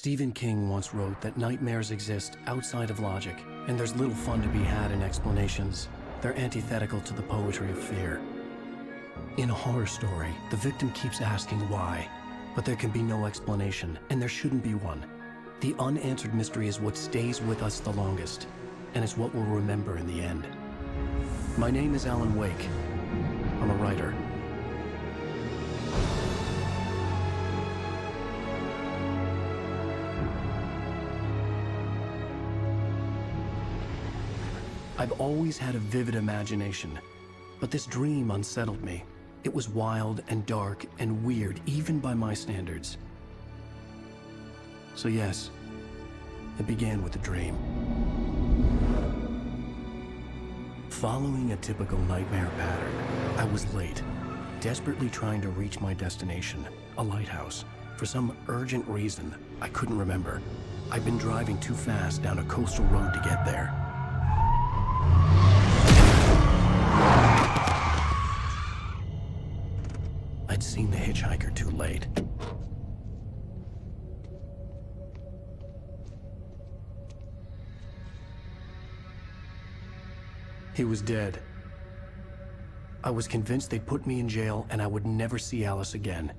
Stephen King once wrote that nightmares exist outside of logic, and there's little fun to be had in explanations. They're antithetical to the poetry of fear. In a horror story, the victim keeps asking why, but there can be no explanation, and there shouldn't be one. The unanswered mystery is what stays with us the longest, and it's what we'll remember in the end. My name is Alan Wake. I'm a writer. I've always had a vivid imagination, but this dream unsettled me. It was wild and dark and weird, even by my standards. So yes, it began with a dream. Following a typical nightmare pattern, I was late, desperately trying to reach my destination, a lighthouse. For some urgent reason, I couldn't remember. I'd been driving too fast down a coastal road to get there. I'd seen the hitchhiker too late. He was dead. I was convinced they'd put me in jail and I would never see Alice again.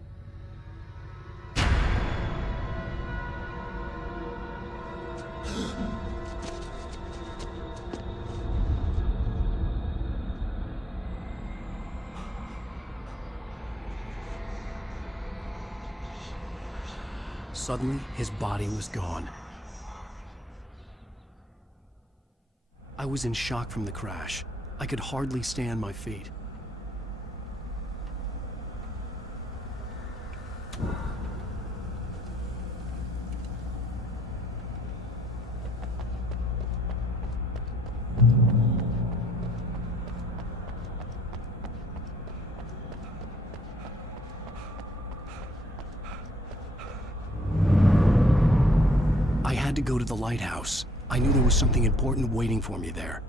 Suddenly, his body was gone. I was in shock from the crash. I could hardly stay on my feet. I had to go to the lighthouse. I knew there was something important waiting for me there.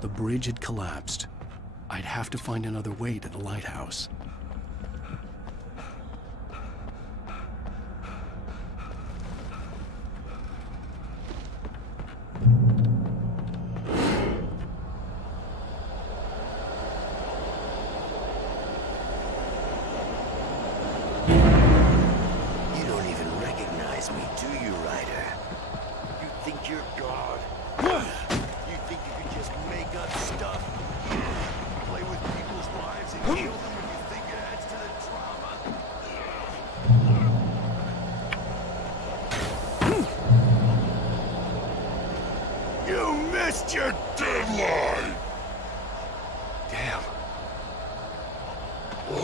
The bridge had collapsed. I'd have to find another way to the lighthouse. Your deadline! Damn. You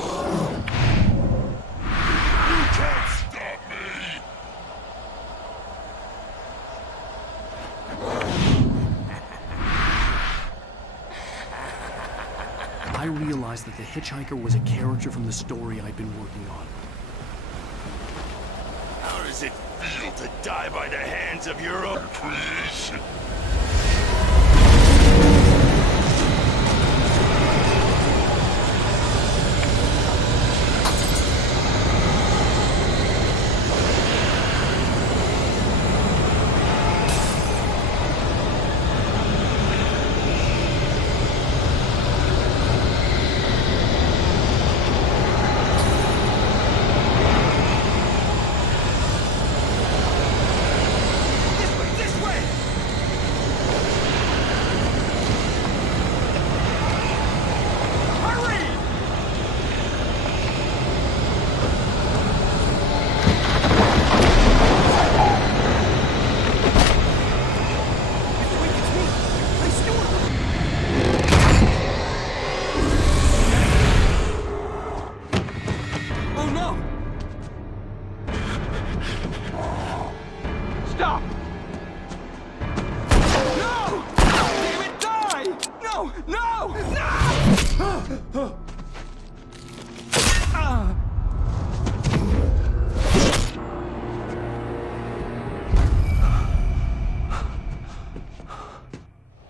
can't stop me! I realized that the hitchhiker was a character from the story I'd been working on. How does it feel to die by the hands of your own creation? Stop! No! Damn it, die! No! No! No!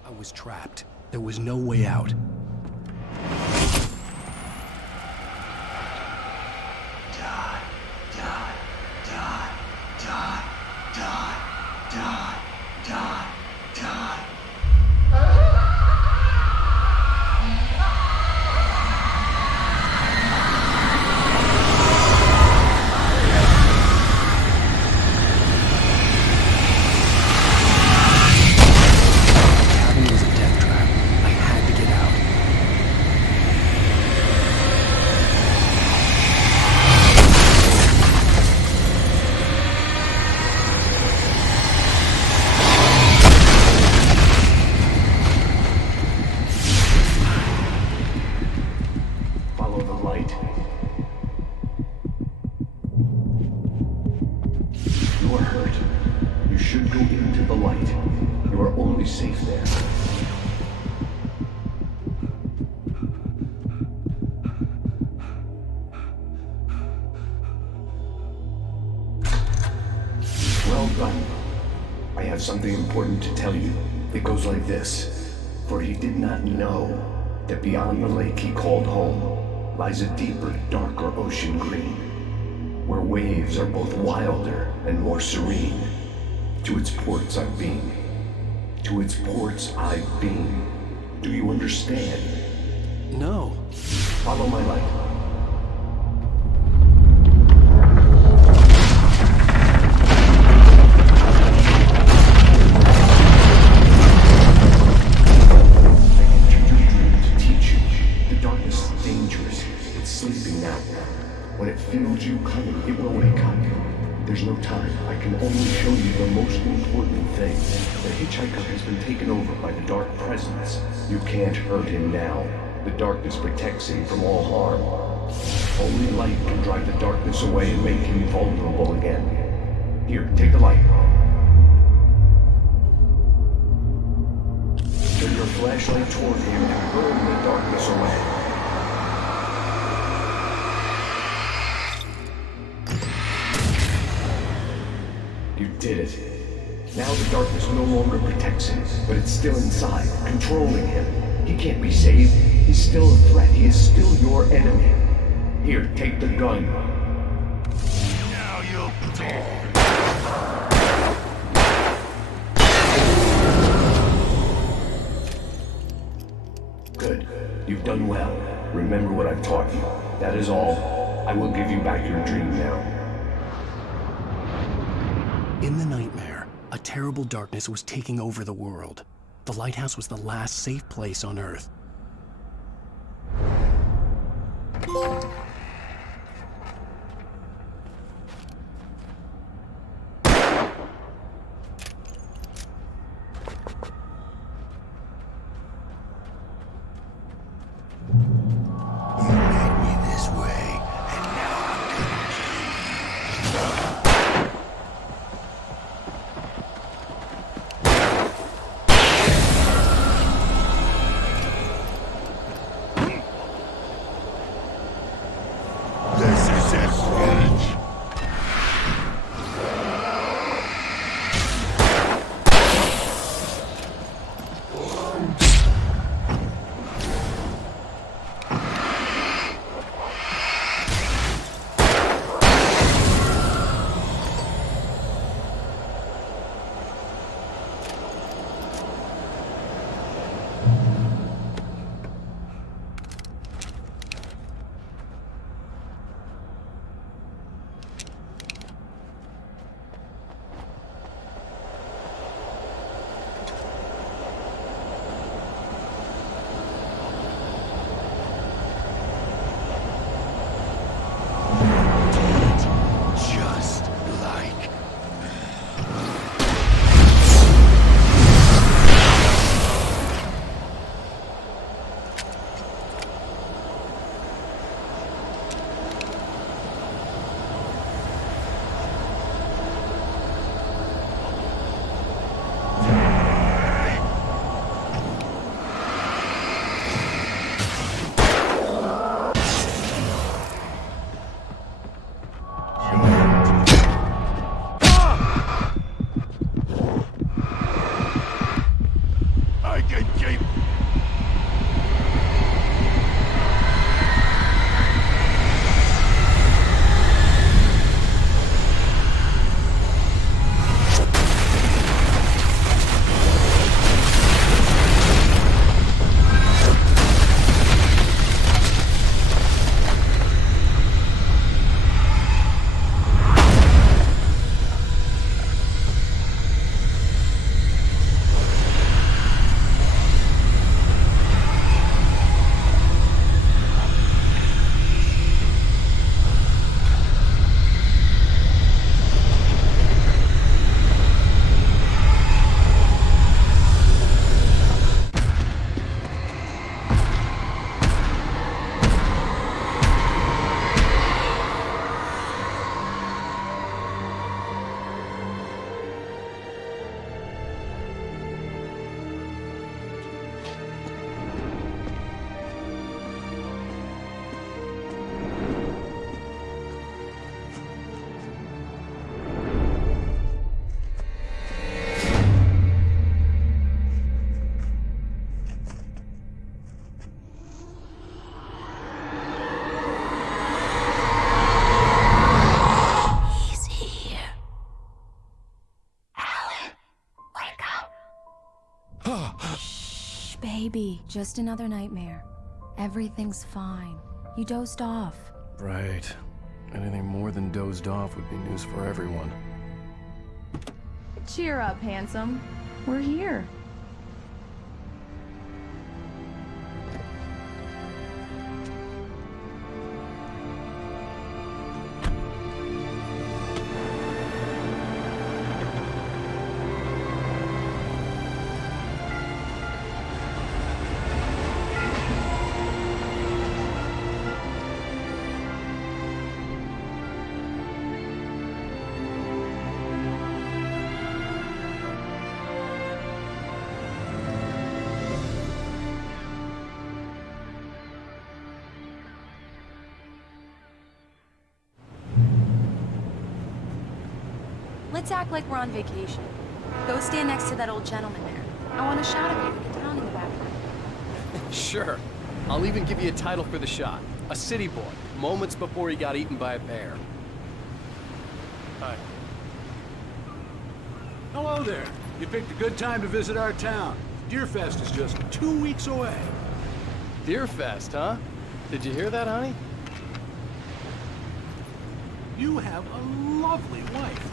I was trapped. There was no way out. have something important to tell you. It goes like this. For he did not know that beyond the lake he called home lies a deeper, darker ocean green, where waves are both wilder and more serene. To its ports I've been. To its ports I've been. Do you understand? No. Follow my light. When it feels you coming, it will wake up. There's no time. I can only show you the most important thing. The hitchhiker has been taken over by the dark presence. You can't hurt him now. The darkness protects him from all harm. Only light can drive the darkness away and make him vulnerable again. Here, take the light. Turn your flashlight toward him and burn the darkness away. You did it. Now the darkness no longer protects him, but it's still inside, controlling him. He can't be saved. He's still a threat. He is still your enemy. Here, take the gun. Now you'll die. Good. You've done well. Remember what I've taught you. That is all. I will give you back your dream now. In the nightmare, a terrible darkness was taking over the world. The lighthouse was the last safe place on Earth. be just another nightmare. Everything's fine. You dozed off. Right. Anything more than dozed off would be news for everyone. Cheer up, handsome. We're here. Let's act like we're on vacation. Go stand next to that old gentleman there. I want a shot of you with the town in the background. Sure. I'll even give you a title for the shot. A city boy, moments before he got eaten by a bear. Hi. Hello there. You picked a good time to visit our town. Deerfest is just 2 weeks away. Deerfest, huh? Did you hear that, honey? You have a lovely wife,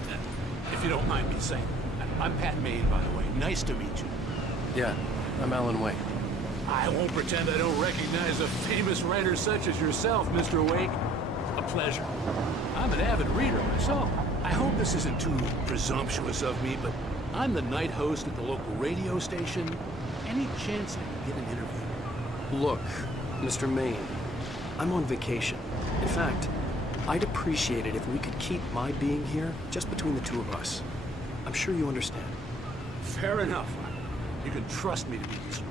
if you don't mind me saying. I'm Pat Maine, by the way. Nice to meet you. Yeah, I'm Alan Wake. I won't pretend I don't recognize a famous writer such as yourself, Mr. Wake. A pleasure. I'm an avid reader myself. I hope this isn't too presumptuous of me, but I'm the night host at the local radio station. Any chance I can get an interview? Look, Mr. Maine, I'm on vacation. In fact, I'd appreciate it if we could keep my being here just between the two of us. I'm sure you understand. Fair enough. You can trust me to be discreet.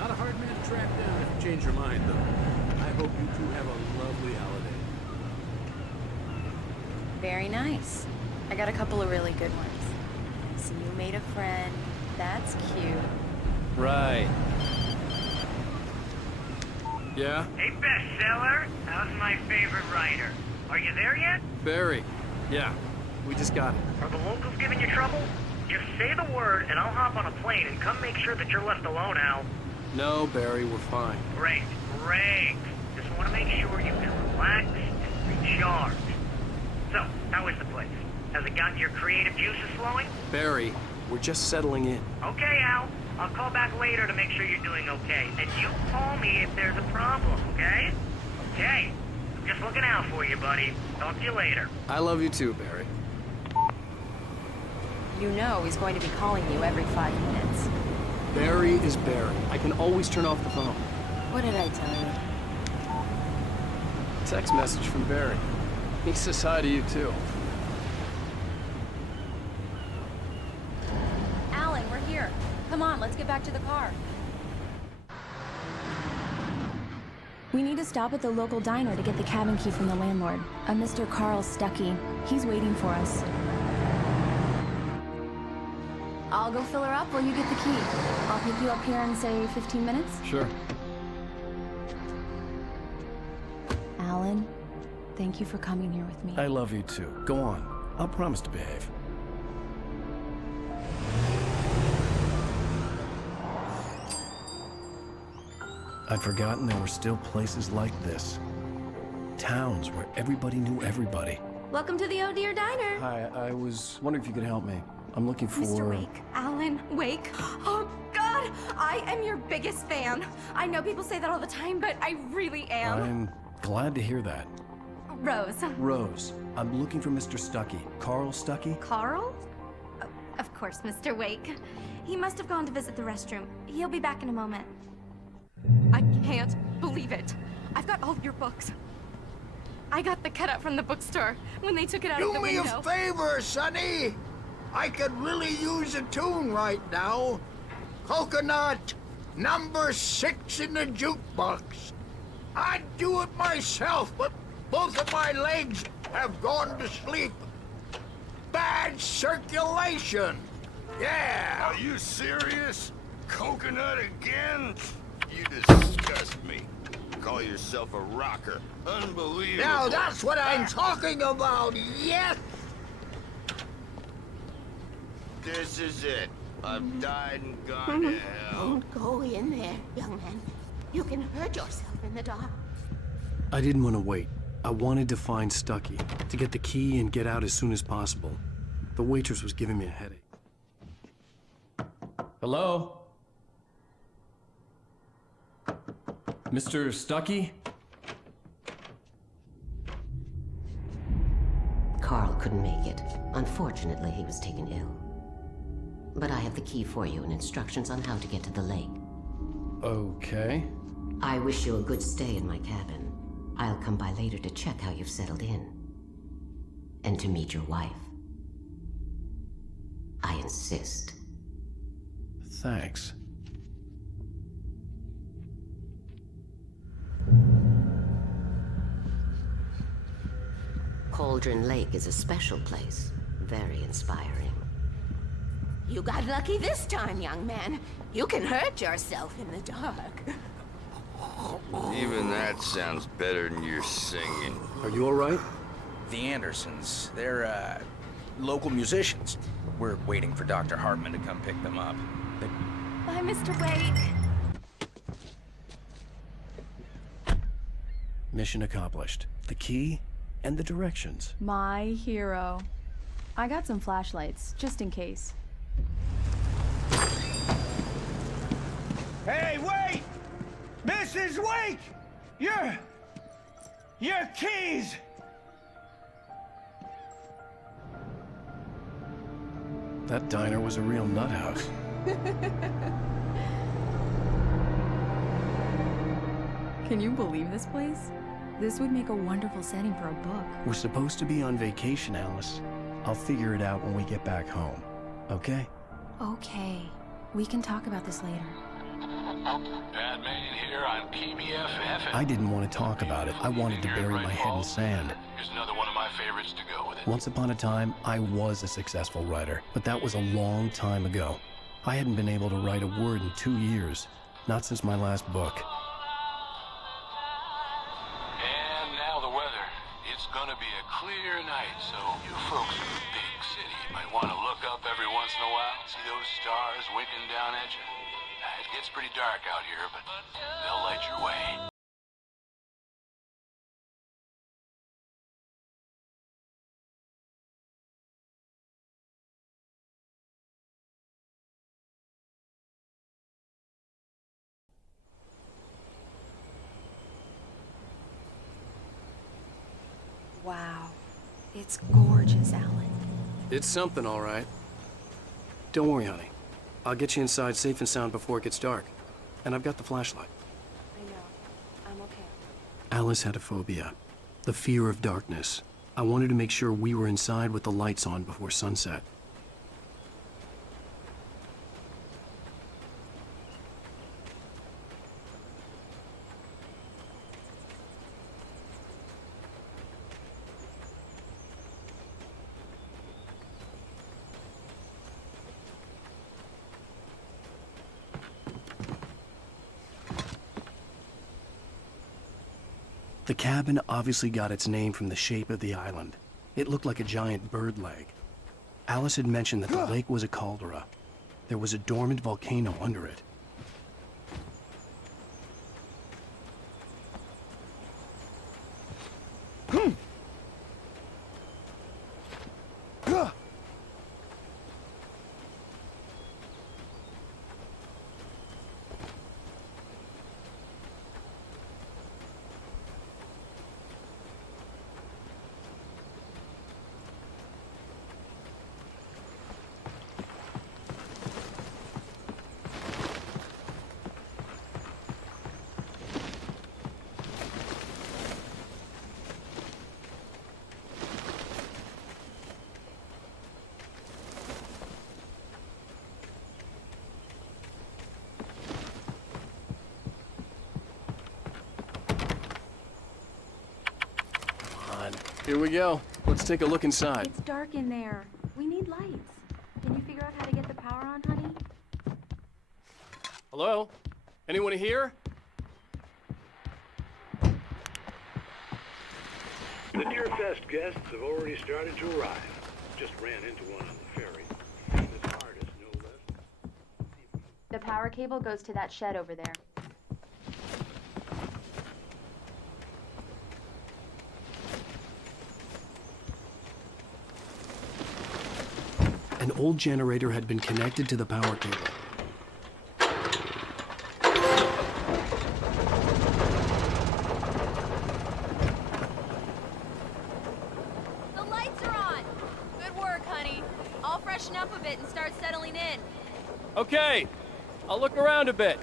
Not a hard man to track down if you change your mind, though. I hope you two have a lovely holiday. Very nice. I got a couple of really good ones. So you made a friend. That's cute. Right. Yeah? Hey, bestseller. How's my favorite writer? Are you there yet? Barry. Yeah. We just got it. Are the locals giving you trouble? Just say the word, and I'll hop on a plane and come make sure that you're left alone, Al. No, Barry, we're fine. Great, great. Just want to make sure you can relax and recharge. So, how is the place? Has it gotten your creative juices flowing? Barry, we're just settling in. Okay, Al. I'll call back later to make sure you're doing okay. And you call me if there's a problem, okay? Okay. I'm just looking out for you, buddy. Talk to you later. I love you too, Barry. You know he's going to be calling you every 5 minutes. Barry is Barry. I can always turn off the phone. What did I tell you? Text message from Barry. He says hi to you too. Alan, we're here. Come on, let's get back to the car. We need to stop at the local diner to get the cabin key from the landlord, a Mr. Carl Stuckey. He's waiting for us. I'll go fill her up while you get the key. I'll pick you up here in, say, 15 minutes? Sure. Alan, thank you for coming here with me. I love you too. Go on. I'll promise to behave. I'd forgotten there were still places like this. Towns where everybody knew everybody. Welcome to the Oh Dear Diner. Hi, I was wondering if you could help me. I'm looking for... Mr. Wake. Alan Wake. Oh, God! I am your biggest fan. I know people say that all the time, but I really am. I'm glad to hear that. Rose. Rose, I'm looking for Mr. Stuckey. Carl Stuckey? Carl? Oh, of course, Mr. Wake. He must have gone to visit the restroom. He'll be back in a moment. I can't believe it. I've got all of your books. I got the cutout from the bookstore when they took it out of the window. Do me a favor, Sonny. I could really use a tune right now. Coconut, number 6 in the jukebox. I'd do it myself, but both of my legs have gone to sleep. Bad circulation. Yeah. Are you serious? Coconut again? You disgust me. Call yourself a rocker. Unbelievable. Now that's what I'm talking about, yes! This is it. I've died and gone to hell. Don't go in there, young man. You can hurt yourself in the dark. I didn't want to wait. I wanted to find Stucky, to get the key and get out as soon as possible. The waitress was giving me a headache. Hello? Mr. Stucky? Carl couldn't make it. Unfortunately, he was taken ill. But I have the key for you and instructions on how to get to the lake. Okay. I wish you a good stay in my cabin. I'll come by later to check how you've settled in. And to meet your wife. I insist. Thanks. Cauldron Lake is a special place. Very inspiring. You got lucky this time, young man. You can hurt yourself in the dark. Even that sounds better than your singing. Are you all right? The Andersons, they're, local musicians. We're waiting for Dr. Hartman to come pick them up. Bye, Mr. Wake. Mission accomplished. The key and the directions. My hero. I got some flashlights, just in case. Hey, wait! Mrs. Wake! Your keys! That diner was a real nut house. Can you believe this place? This would make a wonderful setting for a book. We're supposed to be on vacation, Alice. I'll figure it out when we get back home. Okay? Okay. We can talk about this later. Batman here on PBFF. I didn't want to talk about it. I wanted to bury my head in sand. Here's another one of my favorites to go with it. Once upon a time, I was a successful writer, but that was a long time ago. I hadn't been able to write a word in 2 years. Not since my last book. And now the weather. It's gonna be a clear night, so you folks in the big city might want to look up every once in a while, see those stars winking down at you. It gets pretty dark out here, but they'll light your way. Wow. It's gorgeous, Alan. It's something, all right. Don't worry, honey. I'll get you inside safe and sound before it gets dark. And I've got the flashlight. I know. I'm okay. Alice had a phobia. The fear of darkness. I wanted to make sure we were inside with the lights on before sunset. The cabin obviously got its name from the shape of the island. It looked like a giant bird leg. Alice had mentioned that the lake was a caldera. There was a dormant volcano under it. Here we go. Let's take a look inside. It's dark in there. We need lights. Can you figure out how to get the power on, honey? Hello? Anyone here? The Deerfest guests have already started to arrive. Just ran into one on the ferry. Famous artist, no less. power cable goes to that shed over there. An old generator had been connected to the power cable. The lights are on! Good work, honey. I'll freshen up a bit and start settling in. Okay, I'll look around a bit.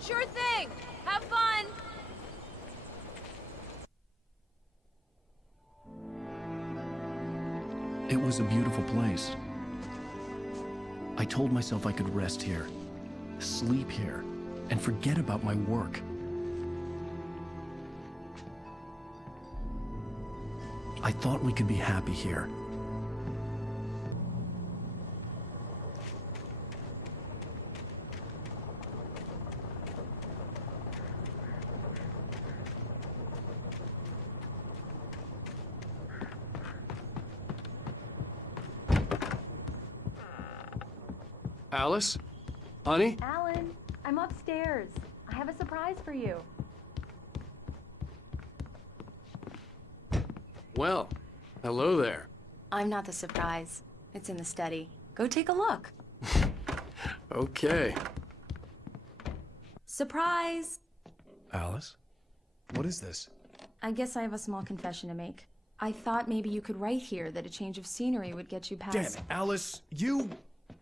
Sure thing! Have fun! It was a beautiful place. I told myself I could rest here, sleep here, and forget about my work. I thought we could be happy here. Alice? Honey? Alan, I'm upstairs. I have a surprise for you. Well, hello there. I'm not the surprise. It's in the study. Go take a look. Okay. Surprise! Alice? What is this? I guess I have a small confession to make. I thought maybe you could write here that a change of scenery would get you past... Damn it, Alice,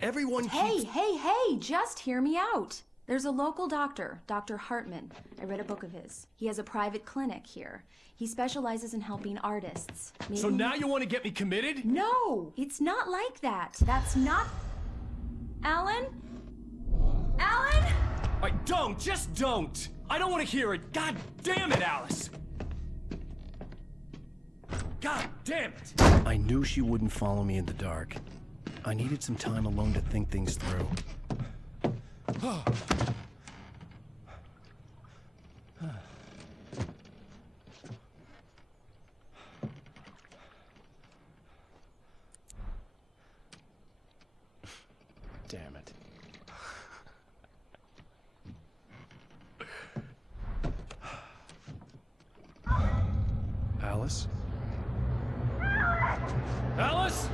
everyone Hey, keeps... hey, just hear me out. There's a local doctor, Dr. Hartman. I read a book of his. He has a private clinic here. He specializes in helping artists. So now you want to get me committed? No, it's not like that. That's not... Alan? Alan? Just don't! I don't want to hear it. God damn it, Alice! God damn it! I knew she wouldn't follow me in the dark. I needed some time alone to think things through. Damn it. Alice? Alice?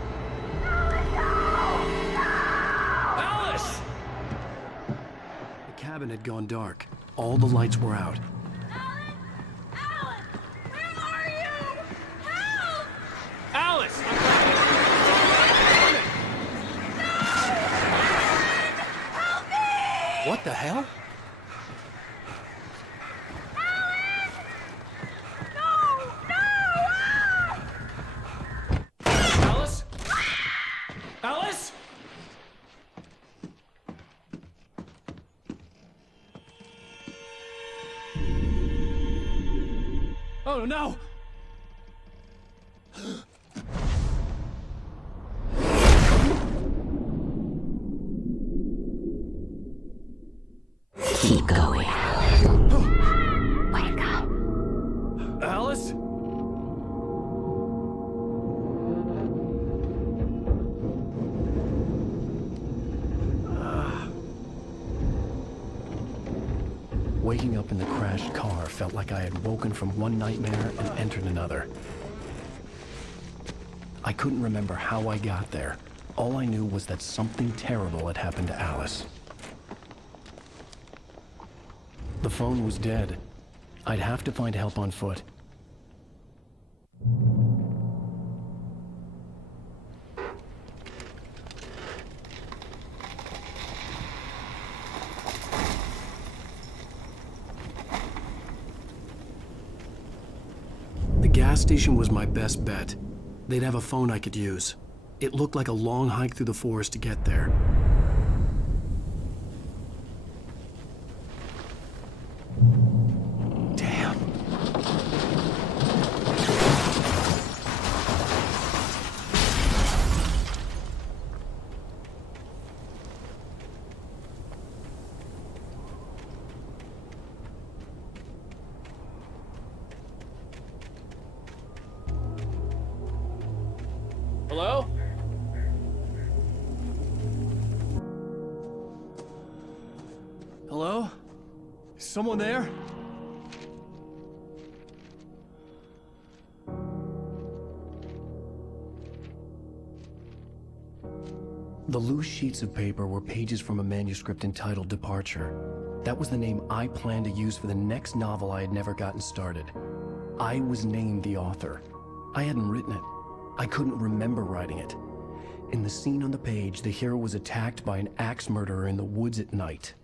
Alice! The cabin had gone dark. All the lights were out. Alice! What the hell? Alice? Alice? Oh no! Keep going. Wake up. Alice? Waking up in the crashed car felt like I had woken from one nightmare and entered another. I couldn't remember how I got there. All I knew was that something terrible had happened to Alice. The phone was dead. I'd have to find help on foot. The gas station was my best bet. They'd have a phone I could use. It looked like a long hike through the forest to get there. Damn. Hello? someone there? The loose sheets of paper were pages from a manuscript entitled Departure. That was the name I planned to use for the next novel I had never gotten started. I was named the author. I hadn't written it. I couldn't remember writing it. In the scene on the page, the hero was attacked by an axe murderer in the woods at night.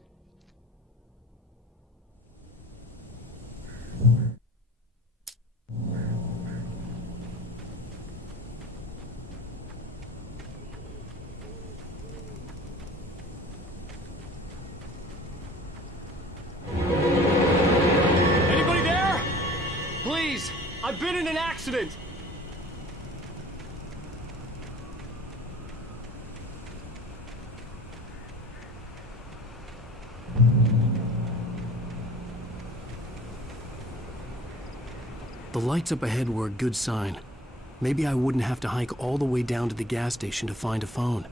Anybody there? Please, I've been in an accident. The lights up ahead were a good sign. Maybe I wouldn't have to hike all the way down to the gas station to find a phone.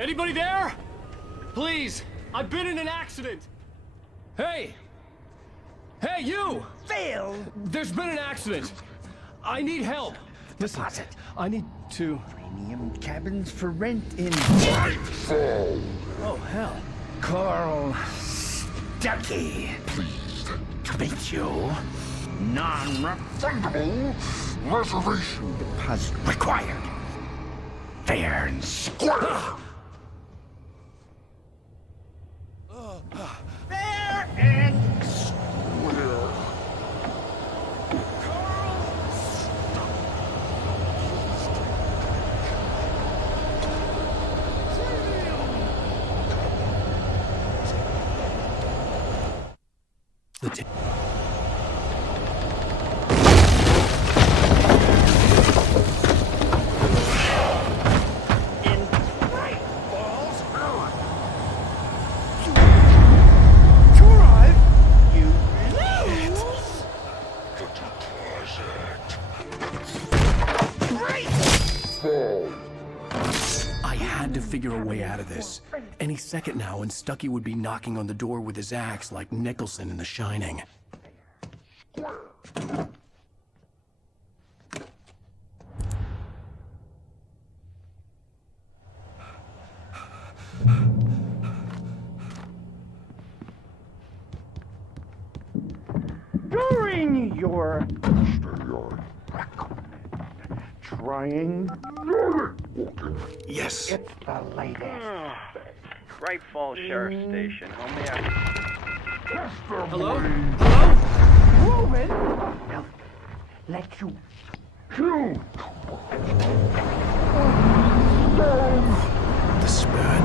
Anybody there? Please, I've been in an accident. Hey! Hey, you! Phil! There's been an accident. I need help. Listen, I need to... Premium cabins for rent in... Oh, hell. Carl Stuckey. Pleased to meet you. Non-refundable reservation deposit required. Fair and square. Fair and square. I had to figure a way out of this. Any second now, and Stuckey would be knocking on the door with his axe like Nicholson in The Shining. During your trying. Yes. It's the latest. Great Falls Sheriff Station. Hello? Roman! Now, let you choose. The spirit.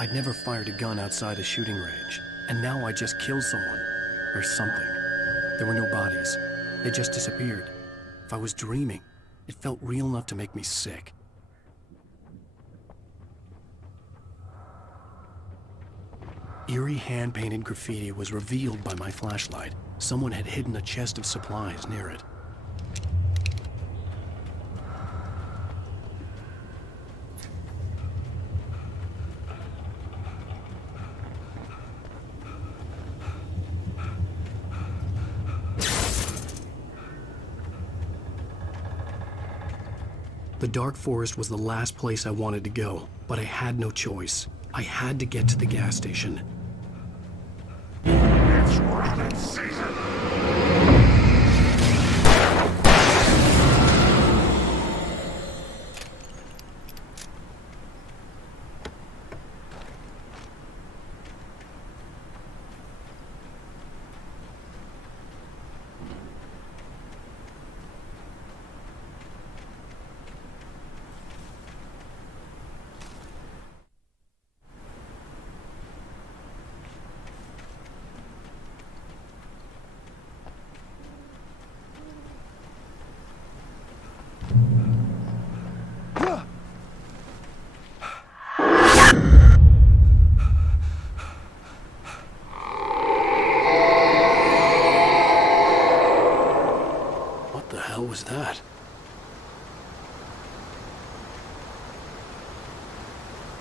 I'd never fired a gun outside a shooting range, and now I just killed someone. Or something. There were no bodies. They just disappeared. If I was dreaming, it felt real enough to make me sick. Eerie hand-painted graffiti was revealed by my flashlight. Someone had hidden a chest of supplies near it. The dark forest was the last place I wanted to go, but I had no choice. I had to get to the gas station. It's rabbit season.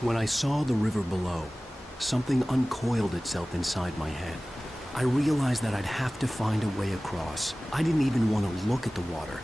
When I saw the river below, something uncoiled itself inside my head. I realized that I'd have to find a way across. I didn't even want to look at the water.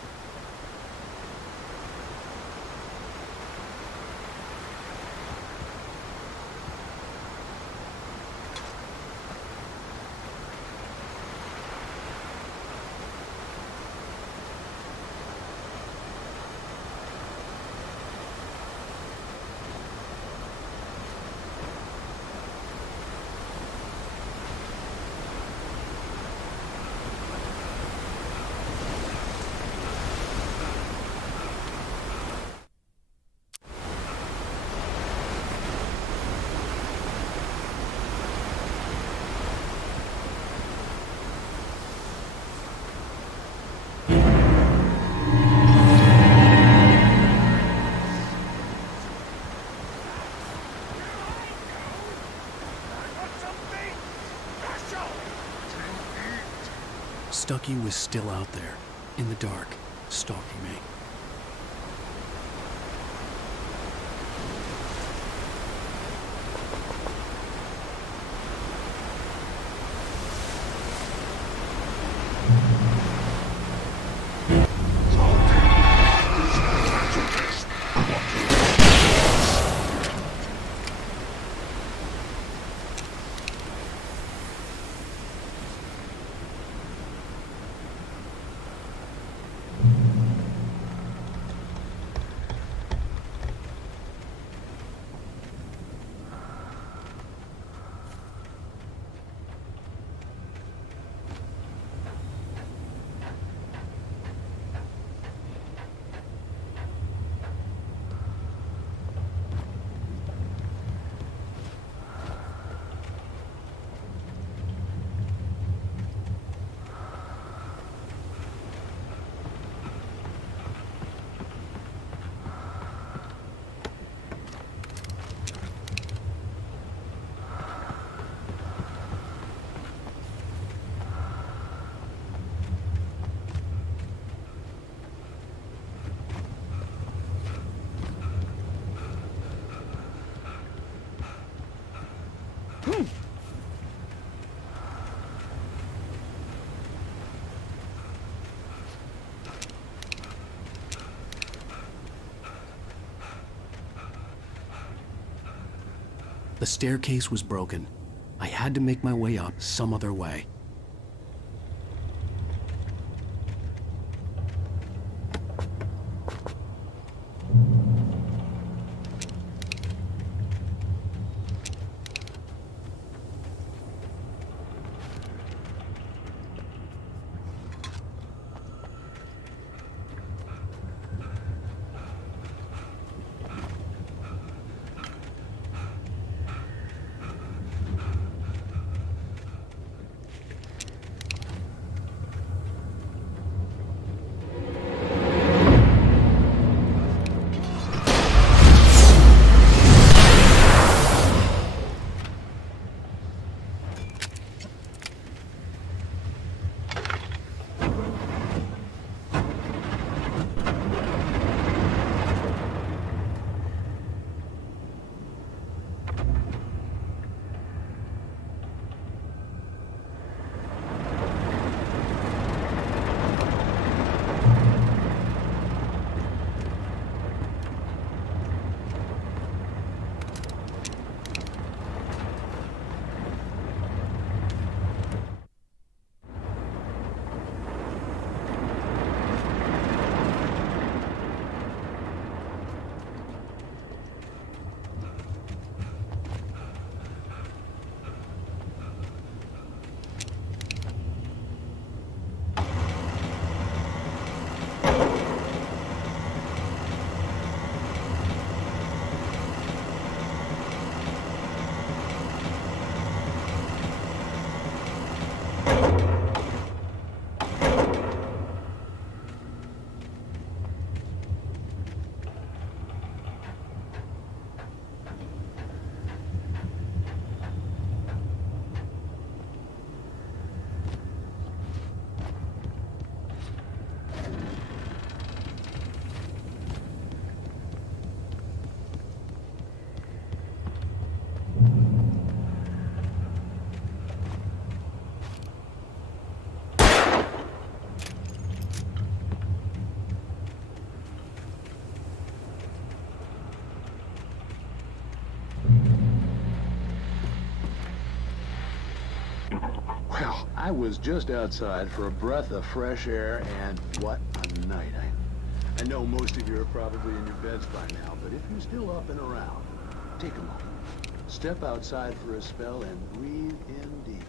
Stucky was still out there, in the dark, stalking me. The staircase was broken. I had to make my way up some other way. I was just outside for a breath of fresh air, and what a night. I know most of you are probably in your beds by now, but if you're still up and around, take a moment. Step outside for a spell and breathe in deep.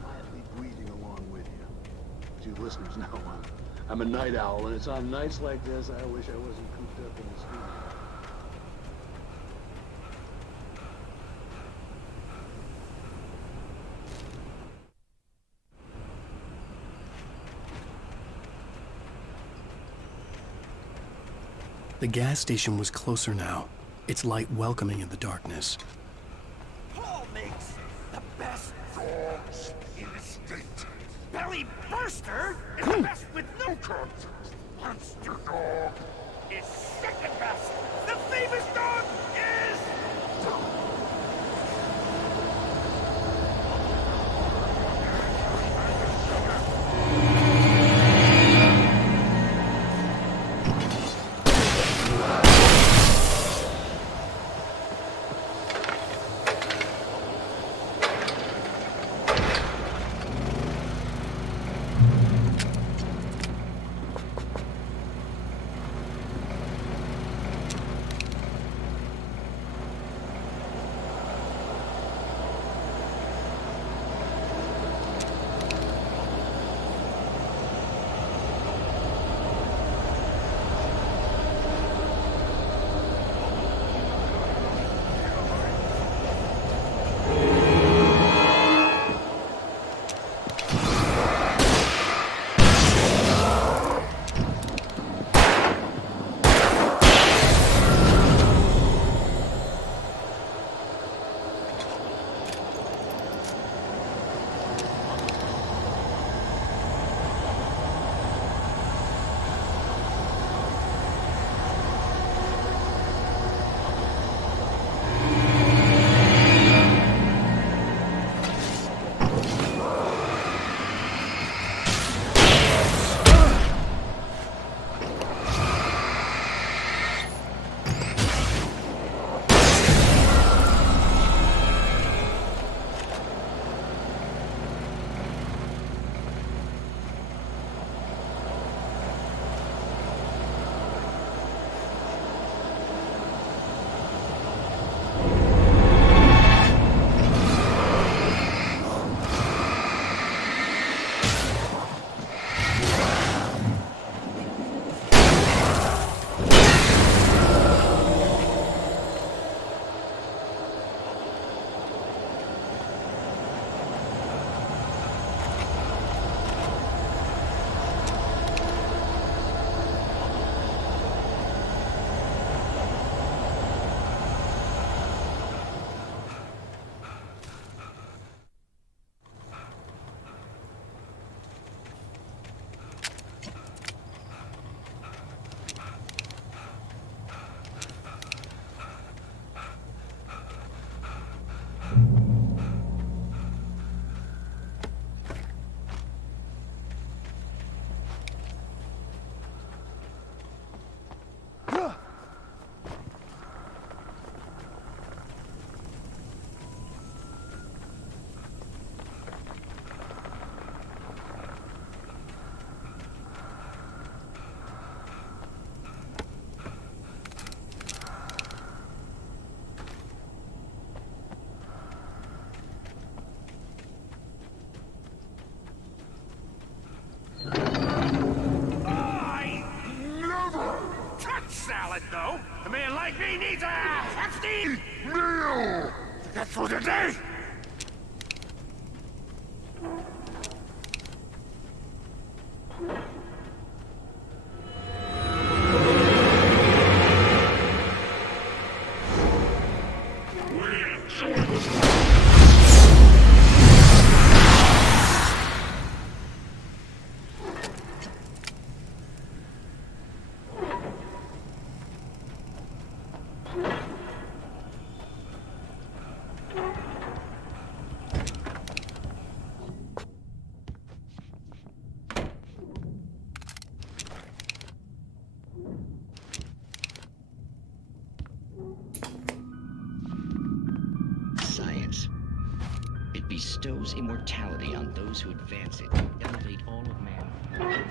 Quietly breathing along with you. You listeners know I'm a night owl, and it's on nights like this I wish I wasn't cooped up in the studio. The gas station was closer now, its light welcoming in the darkness. Paul makes the best dogs in the state. Belly Burster is the best with no context. Monster Dog is second best. The famous dog is... Salad, though. A man like me needs a hefty meal to get through the day. bestows immortality on those who advance it, elevate all of man.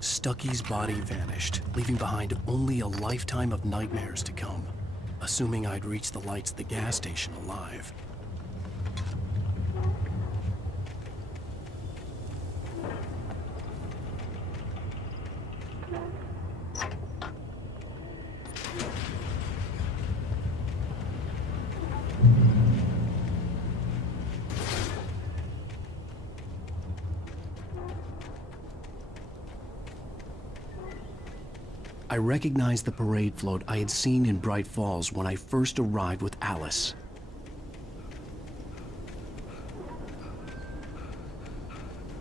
Stucky's body vanished, leaving behind only a lifetime of nightmares to come, assuming I'd reach the lights at the gas station alive. I recognized the parade float I had seen in Bright Falls when I first arrived with Alice.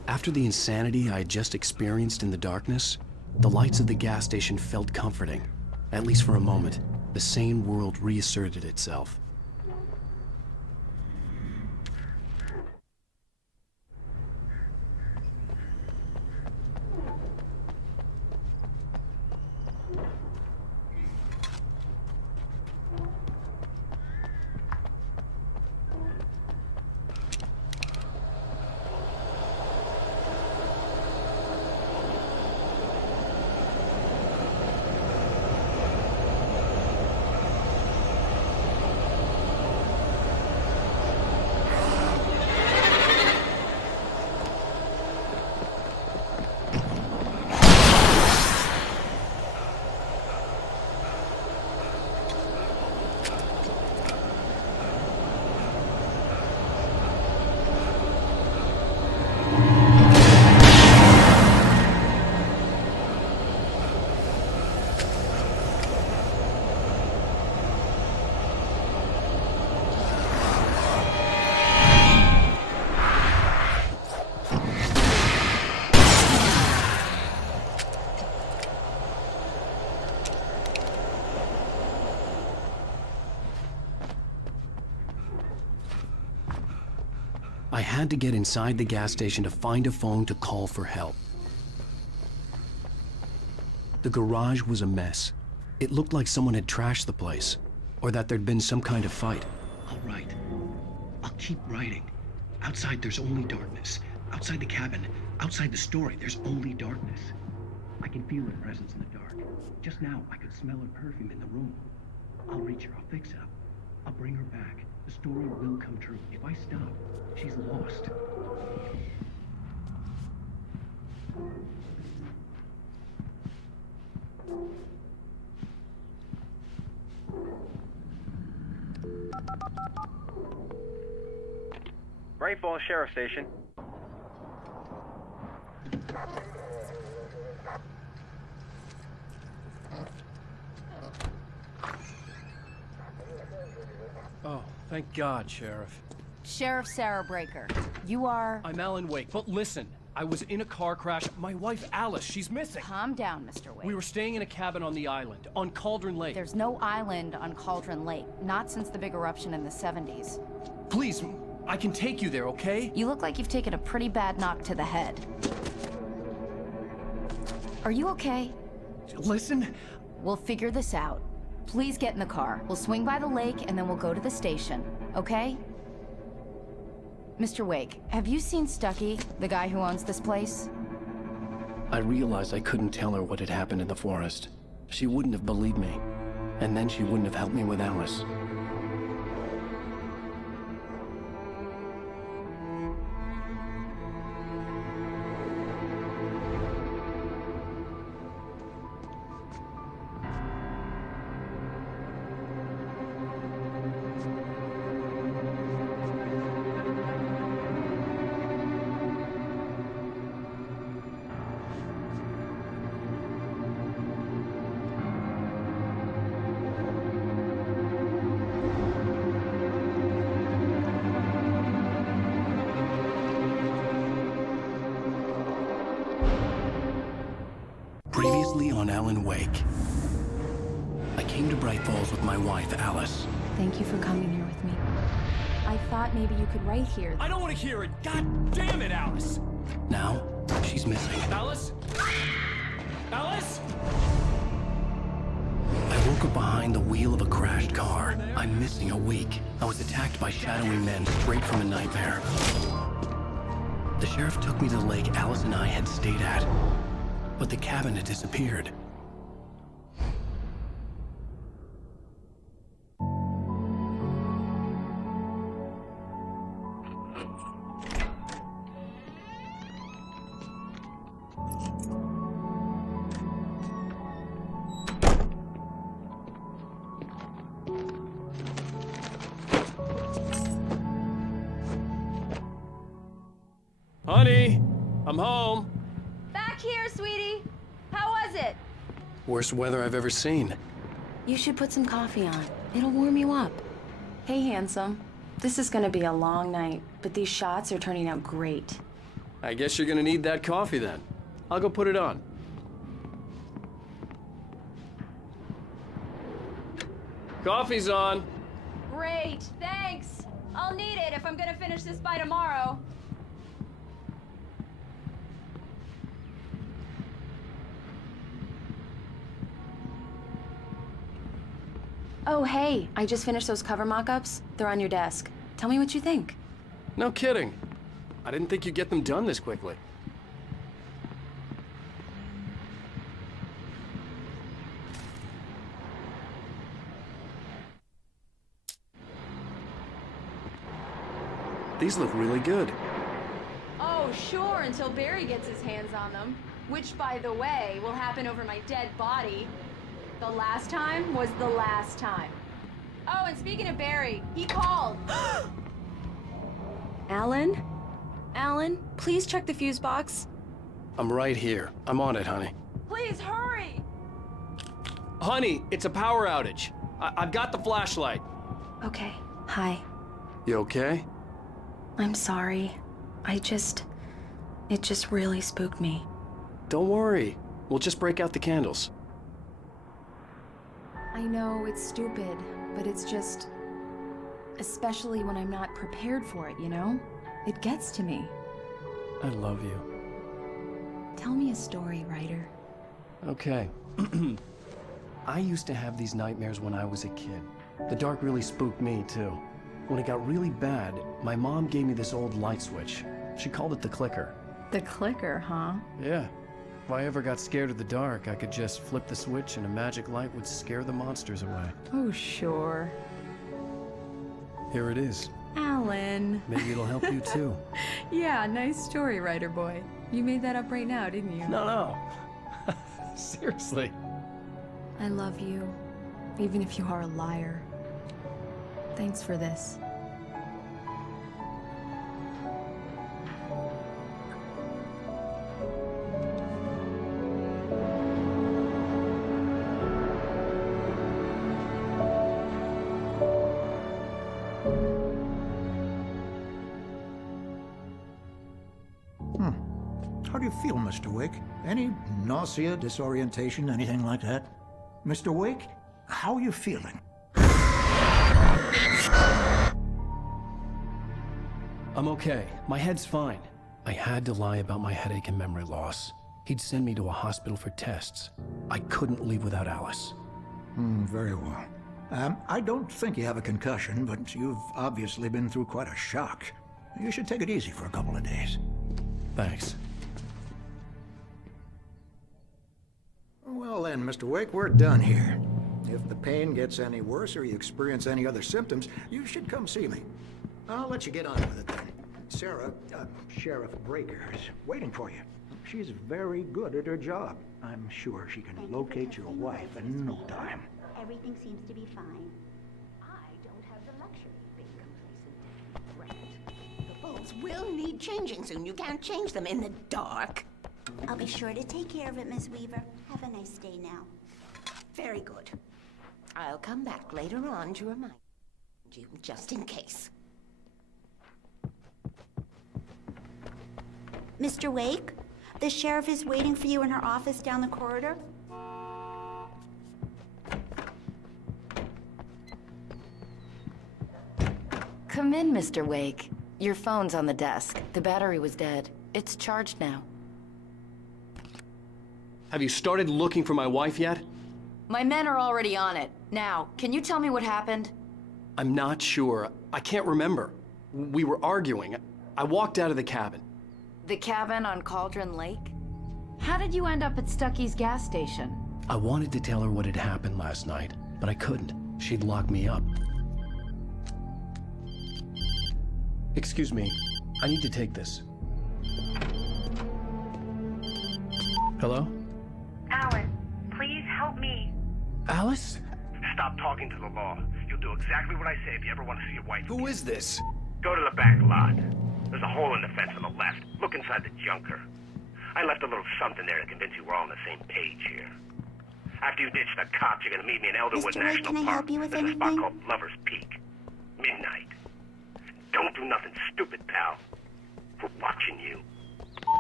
After the insanity I had just experienced in the darkness, the lights of the gas station felt comforting. At least for a moment, the sane world reasserted itself. I had to get inside the gas station to find a phone to call for help. The garage was a mess. It looked like someone had trashed the place, or that there'd been some kind of fight. I'll write. I'll keep writing. Outside, there's only darkness. Outside the cabin, outside the story, there's only darkness. I can feel her presence in the dark. Just now, I could smell her perfume in the room. I'll reach her. I'll fix it up. I'll bring her back. The story will come true. If I stop, she's lost. Bright Falls Sheriff Station. Oh, thank God, Sheriff. Sheriff Sarah Breaker. You are... I'm Alan Wake, but listen. I was in a car crash. My wife, Alice, she's missing. Calm down, Mr. Wake. We were staying in a cabin on the island, on Cauldron Lake. There's no island on Cauldron Lake. Not since the big eruption in the 70s. Please, I can take you there, okay? You look like you've taken a pretty bad knock to the head. Are you okay? Listen. We'll figure this out. Please get in the car. We'll swing by the lake and then we'll go to the station, okay? Mr. Wake, have you seen Stucky, the guy who owns this place? I realized I couldn't tell her what had happened in the forest. She wouldn't have believed me. And then she wouldn't have helped me with Alice. Previously on Alan Wake. I came to Bright Falls with my wife, Alice. Thank you for coming here with me. I thought maybe you could write here. I don't want to hear it! God damn it, Alice! Now, she's missing. Alice? Alice? I woke up behind the wheel of a crashed car. I'm missing a week. I was attacked by shadowy men straight from a nightmare. The sheriff took me to the lake Alice and I had stayed at. But the cabin had disappeared. Honey, I'm home. Back here, sweetie. How was it? Worst weather I've ever seen. You should put some coffee on. It'll warm you up. Hey, handsome. This is gonna be a long night, but these shots are turning out great. I guess you're gonna need that coffee then. I'll go put it on. Coffee's on. Great, thanks. I'll need it if I'm gonna finish this by tomorrow. Oh, hey, I just finished those cover mock-ups. They're on your desk. Tell me what you think. No kidding. I didn't think you'd get them done this quickly. These look really good. Oh, sure, until Barry gets his hands on them. Which, by the way, will happen over my dead body. The last time was the last time. Oh, and speaking of Barry, he called. Alan? Alan, please check the fuse box. I'm right here. I'm on it, honey. Please, hurry! Honey, it's a power outage. I've got the flashlight. Okay, hi. You okay? I'm sorry. It just really spooked me. Don't worry. We'll just break out the candles. I know it's stupid, but it's just... especially when I'm not prepared for it, you know? It gets to me. I love you. Tell me a story, writer. Okay. I used to have these nightmares when I was a kid. The dark really spooked me, too. When it got really bad, my mom gave me this old light switch. She called it the clicker. The clicker, huh? Yeah. If I ever got scared of the dark, I could just flip the switch and a magic light would scare the monsters away. Oh, sure. Here it is. Alan. Maybe it'll help you too. Yeah, nice story, writer boy. You made that up right now, didn't you? No. Seriously. I love you, even if you are a liar. Thanks for this. How do you feel, Mr. Wake? Any nausea, disorientation, anything like that? Mr. Wake, how are you feeling? I'm okay. My head's fine. I had to lie about my headache and memory loss. He'd send me to a hospital for tests. I couldn't leave without Alice. Very well. I don't think you have a concussion, but you've obviously been through quite a shock. You should take it easy for a couple of days. Thanks. Well then, Mr. Wake, we're done here. If the pain gets any worse or you experience any other symptoms, you should come see me. I'll let you get on with it then. Sarah, Sheriff Breaker, is waiting for you. She's very good at her job. I'm sure she can locate your wife in no time. Everything seems to be fine. I don't have the luxury of being complacent. The bulbs will need changing soon. You can't change them in the dark. I'll be sure to take care of it, Miss Weaver. Have a nice day now. Very good. I'll come back later on to remind you, just in case. Mr. Wake, the sheriff is waiting for you in her office down the corridor. Come in, Mr. Wake. Your phone's on the desk. The battery was dead. It's charged now. Have you started looking for my wife yet? My men are already on it. Now, can you tell me what happened? I'm not sure. I can't remember. We were arguing. I walked out of the cabin. The cabin on Cauldron Lake? How did you end up at Stucky's gas station? I wanted to tell her what had happened last night, but I couldn't. She'd lock me up. Excuse me. I need to take this. Hello? Alan, please help me. Alice? Stop talking to the law. You'll do exactly what I say if you ever want to see your wife. Who is this? Go to the back lot. There's a hole in the fence on the left. Look inside the junker. I left a little something there to convince you we're all on the same page here. After you ditch the cops, you're gonna meet me in Elderwood Mr. Wake, National can I Park. help you with There's a spot anything? called Lover's Peak. Midnight. Don't do nothing stupid, pal. We're watching you.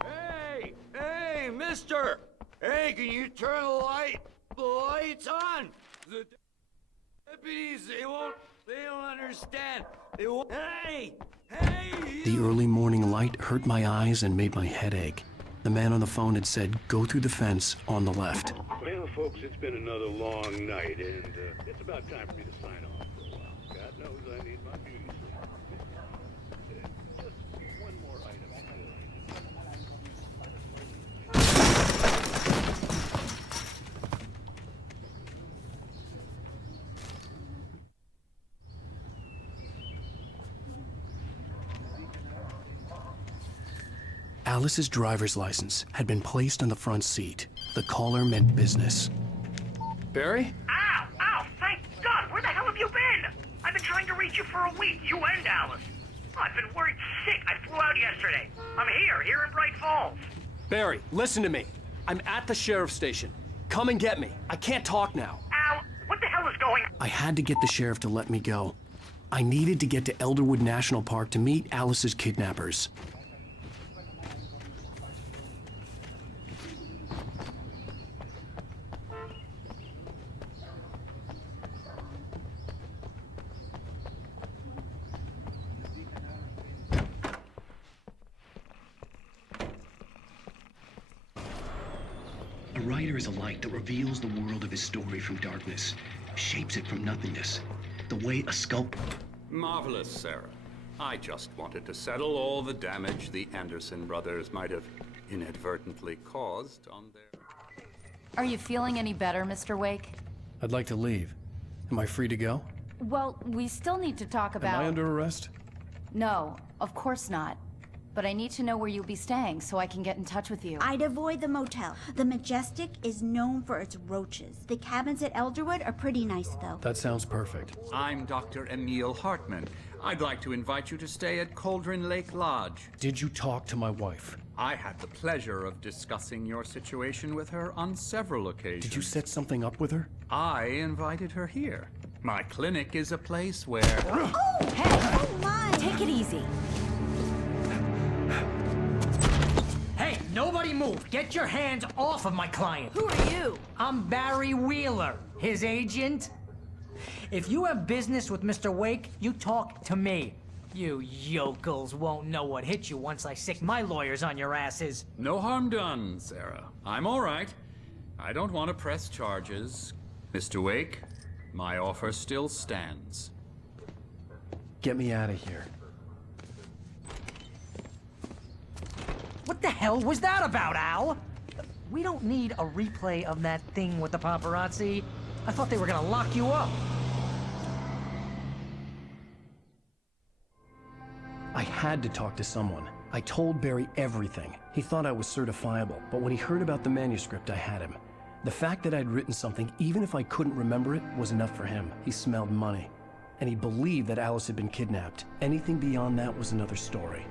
Hey! Hey, mister! Hey, can you turn the lights on? The deputies, they don't understand. They won't. Hey! Hey! The early morning light hurt my eyes and made my head ache. The man on the phone had said, go through the fence on the left. Well, folks, it's been another long night, and it's about time for me to sign off for a while. God knows I need my beauty sleep. Just one more item. Alice's driver's license had been placed on the front seat. The caller meant business. Barry? Ow! Ow! Thank God! Where the hell have you been? I've been trying to reach you for a week, you and Alice. Oh, I've been worried sick. I flew out yesterday. I'm here in Bright Falls. Barry, listen to me. I'm at the sheriff's station. Come and get me. I can't talk now. Ow! What the hell is going on? I had to get the sheriff to let me go. I needed to get to Elderwood National Park to meet Alice's kidnappers. A writer is a light that reveals the world of his story from darkness, shapes it from nothingness, the way a sculptor... Marvelous, Sarah. I just wanted to settle all the damage the Anderson brothers might have inadvertently caused on their... Are you feeling any better, Mr. Wake? I'd like to leave. Am I free to go? Well, we still need to talk about... Am I under arrest? No, of course not. But I need to know where you'll be staying so I can get in touch with you. I'd avoid the motel. The Majestic is known for its roaches. The cabins at Elderwood are pretty nice, though. That sounds perfect. I'm Dr. Emil Hartman. I'd like to invite you to stay at Cauldron Lake Lodge. Did you talk to my wife? I had the pleasure of discussing your situation with her on several occasions. Did you set something up with her? I invited her here. My clinic is a place where... Oh, hey! Oh, my! Take it easy. Hey, nobody move! Get your hands off of my client! Who are you? I'm Barry Wheeler, his agent. If you have business with Mr. Wake, you talk to me. You yokels won't know what hit you once I sick my lawyers on your asses. No harm done, Sarah. I'm all right. I don't want to press charges. Mr. Wake, my offer still stands. Get me out of here. What the hell was that about, Al? We don't need a replay of that thing with the paparazzi. I thought they were gonna lock you up. I had to talk to someone. I told Barry everything. He thought I was certifiable, but when he heard about the manuscript, I had him. The fact that I'd written something, even if I couldn't remember it, was enough for him. He smelled money. And he believed that Alice had been kidnapped. Anything beyond that was another story.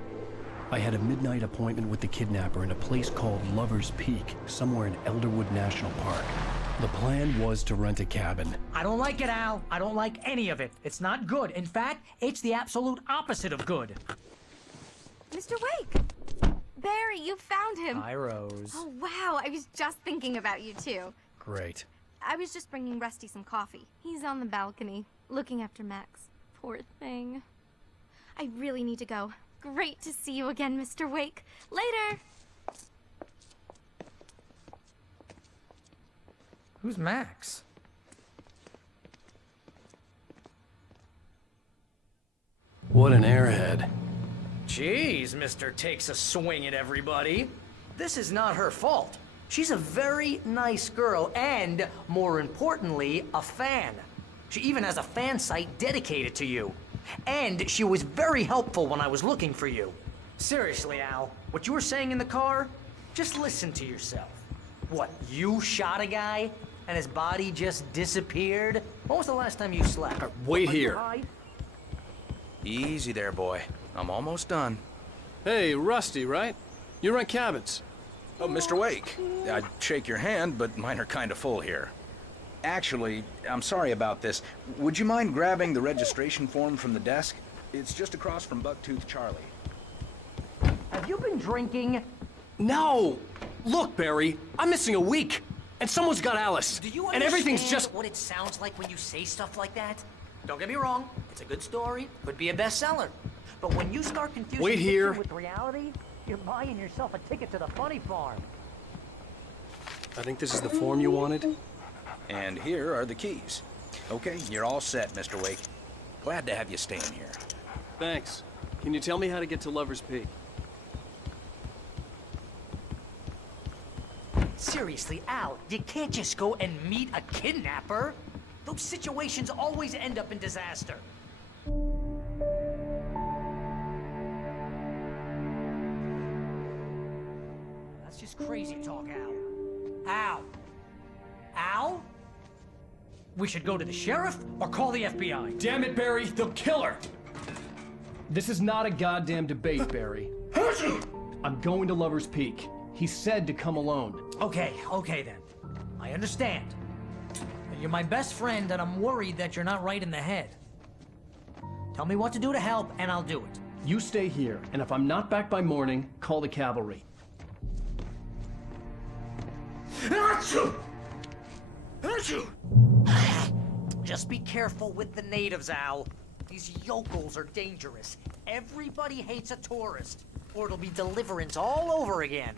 I had a midnight appointment with the kidnapper in a place called Lover's Peak, somewhere in Elderwood National Park. The plan was to rent a cabin. I don't like it, Al. I don't like any of it. It's not good. In fact, it's the absolute opposite of good. Mr. Wake! Barry, you found him! Hi, Rose. Oh, wow. I was just thinking about you, too. Great. I was just bringing Rusty some coffee. He's on the balcony, looking after Max. Poor thing. I really need to go. Great to see you again, Mr. Wake. Later! Who's Max? What an airhead. Jeez, Mr. Takes a swing at everybody. This is not her fault. She's a very nice girl and, more importantly, a fan. She even has a fan site dedicated to you. And she was very helpful when I was looking for you. Seriously, Al, what you were saying in the car, just listen to yourself. What, you shot a guy and his body just disappeared? When was the last time you slept? Wait Are you here. high? Easy there, boy. I'm almost done. Hey, Rusty, right? You rent cabins. Oh, Mr. Wake. I'd shake your hand, but mine are kind of full here. Actually, I'm sorry about this. Would you mind grabbing the registration form from the desk? It's just across from Bucktooth Charlie. Have you been drinking? No! Look, Barry, I'm missing a week, and someone's got Alice. Do you and everything's understand just... what it sounds like when you say stuff like that? Don't get me wrong, it's a good story, could be a bestseller. But when you start confusing Wait fiction here. with reality, you're buying yourself a ticket to the funny farm. I think this is the form you wanted. And here are the keys. Okay, you're all set, Mr. Wake. Glad to have you staying here. Thanks. Can you tell me how to get to Lover's Peak? Seriously, Al, you can't just go and meet a kidnapper. Those situations always end up in disaster. That's just crazy talk, Al. Al? Al? We should go to the sheriff or call the FBI. Damn it, Barry, they'll kill her! This is not a goddamn debate, Barry. I'm going to Lover's Peak. He said to come alone. Okay then. I understand. You're my best friend, and I'm worried that you're not right in the head. Tell me what to do to help, and I'll do it. You stay here, and if I'm not back by morning, call the cavalry. Just be careful with the natives, Al. These yokels are dangerous. Everybody hates a tourist, or it'll be Deliverance all over again.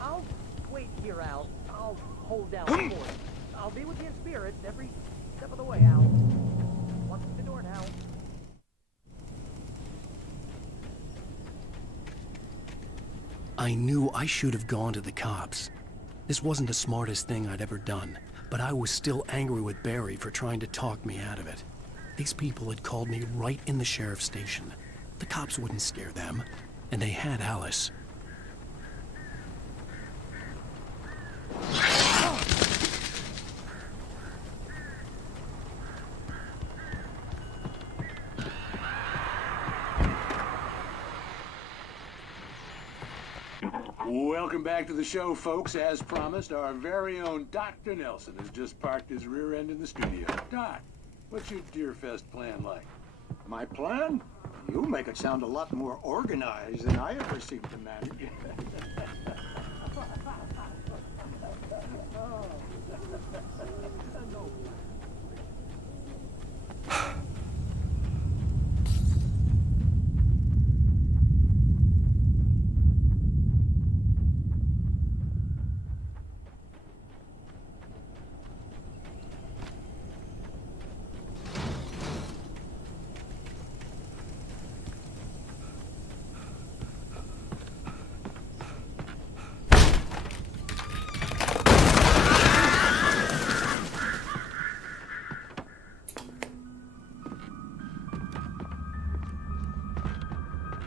I'll wait here, Al. I'll hold down the fort. I'll be with you in spirit every step of the way, Al. Watch the door now. I knew I should have gone to the cops. This wasn't the smartest thing I'd ever done, but I was still angry with Barry for trying to talk me out of it. These people had called me right in the sheriff's station. The cops wouldn't scare them, and they had Alice. Welcome back to the show, folks. As promised, our very own Dr. Nelson has just parked his rear end in the studio. Doc, what's your Deer Fest plan like? My plan? You make it sound a lot more organized than I ever seem to manage.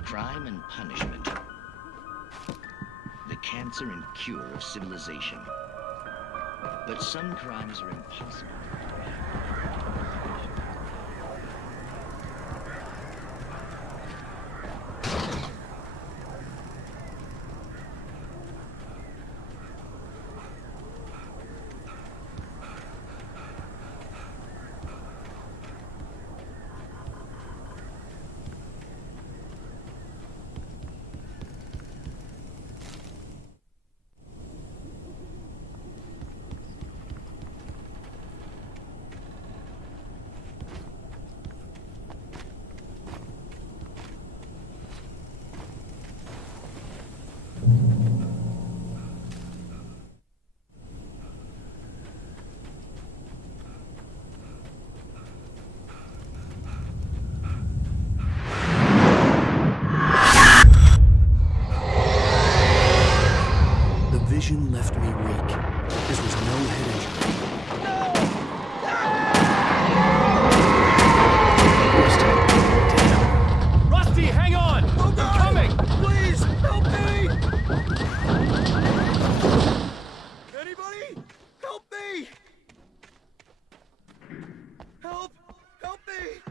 Crime and punishment. The cancer and cure of civilization. But some crimes are impossible. Vision left me weak. This was no head injury. Damn. Rusty, hang on! Oh, I'm coming! Please, help me! Anybody? Help me! Help! Help me!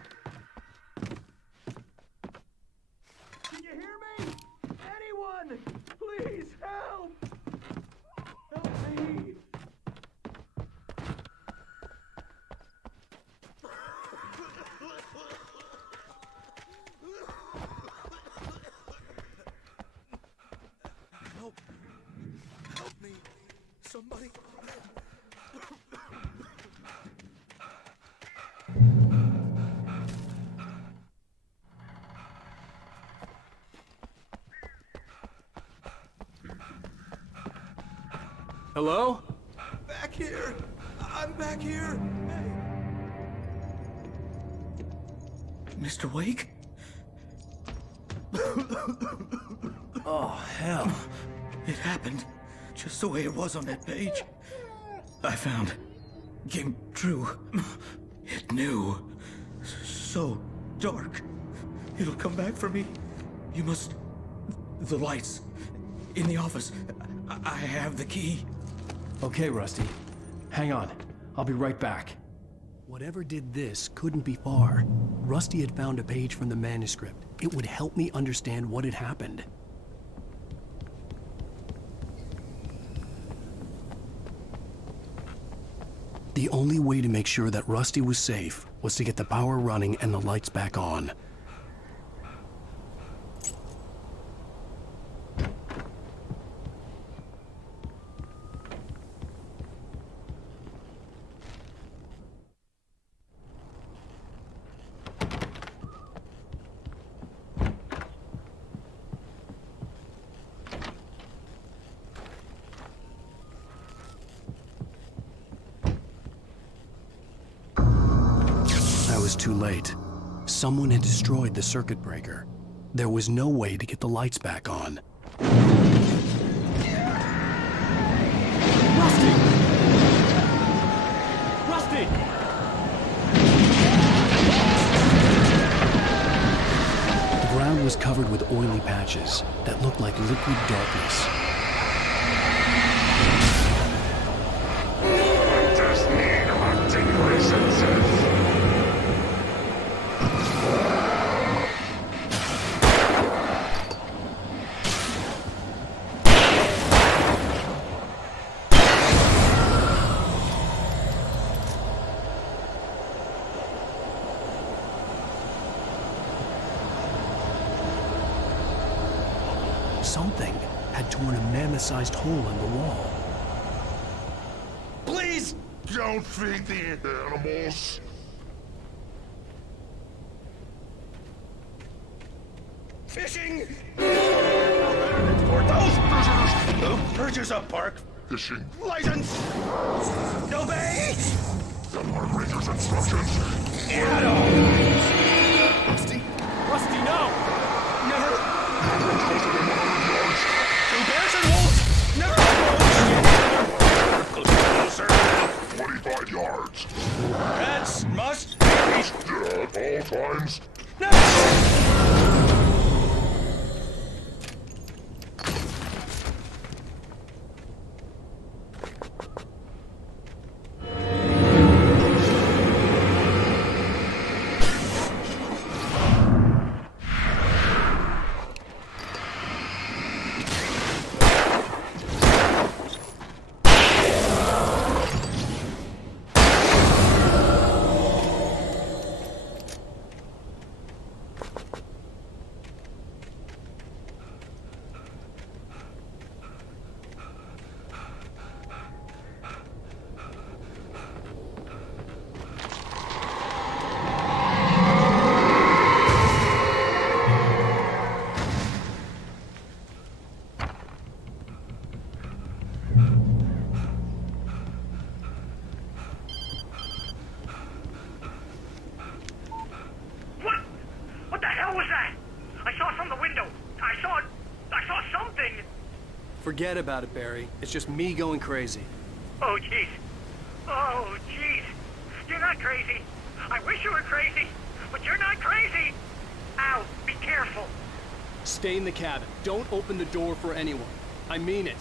Can you hear me? Anyone! Please, help! Help me! Help me! Somebody! Hello? Back here! I'm back here! Hey. Mr. Wake? Oh, hell. It happened just the way it was on that page. I found. Came true. It knew. So dark. It'll come back for me. You must... The lights. In the office. I have the key. Okay, Rusty. Hang on. I'll be right back. Whatever did this couldn't be far. Rusty had found a page from the manuscript. It would help me understand what had happened. The only way to make sure that Rusty was safe was to get the power running and the lights back on. I was too late. Someone had destroyed the circuit breaker. There was no way to get the lights back on. Rusty! Rusty! The ground was covered with oily patches that looked like liquid darkness. Hunters need hunting licenses. Something had torn a mammoth-sized hole in the wall. Please don't feed the animals. Fishing! For those visitors who purchase a park Fishing license! Obey! the park ranger's instructions. Get on! Rusty? Rusty, no! Never! Two bears and wolves! Never approach! Closer! 25 yards. Pets must be Dead at all times. What the hell was that? I saw from the window. I saw something. Forget about it, Barry. It's just me going crazy. Oh, jeez. Oh, jeez. You're not crazy. I wish you were crazy, but you're not crazy. Ow, be careful. Stay in the cabin. Don't open the door for anyone. I mean it.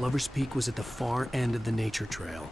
Lover's Peak was at the far end of the nature trail.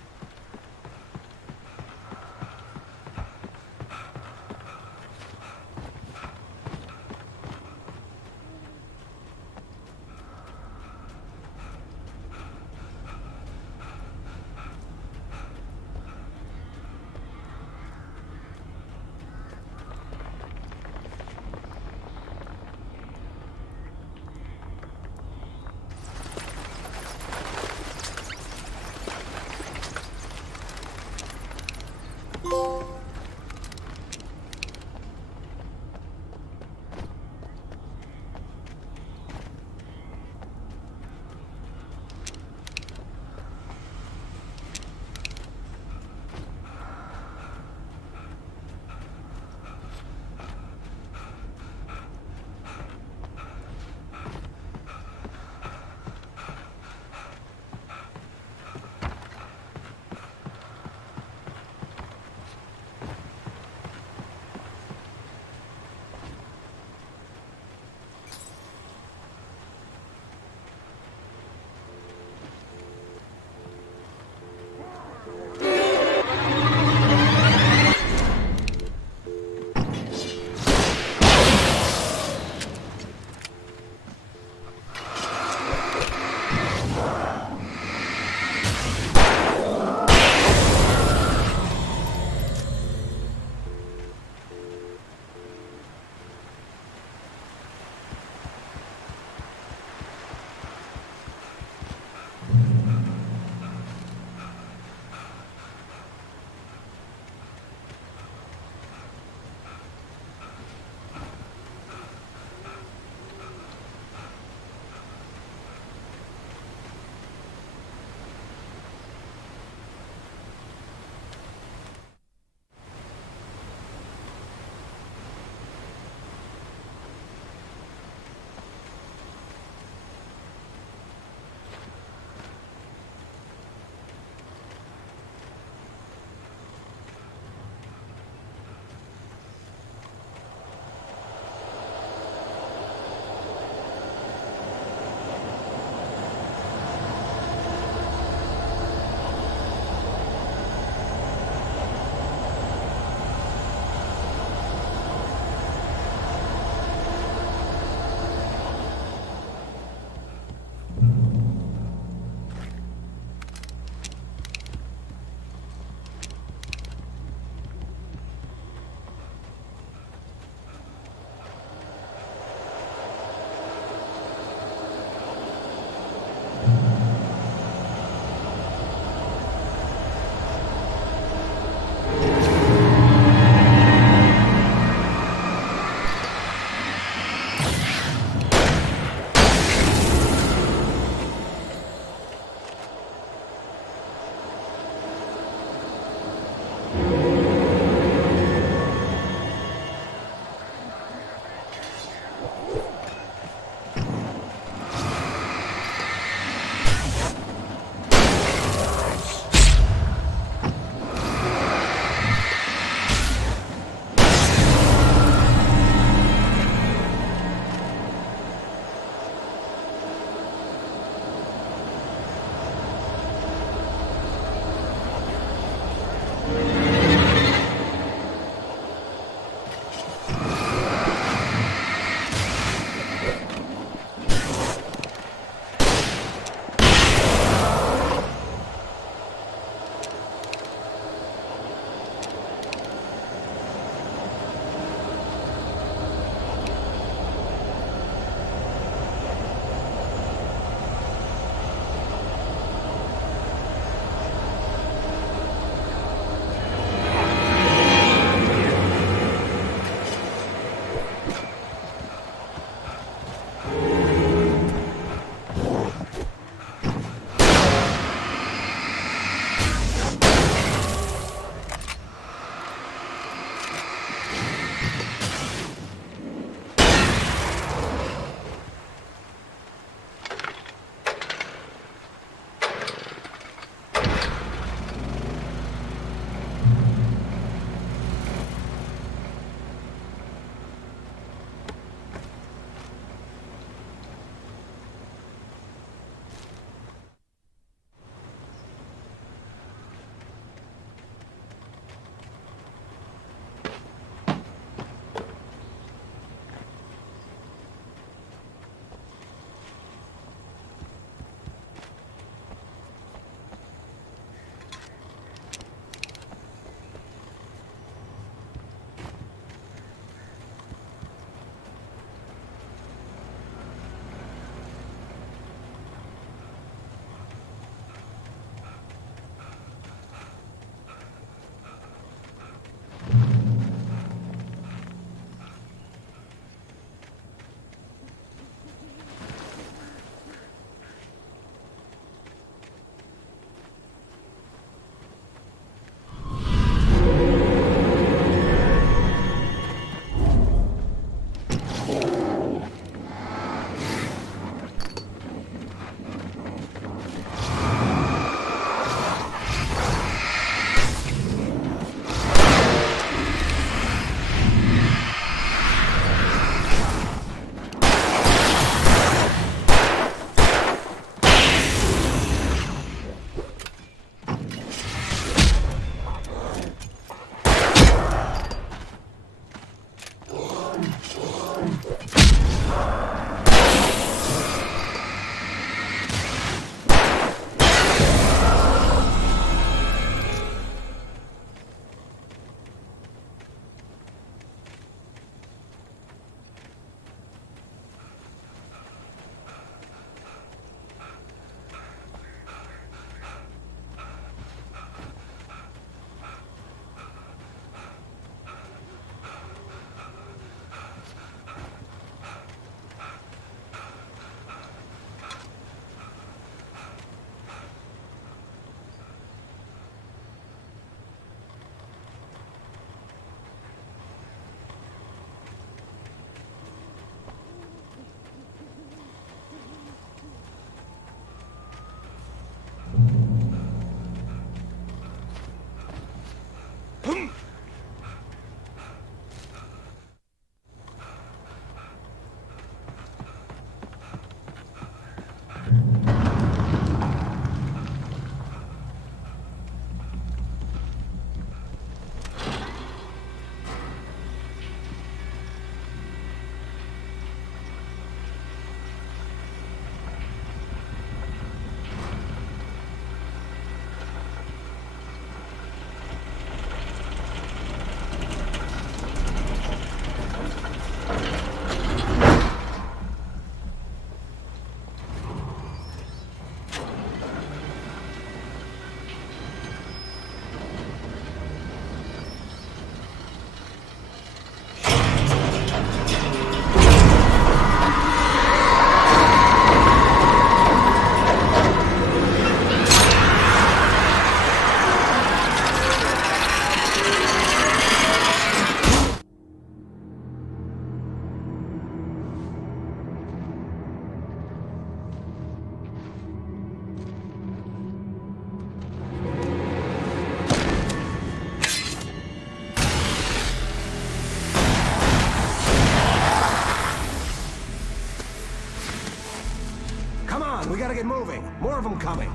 We gotta get moving. More of them coming.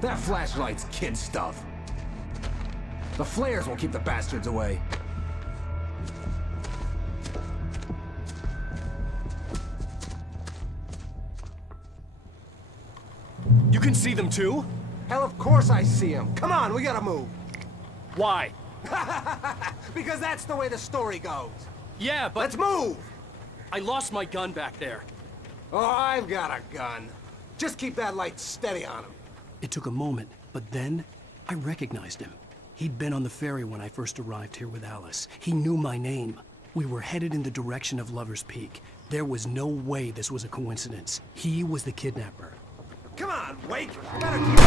That flashlight's kid stuff. The flares will keep the bastards away. You can see them too? Hell, of course I see them. Come on, we gotta move. Why? Because that's the way the story goes. Yeah, but... Let's move! I lost my gun back there. Oh, I've got a gun. Just keep that light steady on him. It took a moment, but then I recognized him. He'd been on the ferry when I first arrived here with Alice. He knew my name. We were headed in the direction of Lover's Peak. There was no way this was a coincidence. He was the kidnapper. Come on, Wake! Better keep...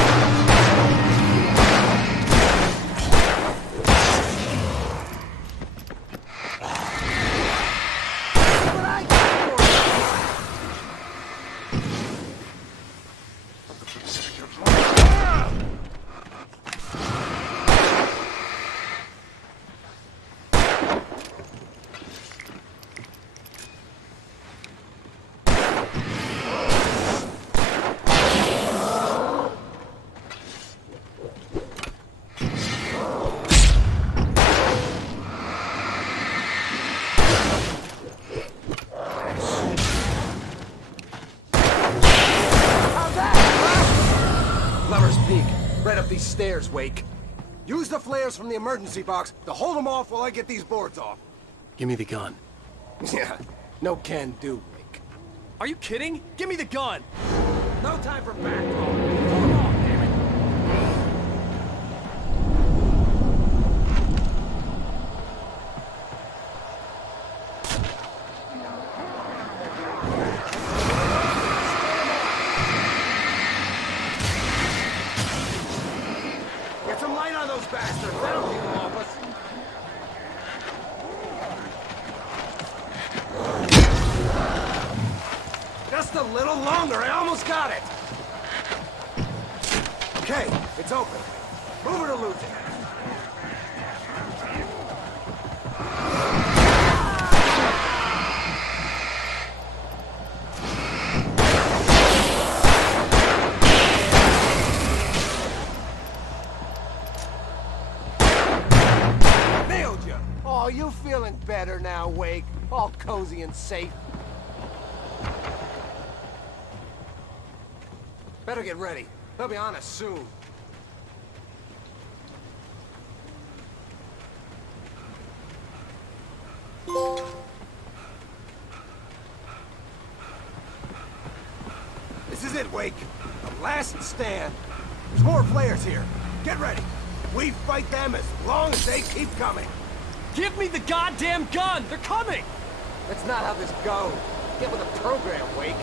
Right up these stairs, Wake. Use the flares from the emergency box to hold them off while I get these boards off. Give me the gun. Yeah, no can do, Wake. Are you kidding? Give me the gun! No time for back talk. Pull them off, damn it. Get some light on those bastards. That'll keep them off us. Just a little longer. I almost got it. Okay, it's open. Move it or lose it. Nailed you. Oh, Oh, you feeling better now, Wake? All cozy and safe. Better get ready. They'll be on us soon. This is it, Wake. The last stand. There's more flares here. Get ready. We fight them as long as they keep coming. Give me the goddamn gun! They're coming! That's not how this goes. Get with the program, Wake.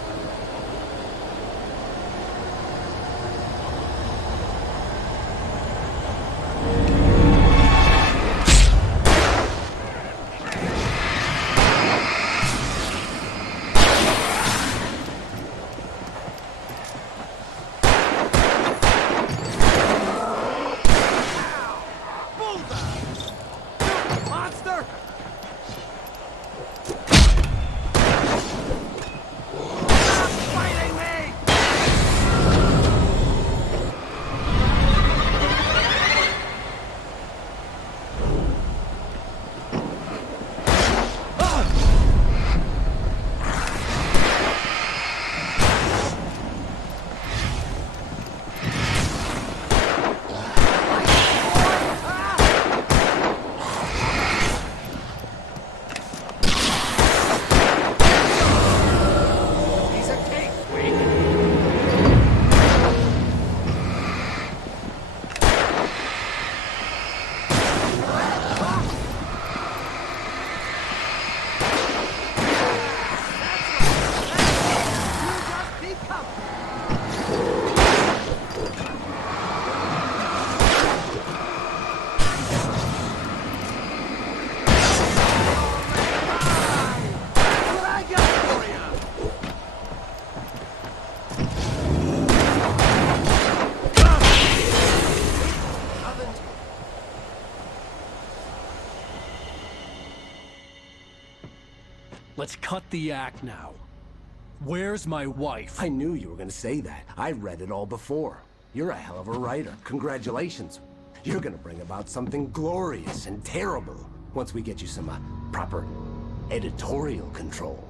Let's cut the act now. Where's my wife? I knew you were gonna say that. I read it all before. You're a hell of a writer. Congratulations. You're gonna bring about something glorious and terrible once we get you some proper editorial control.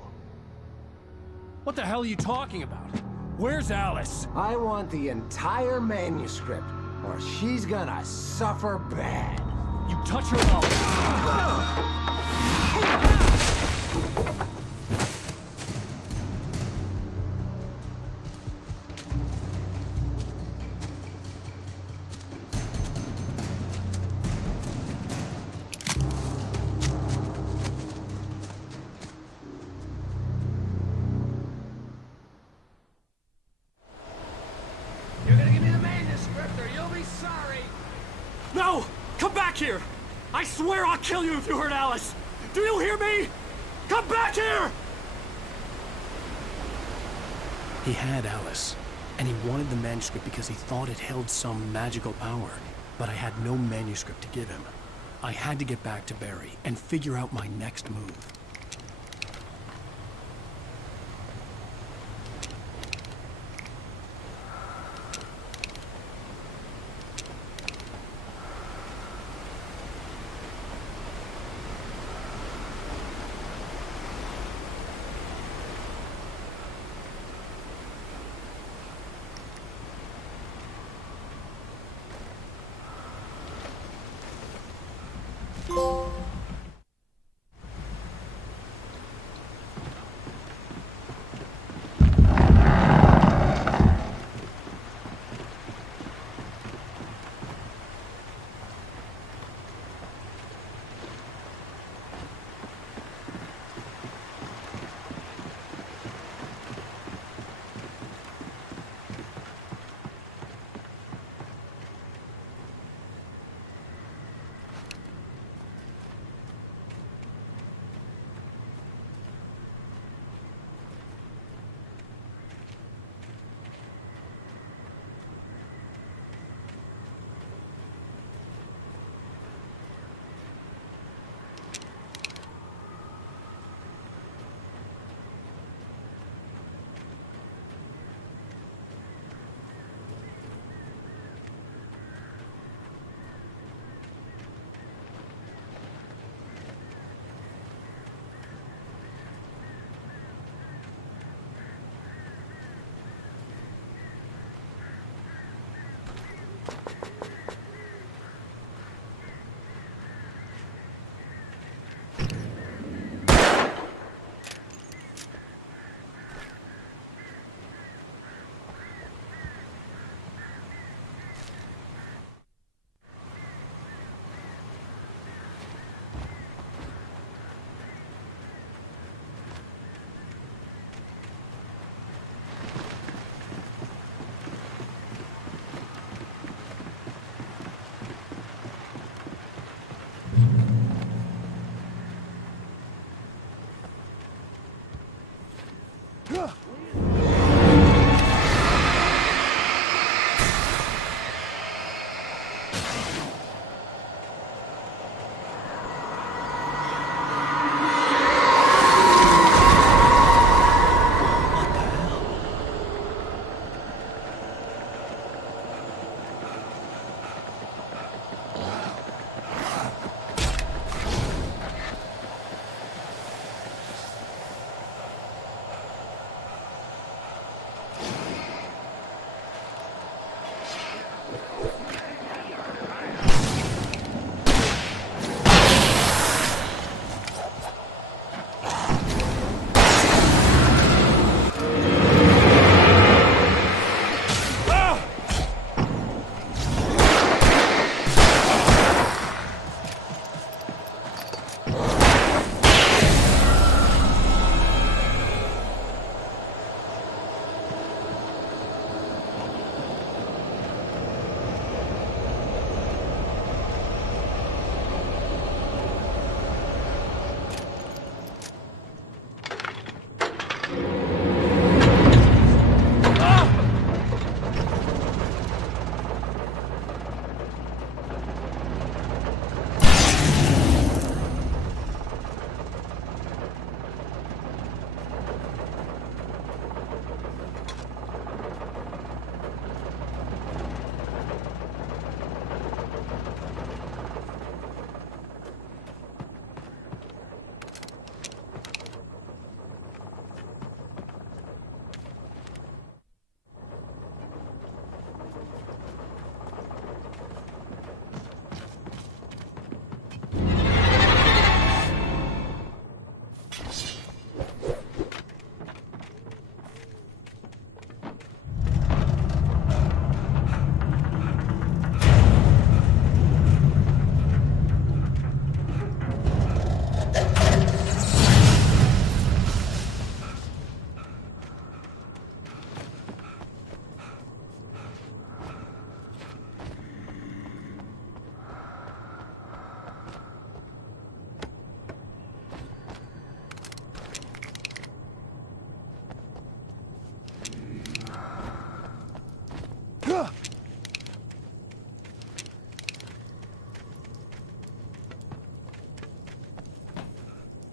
What the hell are you talking about? Where's Alice? I want the entire manuscript, or she's gonna suffer bad. You touch her mouth. You're gonna give me the manuscript or you'll be sorry! No! Come back here! I swear I'll kill you if you hurt Alice! Do you hear me? Come back here! He had Alice, and he wanted the manuscript because he thought it held some magical power. But I had no manuscript to give him. I had to get back to Barry and figure out my next move.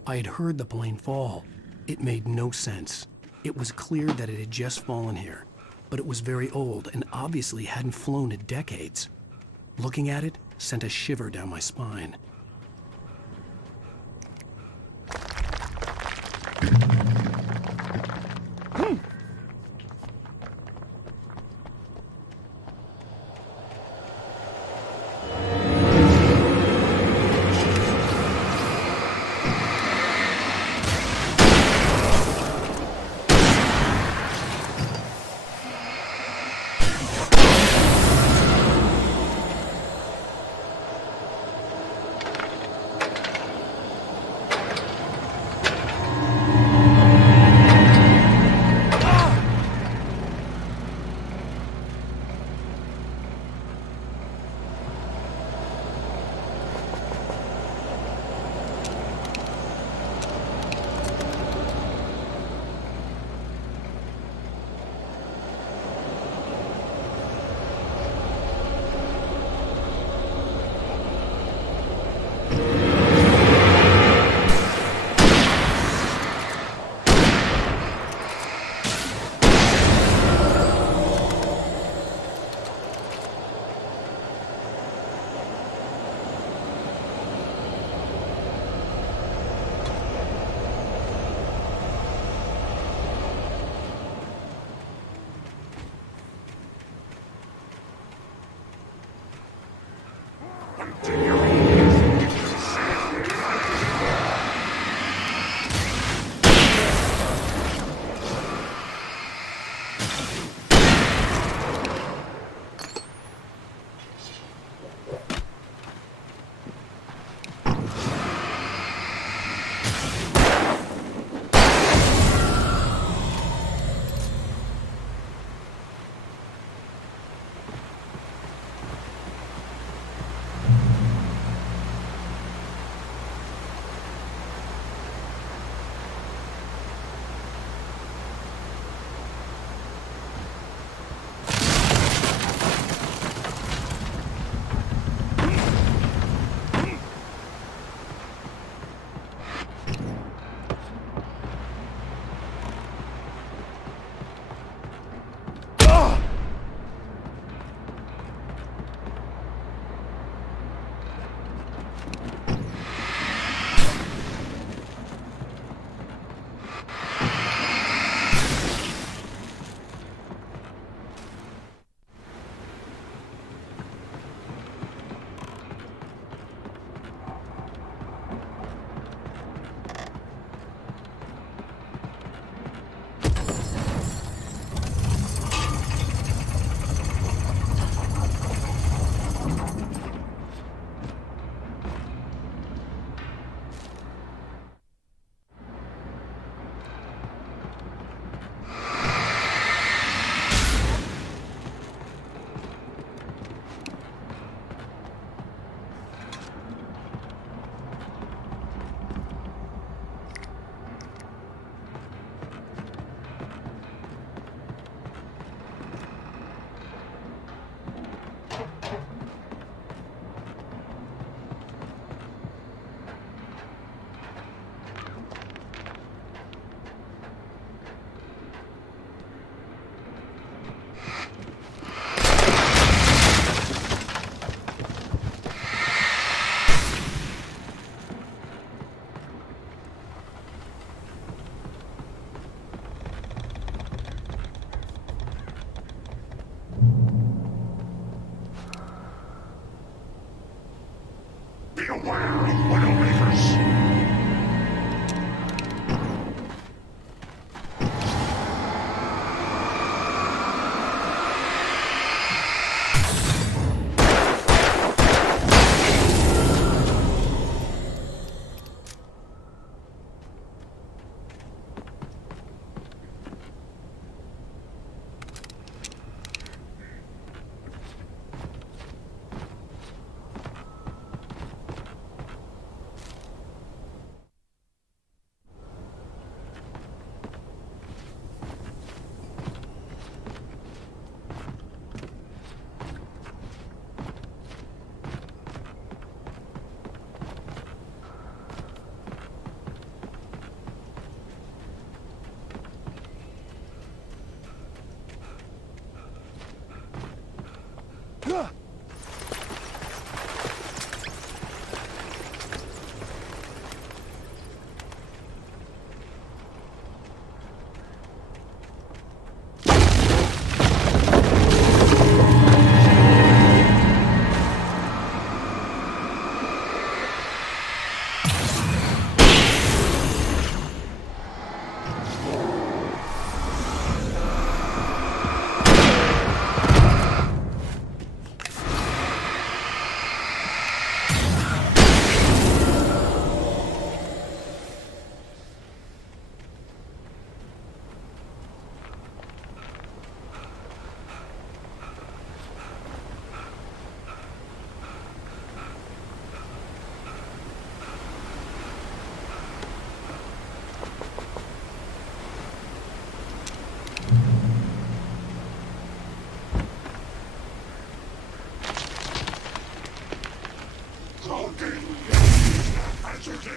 I had heard the plane fall. It made no sense. It was clear that it had just fallen here, but it was very old and obviously hadn't flown in decades. Looking at it sent a shiver down my spine.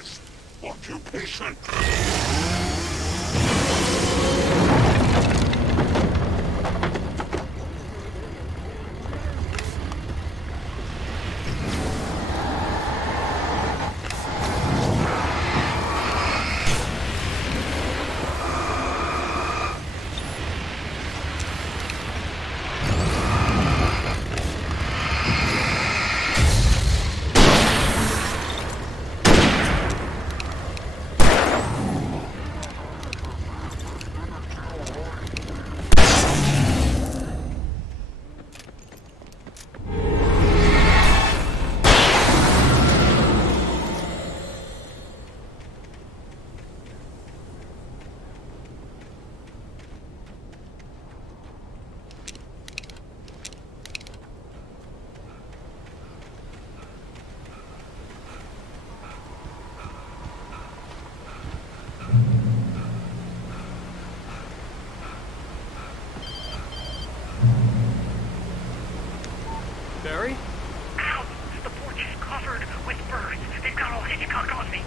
this. Occupation. Barry? Ow! The porch is covered with birds. They've got all Hitchcock on me.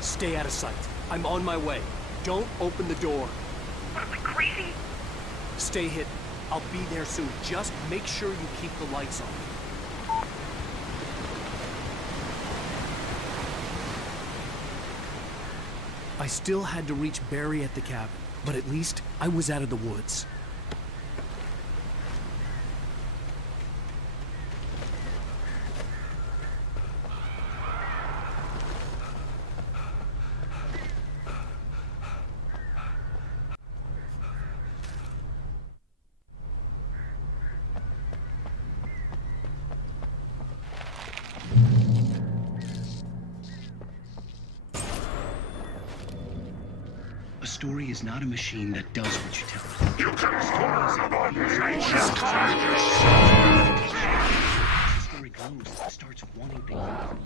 Stay out of sight. I'm on my way. Don't open the door. What am I, crazy? Stay hidden. I'll be there soon. Just make sure you keep the lights on. I still had to reach Barry at the cabin, but at least I was out of the woods. A story is not a machine that does what you tell it. You can learn about nature's The story glows, it starts wanting things.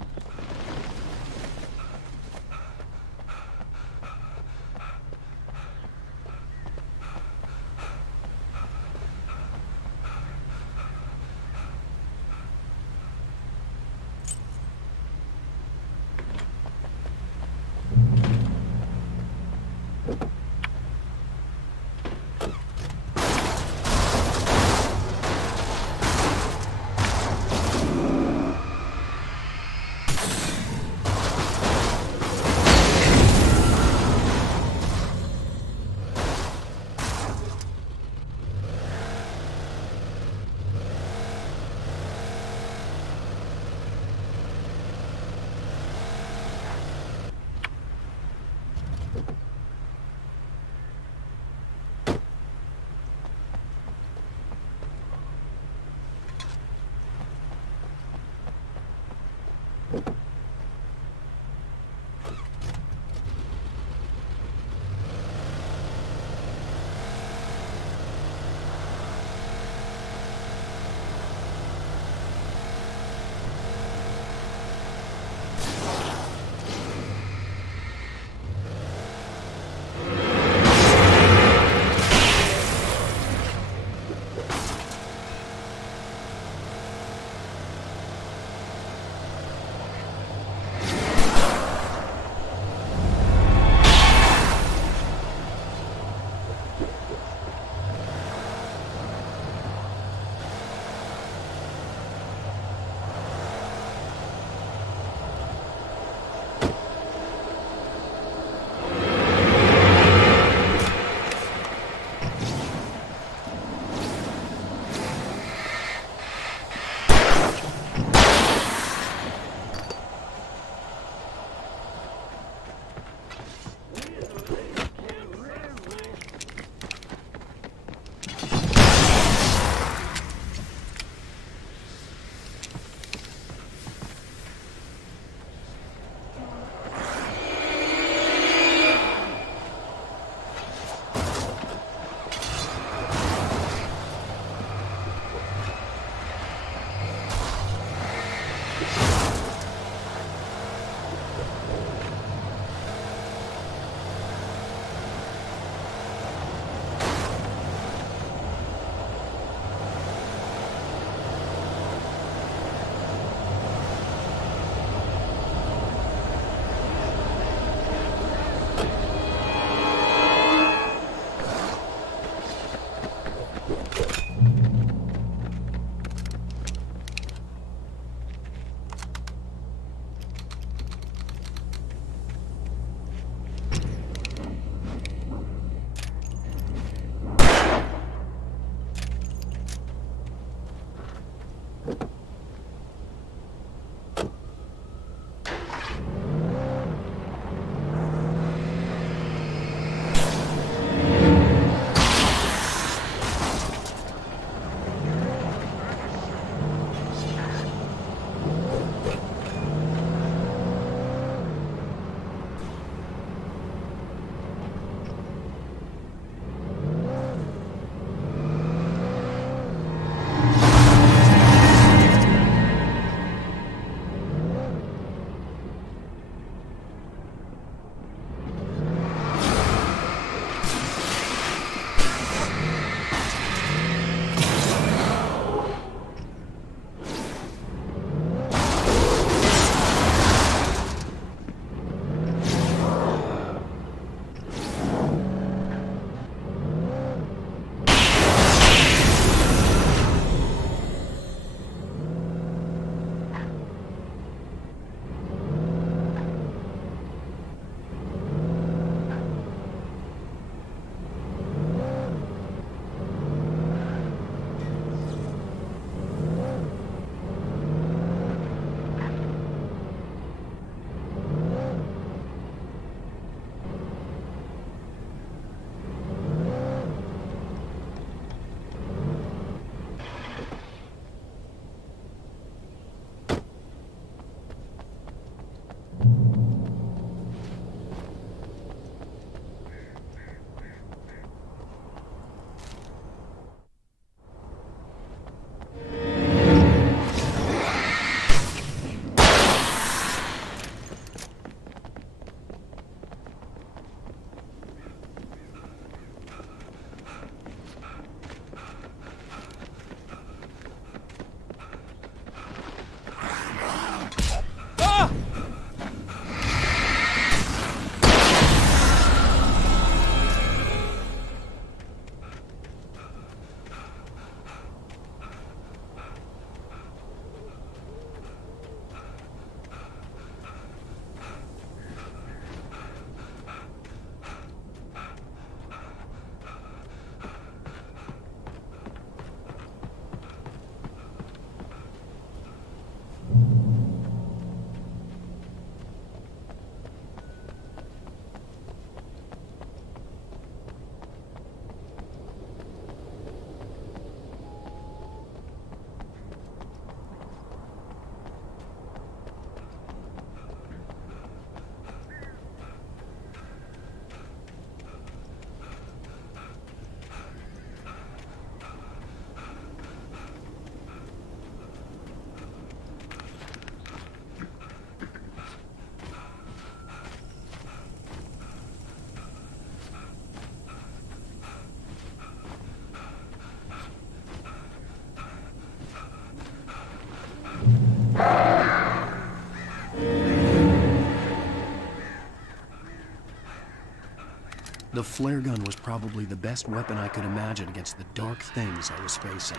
The flare gun was probably the best weapon I could imagine against the dark things I was facing.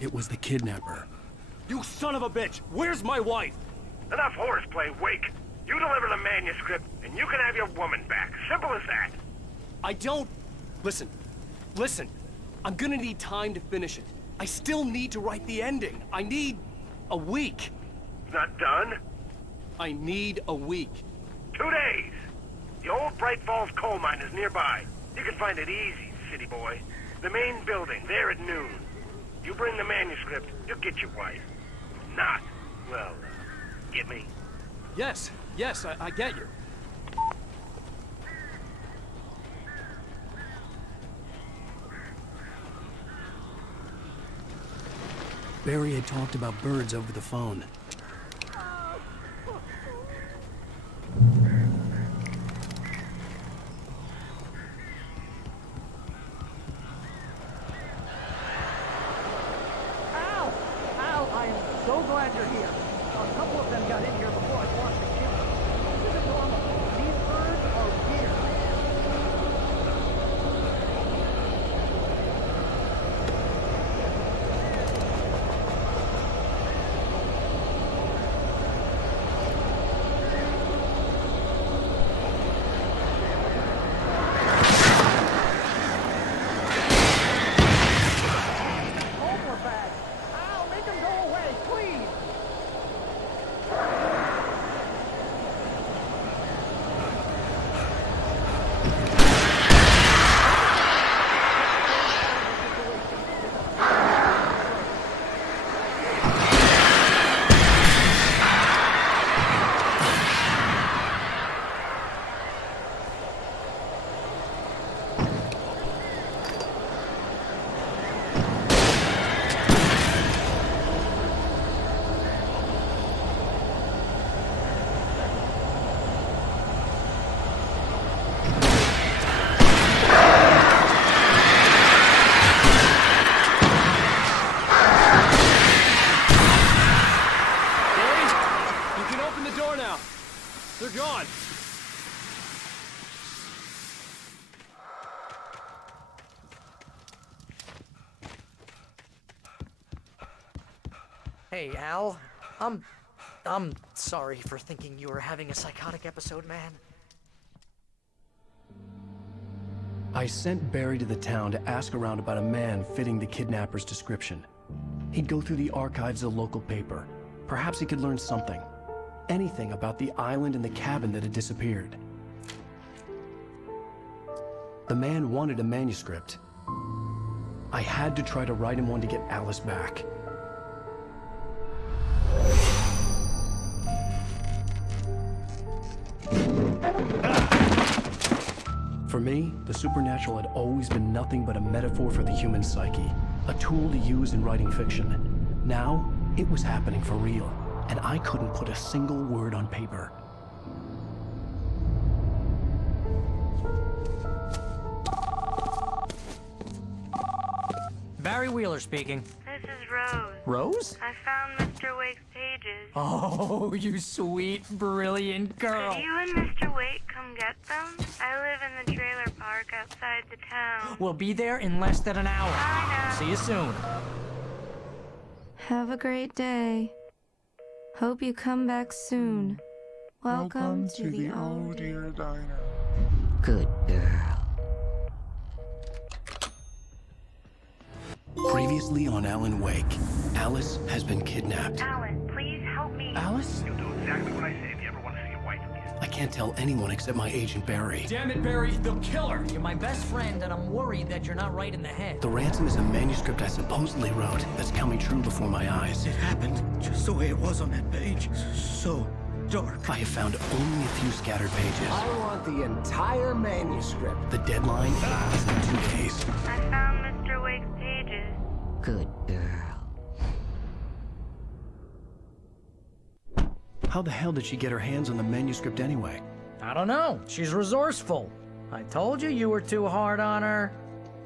It was the kidnapper. You son of a bitch! Where's my wife? Enough horseplay, Wake. You deliver the manuscript, and you can have your woman back. Simple as that. I don't... Listen. I'm gonna need time to finish it. I still need to write the ending. I need a week. It's not done? I need a week. 2 days. The old Bright Falls coal mine is nearby. You can find it easy, city boy. The main building, there at noon. You bring the manuscript, you'll get your wife. Not, well, get me? Yes, I get you. Barry had talked about birds over the phone. Al, I am so glad you're here. A couple of them got in here before I watched the kill. This isn't normal. These birds are weird. They're gone! Hey, Al. I'm sorry for thinking you were having a psychotic episode, man. I sent Barry to the town to ask around about a man fitting the kidnapper's description. He'd go through the archives of the local paper. Perhaps he could learn something. Anything about the island and the cabin that had disappeared. The man wanted a manuscript. I had to try to write him one to get Alice back. For me, the supernatural had always been nothing but a metaphor for the human psyche, a tool to use in writing fiction. Now, it was happening for real, and I couldn't put a single word on paper. Barry Wheeler speaking. This is Rose. Rose? I found Mr. Wake's pages. Oh, you sweet, brilliant girl. Could you and Mr. Wake come get them? I live in the trailer park outside the town. We'll be there in less than an hour. Bye now. See you soon. Have a great day. Hope you come back soon. Welcome to the Oh Dear Diner. Good girl. Previously on Alan Wake, Alice has been kidnapped. Alan, please help me. Alice? You'll do exactly what I say if you ever want to see your wife again. I can't tell anyone except my agent Barry. Damn it, Barry, they'll kill her! You're my best friend, and I'm worried that you're not right in the head. The ransom is a manuscript I supposedly wrote that's coming true before my eyes. It happened just the way it was on that page. So dark. I have found only a few scattered pages. I want the entire manuscript. The deadline is in 2 days. I found Mr. Wake's pages. Good girl. How the hell did she get her hands on the manuscript anyway? I don't know. She's resourceful. I told you you were too hard on her.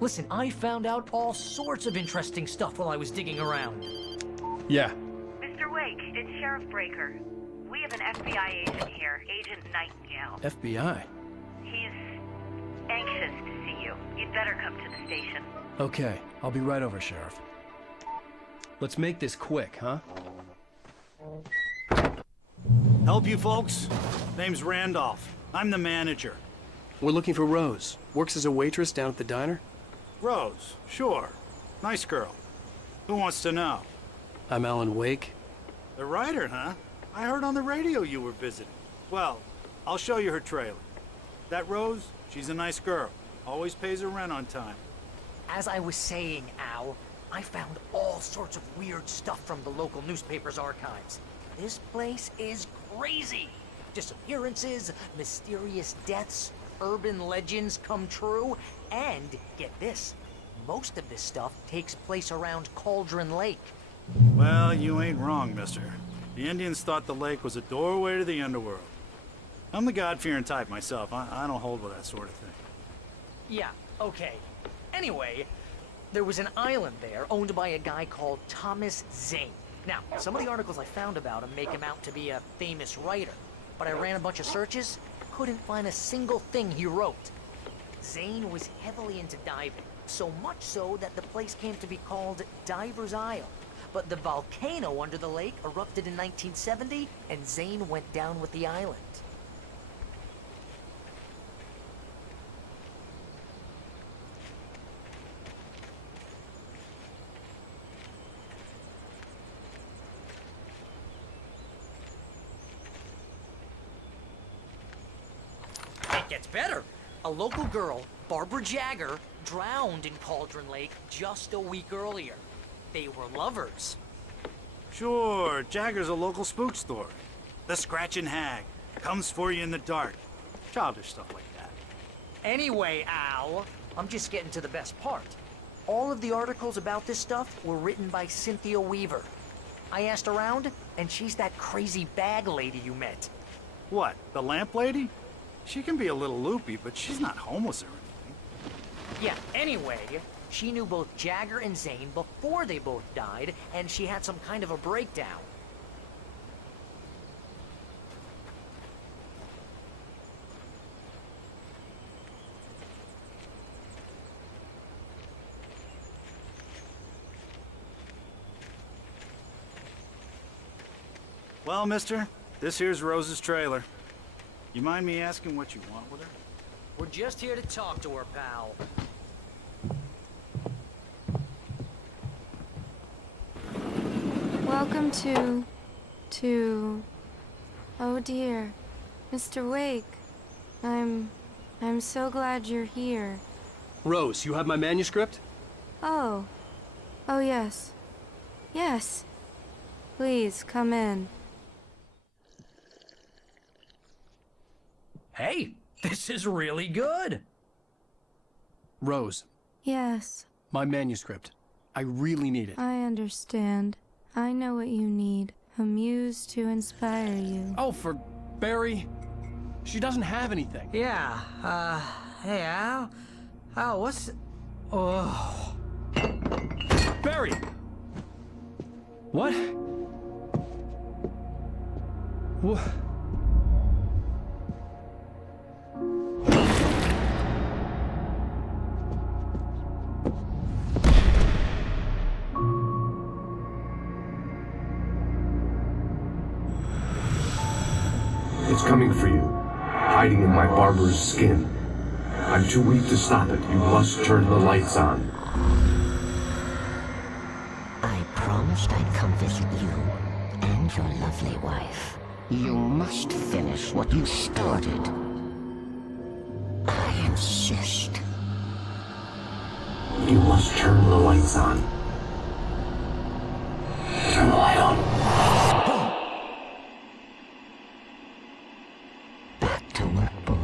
Listen, I found out all sorts of interesting stuff while I was digging around. Yeah. Mr. Wake, it's Sheriff Breaker. We have an FBI agent here, Agent Nightingale. FBI? He's anxious to see you. You'd better come to the station. Okay, I'll be right over, Sheriff. Let's make this quick, huh? Help you folks? Name's Randolph. I'm the manager. We're looking for Rose. Works as a waitress down at the diner? Rose, sure. Nice girl. Who wants to know? I'm Alan Wake. The writer, huh? I heard on the radio you were visiting. Well, I'll show you her trailer. That Rose, she's a nice girl. Always pays her rent on time. As I was saying, Al, I found all sorts of weird stuff from the local newspaper's archives. This place is crazy. Disappearances, mysterious deaths, urban legends come true, and get this, most of this stuff takes place around Cauldron Lake. Well, you ain't wrong, mister. The Indians thought the lake was a doorway to the underworld. I'm the God-fearing type myself. I don't hold with that sort of thing. Yeah, okay. Anyway, there was an island there owned by a guy called Thomas Zane. Now, some of the articles I found about him make him out to be a famous writer, but I ran a bunch of searches, couldn't find a single thing he wrote. Zane was heavily into diving, so much so that the place came to be called Diver's Isle. But the volcano under the lake erupted in 1970, and Zane went down with the island. It gets better. A local girl, Barbara Jagger, drowned in Cauldron Lake just a week earlier. They were lovers. Sure, Jagger's a local spook story. The Scratching Hag comes for you in the dark. Childish stuff like that. Anyway, Al, I'm just getting to the best part. All of the articles about this stuff were written by Cynthia Weaver. I asked around, and she's that crazy bag lady you met. What, the lamp lady? She can be a little loopy, but she's not homeless or anything. Yeah, anyway, she knew both Jagger and Zane before they both died, and she had some kind of a breakdown. Well, mister, this here's Rose's trailer. You mind me asking what you want with her? We're just here to talk to her, pal. Welcome to... Oh dear. Mr. Wake. I'm so glad you're here. Rose, you have my manuscript? Oh. Oh yes. Yes. Please, come in. Hey, this is really good. Rose, Yes, my manuscript. I really need it. I understand. I know what you need. A muse to inspire you. Oh, for Barry? She doesn't have anything. Yeah, hey, Al? Al, what's... Oh... Barry! What? What? It's coming for you, hiding in my barber's skin. I'm too weak to stop it. You must turn the lights on. I promised I'd come visit you and your lovely wife. You must finish what you started. I insist. You must turn the lights on. Turn the light on. Back to work, boy.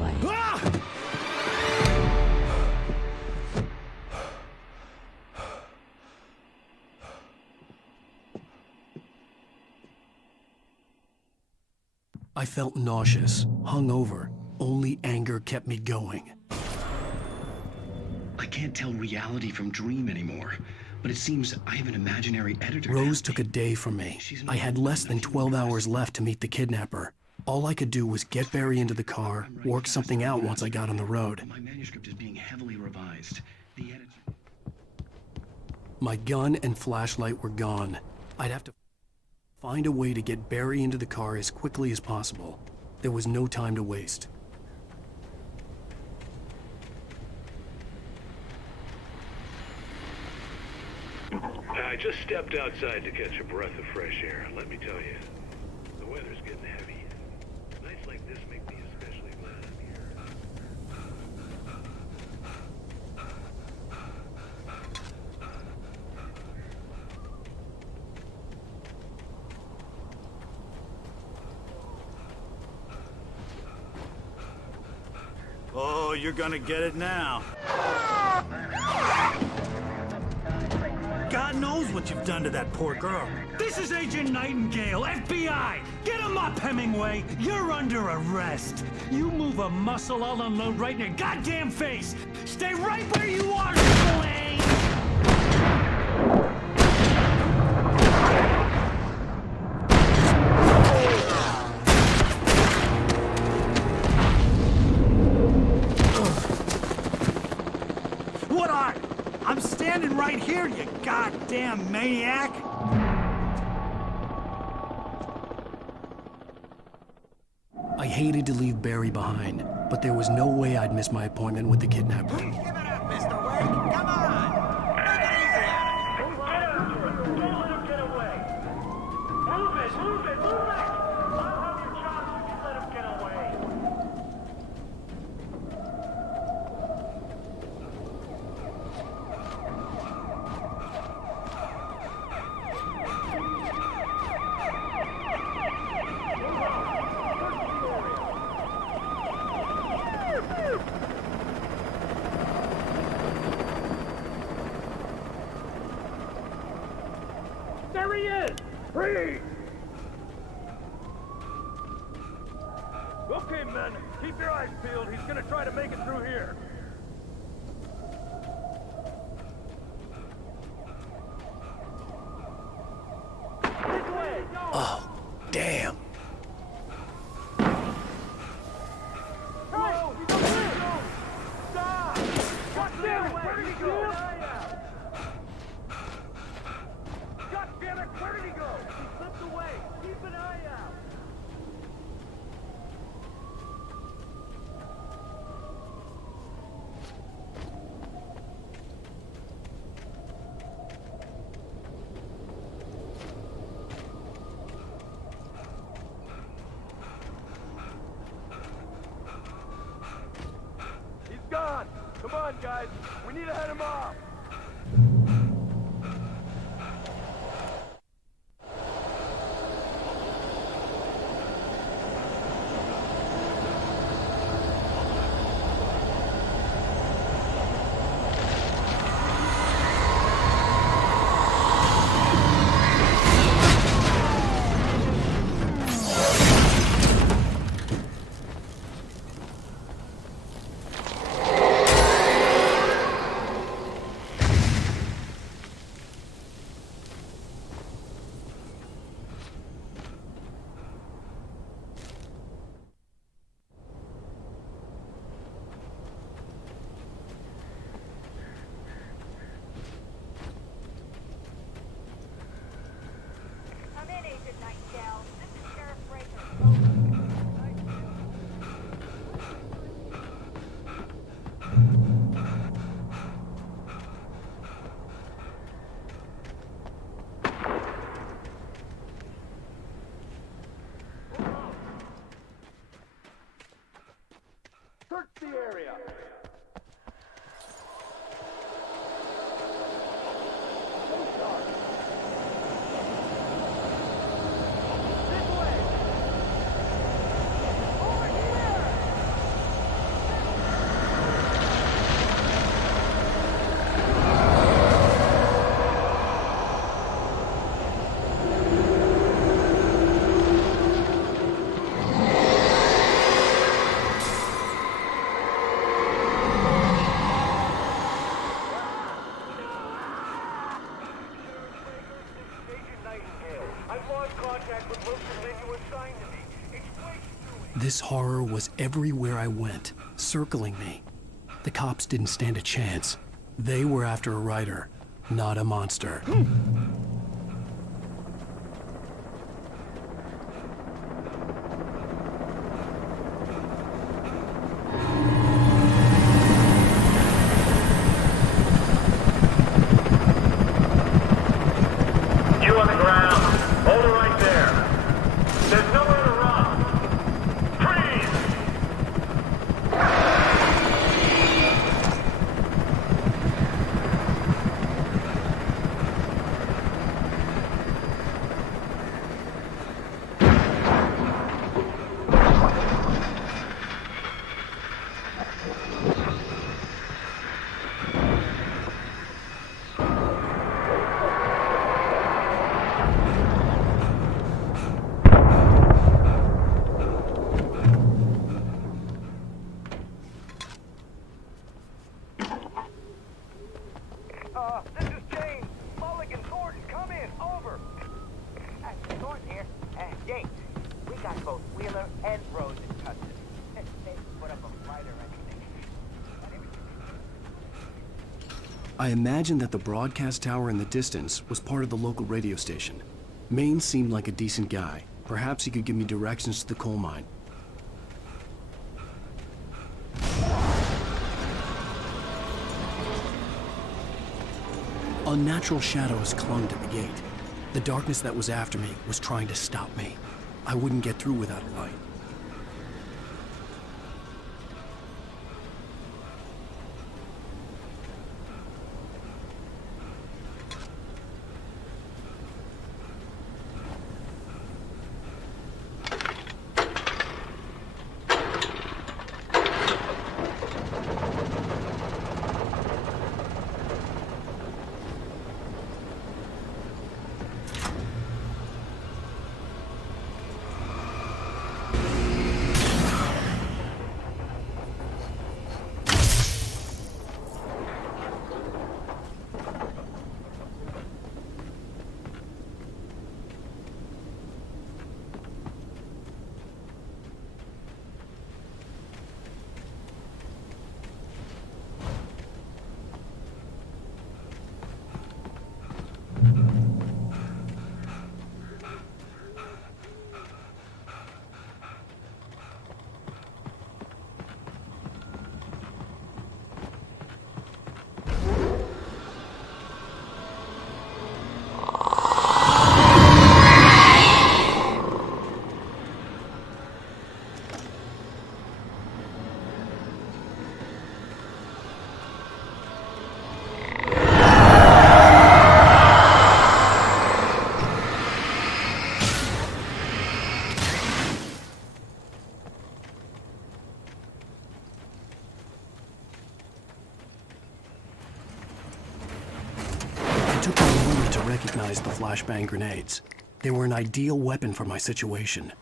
I felt nauseous, hungover. Only anger kept me going. I can't tell reality from dream anymore. But it seems I have an imaginary editor. Rose took a day from me. I had less than 12 hours left to meet the kidnapper. All I could do was get Barry into the car, work something out once I got on the road. My manuscript is being heavily revised. The editor... My gun and flashlight were gone. I'd have to find a way to get Barry into the car as quickly as possible. There was no time to waste. I just stepped outside to catch a breath of fresh air. Let me tell you, the weather's getting heavy. Nights like this make me especially glad I'm here. Oh, you're gonna get it now. God knows what you've done to that poor girl. This is Agent Nightingale, FBI! Get him up, Hemingway! You're under arrest! You move a muscle, I'll unload right in your goddamn face! Stay right where you are, Slane! What are? I'm standing right here, you goddamn maniac! I hated to leave Barry behind, but there was no way I'd miss my appointment with the kidnapper. Give it up, Mr. Wake! Come on! Make it easy on him! Get after him! Don't let him get away! Move it! Move it! Move it! I'll have your chops if you let him get away! There he is! Freeze! Okay, men, keep your eyes peeled. He's gonna try to make it through here. This way! Oh, damn. Hey! He's over here! Stop! God damn it! Where did he go? God damn it! Where did he go? He slipped away. Keep an eye out. He's gone. Come on, guys. We need to head him off. Search the area. This horror was everywhere I went, circling me. The cops didn't stand a chance. They were after a writer, not a monster. You on the ground. Hold it right there. There's nowhere to run. Freeze! This is James. Mulligan, Thornton, come in. Over. Thornton here. James, we got both Wheeler and Rose in custody. They put up a fight or anything. I imagined that the broadcast tower in the distance was part of the local radio station. Maine seemed like a decent guy. Perhaps he could give me directions to the coal mine. Unnatural shadows clung to the gate. The darkness that was after me was trying to stop me. I wouldn't get through without a light. It took me a moment to recognize the flashbang grenades. They were an ideal weapon for my situation.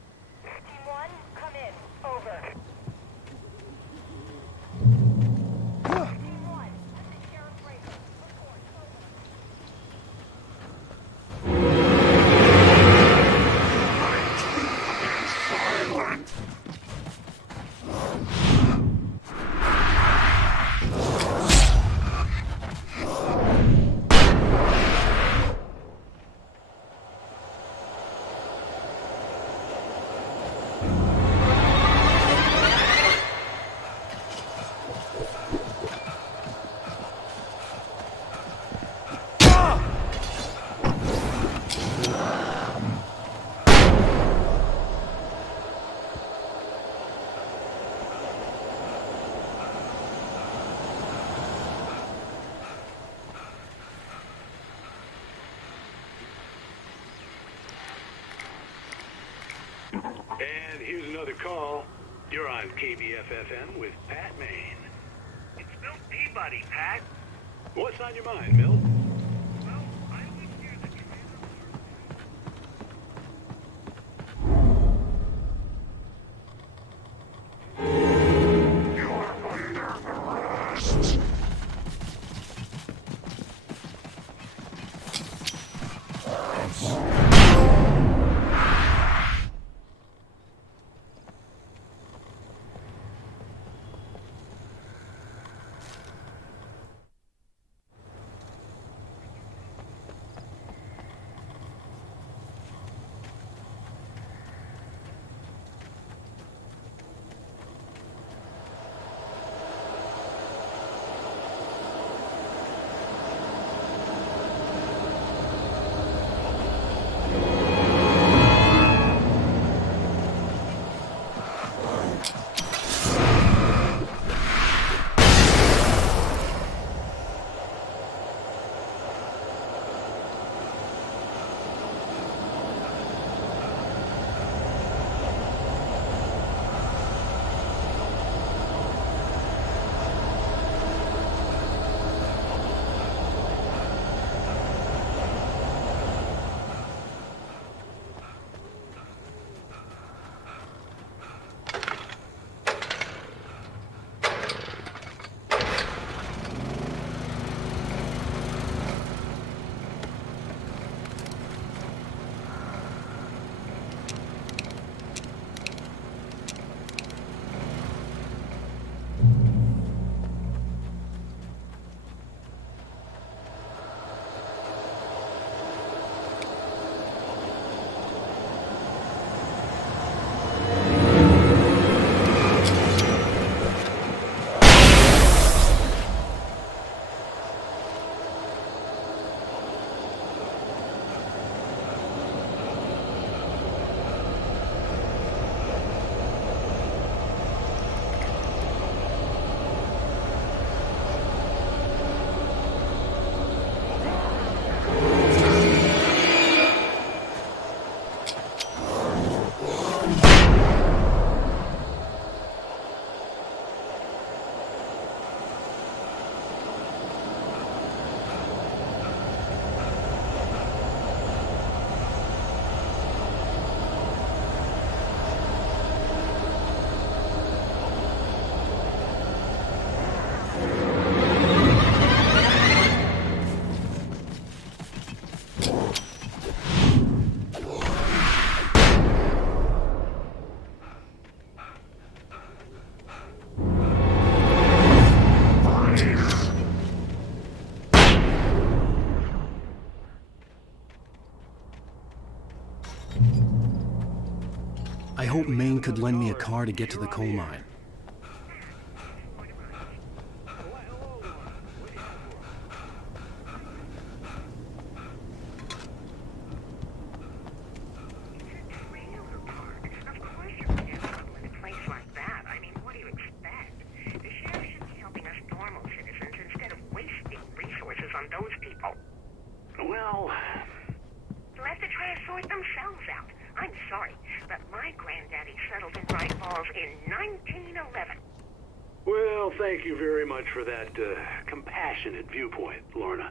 And here's another call. You're on KBFFM with Pat Maine. It's Milt Peabody, Pat. What's on your mind, Milt? Well, I always hear that you hoped Maine could lend me a car to get to the coal mine. Well, let the trash sort themselves out. I'm sorry, but my granddaddy settled in Bright Falls in 1911. Well, thank you very much for that compassionate viewpoint, Lorna.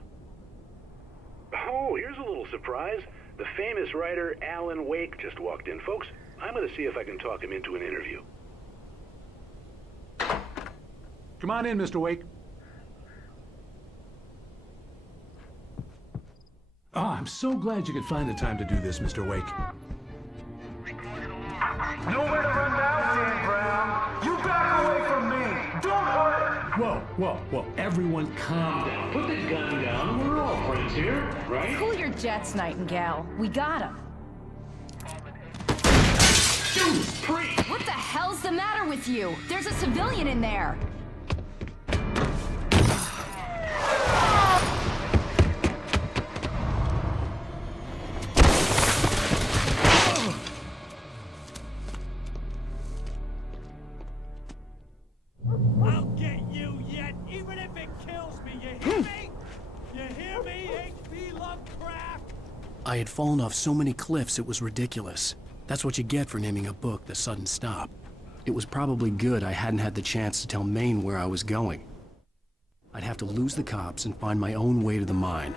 Oh, here's a little surprise. The famous writer Alan Wake just walked in. Folks, I'm going to see if I can talk him into an interview. Come on in, Mr. Wake. Oh, I'm so glad you could find the time to do this, Mr. Wake. Nowhere to run now, Dan Brown. You back away from me. Don't hurt her. Whoa. Everyone calm down. Put the gun down. We're all friends here, right? Cool your jets, Nightingale. We got him. What the hell's the matter with you? There's a civilian in there. I'll get you yet, even if it kills me. You hear me? You hear me, H.P. Lovecraft? I had fallen off so many cliffs it was ridiculous. That's what you get for naming a book The Sudden Stop. It was probably good I hadn't had the chance to tell Maine where I was going. I'd have to lose the cops and find my own way to the mine.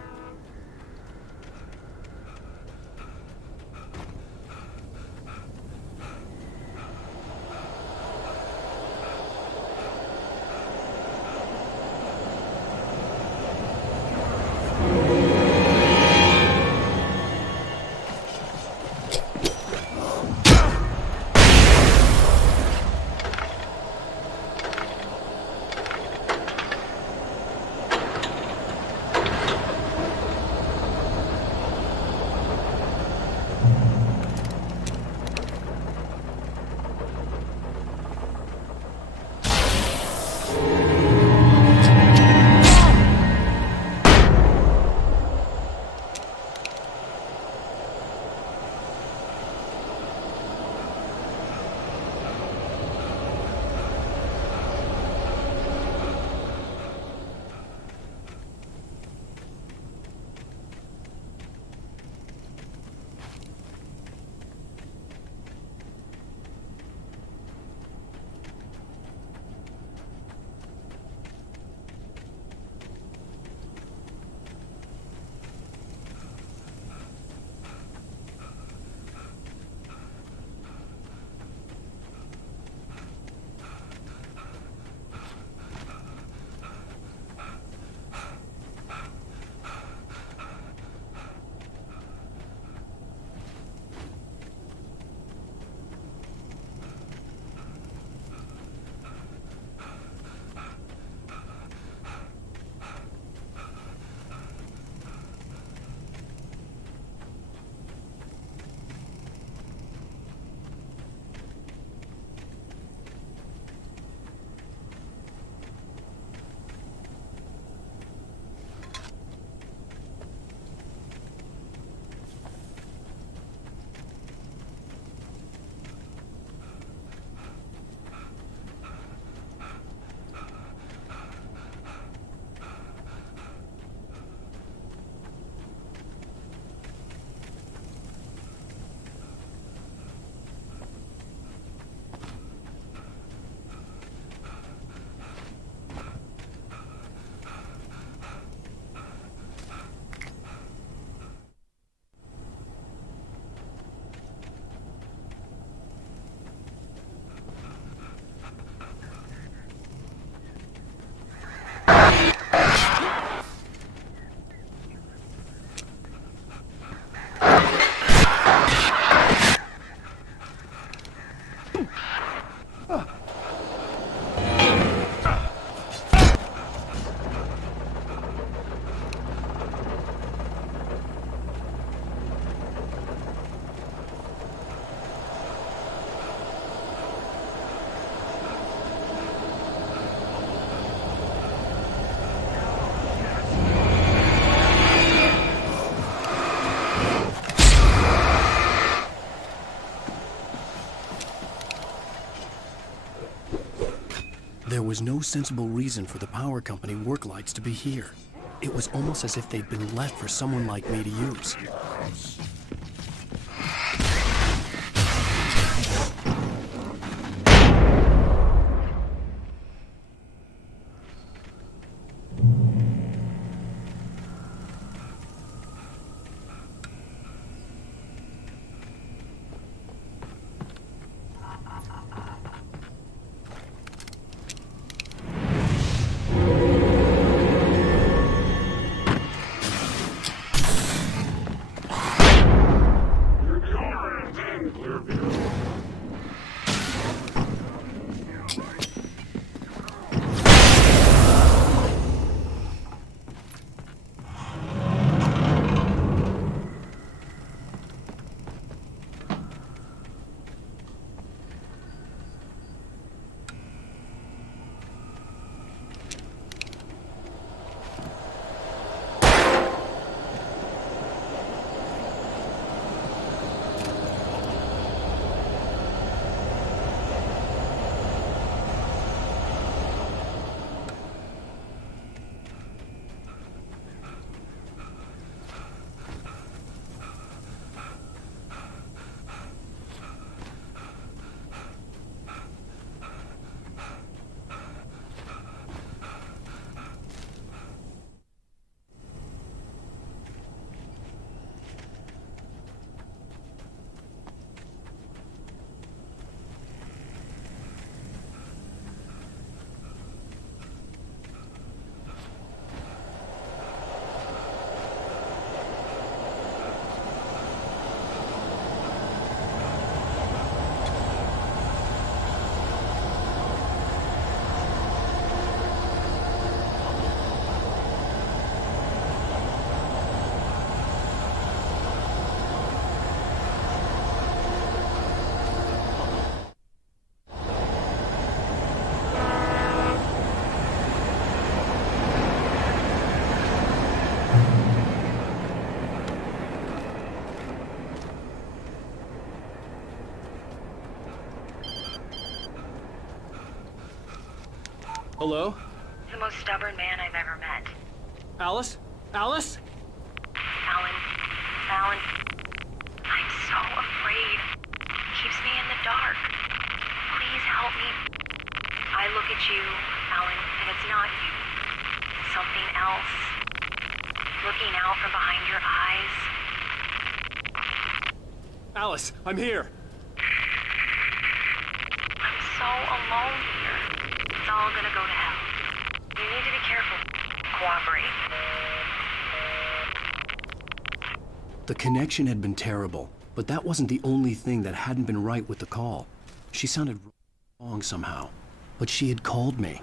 There was no sensible reason for the power company work lights to be here. It was almost as if they'd been left for someone like me to use. Hello? The most stubborn man I've ever met. Alice? Alice? Alan, I'm so afraid. He keeps me in the dark. Please help me. I look at you, Alan, and it's not you. It's something else. Looking out from behind your eyes. Alice, I'm here. I'm so alone here. It's all gonna go to hell. You need to be careful. Cooperate. The connection had been terrible, but that wasn't the only thing that hadn't been right with the call. She sounded wrong somehow, but she had called me.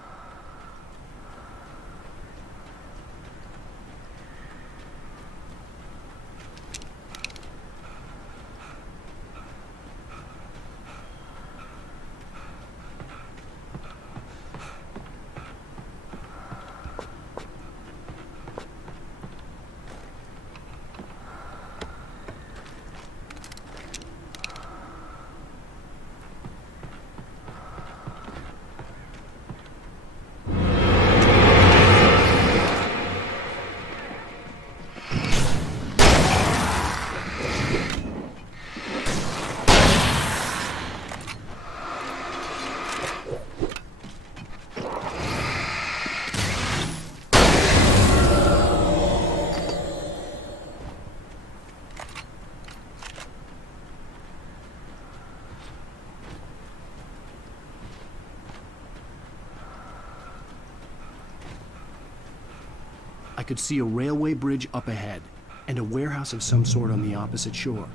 I could see a railway bridge up ahead, and a warehouse of some sort on the opposite shore.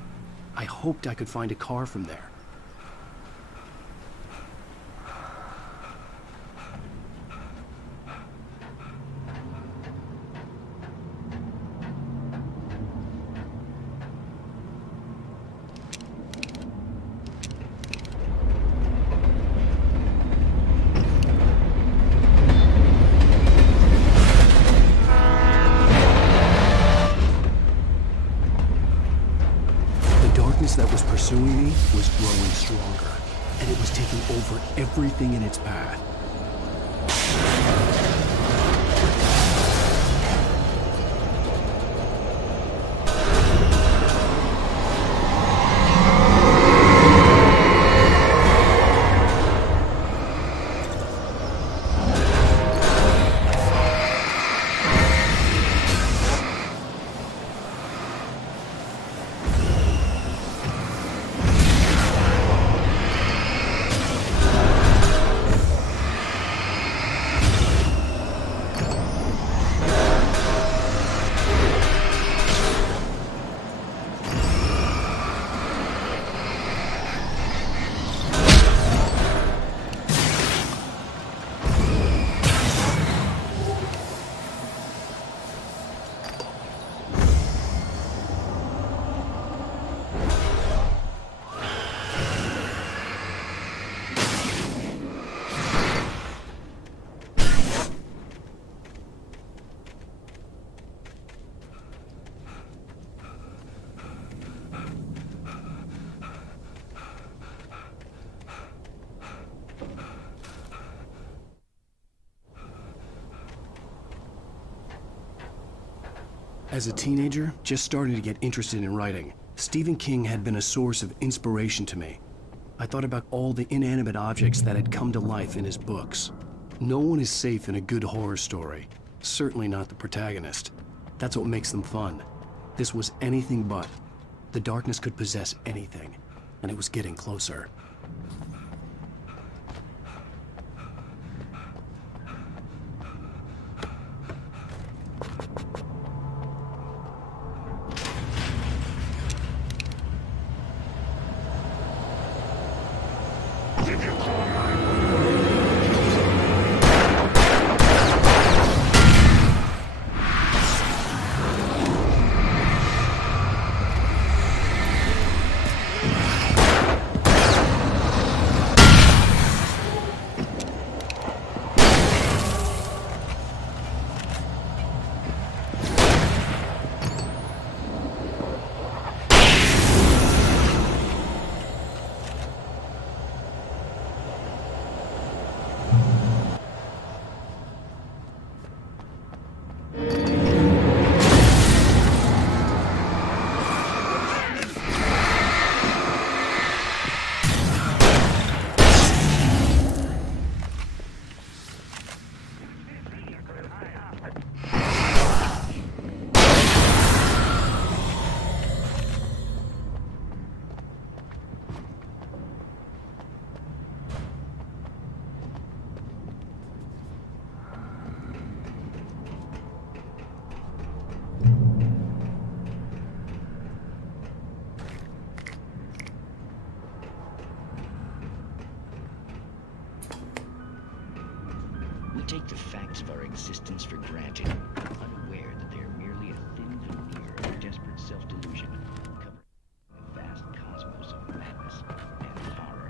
I hoped I could find a car from there. That was pursuing me was growing stronger, and it was taking over everything in its path. As a teenager, just starting to get interested in writing, Stephen King had been a source of inspiration to me. I thought about all the inanimate objects that had come to life in his books. No one is safe in a good horror story. Certainly not the protagonist. That's what makes them fun. This was anything but. The darkness could possess anything, and it was getting closer. We take the facts of our existence for granted, unaware that they are merely a thin veneer of desperate self-delusion, covering a vast cosmos of madness and horror.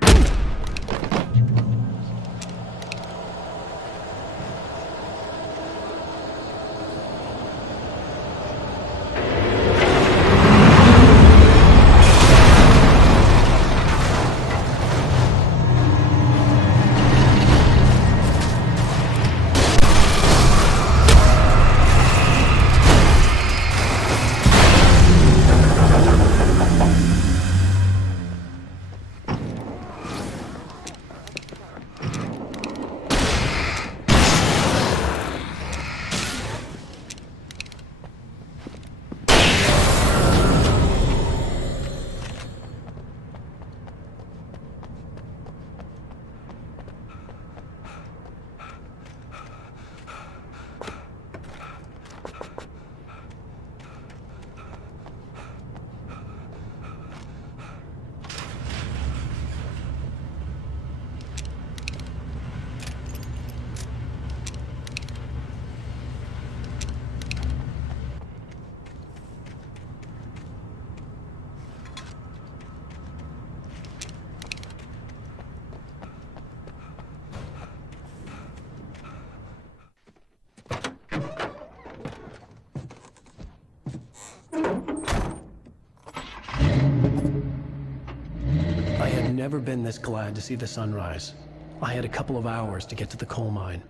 Never been this glad to see the sunrise. I had a couple of hours to get to the coal mine.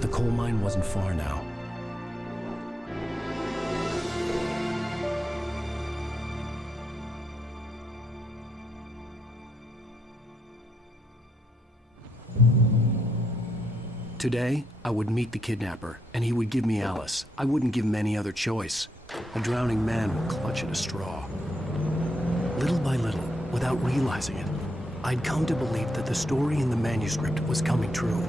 The coal mine wasn't far now. Today, I would meet the kidnapper, and he would give me Alice. I wouldn't give him any other choice. A drowning man would clutch at a straw. Little by little, without realizing it, I'd come to believe that the story in the manuscript was coming true.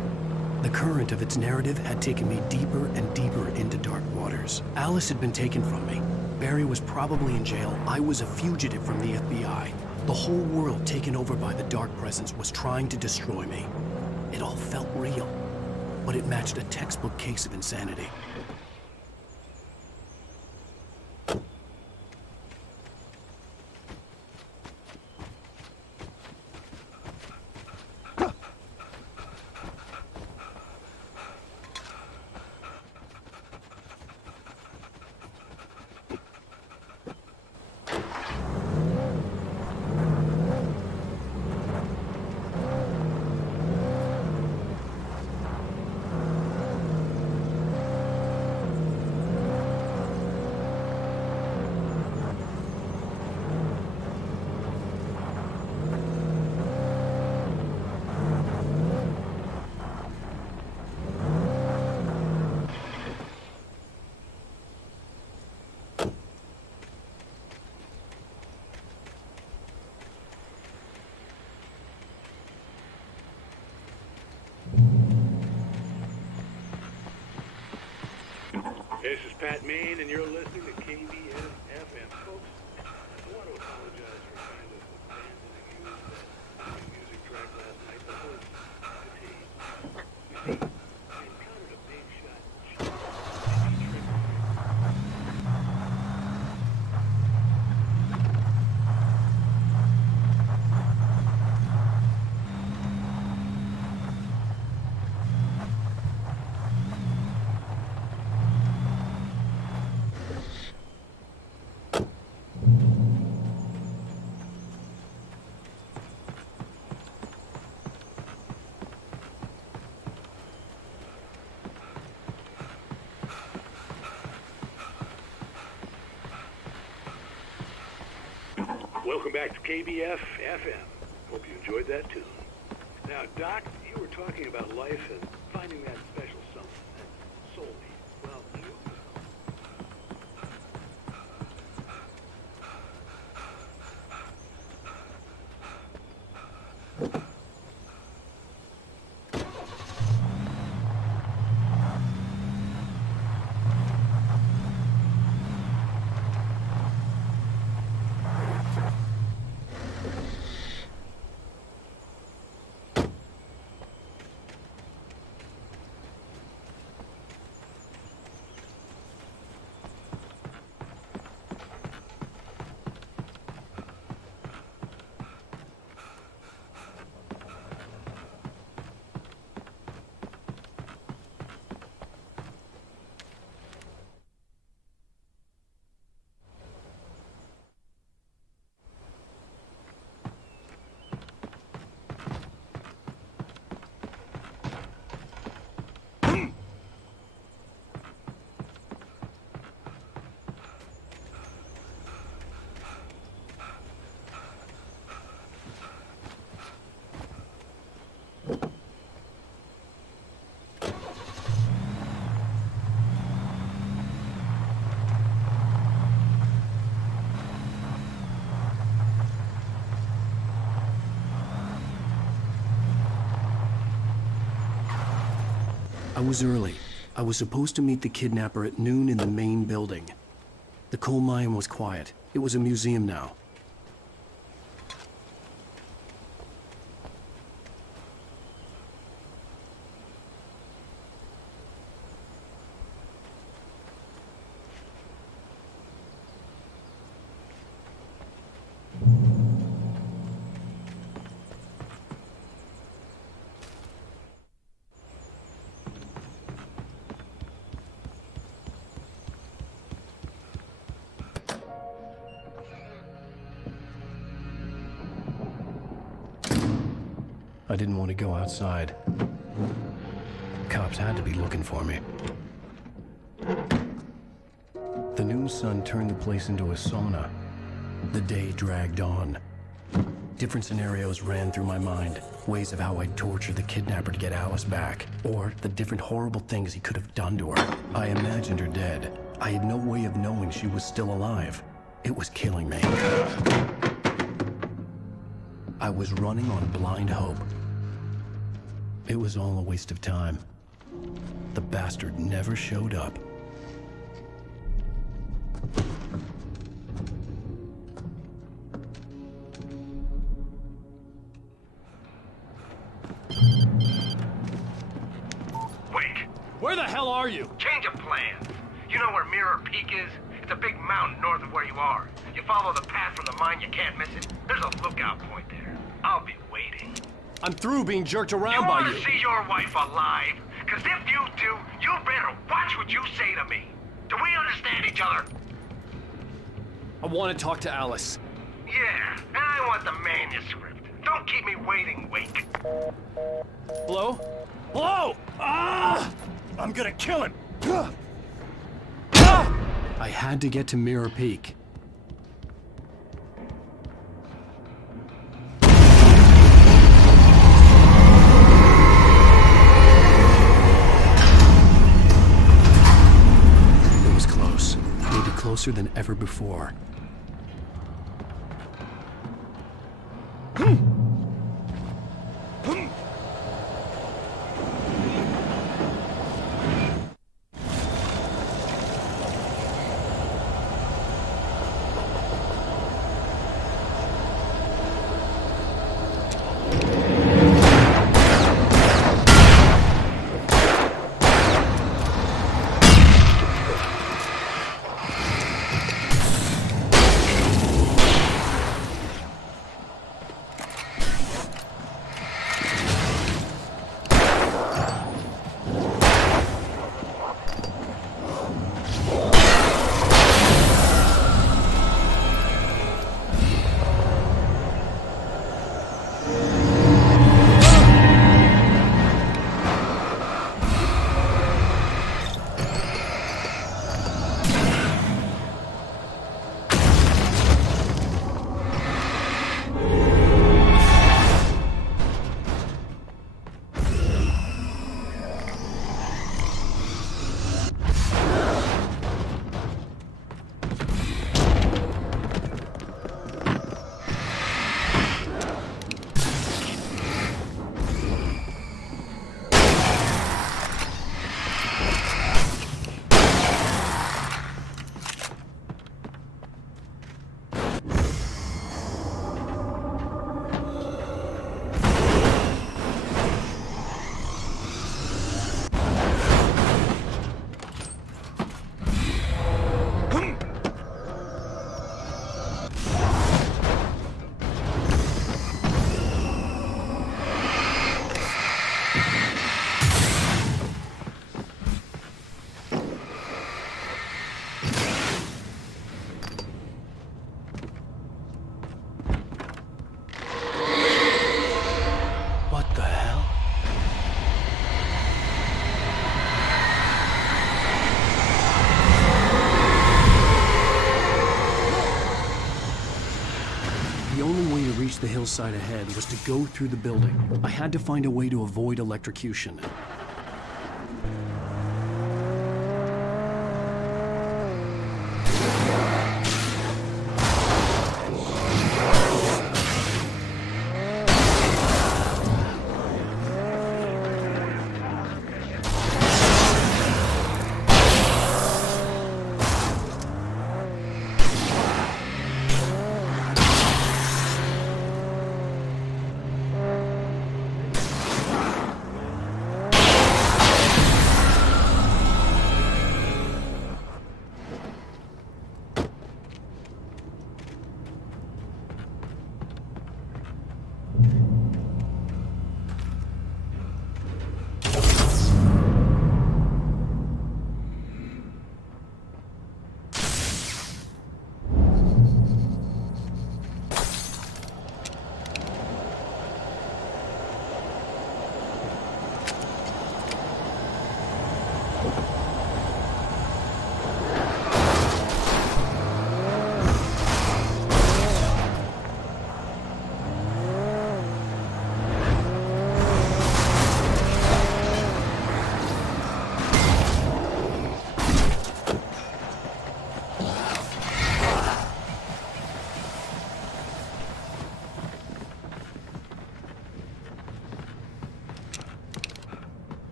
The current of its narrative had taken me deeper and deeper into dark waters. Alice had been taken from me. Barry was probably in jail. I was a fugitive from the FBI. The whole world taken over by the dark presence was trying to destroy me. It all felt real, but it matched a textbook case of insanity. This is Pat Main, and you're listening to KBS FM. Folks, I want to apologize for kind of abandoning you that music track last night. The whole fatigue. You see, I encountered a big shot. Welcome back to KBF FM. Hope you enjoyed that tune. Now, Doc, you were talking about life and finding that special something, that soulmate. Well, you I was early. I was supposed to meet the kidnapper at noon in the main building. The coal mine was quiet. It was a museum now. I didn't want to go outside. Cops had to be looking for me. The noon sun turned the place into a sauna. The day dragged on. Different scenarios ran through my mind. Ways of how I'd torture the kidnapper to get Alice back. Or the different horrible things he could have done to her. I imagined her dead. I had no way of knowing she was still alive. It was killing me. I was running on blind hope. It was all a waste of time. The bastard never showed up. Wake! Where the hell are you? Change of plans. You know where Mirror Peak is? It's a big mountain north of where you are. You follow the path from the mine, you can't miss it. There's a lookout point there. I'll be waiting. I'm through being jerked around by You you. want to see your wife alive? Because if you do, you better watch what you say to me. Do we understand each other? I want to talk to Alice. Yeah, and I want the manuscript. Don't keep me waiting, Wake. Hello? Hello! Ah! I'm gonna kill him! I had to get to Mirror Peak. It was close. Maybe closer than ever before. reach the hillside ahead was to go through the building. I had to find a way to avoid electrocution.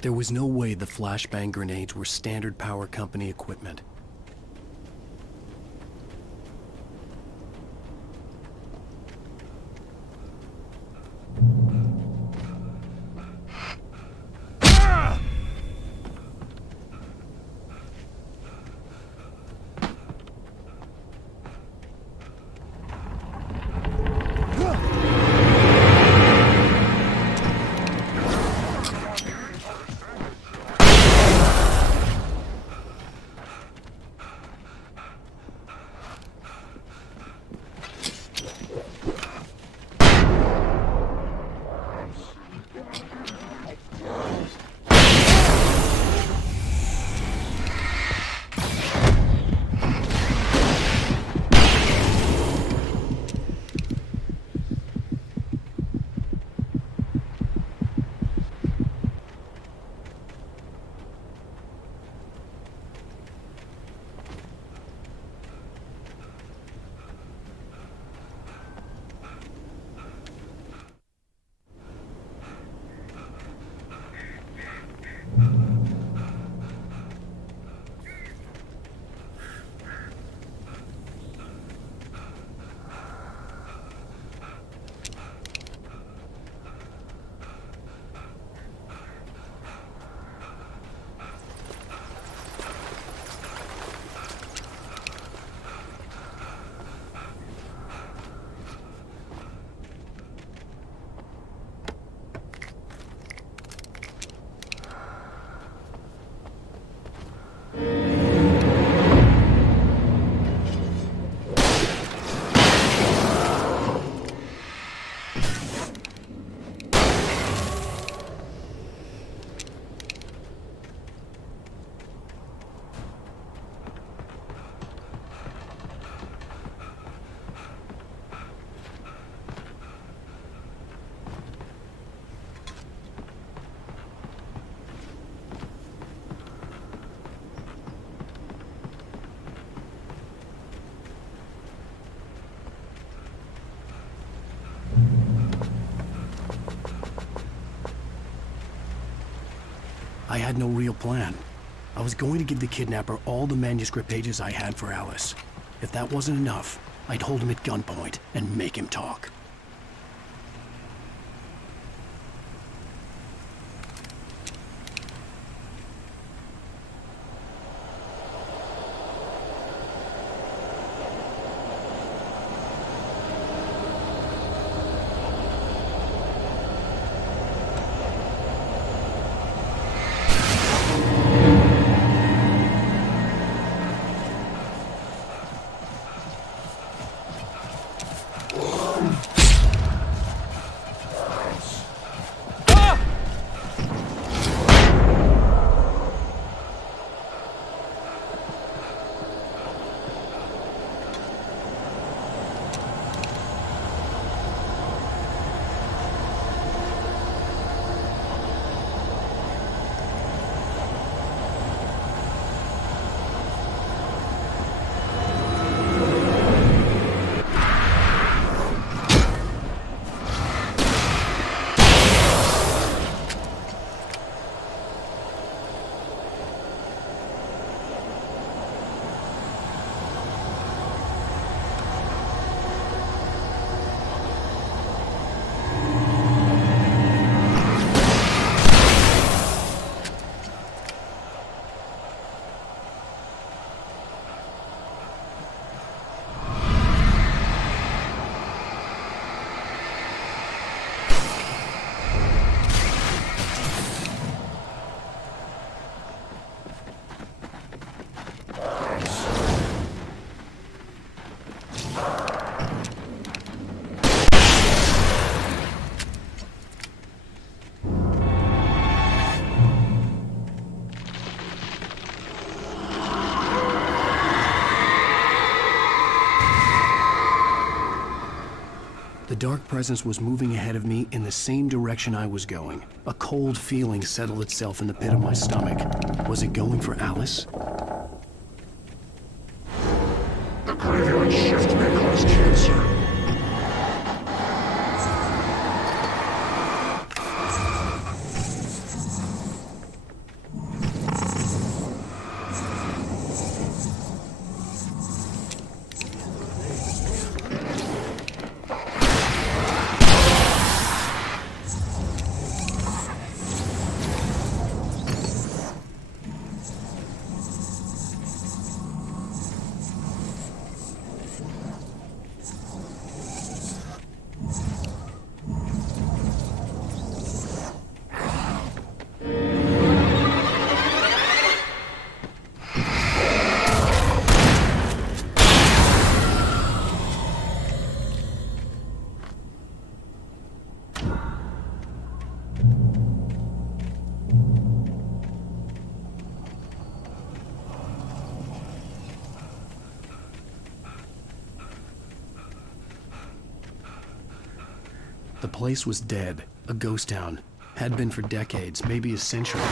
There was no way the flashbang grenades were standard power company equipment. I had no real plan. I was going to give the kidnapper all the manuscript pages I had for Alice. If that wasn't enough, I'd hold him at gunpoint and make him talk. The dark presence was moving ahead of me in the same direction I was going. A cold feeling settled itself in the pit of my stomach. Was it going for Alice? The graveyard shift may cause cancer. The place was dead, a ghost town. Had been for decades, maybe a century.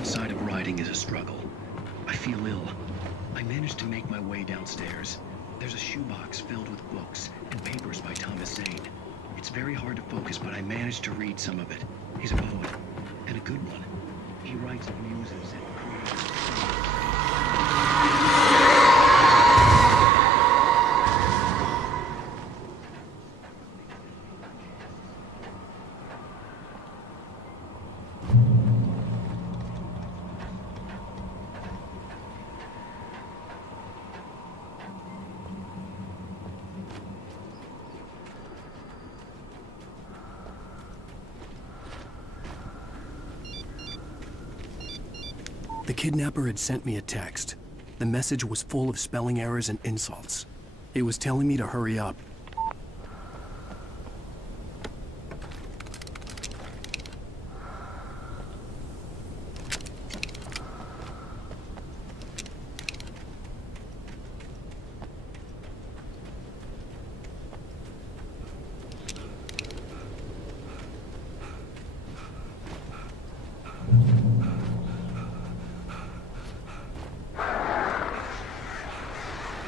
outside of writing is a struggle. I feel ill. I managed to make my way downstairs. There's a shoebox filled with books and papers by Thomas Zane. It's very hard to focus, but I managed to read some of it. He's a poet, and a good one. He writes muses and creates... The kidnapper had sent me a text. The message was full of spelling errors and insults. It was telling me to hurry up.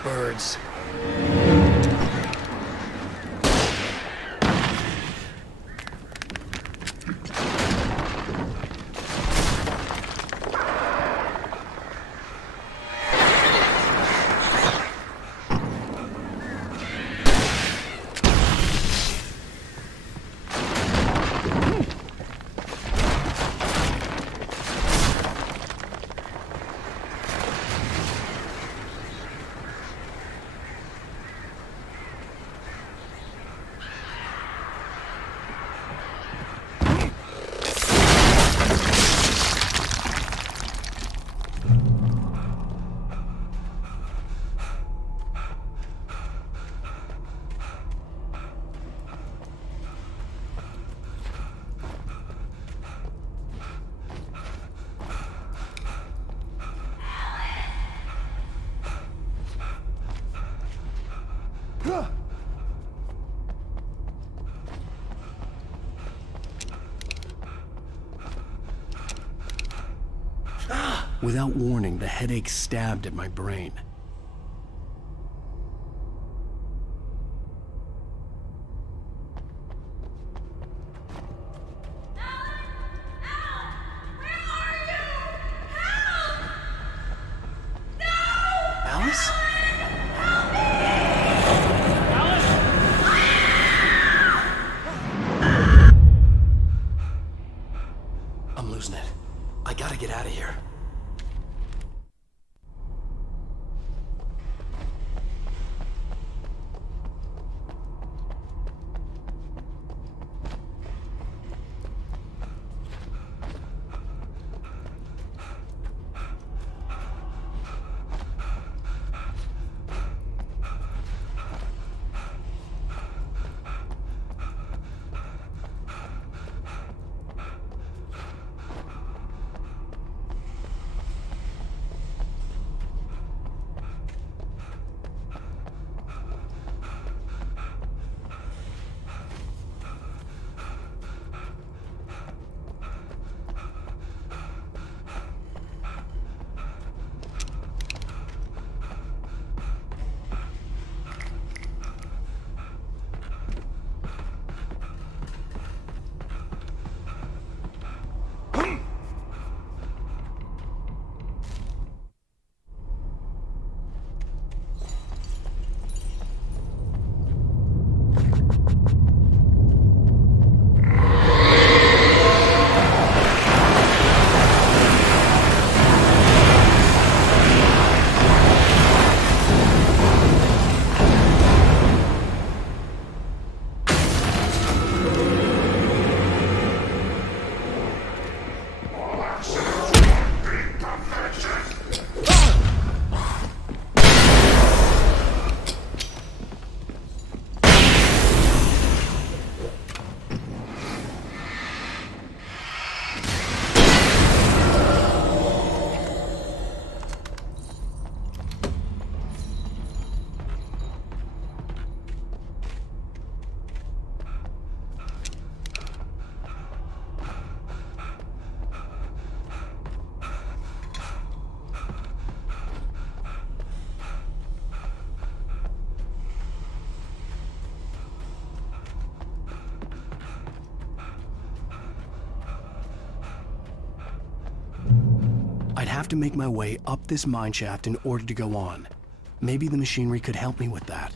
Birds. Without warning, the headache stabbed at my brain. Alice? I'm losing it. I gotta get out of here. have to make my way up this mine shaft in order to go on. Maybe the machinery could help me with that.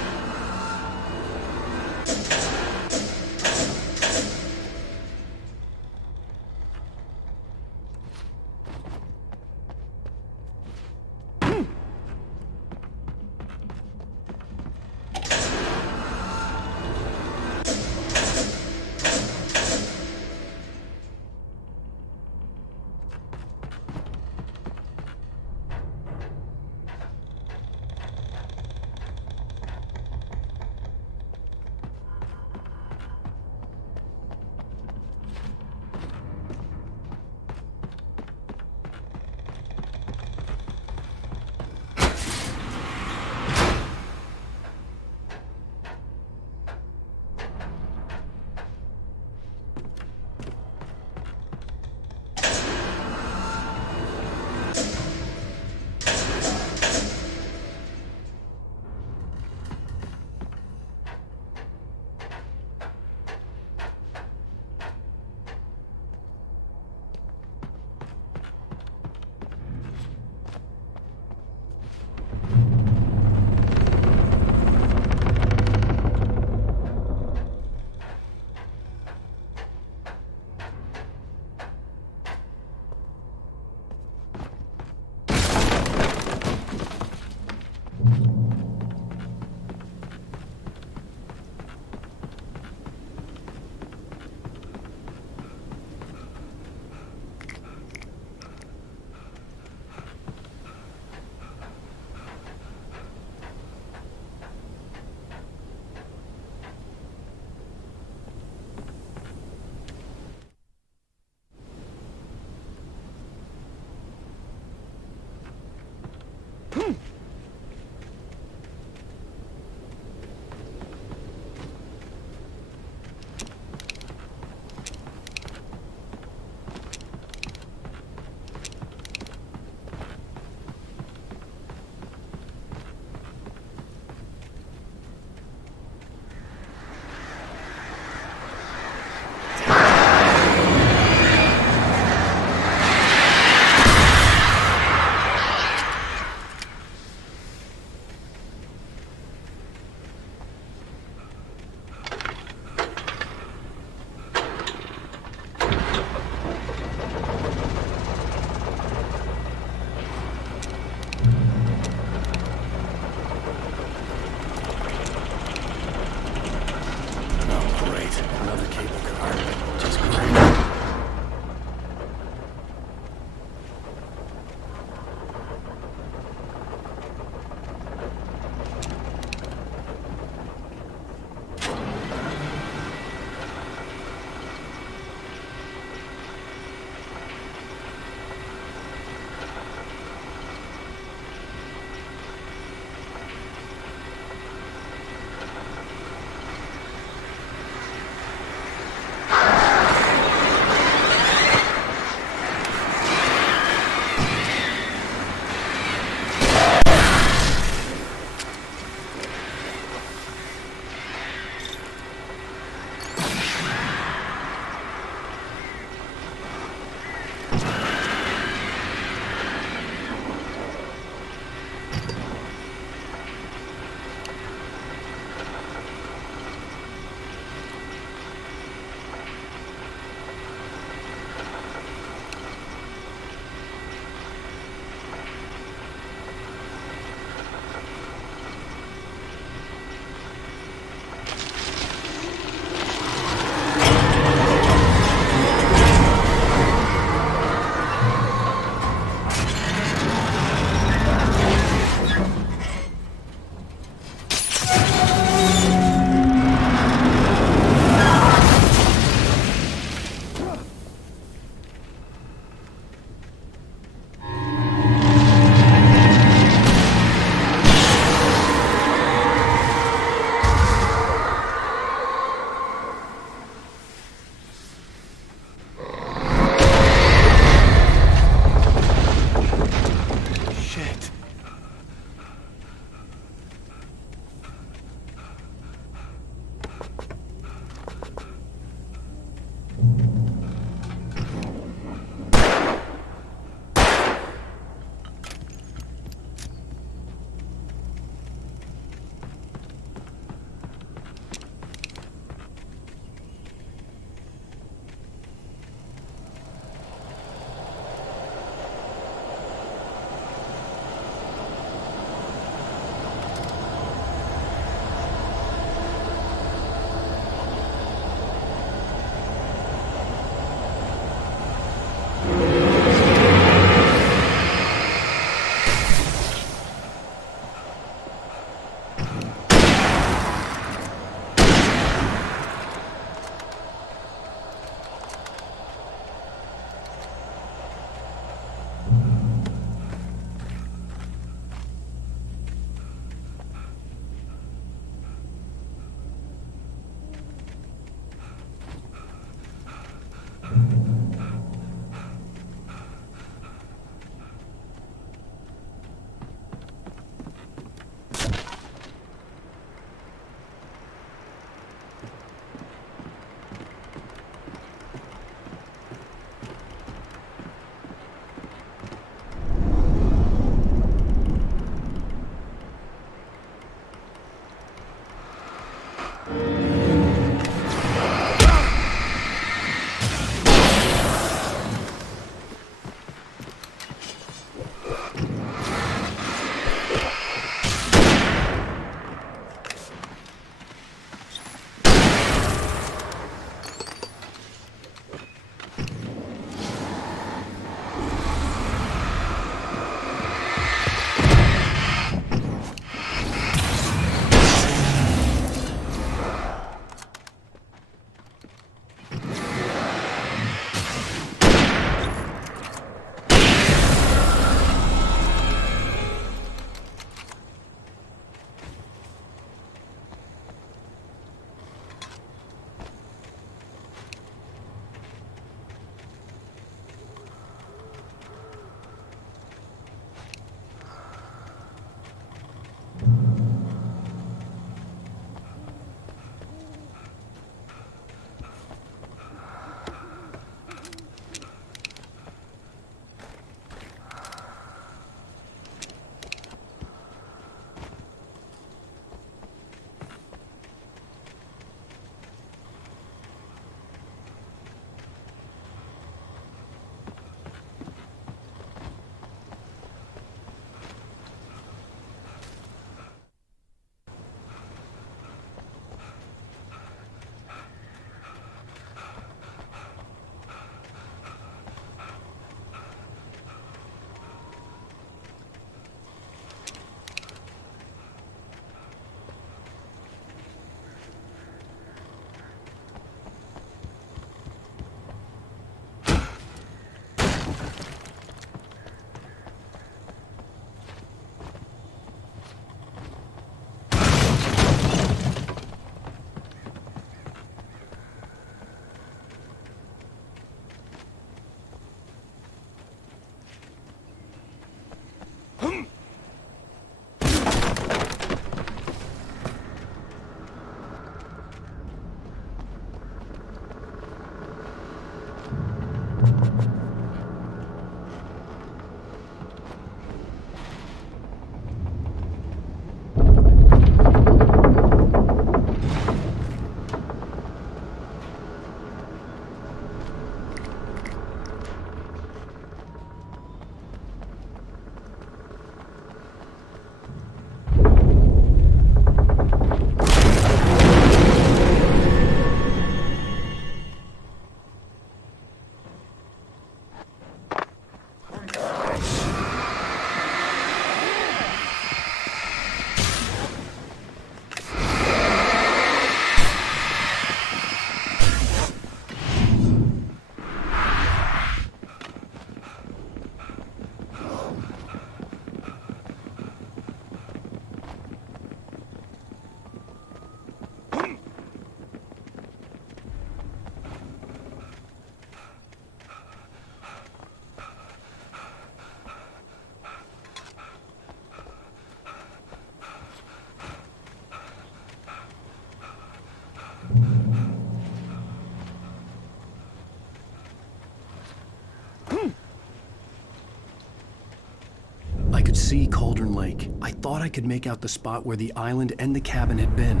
see Cauldron Lake. I thought I could make out the spot where the island and the cabin had been.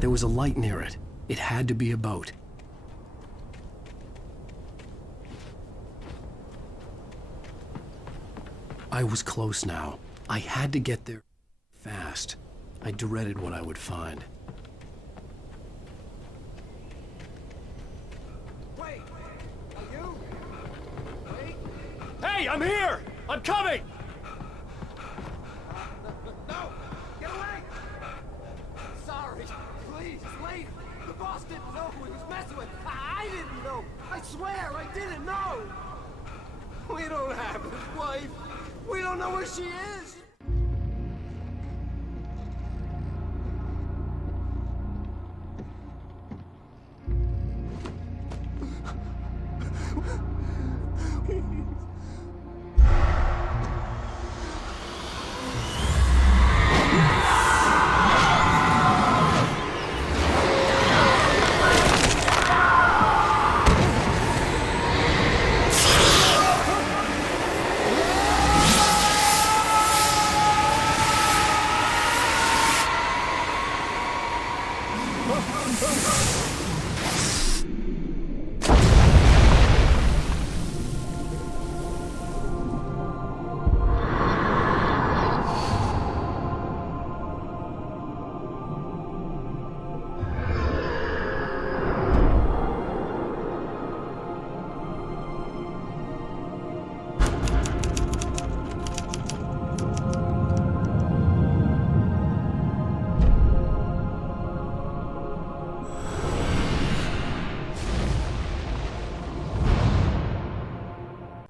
There was a light near it. It had to be a boat. I was close now. I had to get there fast. I dreaded what I would find. Wait! Are you? Wait! Hey, I'm here! I'm coming! No! Get away! Sorry. Please, wait! The boss didn't know who he was messing with. I didn't know. I swear, I didn't know. We don't have his wife. We don't know where she is.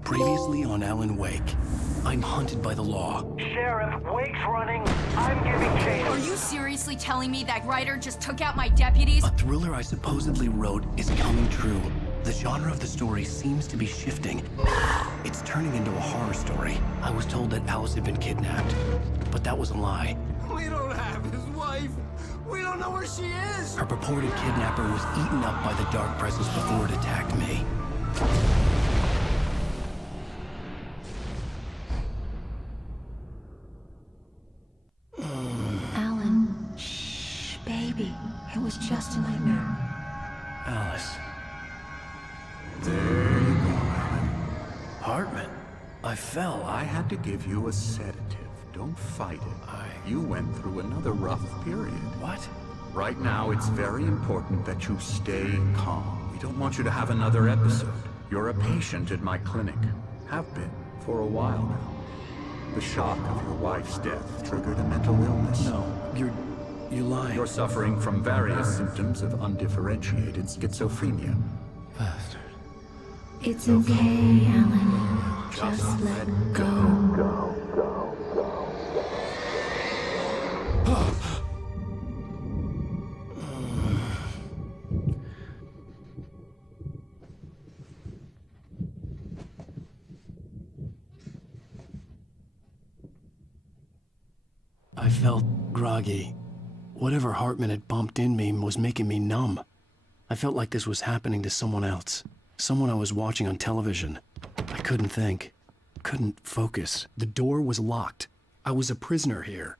Previously on Alan Wake, I'm hunted by the law. Sheriff, Wake's running. I'm giving chase. Are you seriously telling me that writer just took out my deputies? A thriller I supposedly wrote is coming true. The genre of the story seems to be shifting. It's turning into a horror story. I was told that Alice had been kidnapped, but that was a lie. We don't have his wife. We don't know where she is. Her purported kidnapper was eaten up by the dark presence before it attacked me. Alan, shh, baby. It was just a nightmare. Alice. There you go, Alan. Hartman. I fell. I had to give you a sedative. Don't fight it. You went through another rough period. What? Right now, it's very important that you stay calm. We don't want you to have another episode. You're a patient at my clinic. Have been for a while now. The shock of your wife's death triggered a mental illness. No, you're lying. You're suffering from various symptoms of undifferentiated schizophrenia. Bastard. It's okay, Alan. Just let go. I felt groggy. Whatever Hartman had bumped in me was making me numb. I felt like this was happening to someone else. Someone I was watching on television. I couldn't think. Couldn't focus. The door was locked. I was a prisoner here.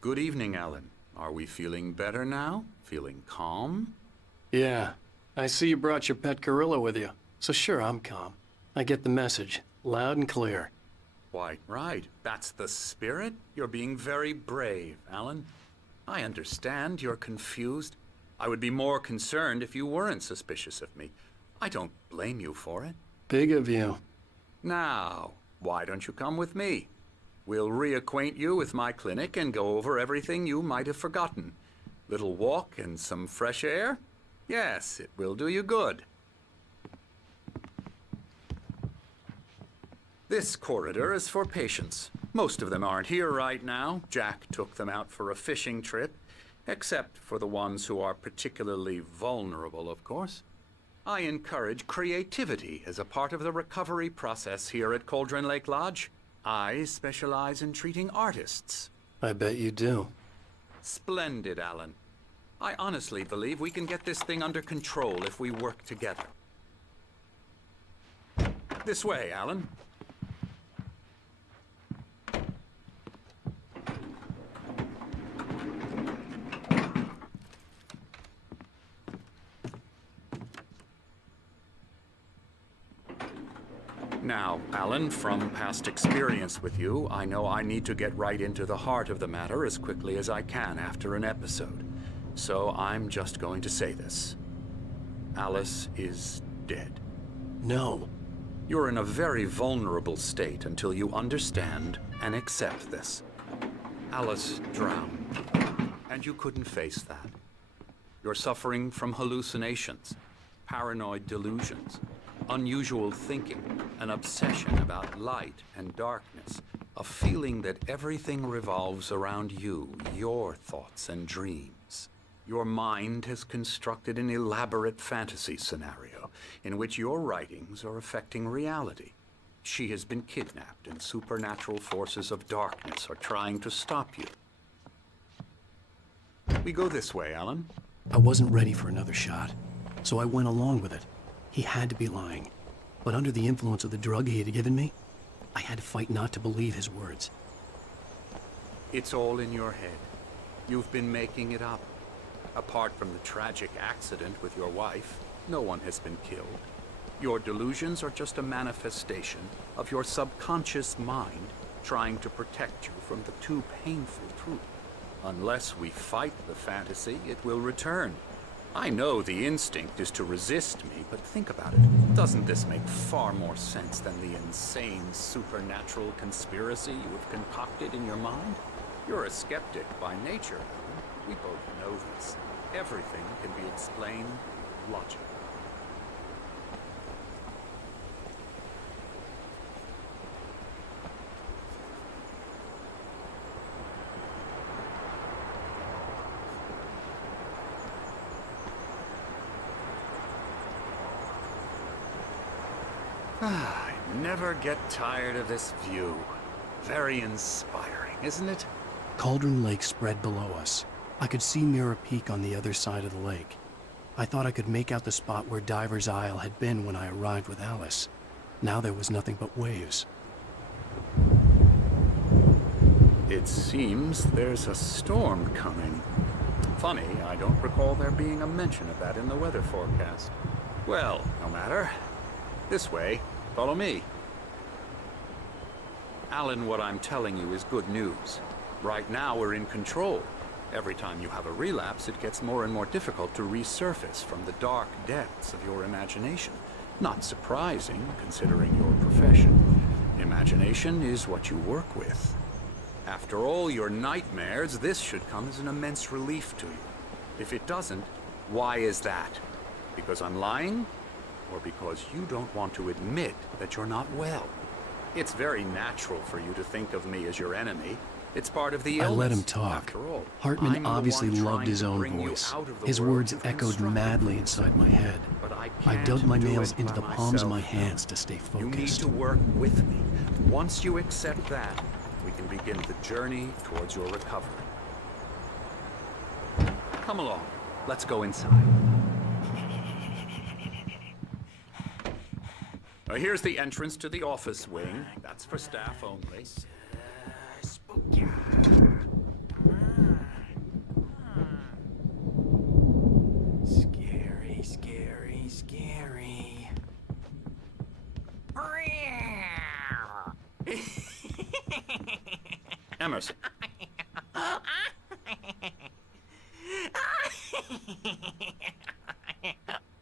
Good evening, Alan. Are we feeling better now? Feeling calm? Yeah. I see you brought your pet gorilla with you. So sure, I'm calm. I get the message. Loud and clear. Quite right. That's the spirit. You're being very brave, Alan. I understand you're confused. I would be more concerned if you weren't suspicious of me. I don't blame you for it. Big of you. Now, why don't you come with me? We'll reacquaint you with my clinic and go over everything you might have forgotten. Little walk and some fresh air? Yes, it will do you good. This corridor is for patients. Most of them aren't here right now. Jack took them out for a fishing trip, except for the ones who are particularly vulnerable, of course. I encourage creativity as a part of the recovery process here at Cauldron Lake Lodge. I specialize in treating artists. I bet you do. Splendid, Alan. I honestly believe we can get this thing under control if we work together. This way, Alan. Now, Alan, from past experience with you, I know I need to get right into the heart of the matter as quickly as I can after an episode. So I'm just going to say this. Alice is dead. No. You're in a very vulnerable state until you understand and accept this. Alice drowned, and you couldn't face that. You're suffering from hallucinations, paranoid delusions, unusual thinking, an obsession about light and darkness, a feeling that everything revolves around you, your thoughts and dreams. Your mind has constructed an elaborate fantasy scenario in which your writings are affecting reality. She has been kidnapped and supernatural forces of darkness are trying to stop you. We go this way, Alan. I wasn't ready for another shot, so I went along with it. He had to be lying. But under the influence of the drug he had given me, I had to fight not to believe his words. It's all in your head. You've been making it up. Apart from the tragic accident with your wife, no one has been killed. Your delusions are just a manifestation of your subconscious mind trying to protect you from the too painful truth. Unless we fight the fantasy, it will return. I know the instinct is to resist me, but think about it. Doesn't this make far more sense than the insane supernatural conspiracy you have concocted in your mind? You're a skeptic by nature. We both know this. Everything can be explained logically. I never get tired of this view. Very inspiring, isn't it? Cauldron Lake spread below us. I could see Mirror Peak on the other side of the lake. I thought I could make out the spot where Diver's Isle had been when I arrived with Alice. Now there was nothing but waves. It seems there's a storm coming. Funny, I don't recall there being a mention of that in the weather forecast. Well, no matter. This way. Follow me. Alan, what I'm telling you is good news. Right now, we're in control. Every time you have a relapse, it gets more and more difficult to resurface from the dark depths of your imagination. Not surprising, considering your profession. Imagination is what you work with. After all your nightmares, this should come as an immense relief to you. If it doesn't, why is that? Because I'm lying? Or because you don't want to admit that you're not well? It's very natural for you to think of me as your enemy. It's part of the illness. I let him talk. After all, Hartman obviously loved his own voice. His words echoed madly inside my head. I dug my nails into the palms of my hands to stay focused. You need to work with me. Once you accept that, we can begin the journey towards your recovery. Come along. Let's go inside. Here's the entrance to the office wing. That's for staff only. Scary, scary, scary. Emerson.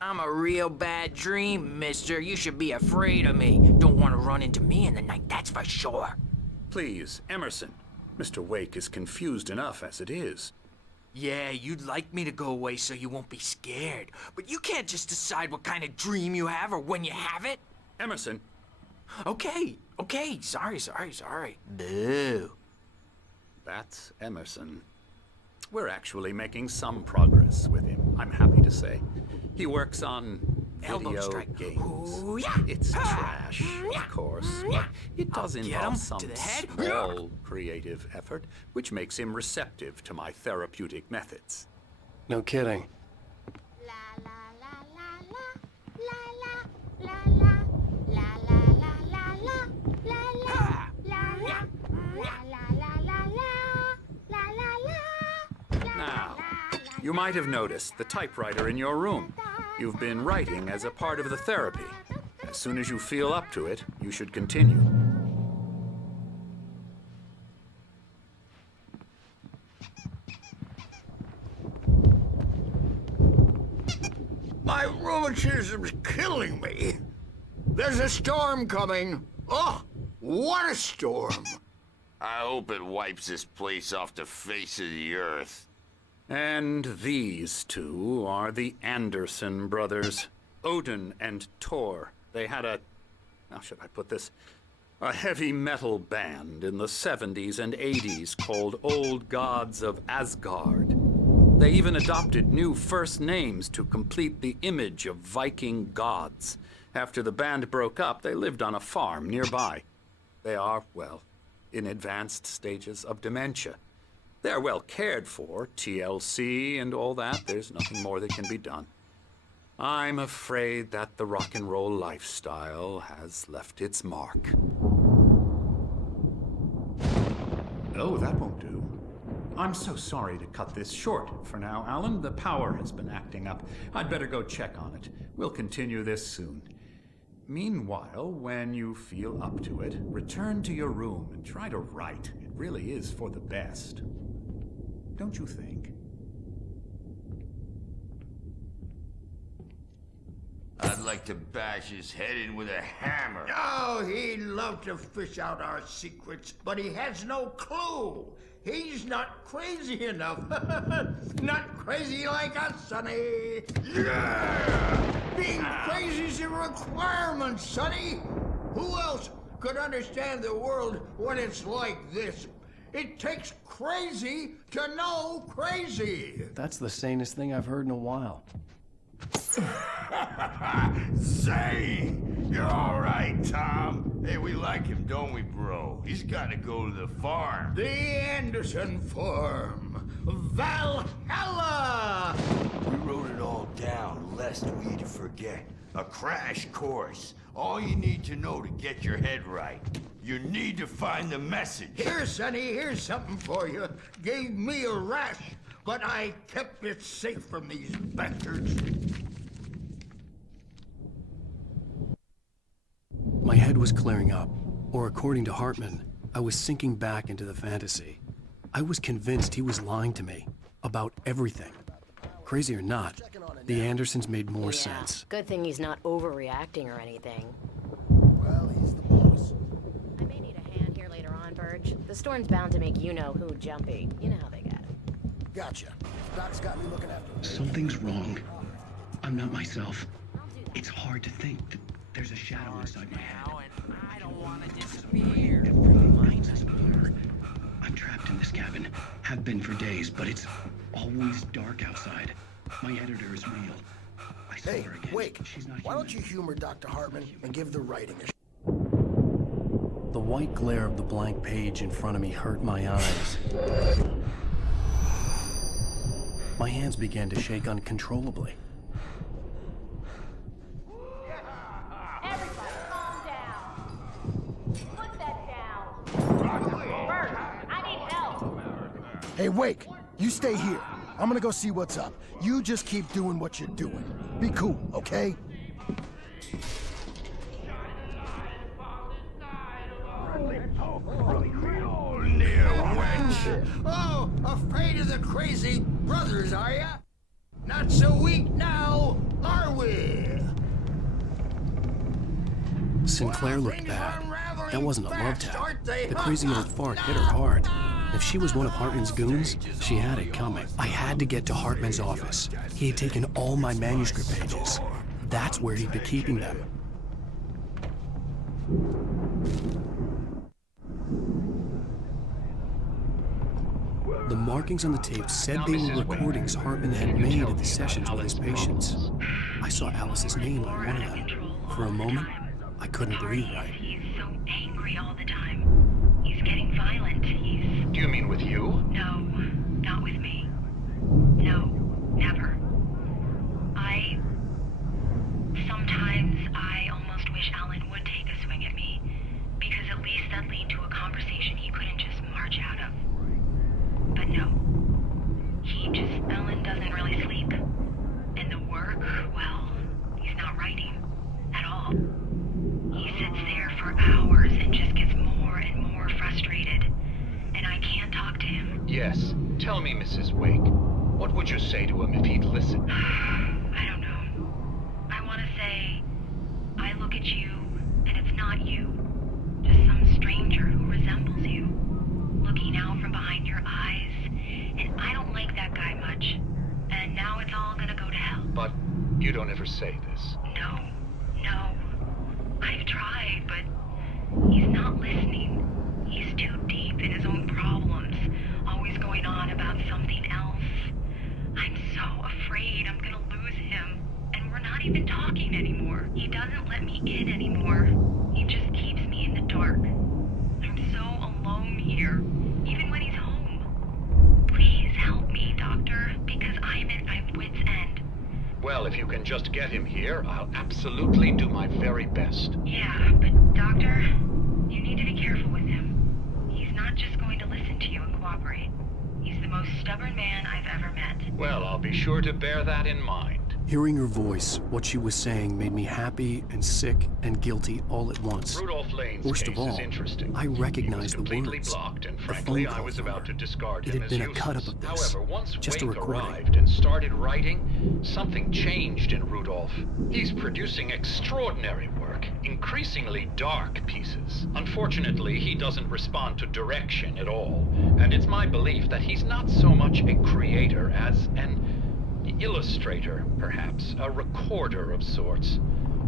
I'm a real bad dream, mister. You should be afraid of me. Don't want to run into me in the night, that's for sure. Please, Emerson. Mr. Wake is confused enough as it is. Yeah, you'd like me to go away so you won't be scared. But you can't just decide what kind of dream you have or when you have it. Emerson. Okay. Sorry. Boo. That's Emerson. We're actually making some progress with him, I'm happy to say. He works on Elbow video strike. games. Ooh, yeah. It's trash, of course, but it does Get him involve some to the head. small creative effort, which makes him receptive to my therapeutic methods. No kidding. Now, you might have noticed the typewriter in your room. You've been writing as a part of the therapy. As soon as you feel up to it, you should continue. My rheumatism's killing me. There's a storm coming. Oh, what a storm. I hope it wipes this place off the face of the earth. And these two are the Anderson brothers, Odin and Thor. They had how should I put this? A heavy metal band in the 70s and 80s called Old Gods of Asgard. They even adopted new first names to complete the image of Viking gods. After the band broke up, they lived on a farm nearby. They are, well, in advanced stages of dementia. They're well cared for, TLC and all that. There's nothing more that can be done. I'm afraid that the rock and roll lifestyle has left its mark. Oh, that won't do. I'm so sorry to cut this short for now, Alan. The power has been acting up. I'd better go check on it. We'll continue this soon. Meanwhile, when you feel up to it, return to your room and try to write. It really is for the best. Don't you think? I'd like to bash his head in with a hammer. Oh, he'd love to fish out our secrets, but he has no clue. He's not crazy enough. Not crazy like us, Sonny. Yeah! Being crazy's a requirement, Sonny. Who else could understand the world when it's like this? It takes crazy to know crazy. That's the sanest thing I've heard in a while. Zane! You're all right, Tom. Hey, we like him, don't we, bro? He's got to go to the farm. The Anderson farm. Valhalla! We wrote it all down, lest we forget. A crash course. All you need to know to get your head right. You need to find the message. Here, Sonny, here's something for you. Gave me a rash, but I kept it safe from these bastards. My head was clearing up, or according to Hartman, I was sinking back into the fantasy. I was convinced he was lying to me about everything. Crazy or not, the Andersons made more sense. Good thing he's not overreacting or anything. Well, he's the boss. I may need a hand here later on, Burge. The storm's bound to make you-know-who jumpy. You know how they get it. Gotcha. Doc's got me looking after me. Something's wrong. I'm not myself. It's hard to think that there's a shadow inside my head. I don't want to disappear. Every mind is a blur. I'm trapped in this cabin. Have been for days, but it's always dark outside. My editor is real. I saw Hey, her again. Wake, She's not why human. don't you humor Dr. Hartman and give the writing a The white glare of the blank page in front of me hurt my eyes. My hands began to shake uncontrollably. Everybody, calm down. Put that down. Bert, I need help. Hey, Wake, you stay here. I'm gonna go see what's up. You just keep doing what you're doing. Be cool, okay? Oh, afraid of the crazy brothers, are ya? Not so weak now, are we? Sinclair looked bad. That wasn't a love tap. The crazy old fart hit her hard. If she was one of Hartman's goons, she had it coming. I had to get to Hartman's office. He had taken all my manuscript pages. That's where he'd be keeping them. The markings on the tape said they were recordings Hartman had made at the sessions with his patients. I saw Alice's name on one of them. For a moment, I couldn't breathe right. He's so angry all the time. He's getting violent. Do you mean with you? No, not with me. No, never. Sometimes I almost wish Alan would take a swing at me, because at least that lead to a conversation he couldn't just march out of. But no. Alan doesn't really sleep. And the work, well, he's not writing at all. He sits there for hours and just gets more and more frustrated. And I can't talk to him. Yes. Tell me, Mrs. Wake. What would you say to him if he'd listen? I don't know. I want to say, I look at you, and it's not you. Just some stranger who resembles you. Looking out from behind your eyes. And I don't like that guy much. And now it's all gonna go to hell. But you don't ever say this. No. I've tried, but he's not listening. He's too deep in his own problems. Always going on about something else. I'm so afraid I'm gonna lose him. And we're not even talking anymore. He doesn't let me in anymore. He just keeps me in the dark. I'm so alone here, even when he's home. Please help me, Doctor, because I'm at my wit's end. Well, if you can just get him here, I'll absolutely do my very best. Yeah, but Doctor, you need to be careful with him. He's not just going to listen to you and cooperate. He's the most stubborn man I've ever met. Well, I'll be sure to bear that in mind. Hearing her voice, what she was saying made me happy and sick and guilty all at once. Rudolph Lane's Worst case of all, is interesting. I recognized the Completely words. blocked, and The frankly, phone I call was from about her. to discard It him had as been a useless. cut-up of this. However, once Just a Wake recording. arrived and started writing, something changed in Rudolph. He's producing extraordinary work, increasingly dark pieces. Unfortunately, he doesn't respond to direction at all, and it's my belief that he's not so much a creator as an illustrator, perhaps, a recorder of sorts.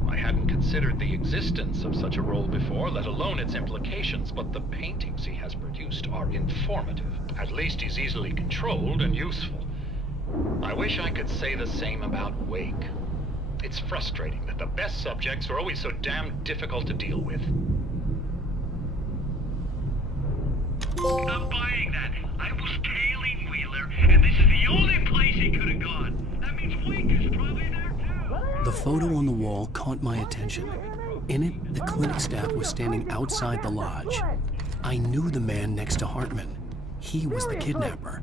I hadn't considered the existence of such a role before, let alone its implications, but the paintings he has produced are informative. At least he's easily controlled and useful. I wish I could say the same about Wake. It's frustrating that the best subjects are always so damn difficult to deal with. I'm buying that. I was tailing Wheeler, and this is the only place he could have gone. That means Wake is probably there too. The photo on the wall caught my attention. In it, the clinic staff was standing outside the lodge. I knew the man next to Hartman. He was the kidnapper.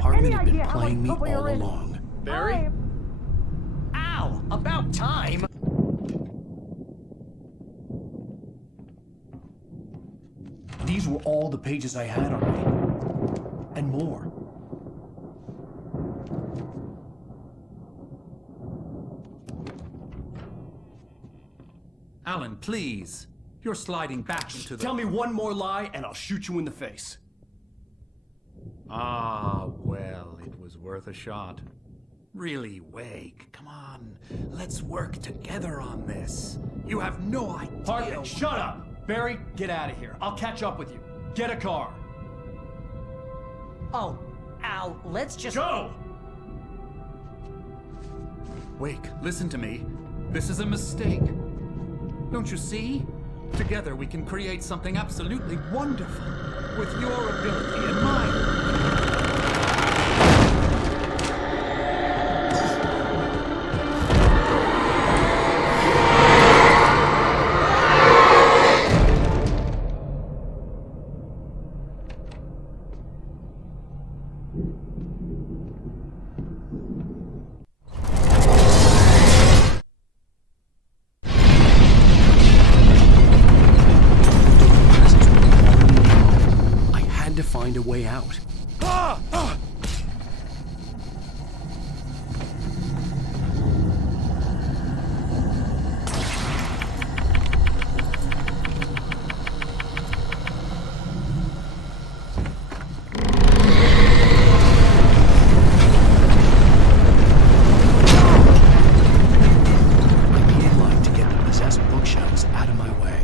Hartman had been playing me all along. Barry? Ow! About time! These were all the pages I had on me. And more. Alan, please. You're sliding back into the... Tell me one more lie and I'll shoot you in the face. Ah, well, it was worth a shot. Really, Wake, come on. Let's work together on this. You have no idea... Hartman, shut up! Barry, get out of here. I'll catch up with you. Get a car. Oh, Al, let's just... Go! Wake, listen to me. This is a mistake. Don't you see? Together we can create something absolutely wonderful. With your ability and mine. Find a way out. I needed light to get the possessed bookshelves out of my way.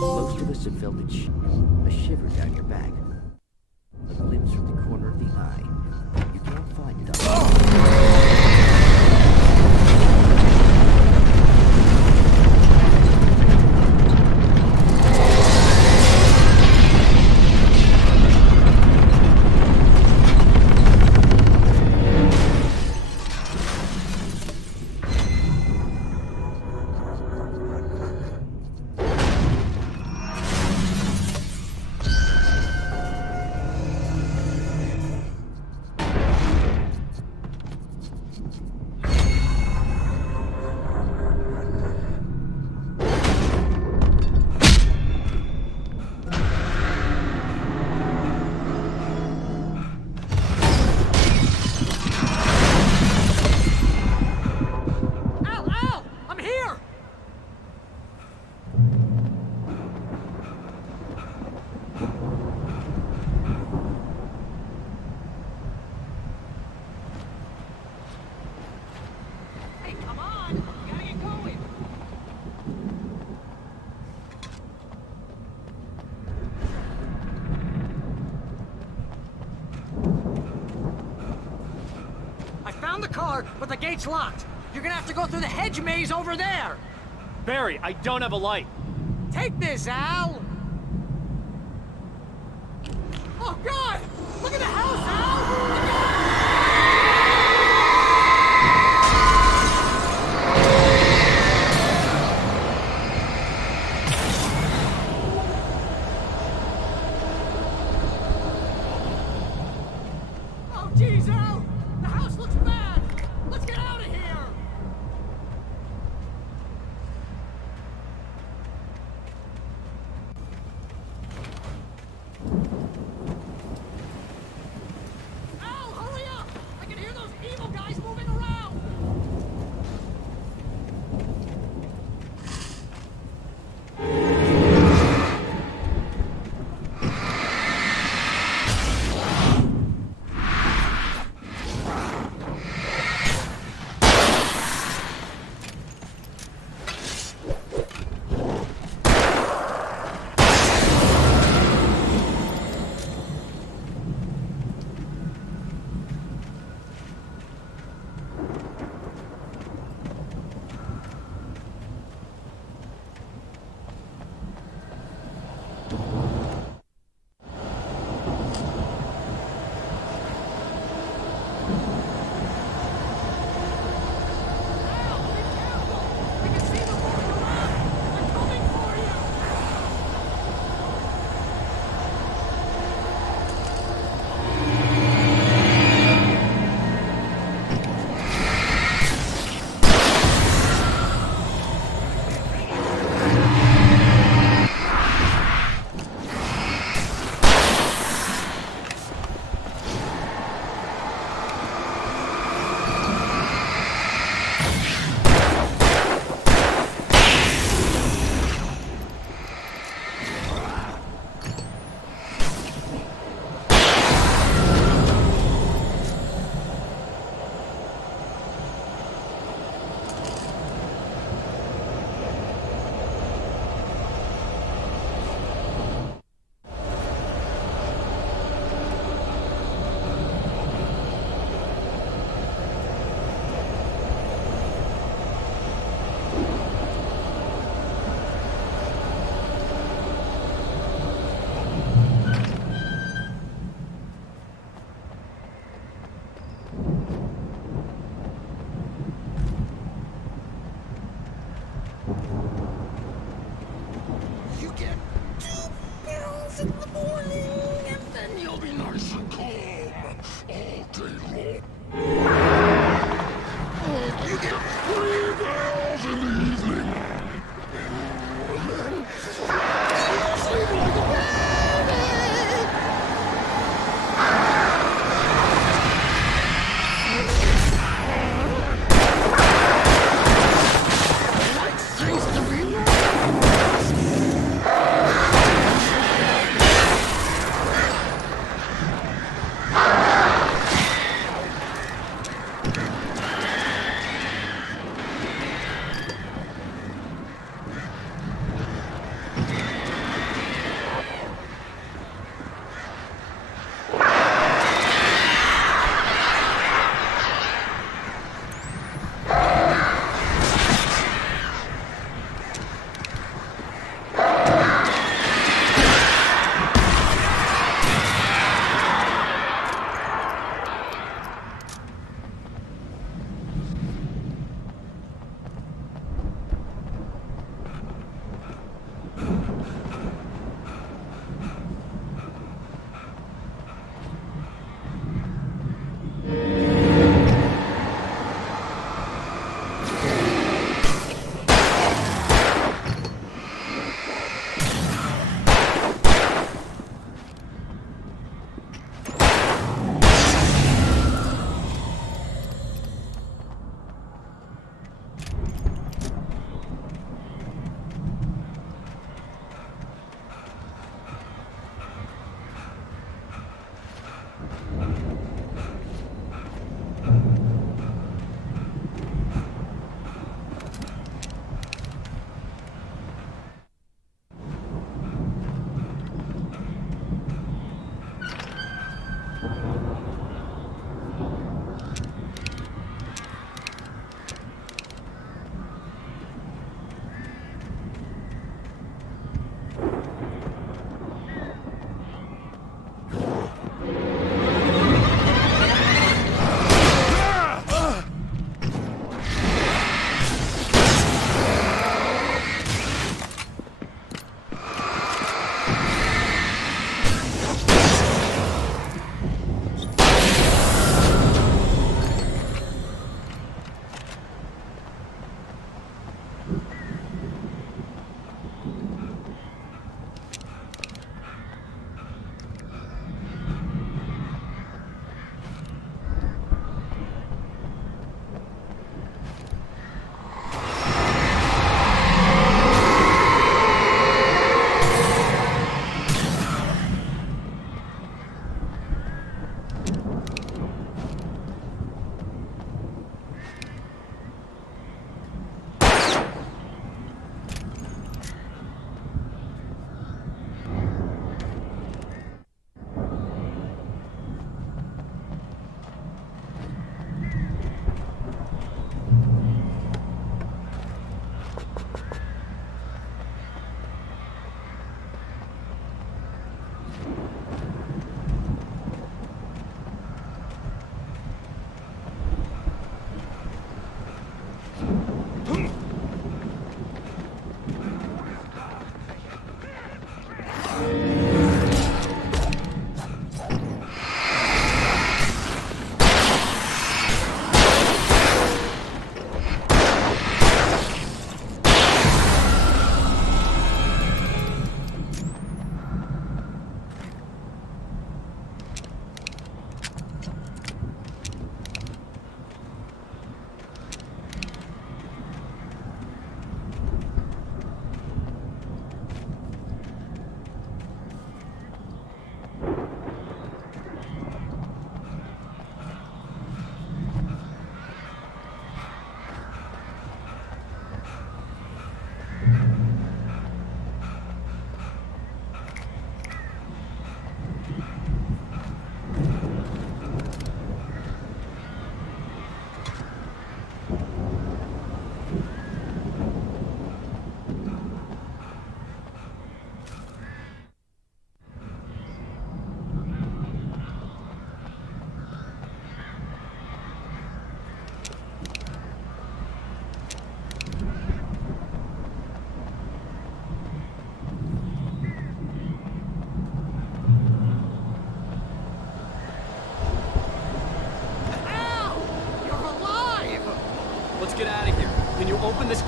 Most of us have felt a shiver down your back. A glimpse from the corner of the eye. You can't find it. But the gate's locked. You're gonna have to go through the hedge maze over there. Barry, I don't have a light. Take this, Al. Oh, God! Look at the house, Al! Oh, jeez, Al! The house looks bad! Let's get out of here!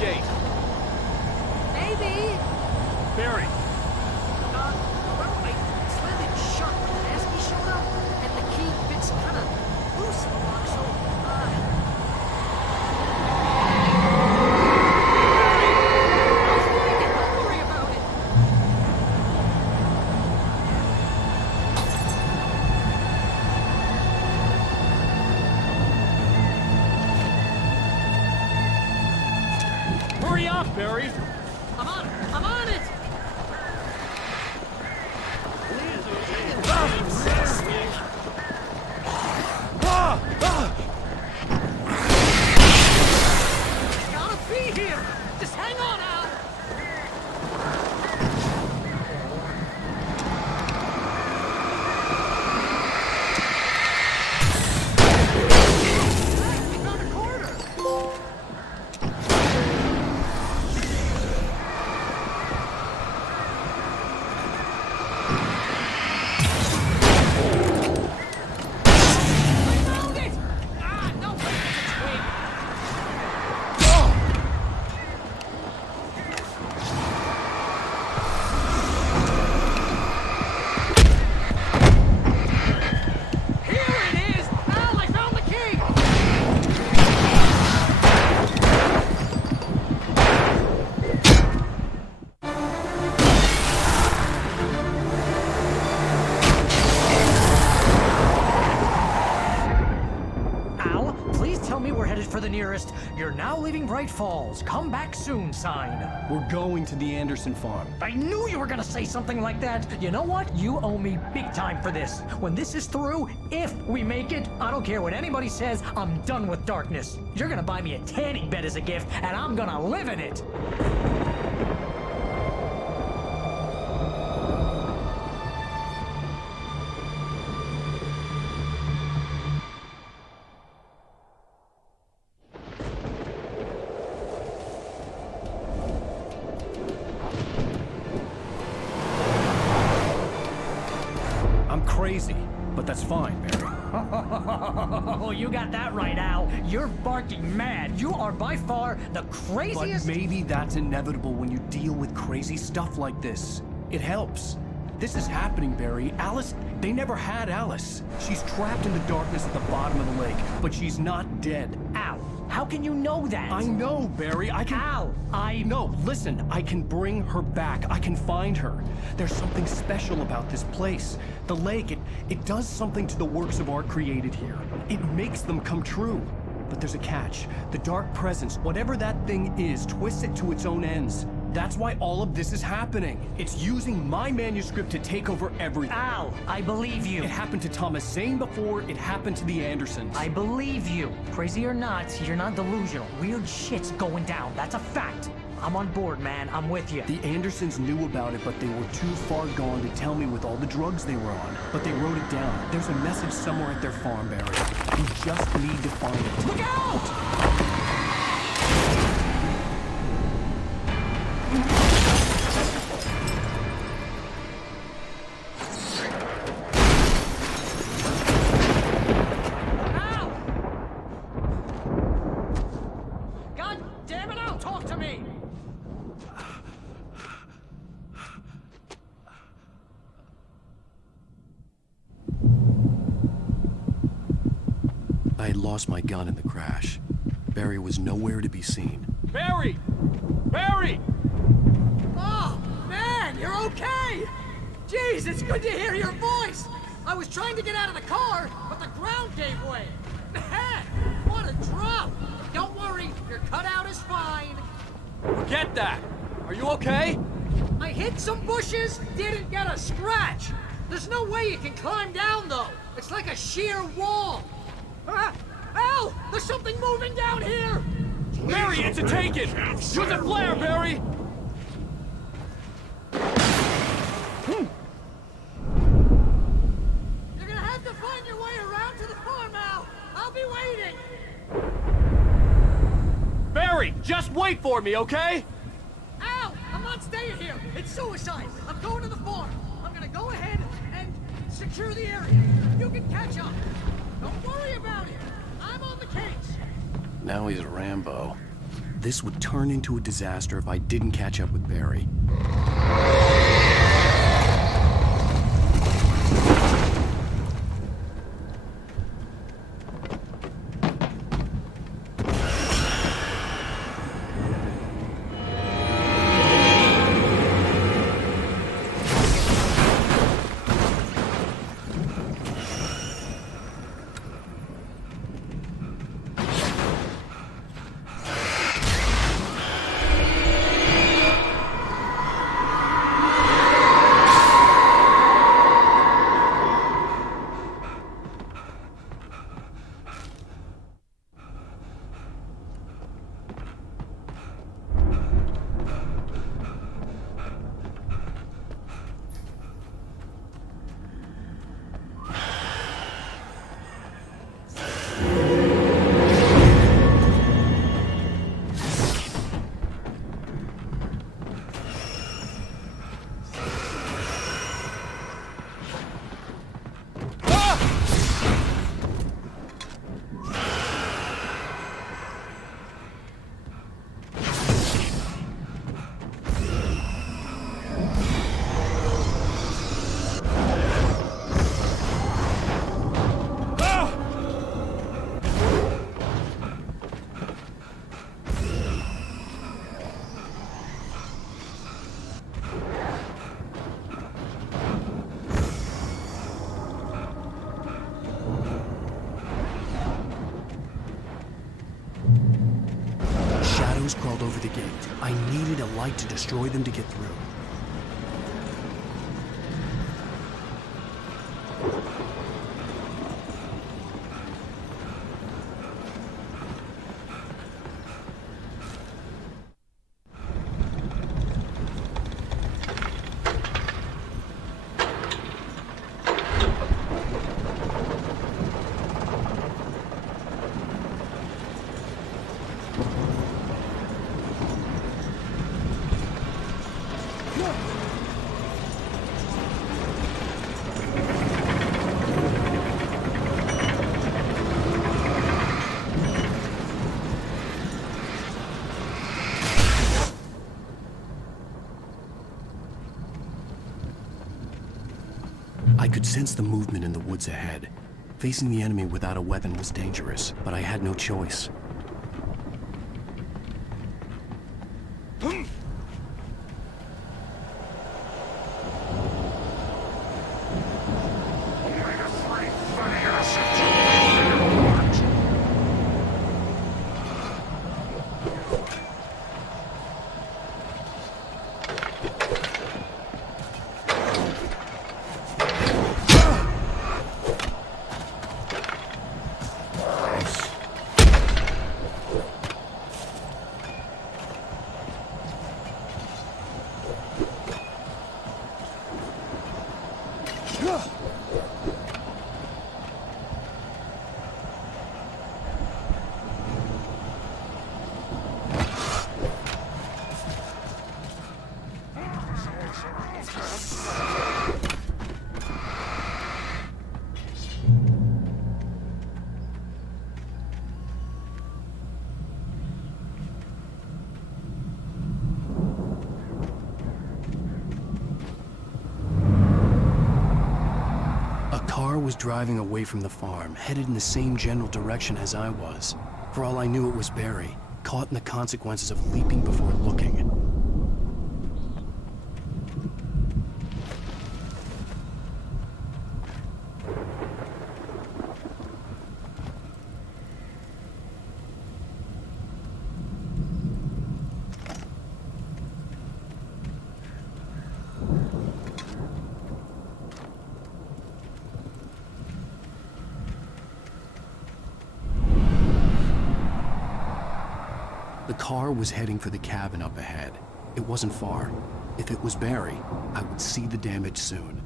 gate. Maybe. Barry. Well, I slammed it shut when the Nasty showed up, and the key fits kind of loose in the lock, so, don't worry about it. Hurry up, Barry. I'm on it! Gotta be here! Just hang on, Al! We found a corner! For the nearest, "You're now leaving Bright Falls. Come back soon" sign. We're going to the Anderson farm. I knew you were gonna say something like that. You know what? You owe me big time for this. When this is through, if we make it, I don't care what anybody says, I'm done with darkness. You're gonna buy me a tanning bed as a gift, and I'm gonna live in it. Crazy, but that's fine, Barry. Oh, you got that right, Al. You're barking mad. You are by far the craziest... But maybe that's inevitable when you deal with crazy stuff like this. It helps. This is happening, Barry. Alice, they never had Alice. She's trapped in the darkness at the bottom of the lake, but she's not dead. Al, how can you know that? I know, Barry. I can... Al, No, listen. I can bring her back. I can find her. There's something special about this place. The lake, it does something to the works of art created here. It makes them come true. But there's a catch. The dark presence, whatever that thing is, twists it to its own ends. That's why all of this is happening. It's using my manuscript to take over everything. Al, I believe you. It happened to Thomas Zane before, it happened to the Andersons. I believe you. Crazy or not, you're not delusional. Weird shit's going down. That's a fact. I'm on board, man. I'm with you. The Andersons knew about it, but they were too far gone to tell me with all the drugs they were on. But they wrote it down. There's a message somewhere at their farm, Barry. We just need to find it. Look out! I had lost my gun in the crash. Barry was nowhere to be seen. Barry! Barry! Oh, man, you're okay! Jeez, it's good to hear your voice! I was trying to get out of the car, but the ground gave way. Man, what a drop! Don't worry, your cutout is fine. Forget that! Are you okay? I hit some bushes, didn't get a scratch. There's no way you can climb down, though. It's like a sheer wall. Al! There's something moving down here! Barry, it's a taken! Use a flare, Barry! You're gonna have to find your way around to the farm, Al. I'll be waiting. Barry, just wait for me, okay? Al! I'm not staying here. It's suicide. I'm going to the farm. I'm gonna go ahead and secure the area. You can catch up. Don't worry about it. I'm on the case. Now he's a Rambo. This would turn into a disaster if I didn't catch up with Barry. Crawled over the gate. I needed a light to destroy them to get through. I could sense the movement in the woods ahead. Facing the enemy without a weapon was dangerous, but I had no choice. Was driving away from the farm, headed in the same general direction as I was. For all I knew, it was Barry, caught in the consequences of leaping before looking. The car was heading for the cabin up ahead. It wasn't far. If it was Barry, I would see the damage soon.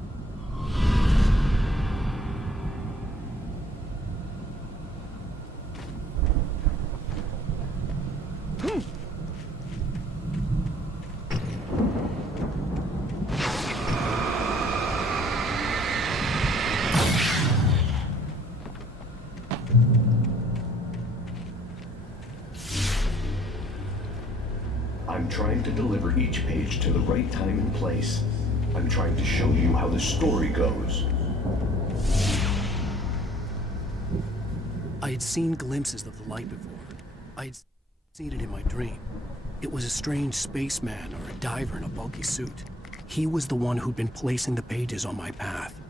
trying to deliver each page to the right time and place. I'm trying to show you how the story goes. I had seen glimpses of the light before. I had seen it in my dream. It was a strange spaceman or a diver in a bulky suit. He was the one who'd been placing the pages on my path.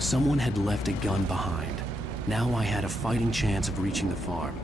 Someone had left a gun behind. Now I had a fighting chance of reaching the farm.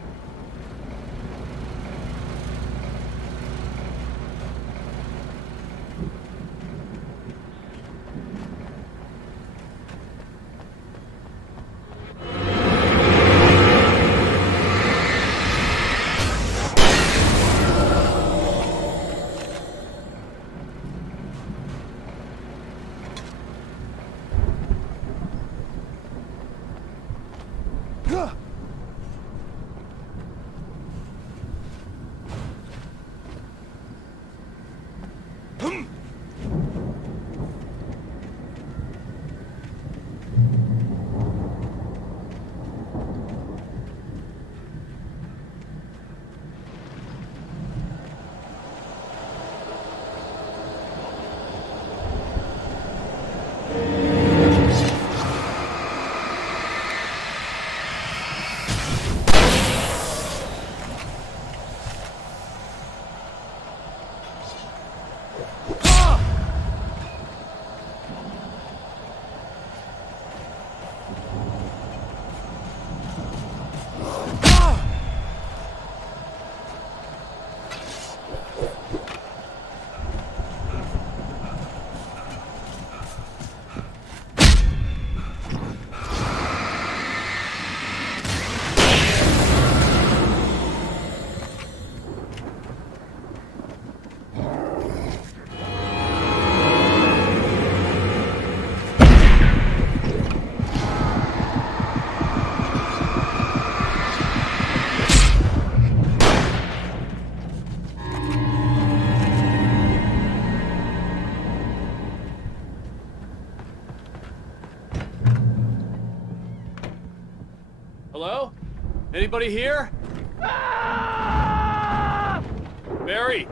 Hello? Anybody here? Barry!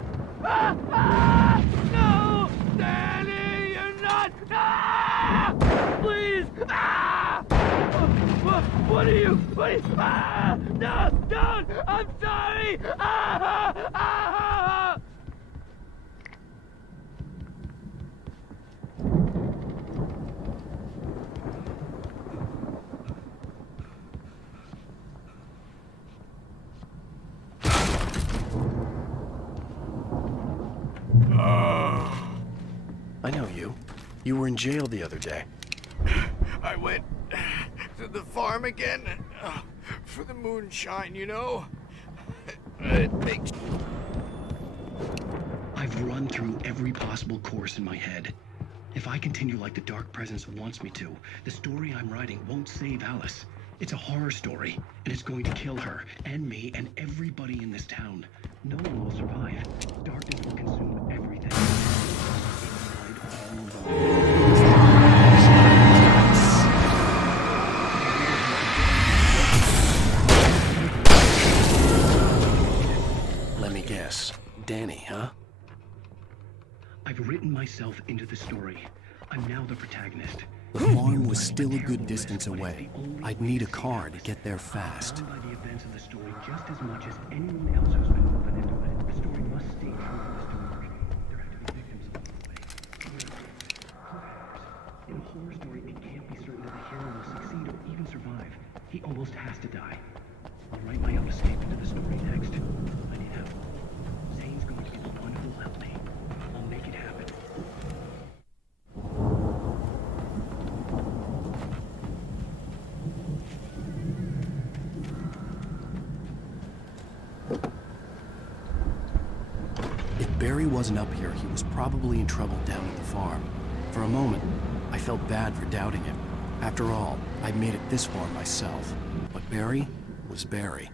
No! Danny, you're not! Please! What are you? No! Don't! I'm sorry! I know you. You were in jail the other day. I went to the farm again for the moonshine, you know? It makes... I've run through every possible course in my head. If I continue like the Dark Presence wants me to, the story I'm writing won't save Alice. It's a horror story, and it's going to kill her, and me, and everybody in this town. No one will survive. Darkness will consume everything. Let me guess. Danny, huh? I've written myself into the story. I'm now the protagonist. The farm was still a good distance away. I'd need a car to get there fast. Bound by the events of the story just as much as anyone else who's been woven into it. The story must stay true for this to work. There have to be victims along the way. In a horror story, it can't be certain that the hero will succeed or even survive. He almost has to die. I'll write my own escape into the story next. I need help. Zane's going to be the one who will help me. I'll make it happen. Barry wasn't up here, he was probably in trouble down at the farm. For a moment, I felt bad for doubting him. After all, I'd made it this far myself. But Barry was Barry.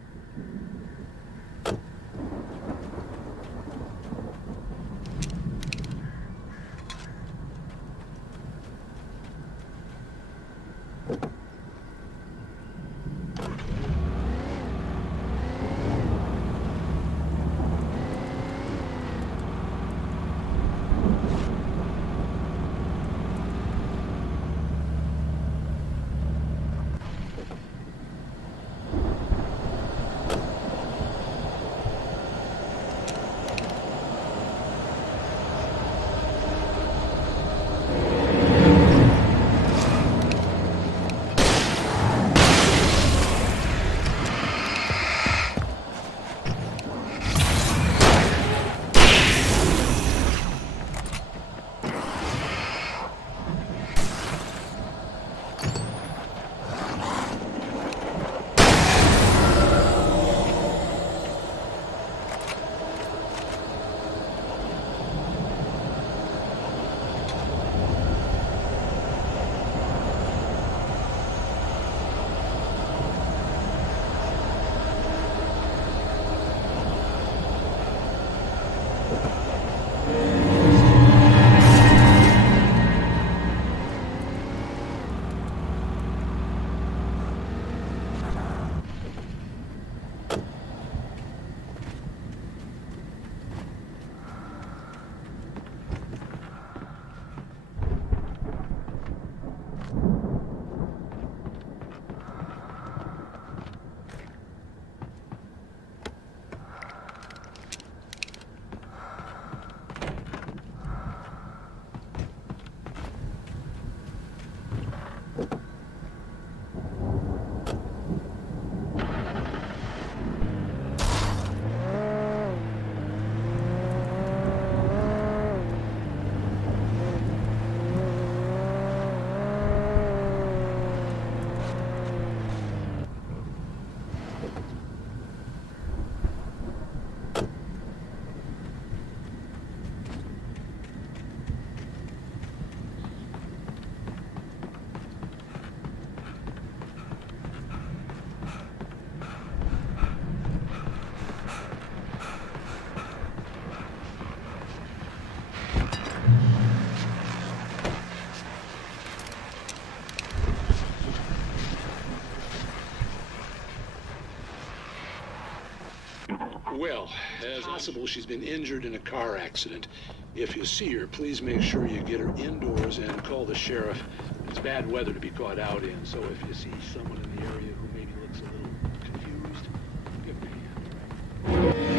Well, as possible, she's been injured in a car accident. If you see her, please make sure you get her indoors and call the sheriff. It's bad weather to be caught out in, so if you see someone in the area who maybe looks a little confused, give her a hand, all right?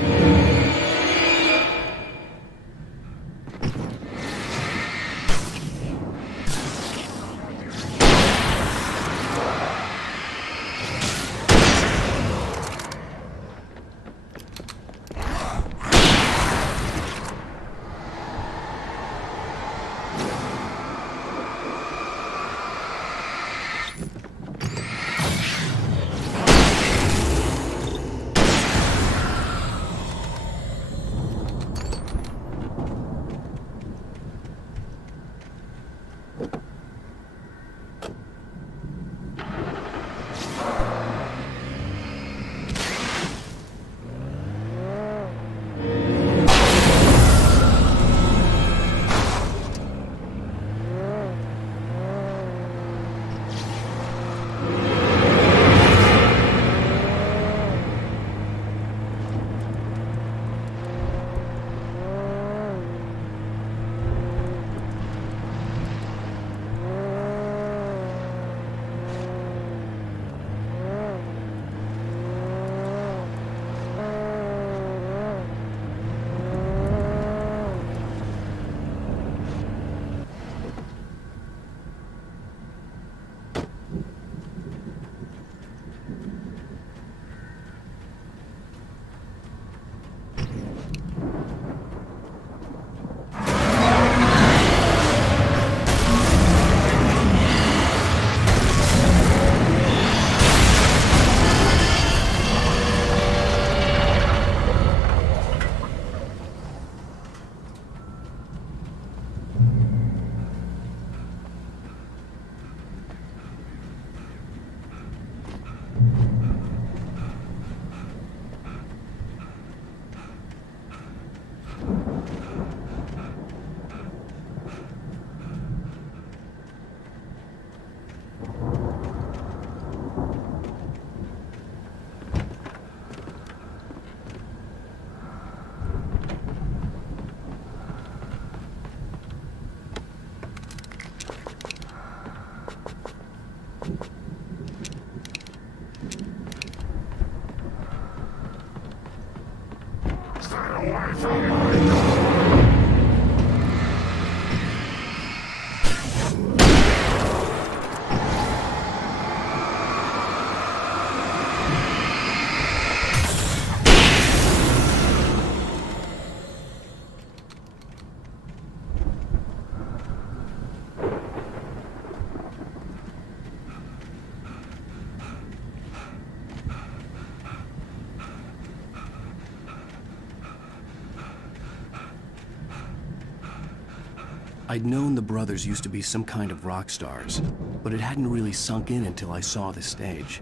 I'd known the brothers used to be some kind of rock stars, but it hadn't really sunk in until I saw the stage.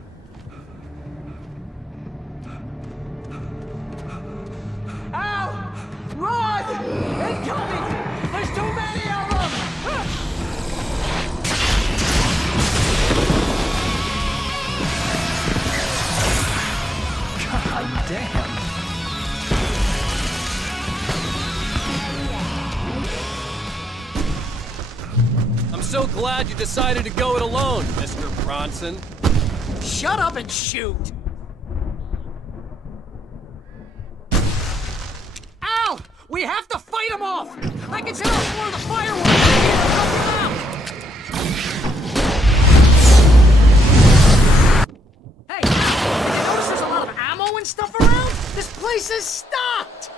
Al! Run! Incoming! There's too many of them! God damn! I'm so glad you decided to go it alone, Mr. Bronson. Shut up and shoot! Al! We have to fight them off! I can set off more of the fireworks! Hey, Al! You notice there's a lot of ammo and stuff around? This place is stocked!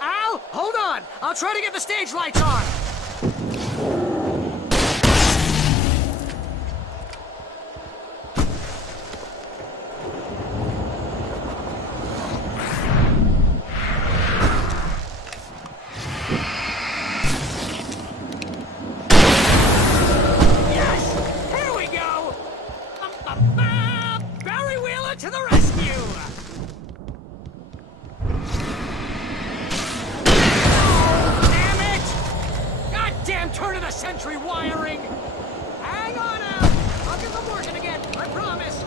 Al, hold on! I'll try to get the stage lights on! To the rescue! Damn it! Goddamn turn of the century wiring! Hang on out! I'll get them working again, I promise!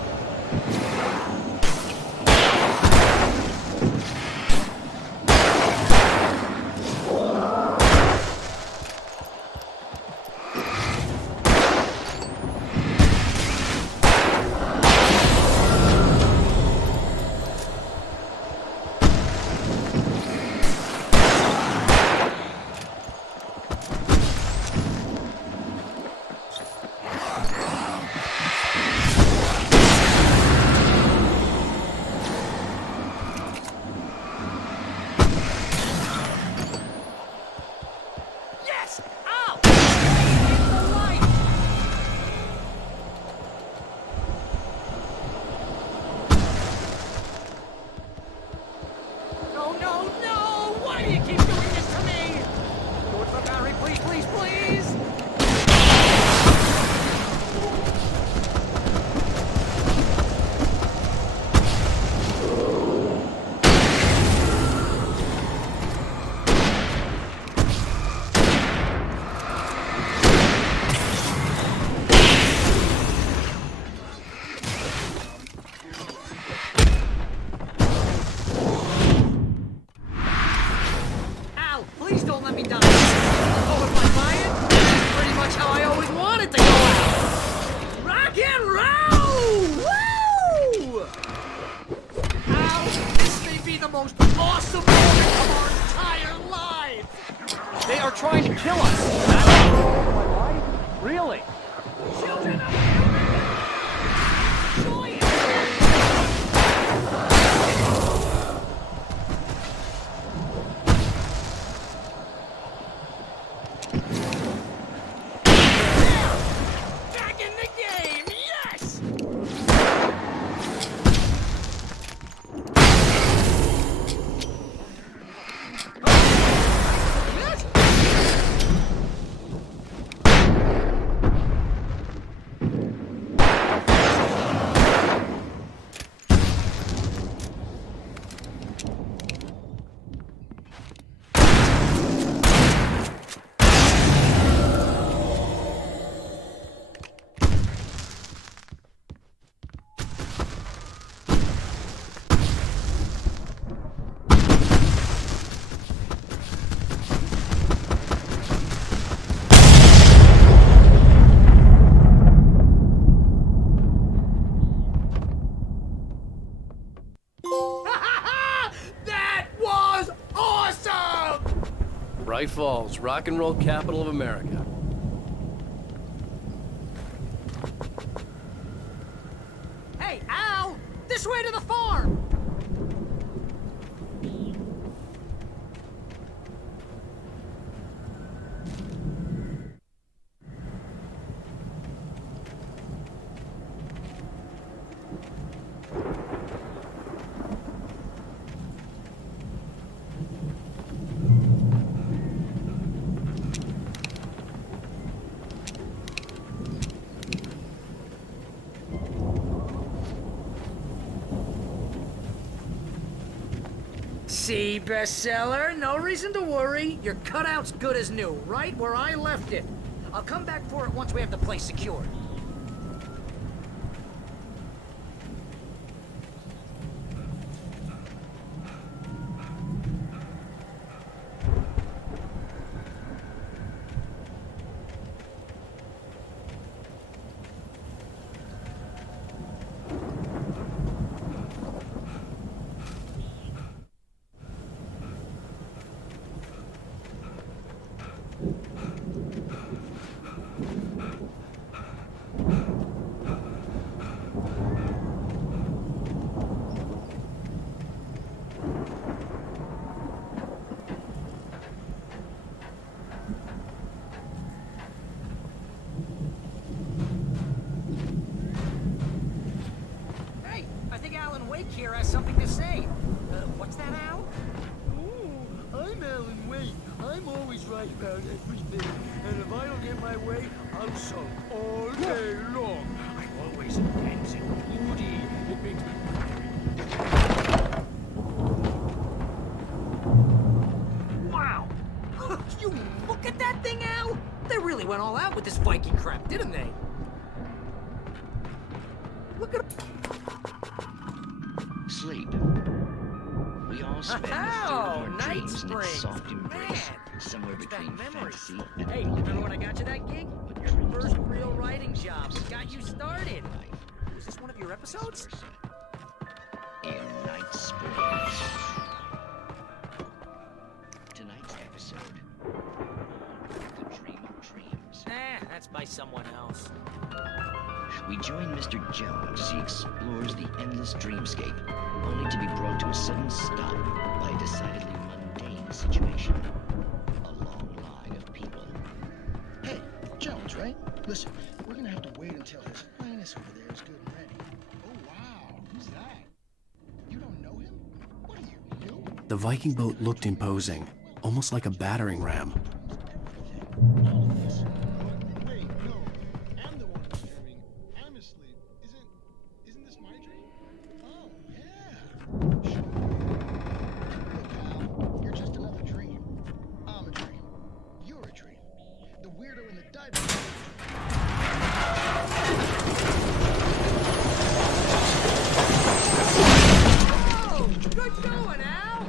Bright Falls, rock and roll capital of America. Hey, Al! This way to the farm! See, bestseller? No reason to worry. Your cutout's good as new, right where I left it. I'll come back for it once we have the place secured. Hey, I think Alan Wake here has something to say. What's that, Al? I'm Alan Wake. I'm always right about everything. And if I don't get my way, I'm sunk all day long. I'm always intense and moody. It makes me Wow! You look at that thing, Al! They really went all out with this Viking crap, didn't they? Look at Sleep. We all spend a third of Oh, our night dreams in its springs. soft embrace, Man, somewhere brings back between memories. fantasy and Hey, remember when I got you that gig? Your first real writing job that got you started. Was this one of your episodes? in Night Springs. Tonight's episode, The Dream of Dreams. That's by someone else. We join Mr. Jones as he explores the endless dreamscape, only to be brought to a sudden stop by a decidedly mundane situation. A long line of people. Hey, Jones, right? Listen, we're gonna have to wait until his highness over there is good and ready. Oh, wow. Who's that? You don't know him? What are you, new? The Viking boat looked imposing, almost like a battering ram. Wait, no. I'm the one who's dreaming. I'm asleep. Isn't this my dream? Oh, yeah. Sure. Look, pal, you're just another dream. I'm a dream. You're a dream. The weirdo in the dive. Oh, good going, Al!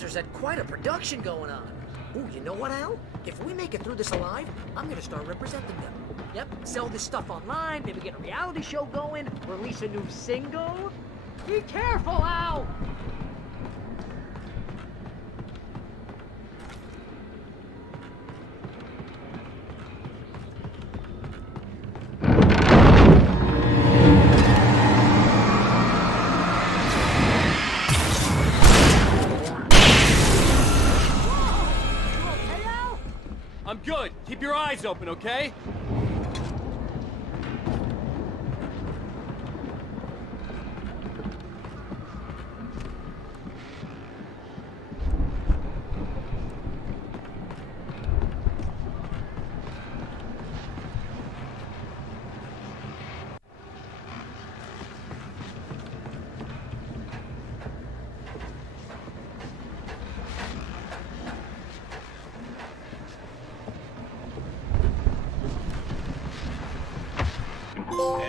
Caesar's had quite a production going on. Ooh, you know what, Al? If we make it through this alive, I'm gonna start representing them. Yep, sell this stuff online, maybe get a reality show going, release a new single. Be careful, Al! I'm good. Keep your eyes open, okay?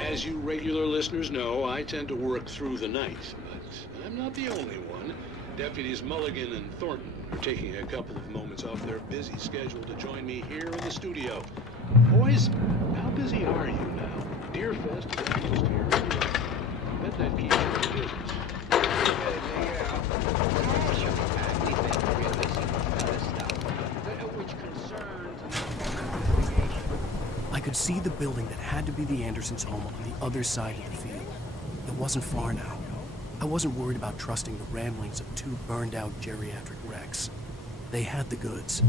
As you regular listeners know, I tend to work through the night, but I'm not the only one. Deputies Mulligan and Thornton are taking a couple of moments off their busy schedule to join me here in the studio. Boys, how busy are you now? Deerfest is almost here. Bet that keeps you in business. I could see the building that had to be the Andersons' home on the other side of the field. It wasn't far now. I wasn't worried about trusting the ramblings of two burned-out geriatric wrecks. They had the goods.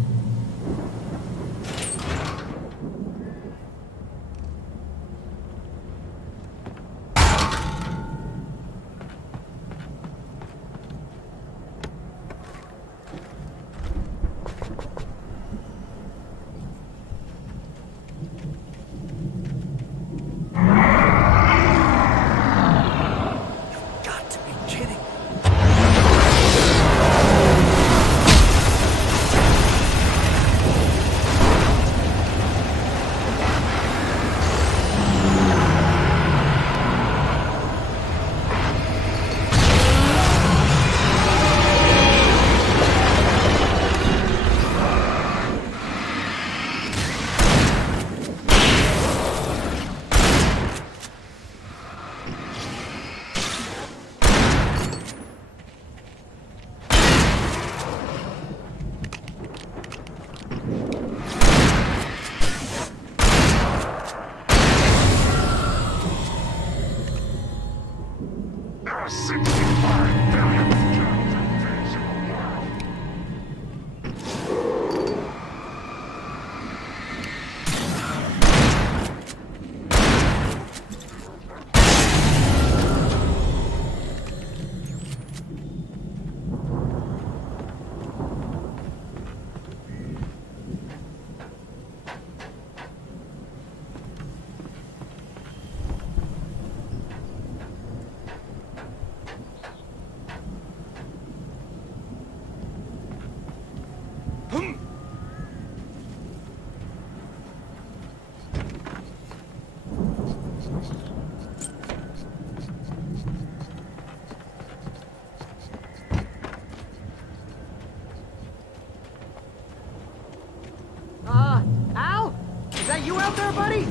Al? Is that you out there, buddy?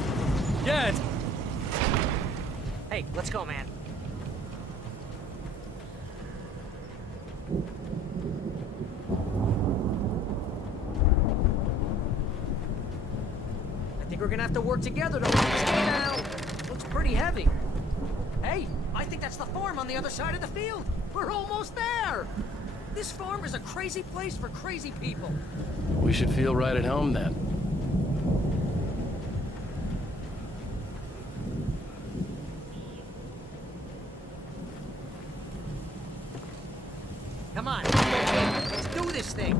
Yeah, it's... Hey, let's go, man. I think we're gonna have to work together to hold this thing down. Looks pretty heavy. Hey, I think that's the farm on the other side of the field. We're almost there. This farm is a crazy place for crazy people. We should feel right at home then. Come on, let's do this thing.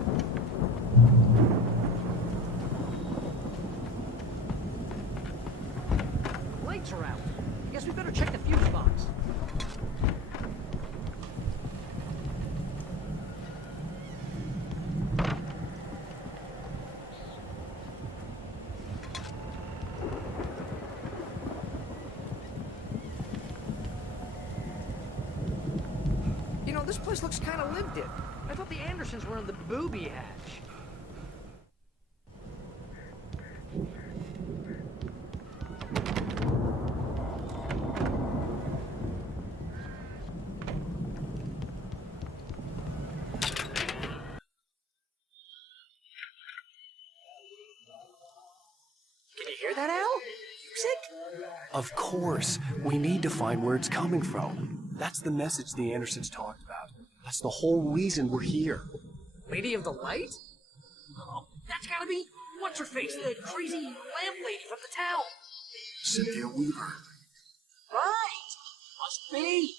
Lights are out. Guess we better check the fuse box. You know, this place looks kind of lived in. I thought thought the Andersons were in the booby hatch. Can you hear that, Al? Music? Of course. We need to find where it's coming from. That's the message the Andersons talked about. That's the whole reason we're here. Lady of the Light? Oh, that's gotta be what's-her-face, the crazy lamp lady from the town. Cynthia Weaver. Right! Must be.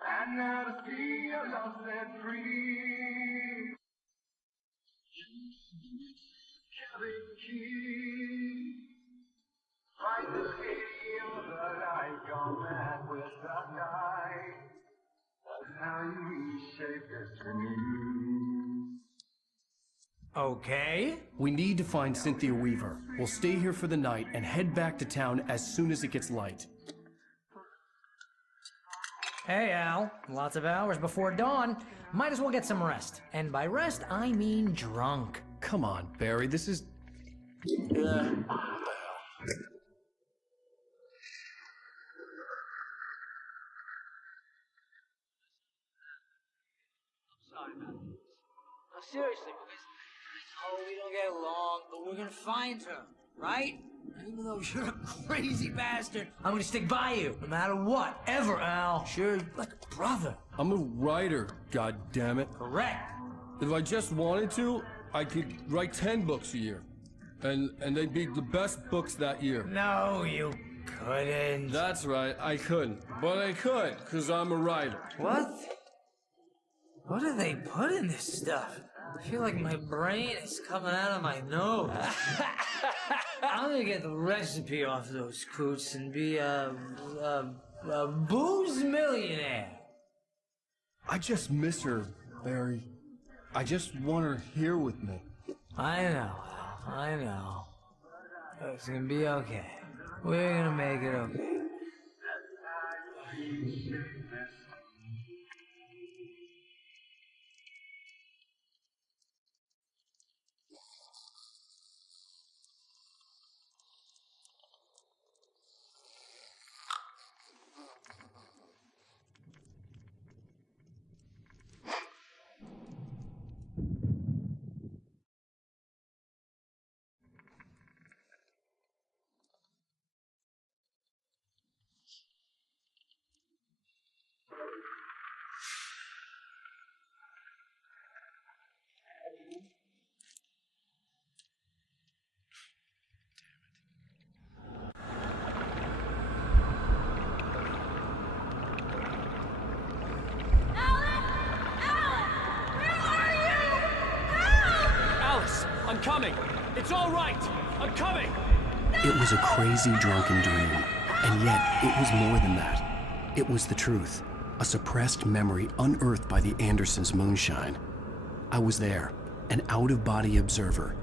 I never see a love set free. Carry the key. Find the scale of the light gone mad with the night. Now you reshape destiny. Okay. We need to find Cynthia Weaver. We'll stay here for the night and head back to town as soon as it gets light. Hey, Al. Lots of hours before dawn. Might as well get some rest. And by rest, I mean drunk. Come on, Barry, this is... Sorry, man. No, seriously, because I know we don't get along, but we're gonna find her, right? And even though you're a crazy bastard, I'm gonna stick by you, no matter what, ever, Al. Sure, like a brother. I'm a writer, goddammit. Correct. If I just wanted to, I could write 10 books a year. And they'd be the best books that year. No, you couldn't. That's right, I couldn't. But I could, because I'm a writer. What? What do they put in this stuff? I feel like my brain is coming out of my nose. I'm gonna get the recipe off those coots and be a booze millionaire. I just miss her, Barry. I just want her here with me. I know. It's gonna be okay. We're gonna make it okay. I'm coming! It's all right! I'm coming! It was a crazy drunken dream, and yet it was more than that. It was the truth, a suppressed memory unearthed by the Andersons' moonshine. I was there, an out-of-body observer.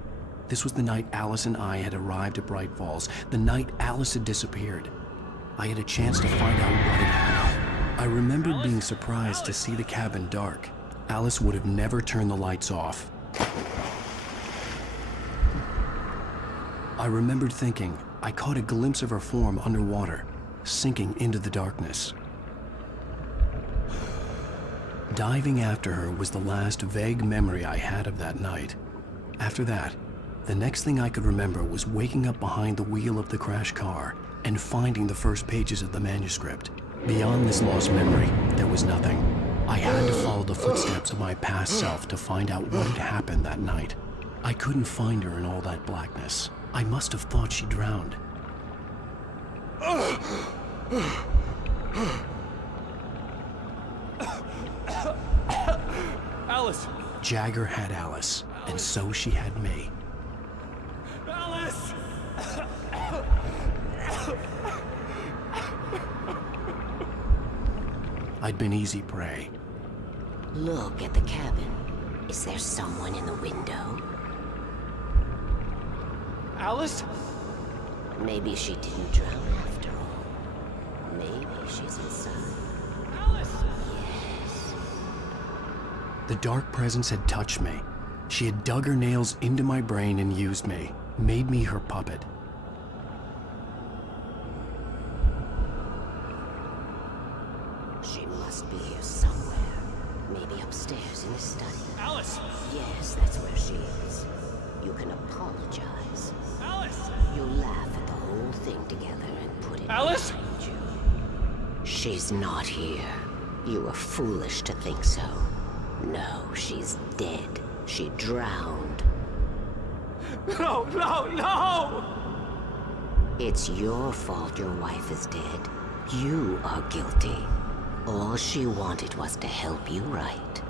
This was the night Alice and I had arrived at Bright Falls, the night Alice had disappeared. I had a chance to find out what had happened. I remembered being surprised to see the cabin dark. Alice would have never turned the lights off. I remembered thinking I caught a glimpse of her form underwater, sinking into the darkness. Diving after her was the last vague memory I had of that night. After that, the next thing I could remember was waking up behind the wheel of the crashed car and finding the first pages of the manuscript. Beyond this lost memory, there was nothing. I had to follow the footsteps of my past self to find out what had happened that night. I couldn't find her in all that blackness. I must have thought she drowned. Alice! Jagger had Alice, and so she had me. Alice! I'd been easy prey. Look at the cabin. Is there someone in the window? Alice? Maybe she didn't drown after all. Maybe she's inside. Alice! Yes. The dark presence had touched me. She had dug her nails into my brain and used me, made me her puppet. She must be here somewhere. Maybe upstairs in the study. Alice! Yes, that's where she is. You can apologize. Alice! You laugh at the whole thing together and put it Alice! behind you. She's not here. You were foolish to think so. No, she's dead. She drowned. No, no, no! It's your fault your wife is dead. You are guilty. All she wanted was to help you right.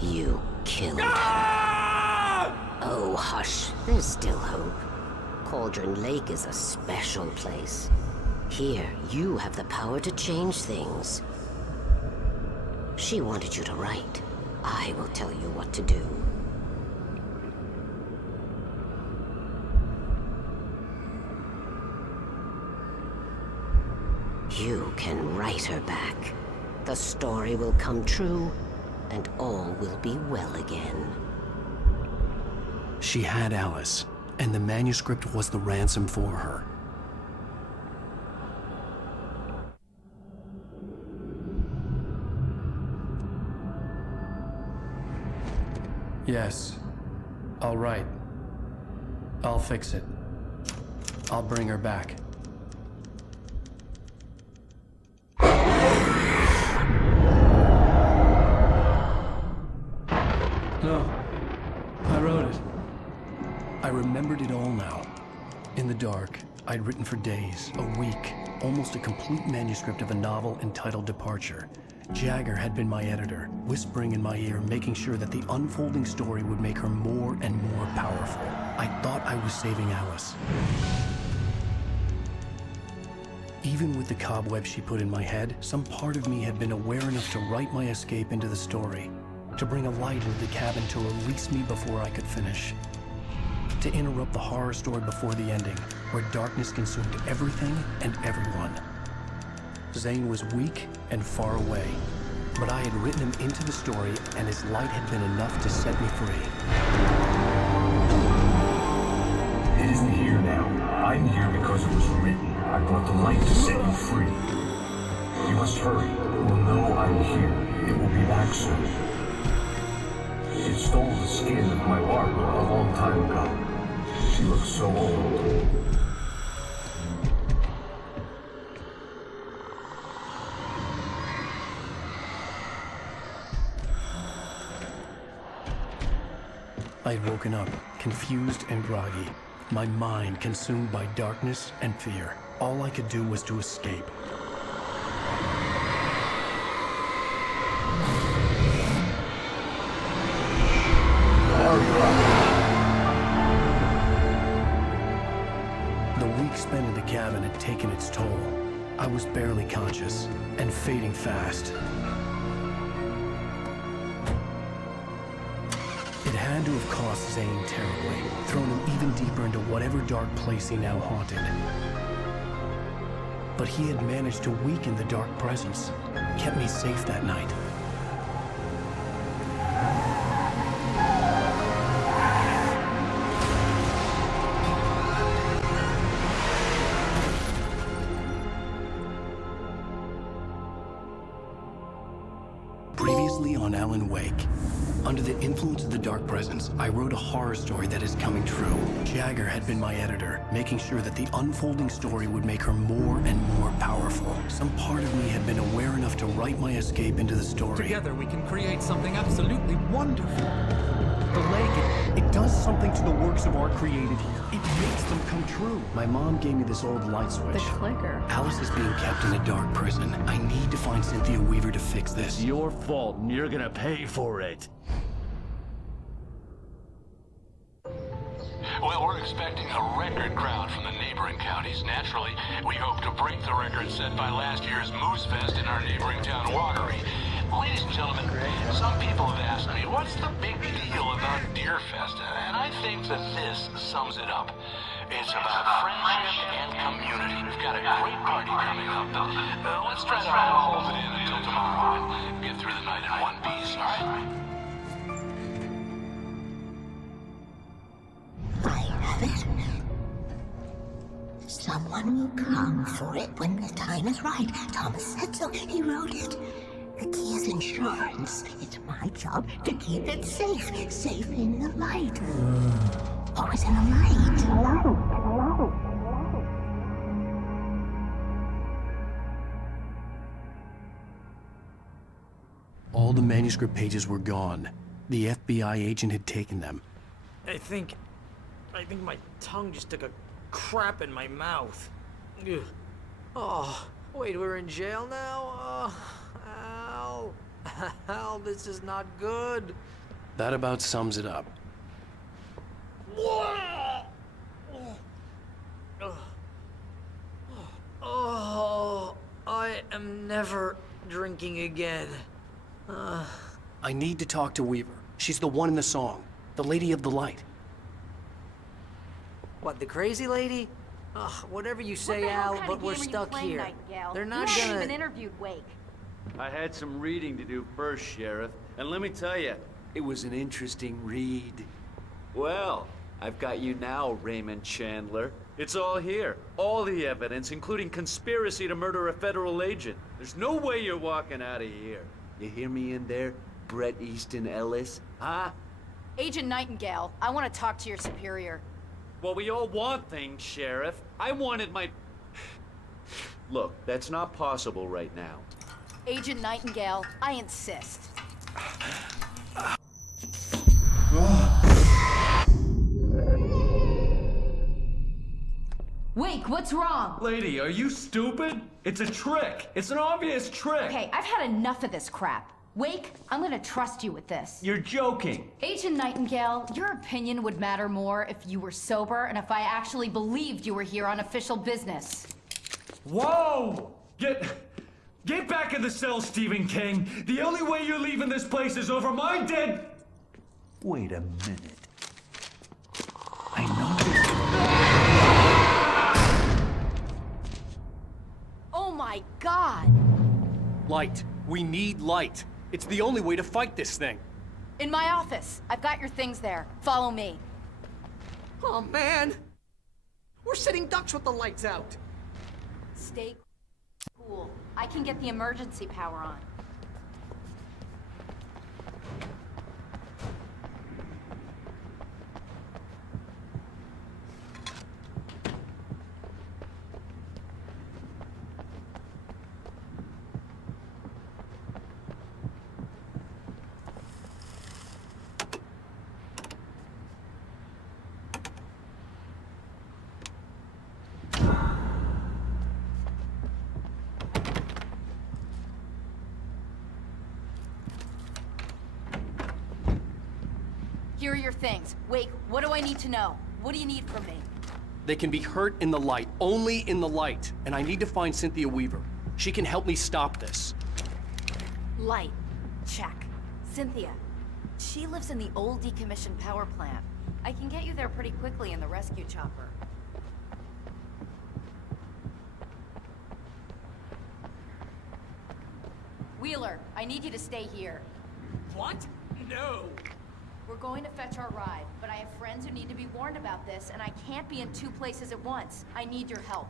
You killed her. Oh, hush. There's still hope. Cauldron Lake is a special place. Here, you have the power to change things. She wanted you to write. I will tell you what to do. You can write her back. The story will come true, and all will be well again. She had Alice, and the manuscript was the ransom for her. Yes. All right. I'll fix it. I'll bring her back. No. I wrote it. I remembered it all now. In the dark, I'd written for days, a week, almost a complete manuscript of a novel entitled Departure. Jagger had been my editor, whispering in my ear, making sure that the unfolding story would make her more and more powerful. I thought I was saving Alice. Even with the cobweb she put in my head, some part of me had been aware enough to write my escape into the story, to bring a light into the cabin to release me before I could finish, to interrupt the horror story before the ending, where darkness consumed everything and everyone. Zane was weak and far away, but I had written him into the story, and his light had been enough to set me free. It isn't here now. I'm here because it was written. I brought the light to set you free. You must hurry. It will know I'm here. It will be back soon. It stole the skin of my Barbara a long time ago. She looks so old. I'd woken up, confused and groggy, my mind consumed by darkness and fear. All I could do was to escape. The week spent in the cabin had taken its toll. I was barely conscious, and fading fast. It had to have cost Zane terribly, thrown him even deeper into whatever dark place he now haunted. But he had managed to weaken the dark presence, kept me safe that night. Previously on Alan Wake. Under the influence of the dark presence, I wrote a horror story that is coming true. Jagger had been my editor, making sure that the unfolding story would make her more and more powerful. Some part of me had been aware enough to write my escape into the story. Together we can create something absolutely wonderful. The lake, it does something to the works of art created here. It makes them come true. My mom gave me this old light switch. The clicker. Alice is being kept in a dark prison. I need to find Cynthia Weaver to fix this. It's your fault, and you're gonna pay for it. Well, we're expecting a record crowd from the neighboring counties. Naturally, we hope to break the record set by last year's Moose Fest in our neighboring town, Watery. Ladies and gentlemen, some people have asked me, what's the big deal about Deer Fest? And I think that this sums it up. It's about friendship and community. We've got a great party coming up, but let's try to hold it in until tomorrow and get through the night in one piece, all right? I have it. Someone will come for it when the time is right. Thomas said so. He wrote it. The key is insurance. It's my job to keep it safe. Safe in the light. Always in the light. All the manuscript pages were gone. The FBI agent had taken them. I think my tongue just took a crap in my mouth. Ugh. Oh, wait, we're in jail now? Al. Al, this is not good. That about sums it up. Oh, I am never drinking again. I need to talk to Weaver. She's the one in the song. The Lady of the Light. What, the crazy lady? Ugh, whatever you say, Al, but we're stuck here. They're not You haven't gonna... even interviewed Wake. I had some reading to do first, Sheriff. And let me tell you, it was an interesting read. Well, I've got you now, Raymond Chandler. It's all here. All the evidence, including conspiracy to murder a federal agent. There's no way you're walking out of here. You hear me in there, Bret Easton Ellis? Huh? Agent Nightingale, I want to talk to your superior. Well, we all want things, Sheriff. I wanted my... Look, that's not possible right now. Agent Nightingale, I insist. Wake, what's wrong? Lady, are you stupid? It's a trick. It's an obvious trick. Okay, I've had enough of this crap. Wake, I'm gonna trust you with this. You're joking. Agent Nightingale, your opinion would matter more if you were sober and if I actually believed you were here on official business. Whoa! Get back in the cell, Stephen King. The only way you're leaving this place is over my dead... Wait a minute. Oh my God! Light. We need light. It's the only way to fight this thing. In my office. I've got your things there. Follow me. Oh, man! We're sitting ducks with the lights out. Stay cool. I can get the emergency power on. Here are your things. Wake, what do I need to know? What do you need from me? They can be hurt in the light, only in the light. And I need to find Cynthia Weaver. She can help me stop this. Light. Check. Cynthia. She lives in the old decommissioned power plant. I can get you there pretty quickly in the rescue chopper. Wheeler, I need you to stay here. What? No. We're going to fetch our ride, but I have friends who need to be warned about this, and I can't be in two places at once. I need your help.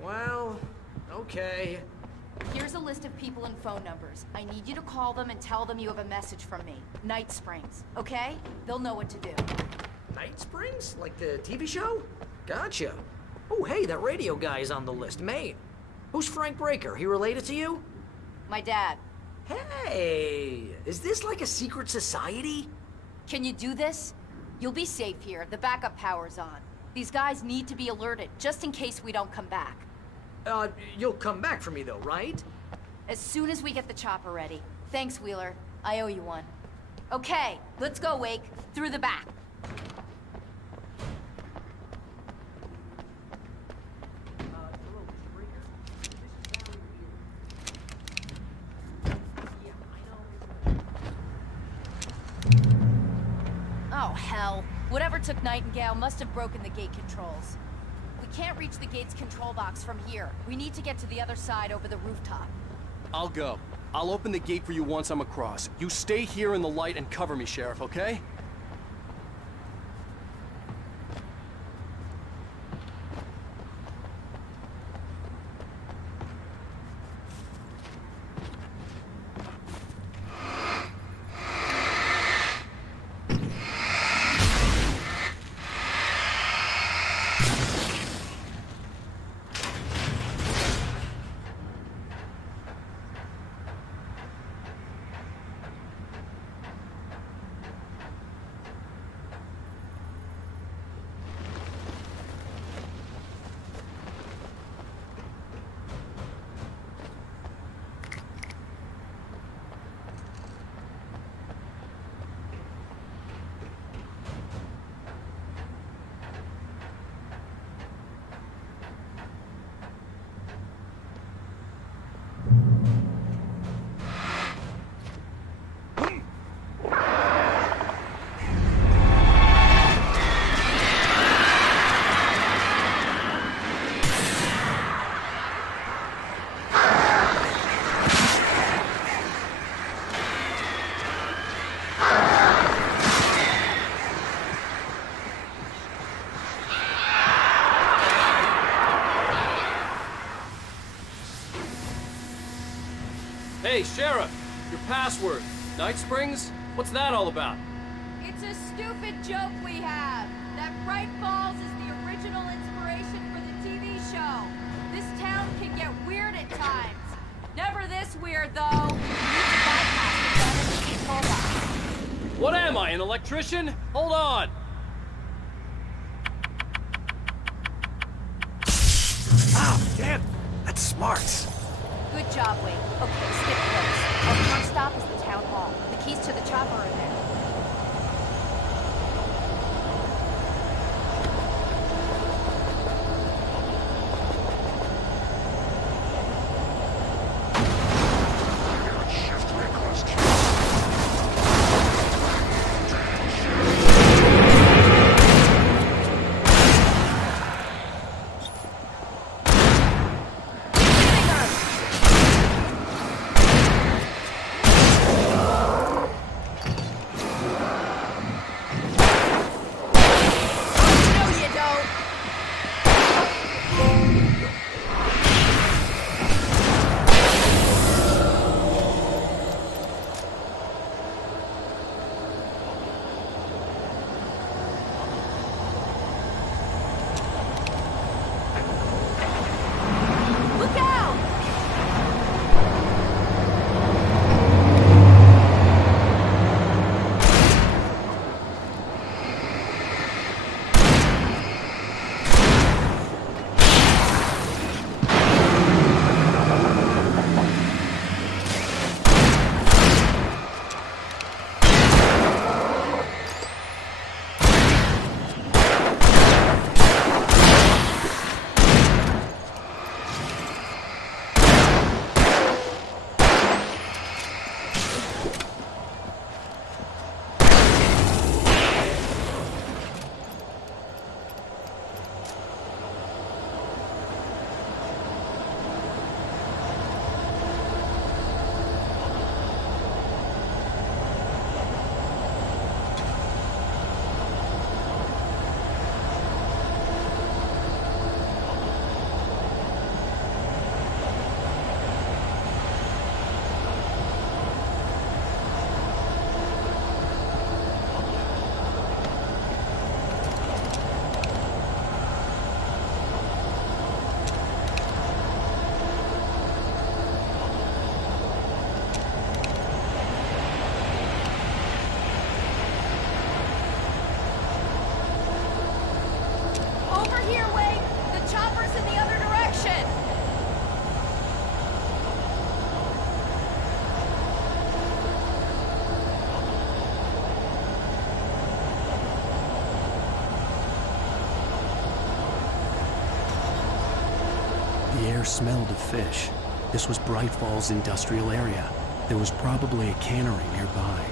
Well, okay. Here's a list of people and phone numbers. I need you to call them and tell them you have a message from me. Night Springs, okay? They'll know what to do. Night Springs? Like the TV show? Gotcha. Oh, hey, that radio guy is on the list. Maine. Who's Frank Breaker? He related to you? My dad. Hey, is this like a secret society? Can you do this? You'll be safe here. The backup power's on. These guys need to be alerted, just in case we don't come back. You'll come back for me though, right? As soon as we get the chopper ready. Thanks, Wheeler. I owe you one. Okay, let's go, Wake. Through the back. Oh, Oh, hell. Whatever took Nightingale must have broken the gate controls. We can't reach the gate's control box from here. We need to get to the other side over the rooftop. I'll go. I'll open the gate for you once I'm across. You stay here in the light and cover me, Sheriff, okay? Hey, Sheriff! Your password. Night Springs? What's that all about? It's a stupid joke we have. That Bright Falls is the original inspiration for the TV show. This town can get weird at times. Never this weird, though. You need to bypass the control box. What am I, an electrician? Hold on! Oh, damn! That's smart. Good job, Wade. Okay, stick close. Our first stop is the town hall. The keys to the chopper are there. The air smelled of fish. This was Bright Falls industrial area. There was probably a cannery nearby.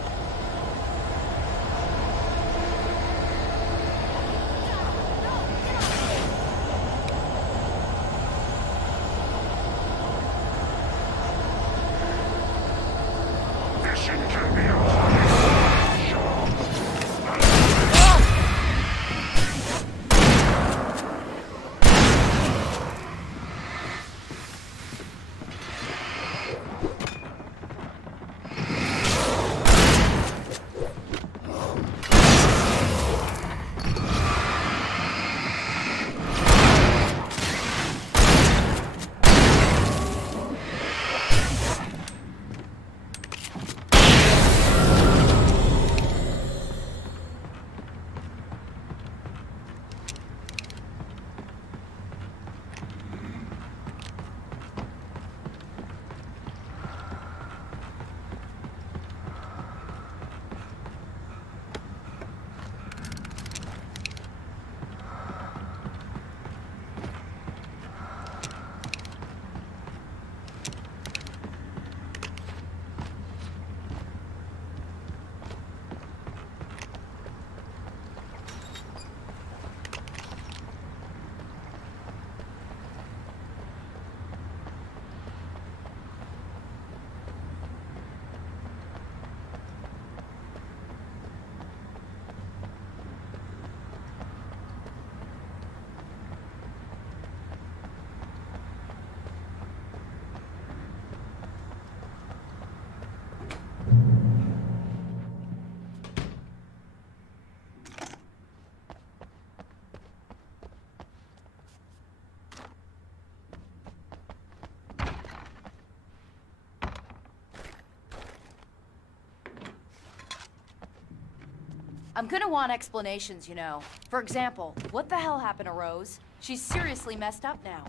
I'm gonna want explanations, you know. For example, what the hell happened to Rose? She's seriously messed up now.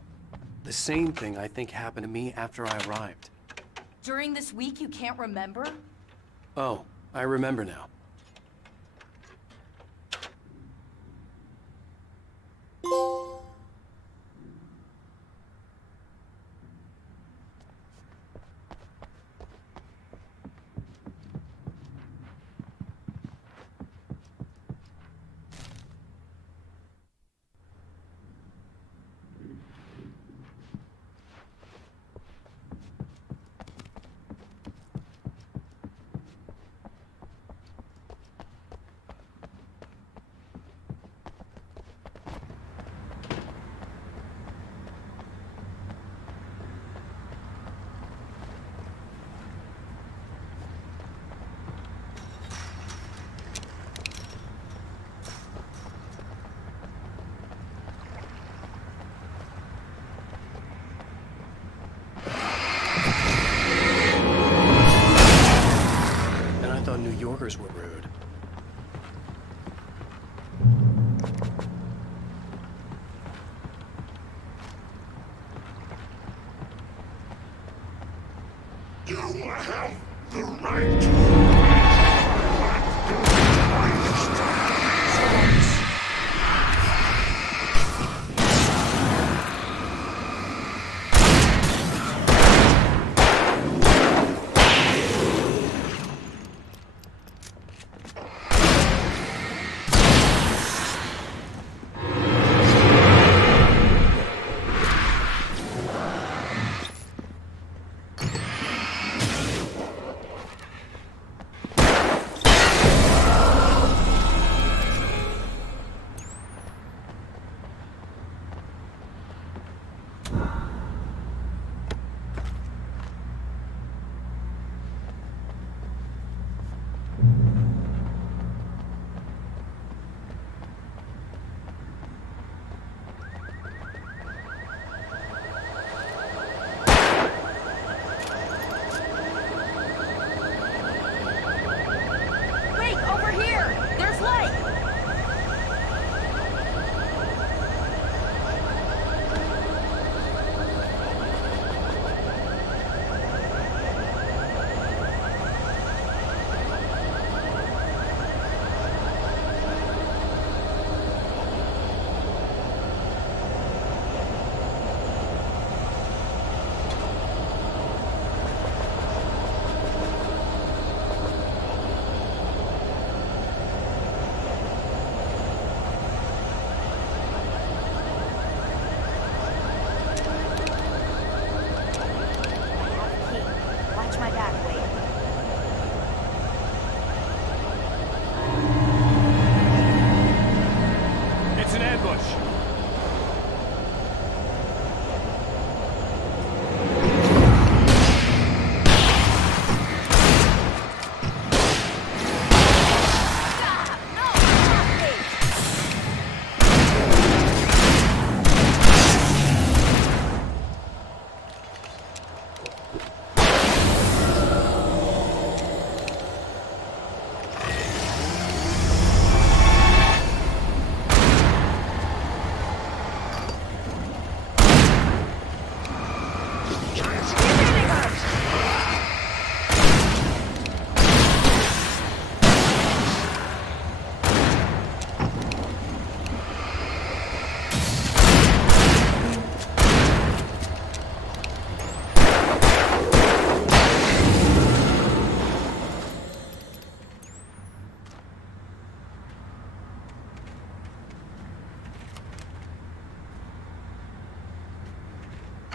The same thing I think happened to me after I arrived. During this week, you can't remember? Oh, I remember now. New Yorkers were rude. You have the right.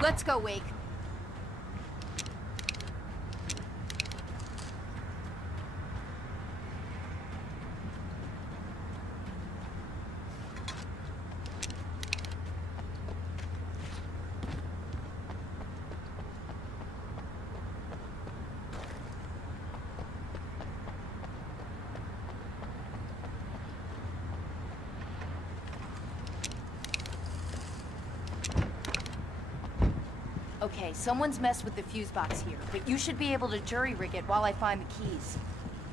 Let's go, Wake. Okay, someone's messed with the fuse box here, but you should be able to jury-rig it while I find the keys.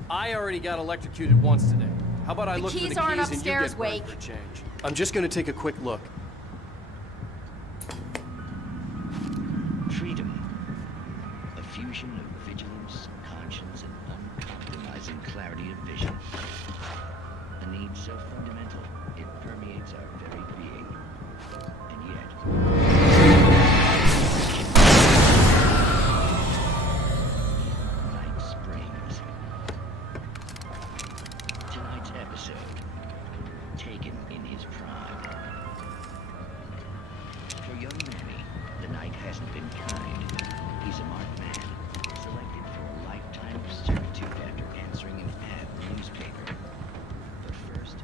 I already got electrocuted once today. How about I The look for the keys keys aren't and you upstairs, get burned Wake. for change? I'm just gonna take a quick look. Freedom. A fusion of vigilance, conscience, and uncompromising clarity of vision. A need so fundamental, it permeates our very being. And yet... Night Springs. Tonight's episode. Taken in his prime. For young Manny, the night hasn't been kind. He's a marked man, selected for a lifetime of servitude after answering an ad in the newspaper. But first...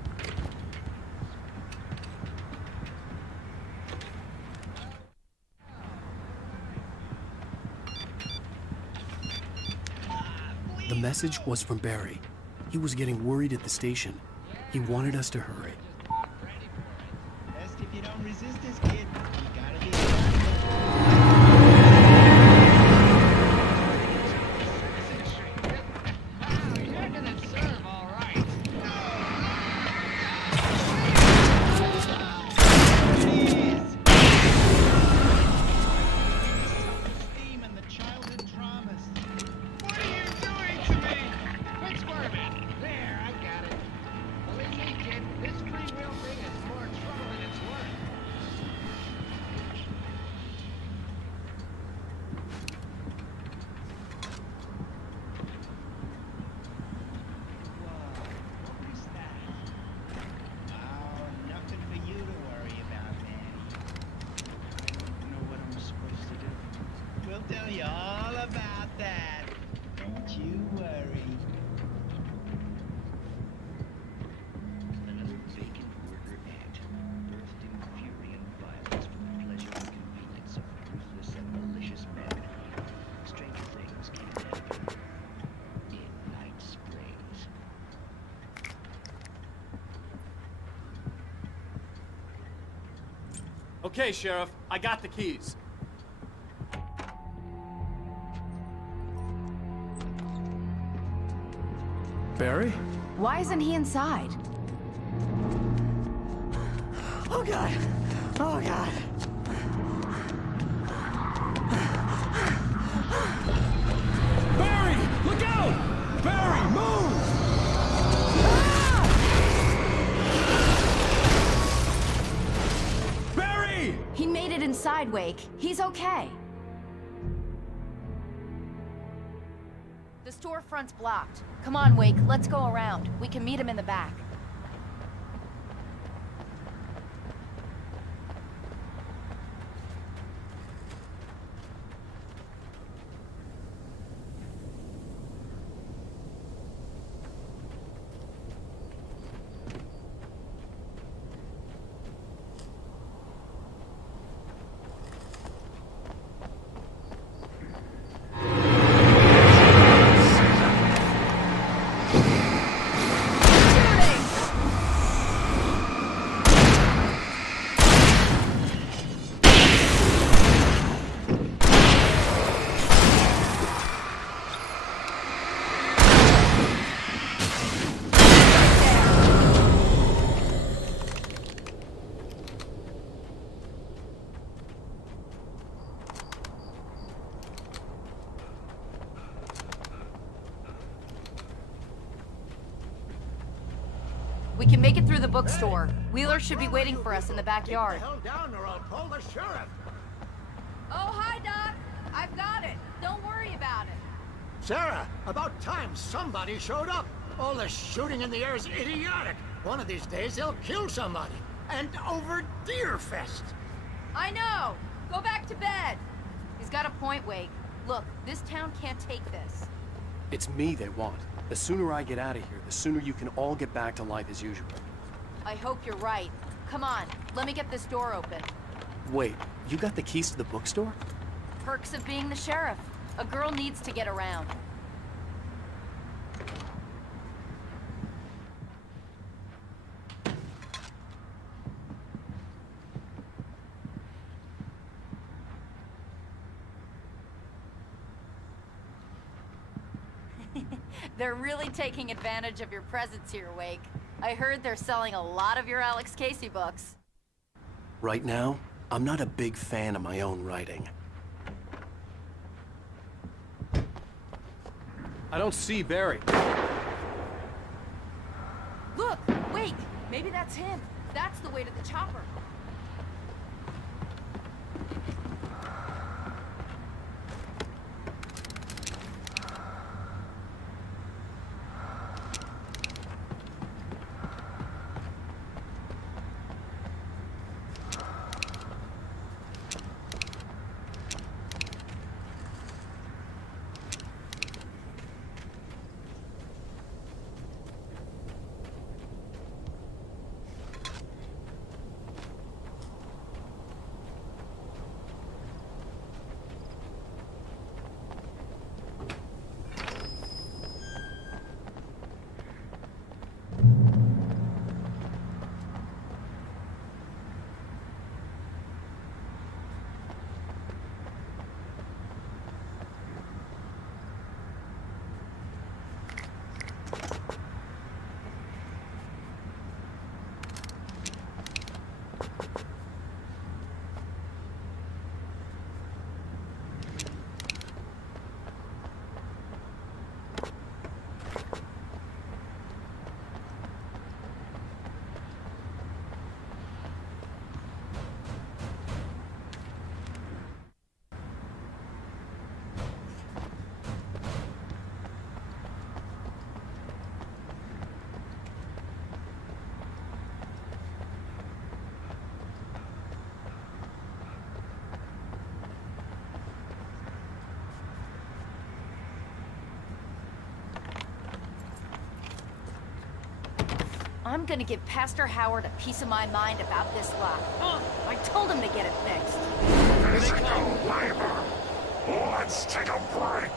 The message was from Barry. He was getting worried at the station. He wanted us to hurry. Best if you don't resist this kid. You gotta be You're gonna serve all right. Self-esteem and the childhood traumas. What are you doing to me? Quit squirming. There, I got it. Well, listen, kid, this free will thing is more trouble than it's worth. What is that? Oh, nothing for you to worry about, Manny. I don't know what I'm supposed to do. We'll tell you all about that. Don't you worry. Another vacant worker ant, birthed in fury and violence for the pleasure and convenience of ruthless and malicious men. Stranger things can happen in Night Springs. Okay, Sheriff, I got the keys. Barry? Why isn't he inside? Oh god! Oh god! Barry! Look out! Barry, move! Barry! He made it inside, Wake. He's okay. The storefront's blocked. Come on, Wake. Let's go around. We can meet him in the back. We can make it through the bookstore. Wheeler should be waiting for us in the backyard. Keep the hell down or I'll call the sheriff. Oh, hi, Doc. I've got it. Don't worry about it. Sarah, about time somebody showed up. All the shooting in the air is idiotic. One of these days they'll kill somebody. And over Deerfest. I know. Go back to bed. He's got a point, Wake. Look, this town can't take this. It's me they want. The sooner I get out of here, the sooner you can all get back to life as usual. I hope you're right. Come on, let me get this door open. Wait, you got the keys to the bookstore? Perks of being the sheriff. A girl needs to get around. They're really taking advantage of your presence here, Wake. I heard they're selling a lot of your Alex Casey books. Right now, I'm not a big fan of my own writing. I don't see Barry. Look! Wait! Maybe that's him. That's the way to the chopper. I'm gonna give Pastor Howard a piece of my mind about this lock. I told him to get it fixed. Physical labor. Let's take a break.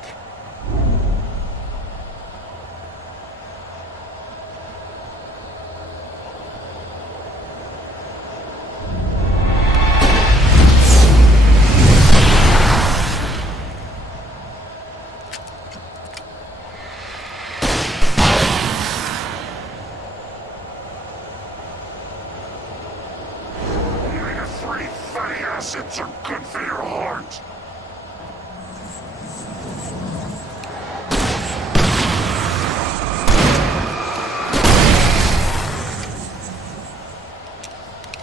Acids are good for your heart.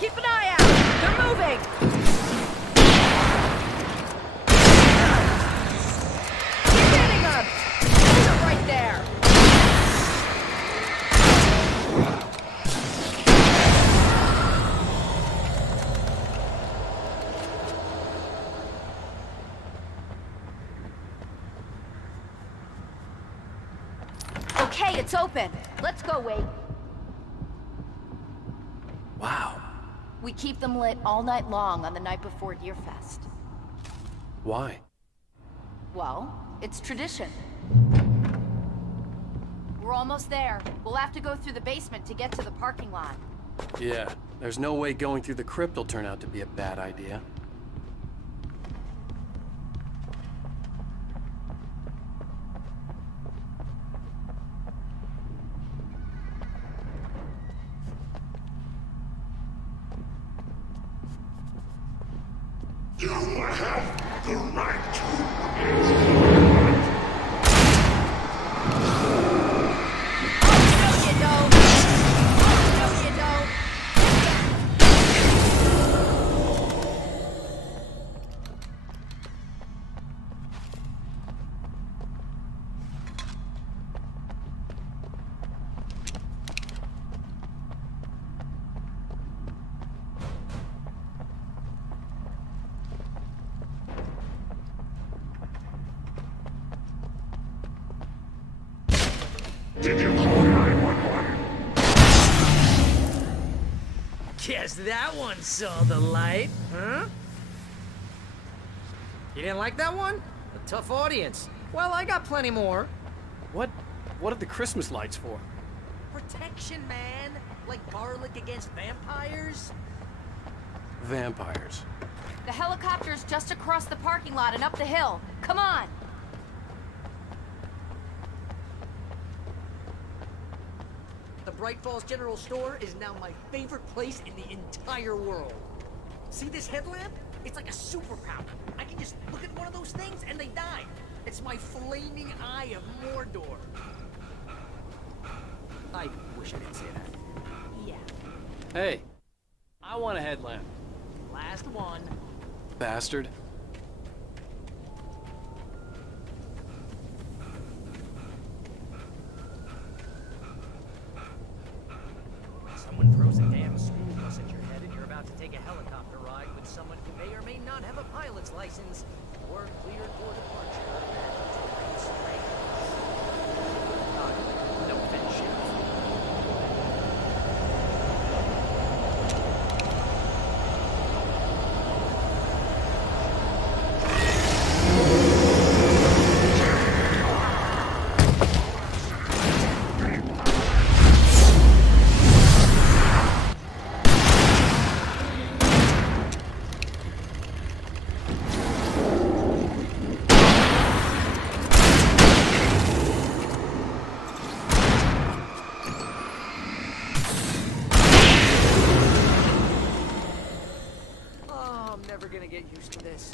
Keep an eye out! They're moving! Keep hitting them! They're right there! Okay, it's open. Let's go, Wade. Wow. We keep them lit all night long on the night before Deerfest. Why? Well, it's tradition. We're almost there. We'll have to go through the basement to get to the parking lot. Yeah, there's no way going through the crypt will turn out to be a bad idea. You have the right to. Did you call 911? Guess that one saw the light, huh? You didn't like that one? A tough audience. Well, I got plenty more. What are the Christmas lights for? Protection, man. Like garlic against vampires. Vampires. The helicopter's just across the parking lot and up the hill. Come on! Bright Falls General Store is now my favorite place in the entire world. See this headlamp? It's like a superpower. I can just look at one of those things and they die. It's my flaming eye of Mordor. I wish I didn't say that. Yeah. Hey, I want a headlamp. Last one. Bastard. Someone throws a damn school bus at your head and you're about to take a helicopter ride with someone who may or may not have a pilot's license or cleared for departure. No offense, Sheriff. Never gonna get used to this.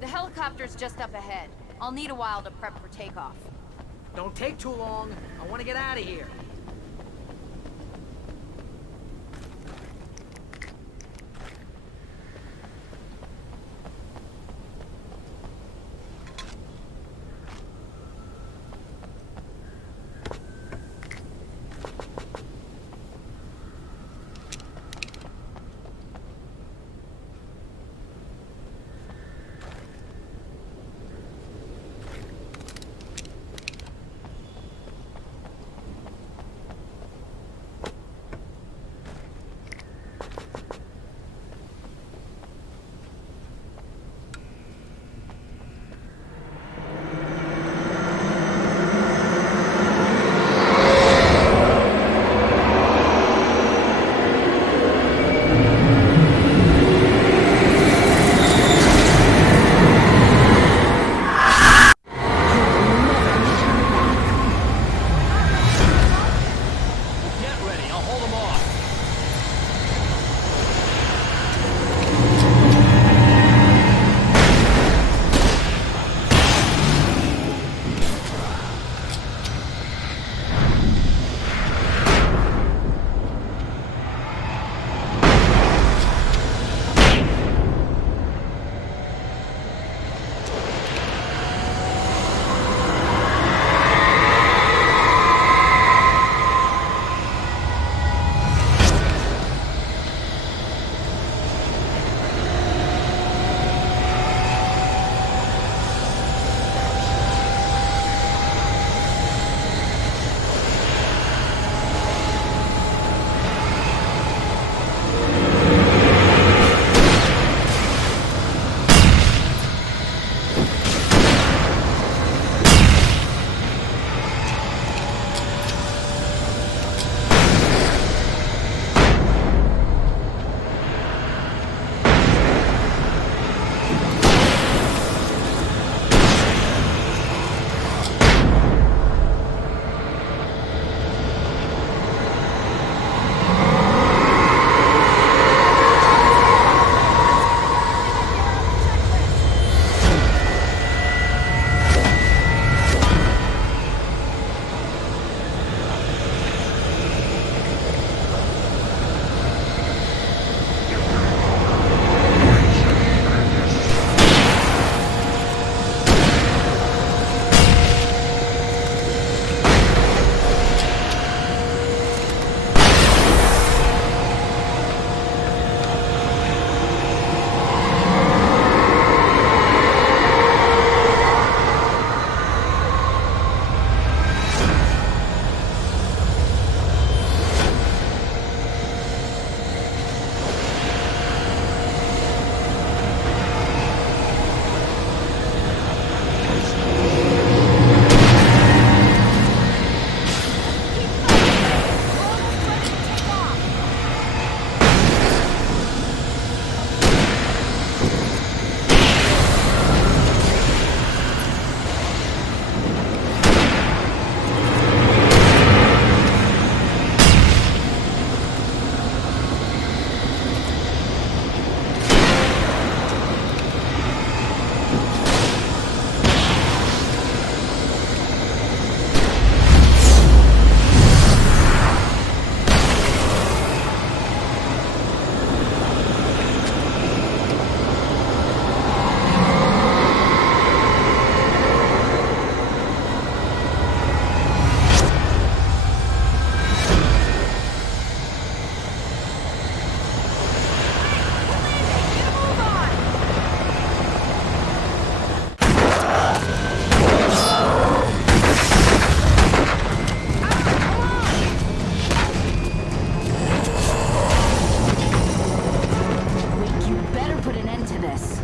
The helicopter's just up ahead. I'll need a while to prep for takeoff. Don't take too long. I want to get out of here.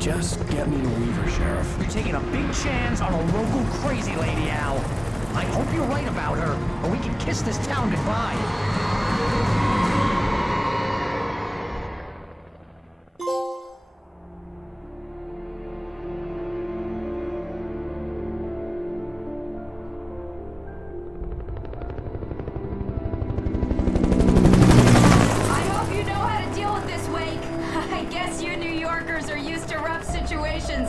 Just get me to Weaver, Sheriff. You're taking a big chance on a local crazy lady, Al. I hope you're right about her, or we can kiss this town goodbye.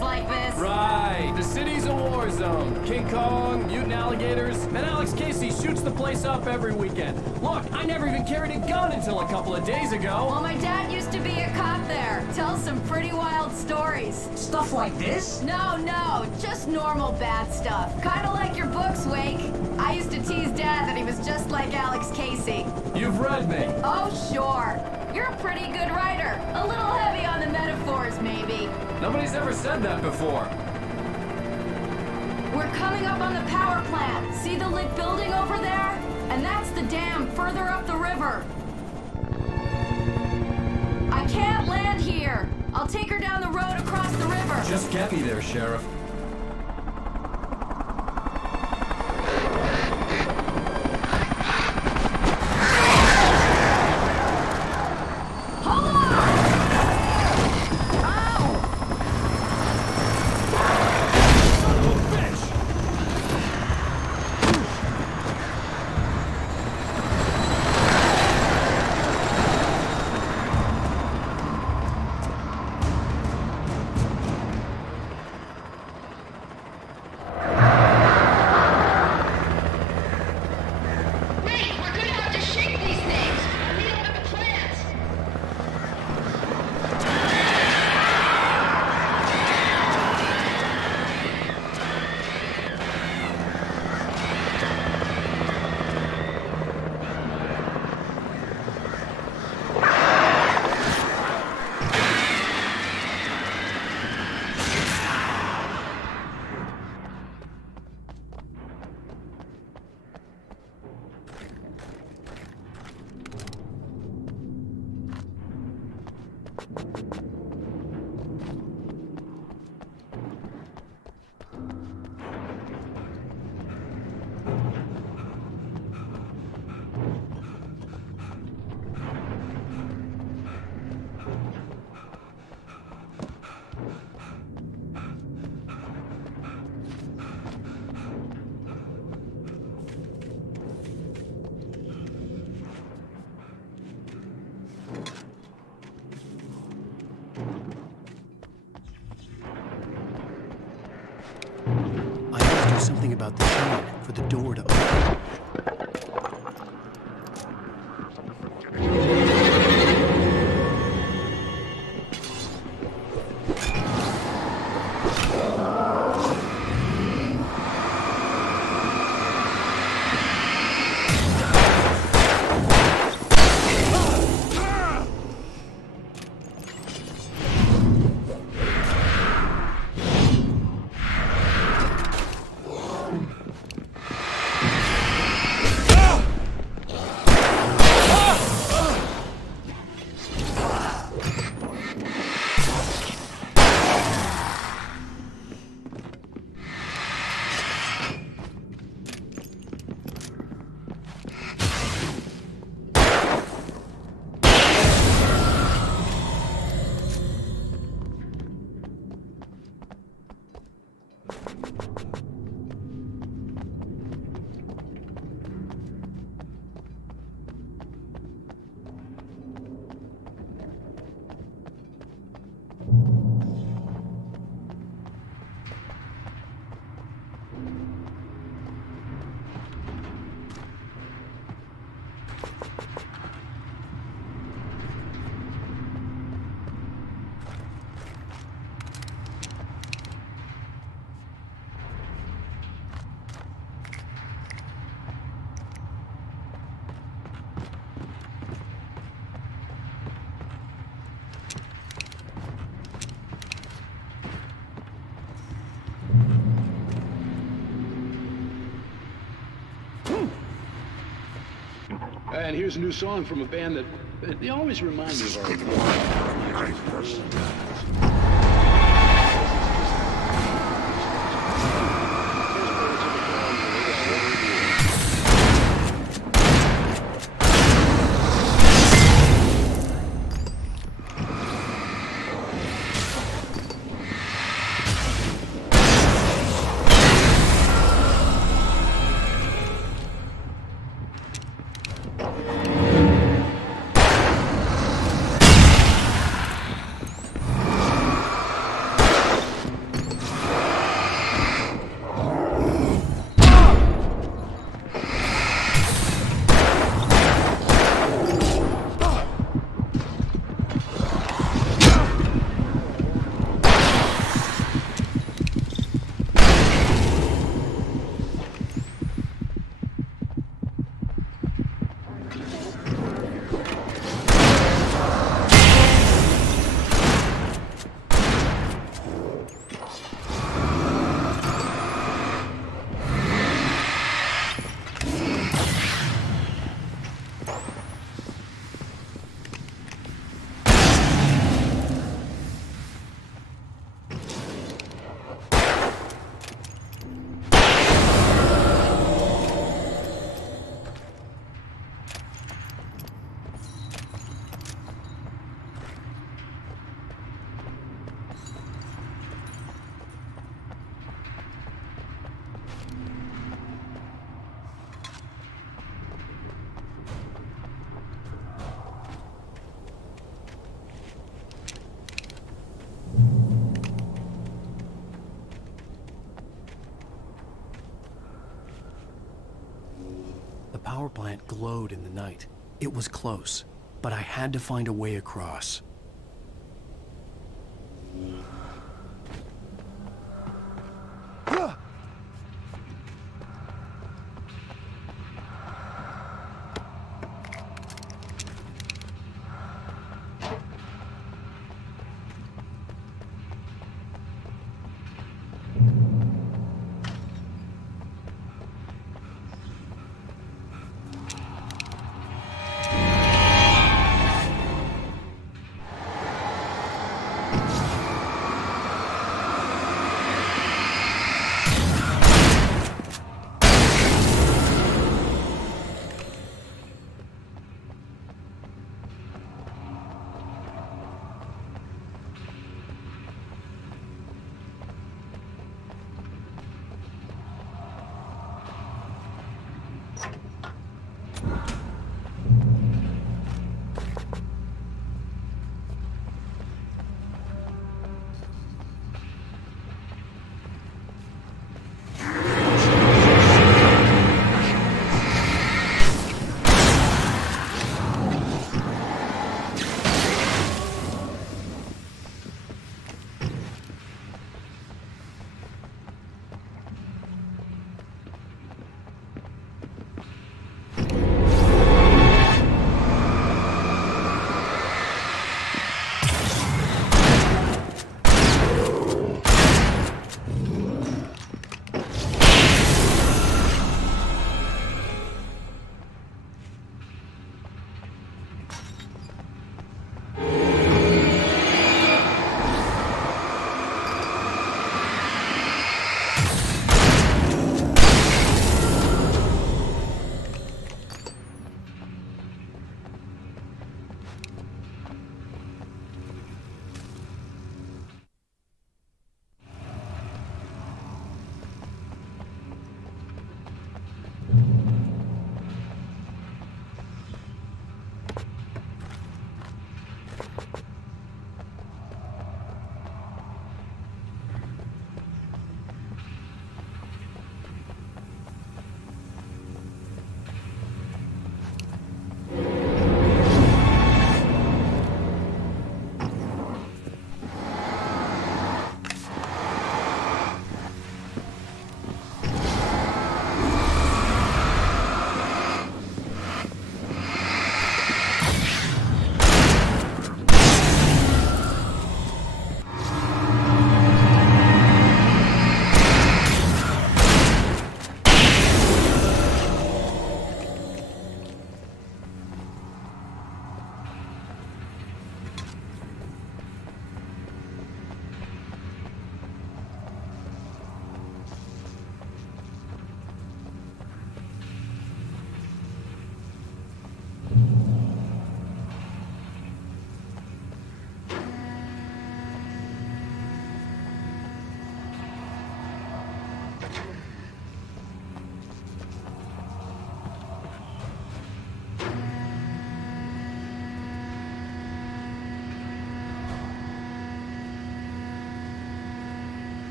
Like this. Right, the city's a war zone. King Kong, mutant alligators, and Alex Casey shoots the place up every weekend. Look, I never even carried a gun until a couple of days ago. Well, my dad used to be a cop there. Tells some pretty wild stories. Stuff like this? No, just normal bad stuff. Kinda like your books, Wake. I used to tease Dad that he was just like Alex Casey. You've read me. Oh, sure. You're a pretty good writer. A little heavy on the metaphors, maybe. Nobody's ever said that before. We're coming up on the power plant. See the lit building over there? And that's the dam further up the river. I can't land here. I'll take her down the road across the river. Just get me there, Sheriff. Something about the chain for the door to open. And here's a new song from a band that they always remind me of our power plant glowed in the night. It was close, but I had to find a way across.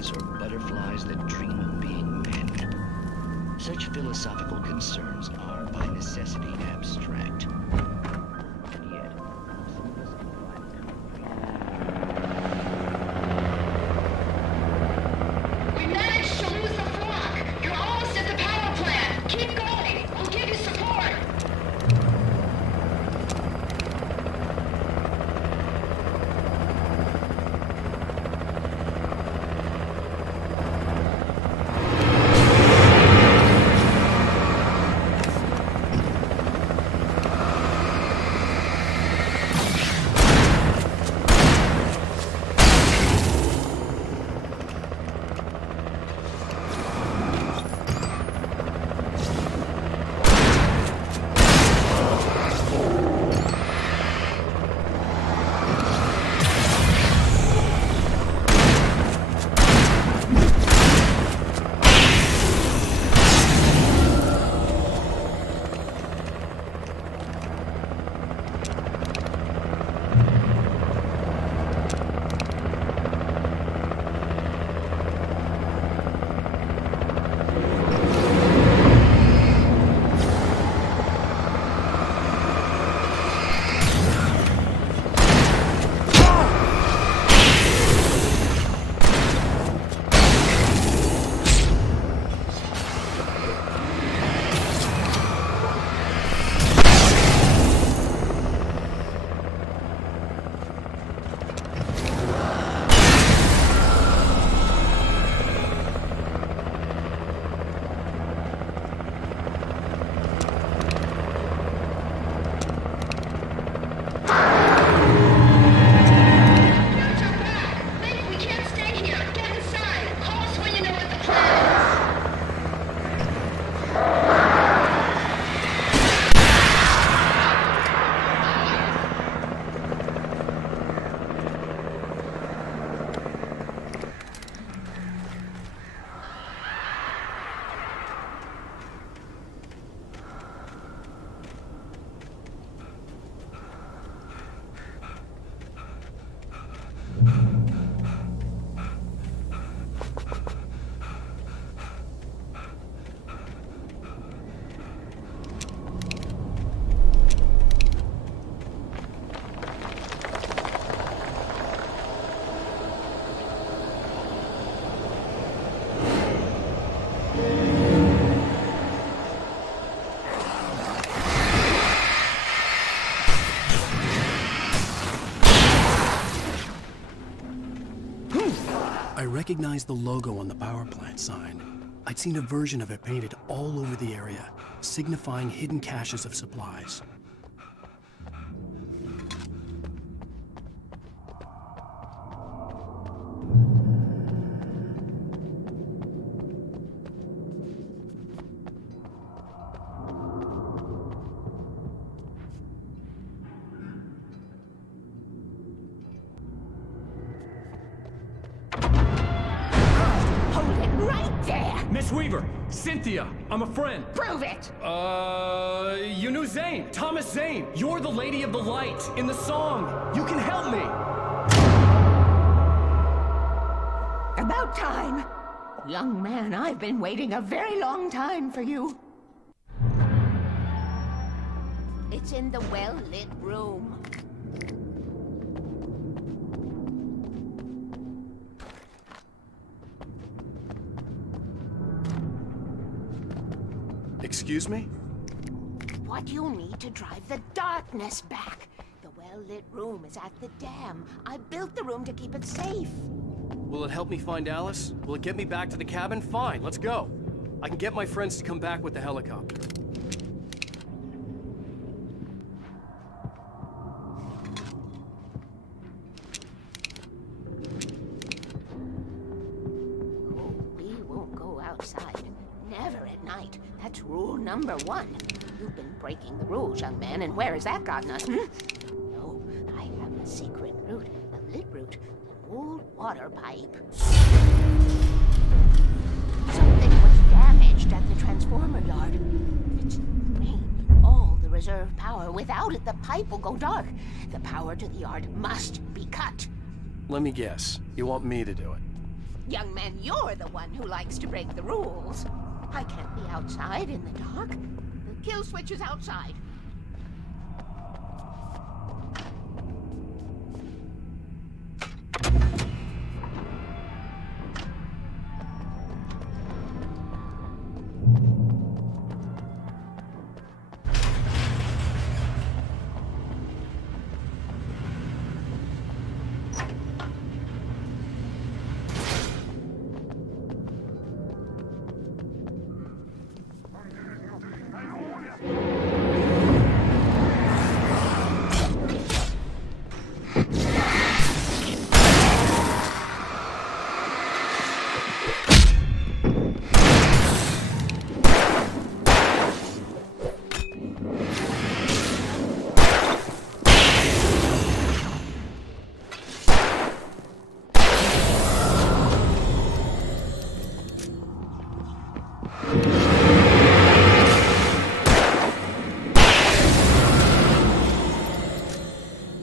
flies or butterflies that dream of being men. Such philosophical concerns are, by necessity, abstract. And yet, some of us We managed to lose the flock. You're almost at the power plant. Keep going. We'll give you support. I recognized the logo on the power plant sign. I'd seen a version of it painted all over the area, signifying hidden caches of supplies. Miss Weaver, Cynthia, I'm a friend. Prove it! You knew Zane, Thomas Zane. You're the Lady of the Light in the song. You can help me. About time. Young man, I've been waiting a very long time for you. It's in the well-lit room. Excuse me? What do you need to drive the darkness back? The well-lit room is at the dam. I built the room to keep it safe. Will it help me find Alice? Will it get me back to the cabin? Fine, let's go. I can get my friends to come back with the helicopter. Oh, we won't go outside. Never at night. That's rule number 1. You've been breaking the rules, young man, and where has that gotten us, No, I have a secret route, a lit route, an old water pipe. Something was damaged at the transformer yard. It's draining all the reserve power. Without it, the pipe will go dark. The power to the yard must be cut. Let me guess. You want me to do it? Young man, you're the one who likes to break the rules. I can't be outside in the dark. The kill switch is outside.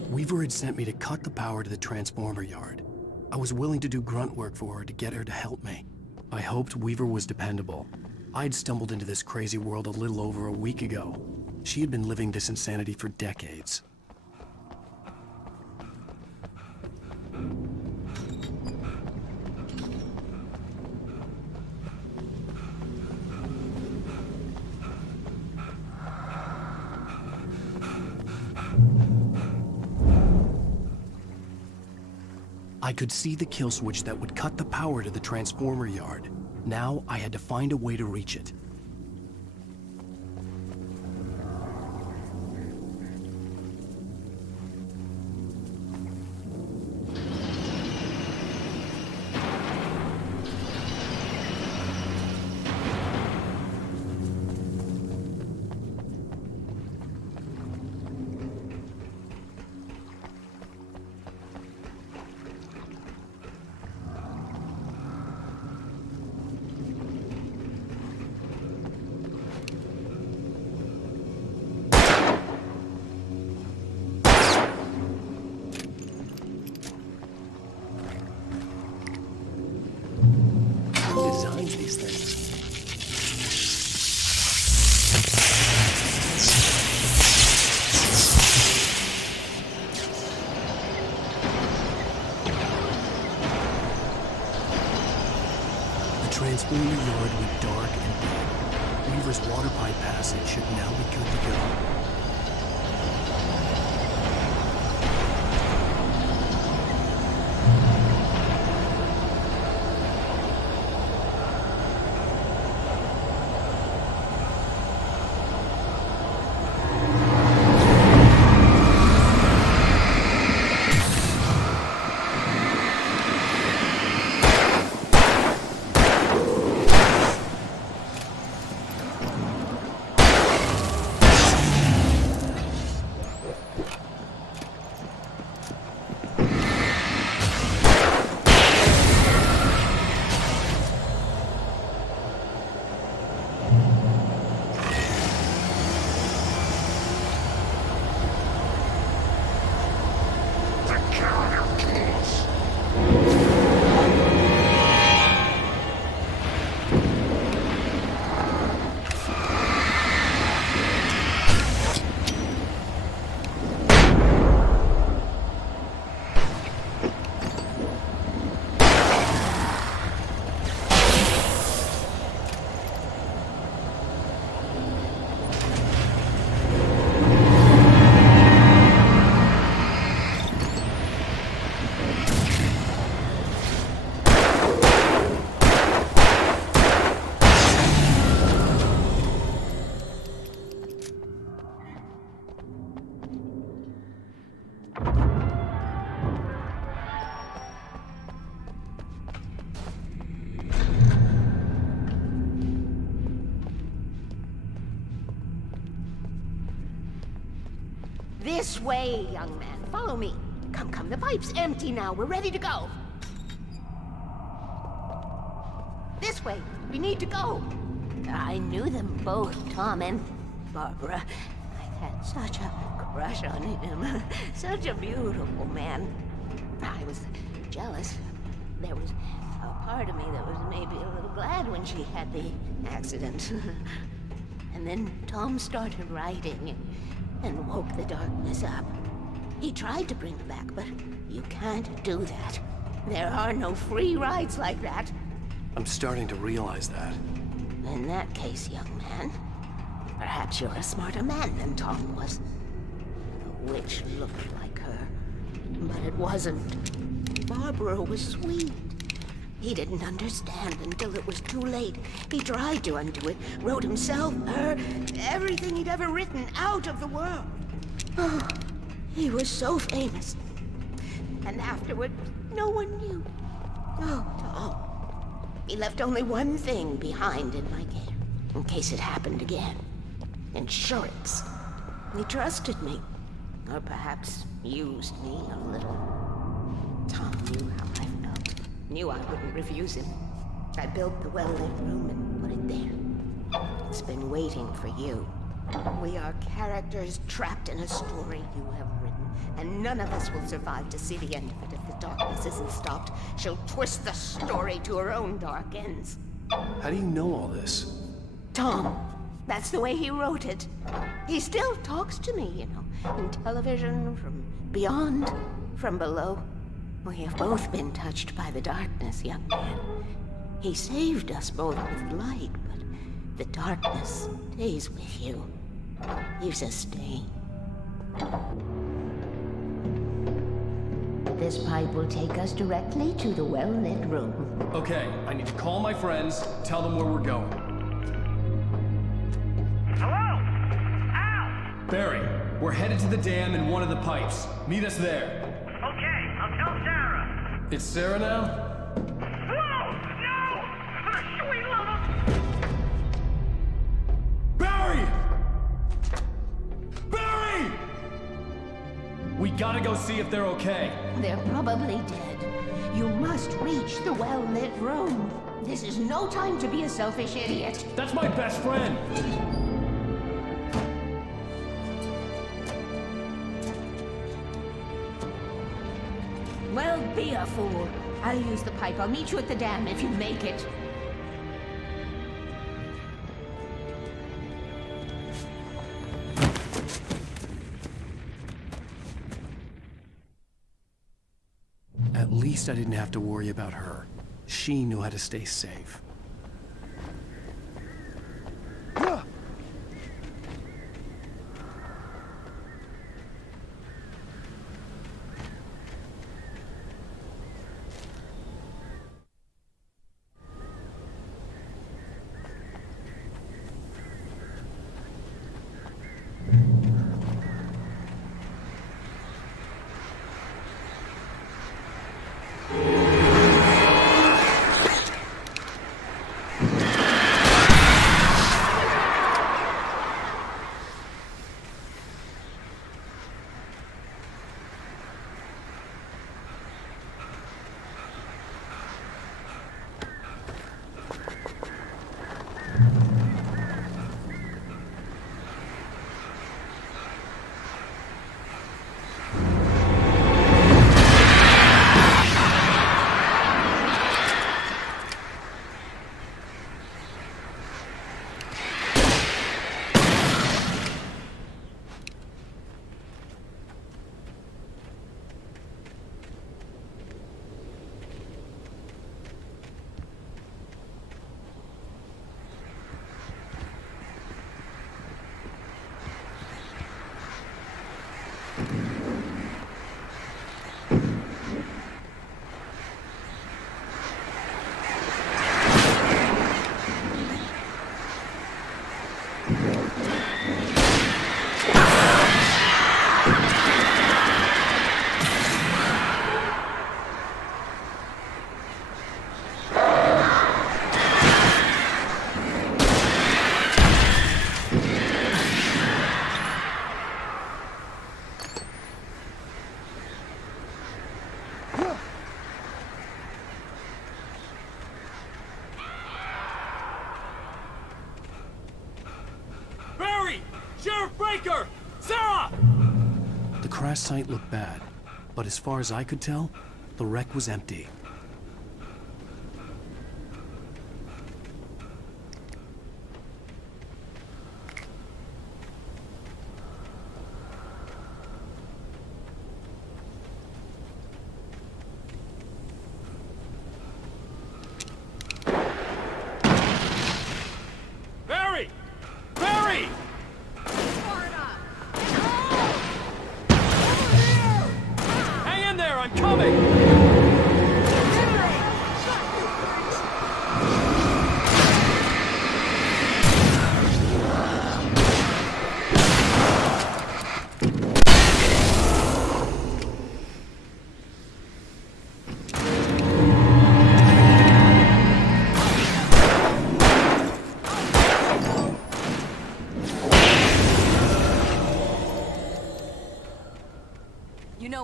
Weaver had sent me to cut the power to the transformer yard. I was willing to do grunt work for her to get her to help me. I hoped Weaver was dependable. I'd stumbled into this crazy world a little over a week ago. She had been living this insanity for decades. I could see the kill switch that would cut the power to the transformer yard. Now I had to find a way to reach it. These things. The transformer yard went dark and dead. Weaver's water pipe passage should now be good to go. This way, young man. Follow me. Come, come. The pipe's empty now. We're ready to go. This way. We need to go. I knew them both, Tom and Barbara. I had such a crush on him. Such a beautiful man. I was jealous. There was A part of me that was maybe a little glad when she had the accident. And then Tom started writing and woke the darkness up. He tried to bring her back, but you can't do that. There are no free rides like that. I'm starting to realize that. In that case, young man, perhaps you're a smarter man than Tom was. The witch looked like her, but it wasn't. Barbara was sweet. He didn't understand until it was too late. He tried to undo it, wrote himself, her, everything he'd ever written out of the world. Oh, he was so famous. And afterward, no one knew. Oh, Tom. He left only one thing behind in my care, in case it happened again. Insurance. He trusted me. Or perhaps used me a little. Tom knew how I felt. Knew I wouldn't refuse him. I built the well-lit room and put it there. It's been waiting for you. We are characters trapped in a story you have written, and none of us will survive to see the end of it if the darkness isn't stopped. She'll twist the story to her own dark ends. How do you know all this? Tom, that's the way he wrote it. He still talks to me, you know, in television, from beyond, from below. We have both been touched by the darkness, young man. He saved us both with light, but the darkness stays with you. Leaves a stain. This pipe will take us directly to the well-lit room. Okay, I need to call my friends, tell them where we're going. Hello? Al! Barry, we're headed to the dam in one of the pipes. Meet us there. Okay, I'll tell Sarah. It's Sarah now? Whoa! No! For the sweet love of... Barry! Barry! We gotta go see if they're okay. They're probably dead. You must reach the well-lit room. This is no time to be a selfish idiot. That's my best friend! Well, be a fool. I'll use the pipe. I'll meet you at the dam if you make it. At least I didn't have to worry about her. She knew how to stay safe. Sarah! The crash site looked bad, but as far as I could tell, the wreck was empty.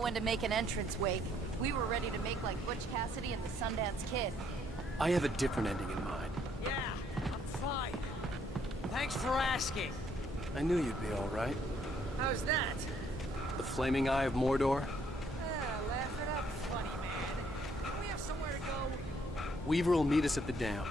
when to make an entrance, Wake. We were ready to make like Butch Cassidy and the Sundance Kid. I have a different ending in mind. Yeah, I'm fine. Thanks for asking. I knew you'd be all right. How's that? The flaming eye of Mordor? Laugh it up, funny man. Do we have somewhere to go? Weaver will meet us at the dam.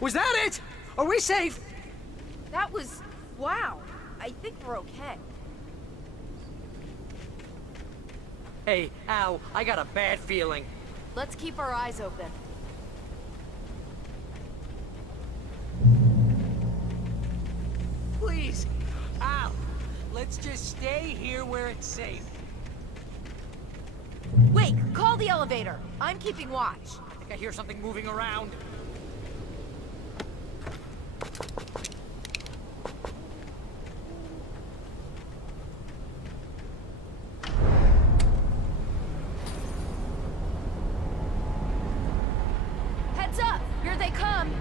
Was that it? Are we safe? That was... wow. I think we're okay. Hey, Al, I got a bad feeling. Let's keep our eyes open. Please, Al, let's just stay here where it's safe. Wait, call the elevator. I'm keeping watch. I think I hear something moving around. Heads up! Here they come!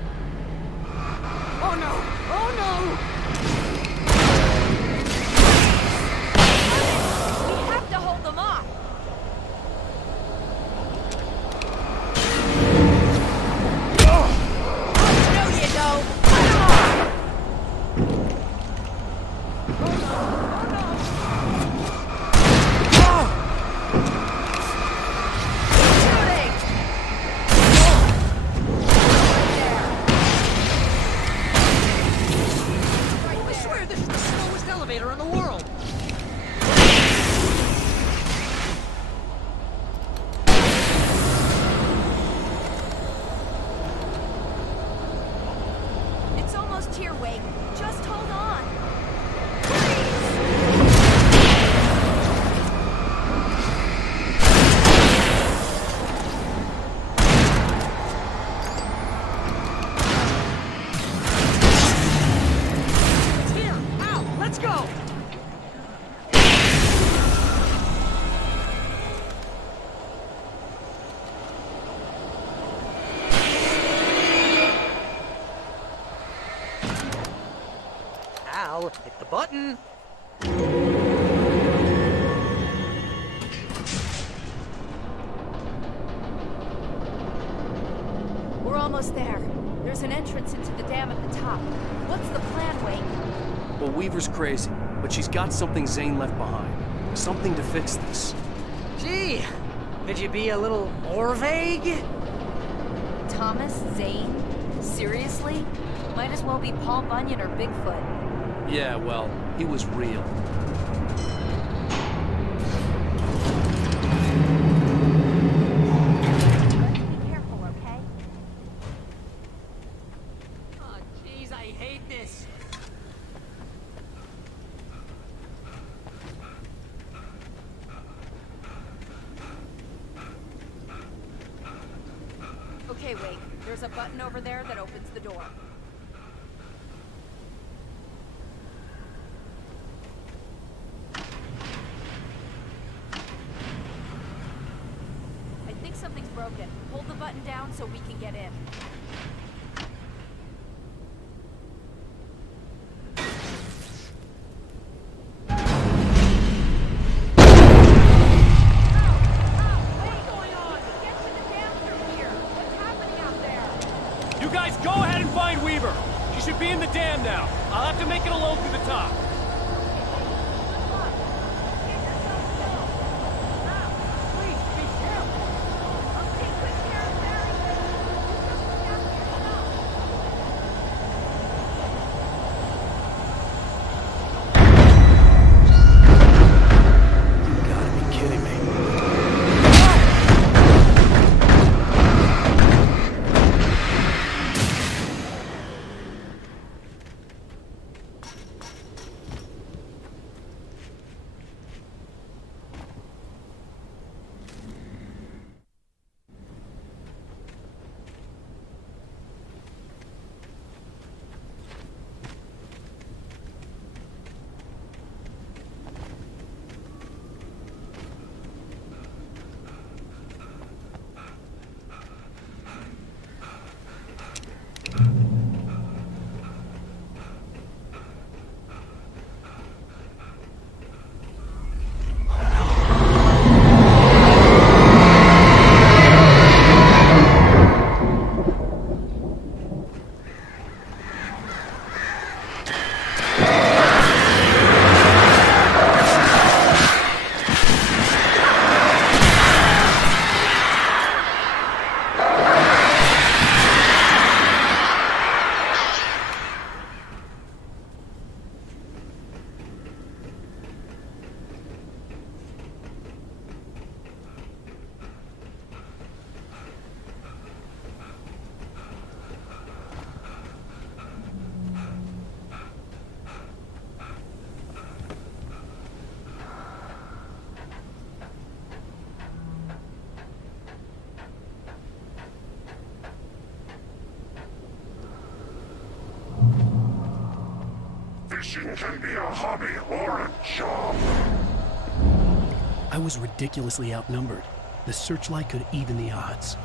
Oh no! Oh no! We have to hold them off! No, you don't! Cut them off! I swear this is the slowest elevator in the world! It's almost here, Wake. Just hold on. It's here! Al, let's go! Al, hit the button! We're almost there. There's an entrance into the dam at the top. What's the plan, Wake? Well, Weaver's crazy, but she's got something Zane left behind. Something to fix this. Gee, could you be a little more vague? Thomas Zane? Seriously? Might as well be Paul Bunyan or Bigfoot. Yeah, well, he was real. Be careful, okay? Oh, jeez, I hate this. Okay, Wake. There's a button over there that opens the door. something's broken. Hold the button down so we can get in. You guys go ahead and find Weaver. She should be in the dam now. I'll have to make it alone through the top. Fishing can be a hobby or a job. I was ridiculously outnumbered. The searchlight could even the odds.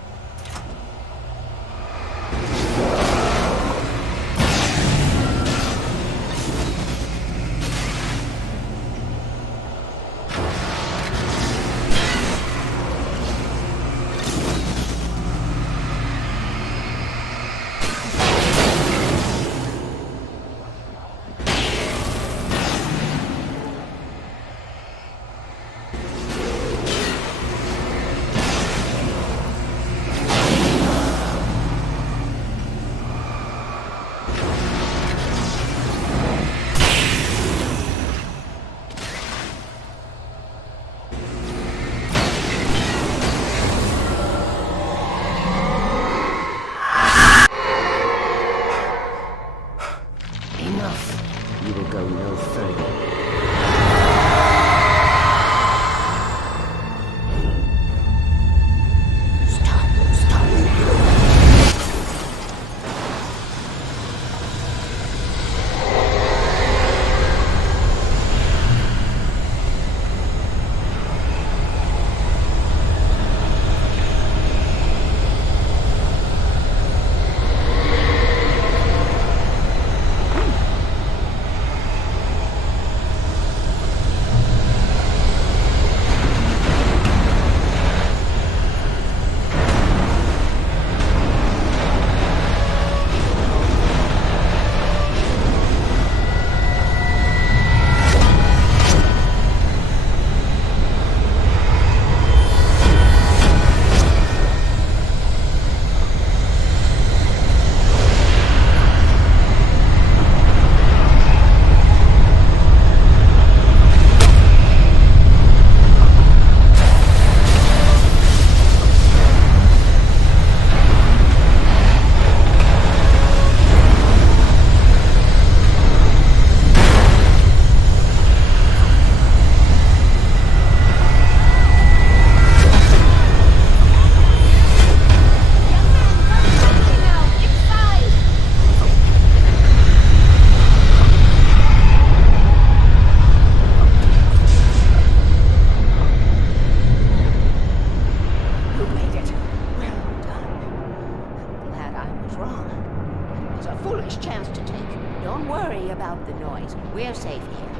out the noise. We're safe here.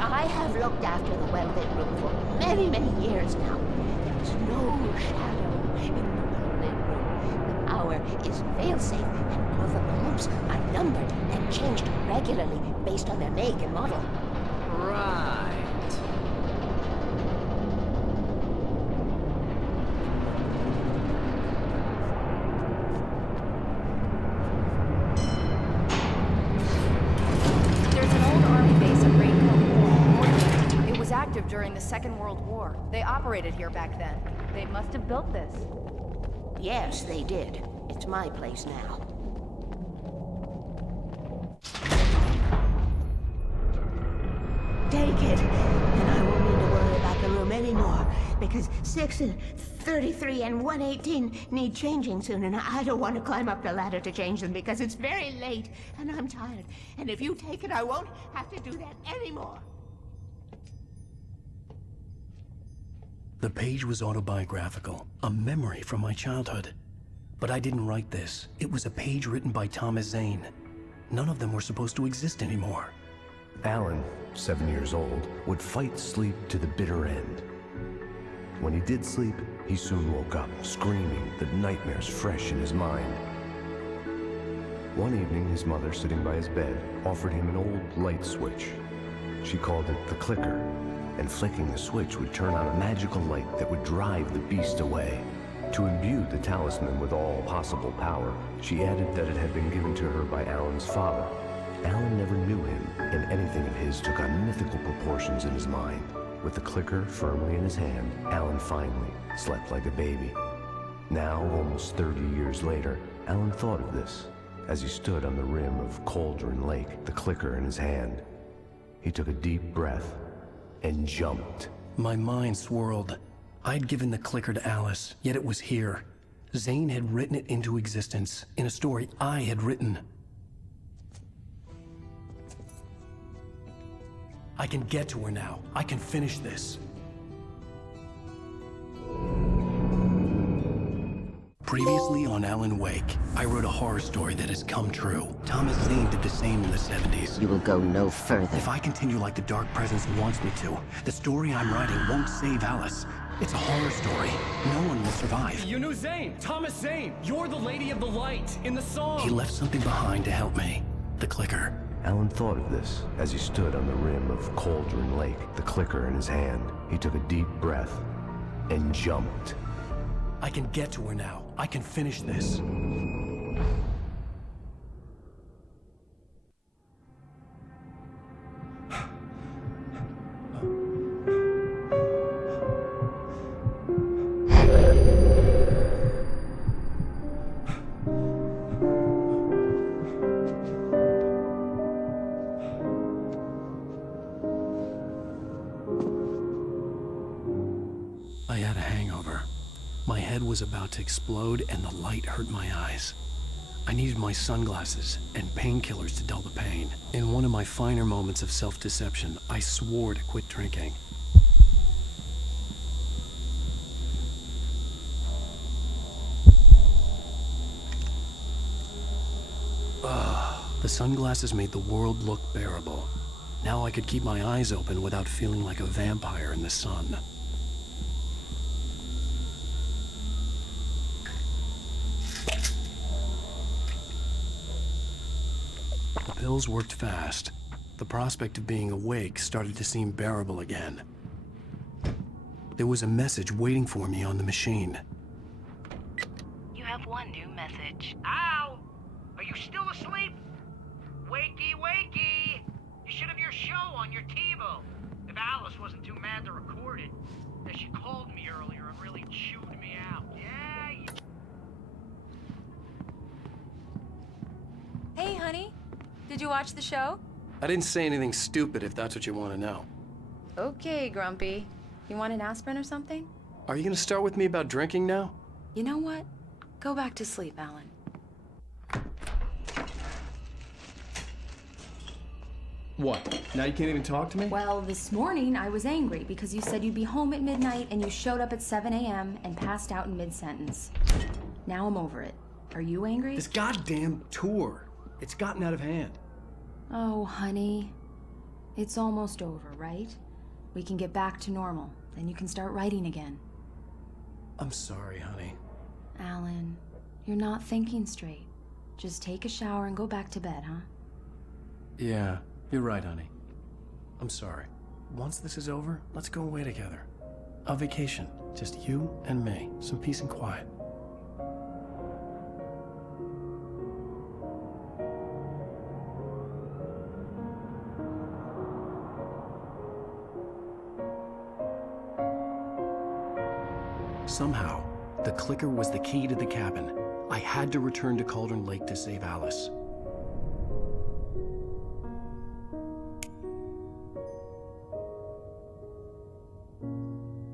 I have looked after the well-lit room for many, many years now. There is no shadow in the well-lit room. The power is fail-safe, and all the bulbs are numbered and changed regularly based on their make and model. Right. During the Second World War. They operated here back then. They must have built this. Yes, they did. It's my place now. Take it, and I won't need to worry about the room anymore, because 6 and 33 and 118 need changing soon, and I don't want to climb up the ladder to change them because it's very late, and I'm tired. And if you take it, I won't have to do that anymore. The page was autobiographical, a memory from my childhood. But I didn't write this. It was a page written by Thomas Zane. None of them were supposed to exist anymore. Alan, 7 years old, would fight sleep to the bitter end. When he did sleep, he soon woke up, screaming, the nightmares fresh in his mind. One evening, his mother, sitting by his bed, offered him an old light switch. She called it the clicker, and flicking the switch would turn on a magical light that would drive the beast away. To imbue the talisman with all possible power, she added that it had been given to her by Alan's father. Alan never knew him, and anything of his took on mythical proportions in his mind. With the clicker firmly in his hand, Alan finally slept like a baby. Now, almost 30 years later, Alan thought of this as he stood on the rim of Cauldron Lake, the clicker in his hand. He took a deep breath and jumped. My mind swirled. I'd given the clicker to Alice, yet it was here. Zane had written it into existence, in a story I had written. I can get to her now. I can finish this. Previously on Alan Wake, I wrote a horror story that has come true. Thomas Zane did the same in the 70s. You will go no further. If I continue like the Dark Presence wants me to, the story I'm writing won't save Alice. It's a horror story. No one will survive. You knew Zane! Thomas Zane! You're the Lady of the Light in the song! He left something behind to help me. The clicker. Alan thought of this as he stood on the rim of Cauldron Lake, the clicker in his hand. He took a deep breath and jumped. I can get to her now. I can finish this. I had a hangover. My head was about to explode and the light hurt my eyes. I needed my sunglasses and painkillers to dull the pain. In one of my finer moments of self-deception, I swore to quit drinking. The sunglasses made the world look bearable. Now I could keep my eyes open without feeling like a vampire in the sun. The pills worked fast. The prospect of being awake started to seem bearable again. There was a message waiting for me on the machine. You have one new message. Ow! Are you still asleep? Wakey, wakey! You should have your show on your TiVo. If Alice wasn't too mad to record it. Then she called me earlier and really chewed me out. Yeah, Hey, honey. Did you watch the show? I didn't say anything stupid if that's what you want to know. Okay, Grumpy. You want an aspirin or something? Are you going to start with me about drinking now? You know what? Go back to sleep, Alan. What? Now you can't even talk to me? Well, this morning I was angry because you said you'd be home at midnight and you showed up at 7 a.m. and passed out in mid-sentence. Now I'm over it. Are you angry? This goddamn tour. It's gotten out of hand. Oh, honey. It's almost over, right? We can get back to normal. Then you can start writing again. I'm sorry, honey. Alan, you're not thinking straight. Just take a shower and go back to bed, huh? Yeah, you're right, honey. I'm sorry. Once this is over, let's go away together. A vacation. Just you and me. Some peace and quiet. Somehow, the clicker was the key to the cabin. I had to return to Cauldron Lake to save Alice.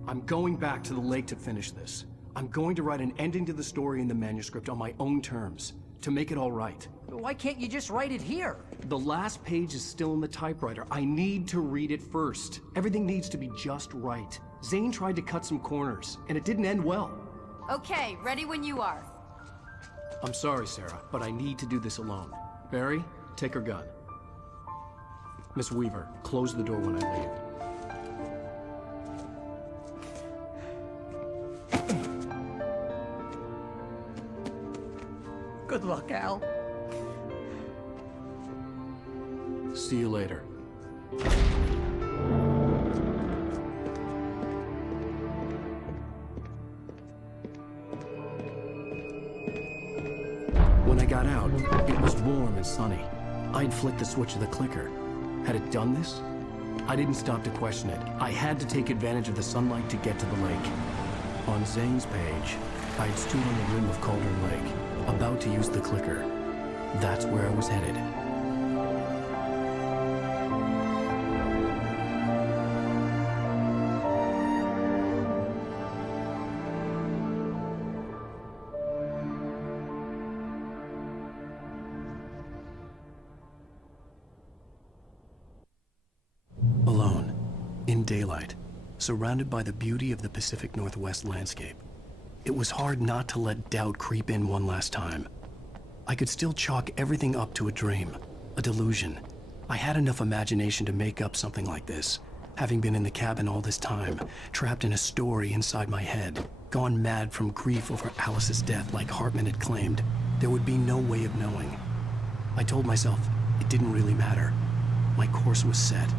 I'm going back to the lake to finish this. I'm going to write an ending to the story in the manuscript on my own terms, to make it all right. Why can't you just write it here? The last page is still in the typewriter. I need to read it first. Everything needs to be just right. Zane tried to cut some corners, and it didn't end well. Okay, ready when you are. I'm sorry, Sarah, but I need to do this alone. Barry, take her gun. Miss Weaver, close the door when I leave. Good luck, Al. See you later. When I got out, it was warm and sunny. I'd flicked the switch of the clicker. Had it done this? I didn't stop to question it. I had to take advantage of the sunlight to get to the lake. On Zane's page, I had stood on the rim of Cauldron Lake, about to use the clicker. That's where I was headed. Alone, in daylight, surrounded by the beauty of the Pacific Northwest landscape. It was hard not to let doubt creep in one last time. I could still chalk everything up to a dream, a delusion. I had enough imagination to make up something like this, having been in the cabin all this time, trapped in a story inside my head, gone mad from grief over Alice's death like Hartman had claimed. There would be no way of knowing. I told myself it didn't really matter. My course was set.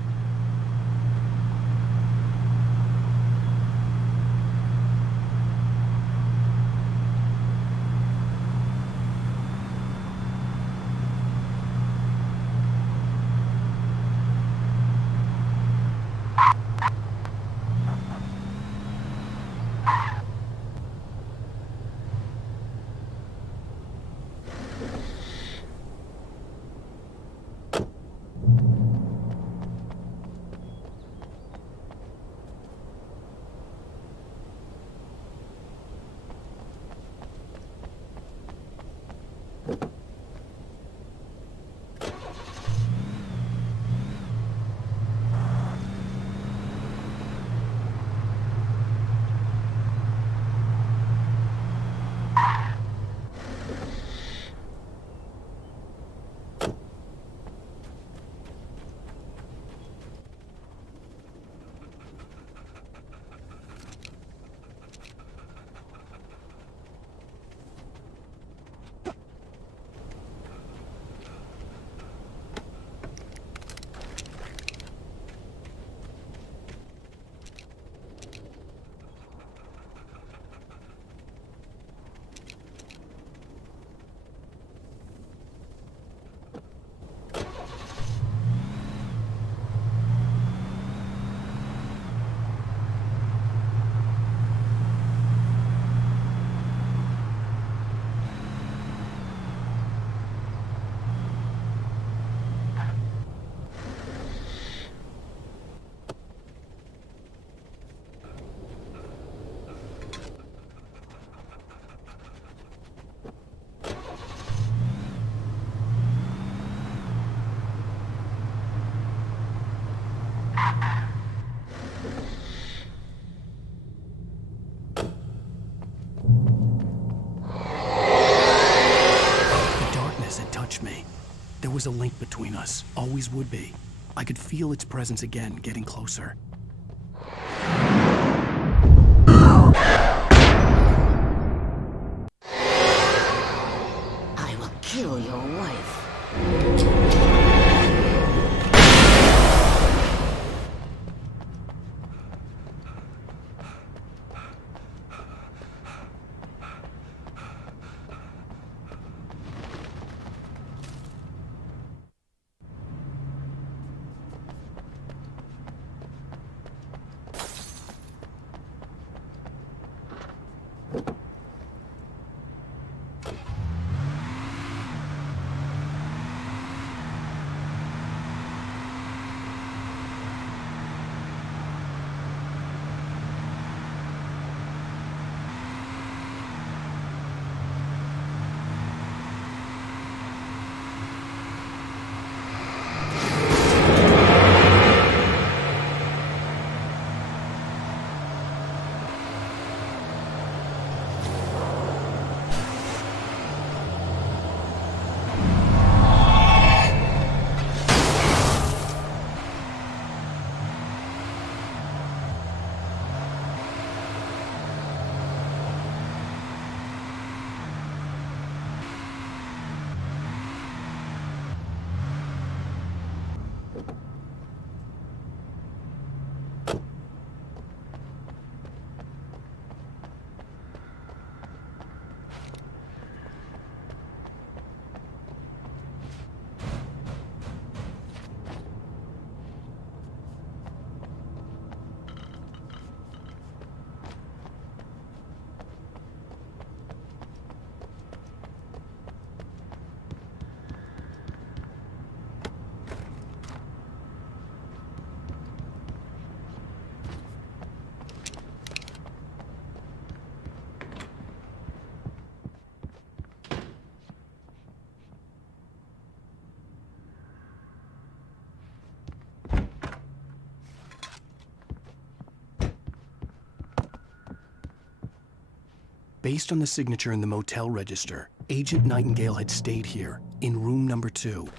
was a link between us, always would be. I could feel its presence again, getting closer. I will kill your wife. Based on the signature in the motel register, Agent Nightingale had stayed here, in room number 2.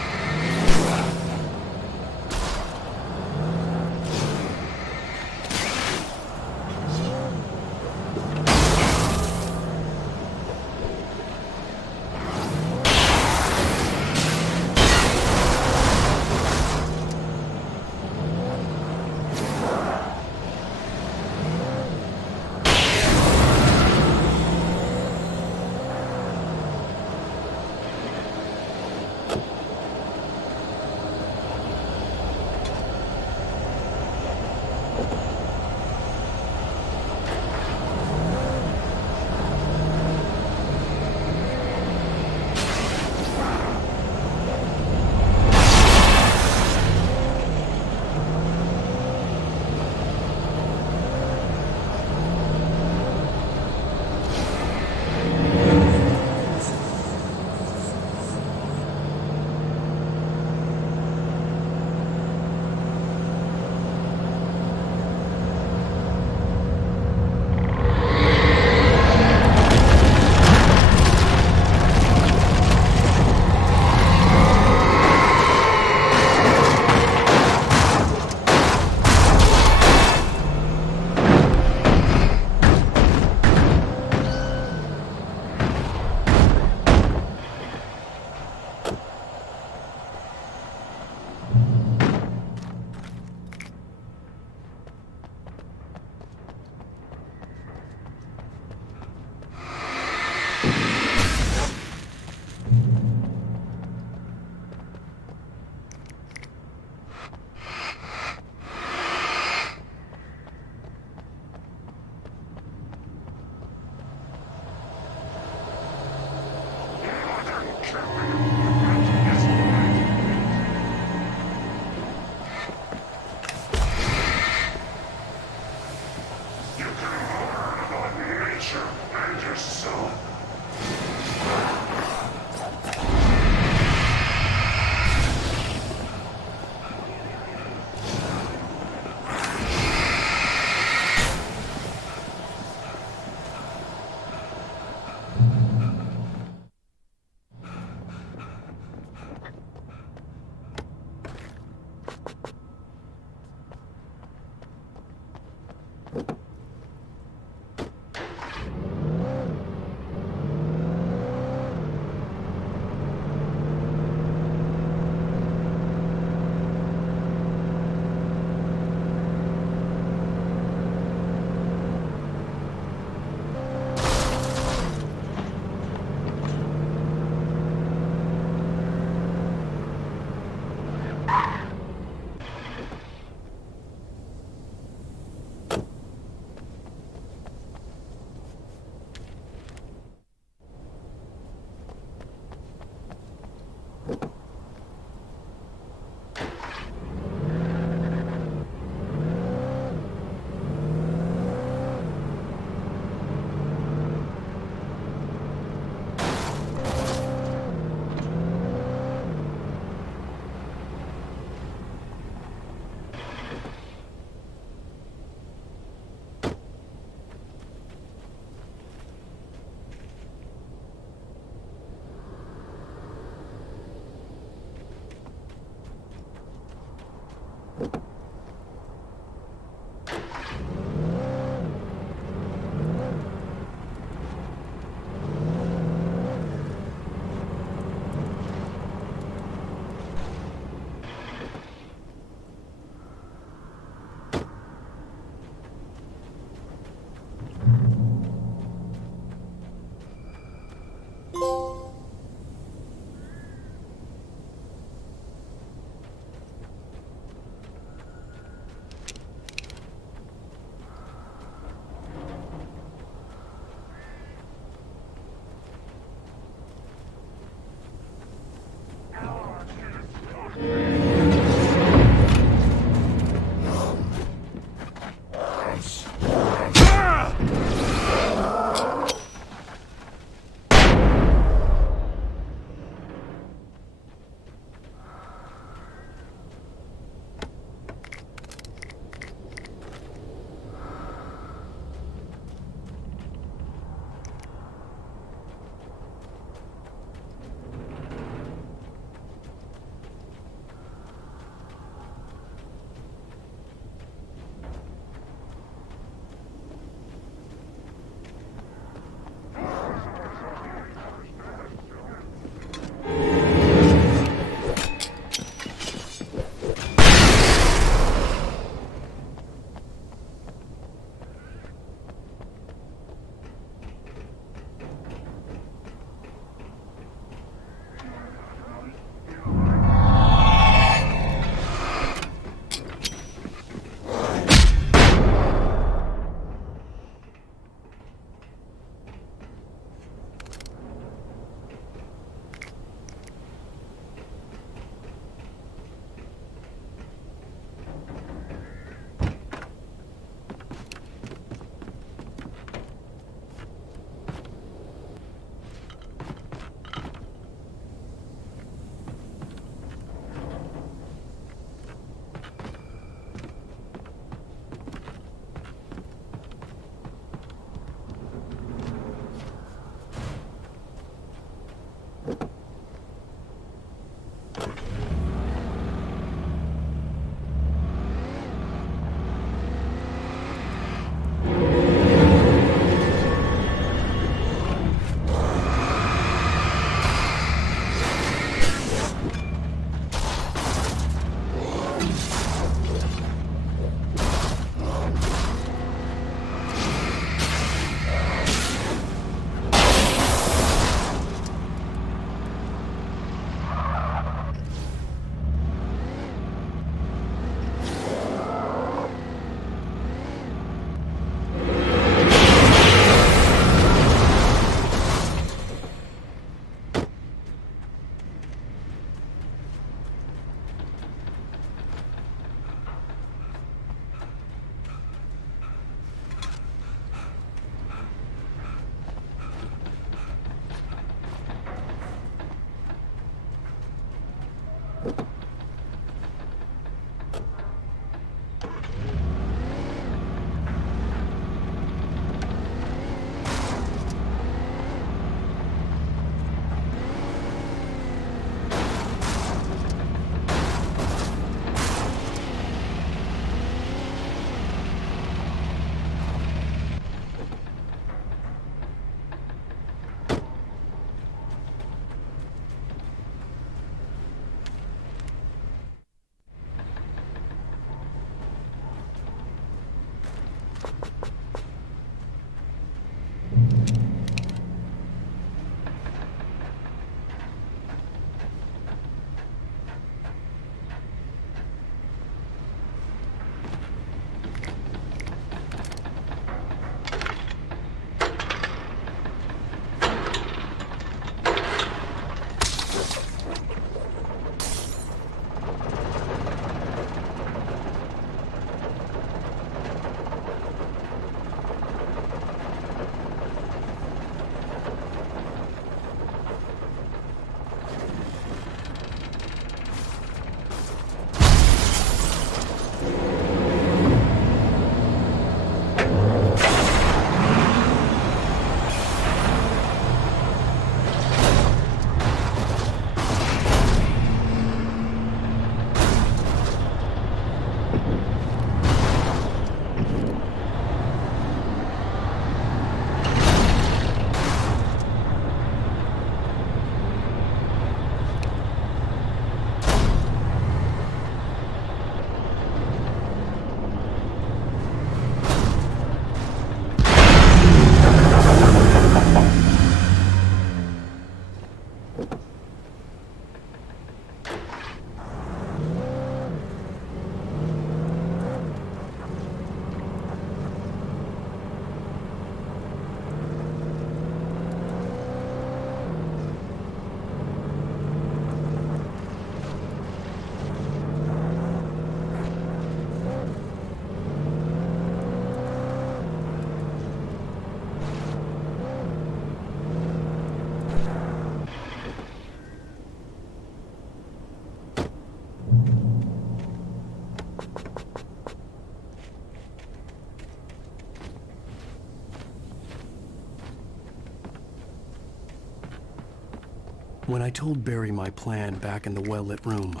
When I told Barry my plan back in the well-lit room,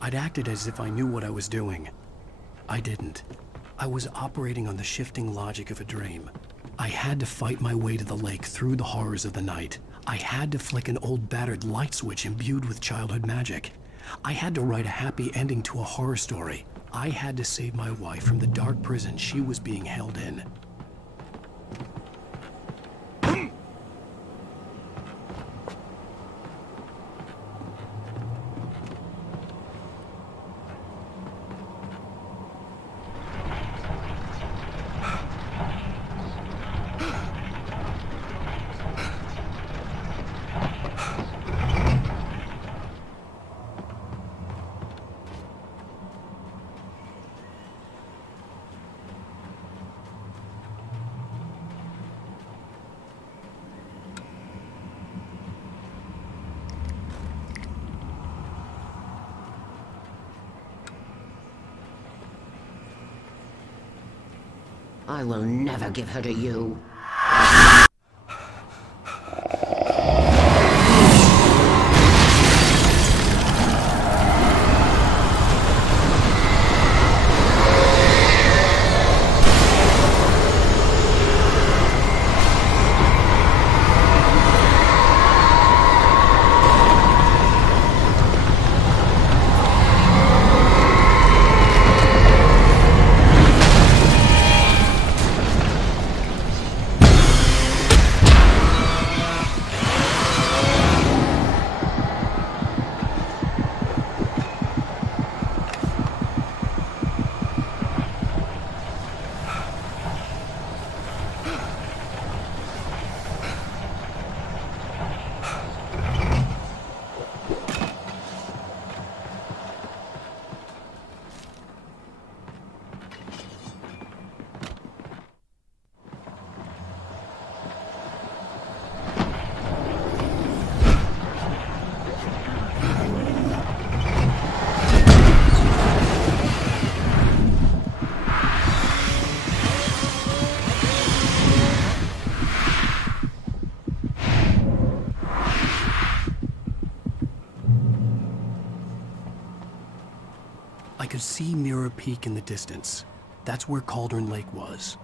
I'd acted as if I knew what I was doing. I didn't. I was operating on the shifting logic of a dream. I had to fight my way to the lake through the horrors of the night. I had to flick an old battered light switch imbued with childhood magic. I had to write a happy ending to a horror story. I had to save my wife from the dark prison she was being held in. I will never give her to you. I could see Mirror Peak in the distance. That's where Cauldron Lake was.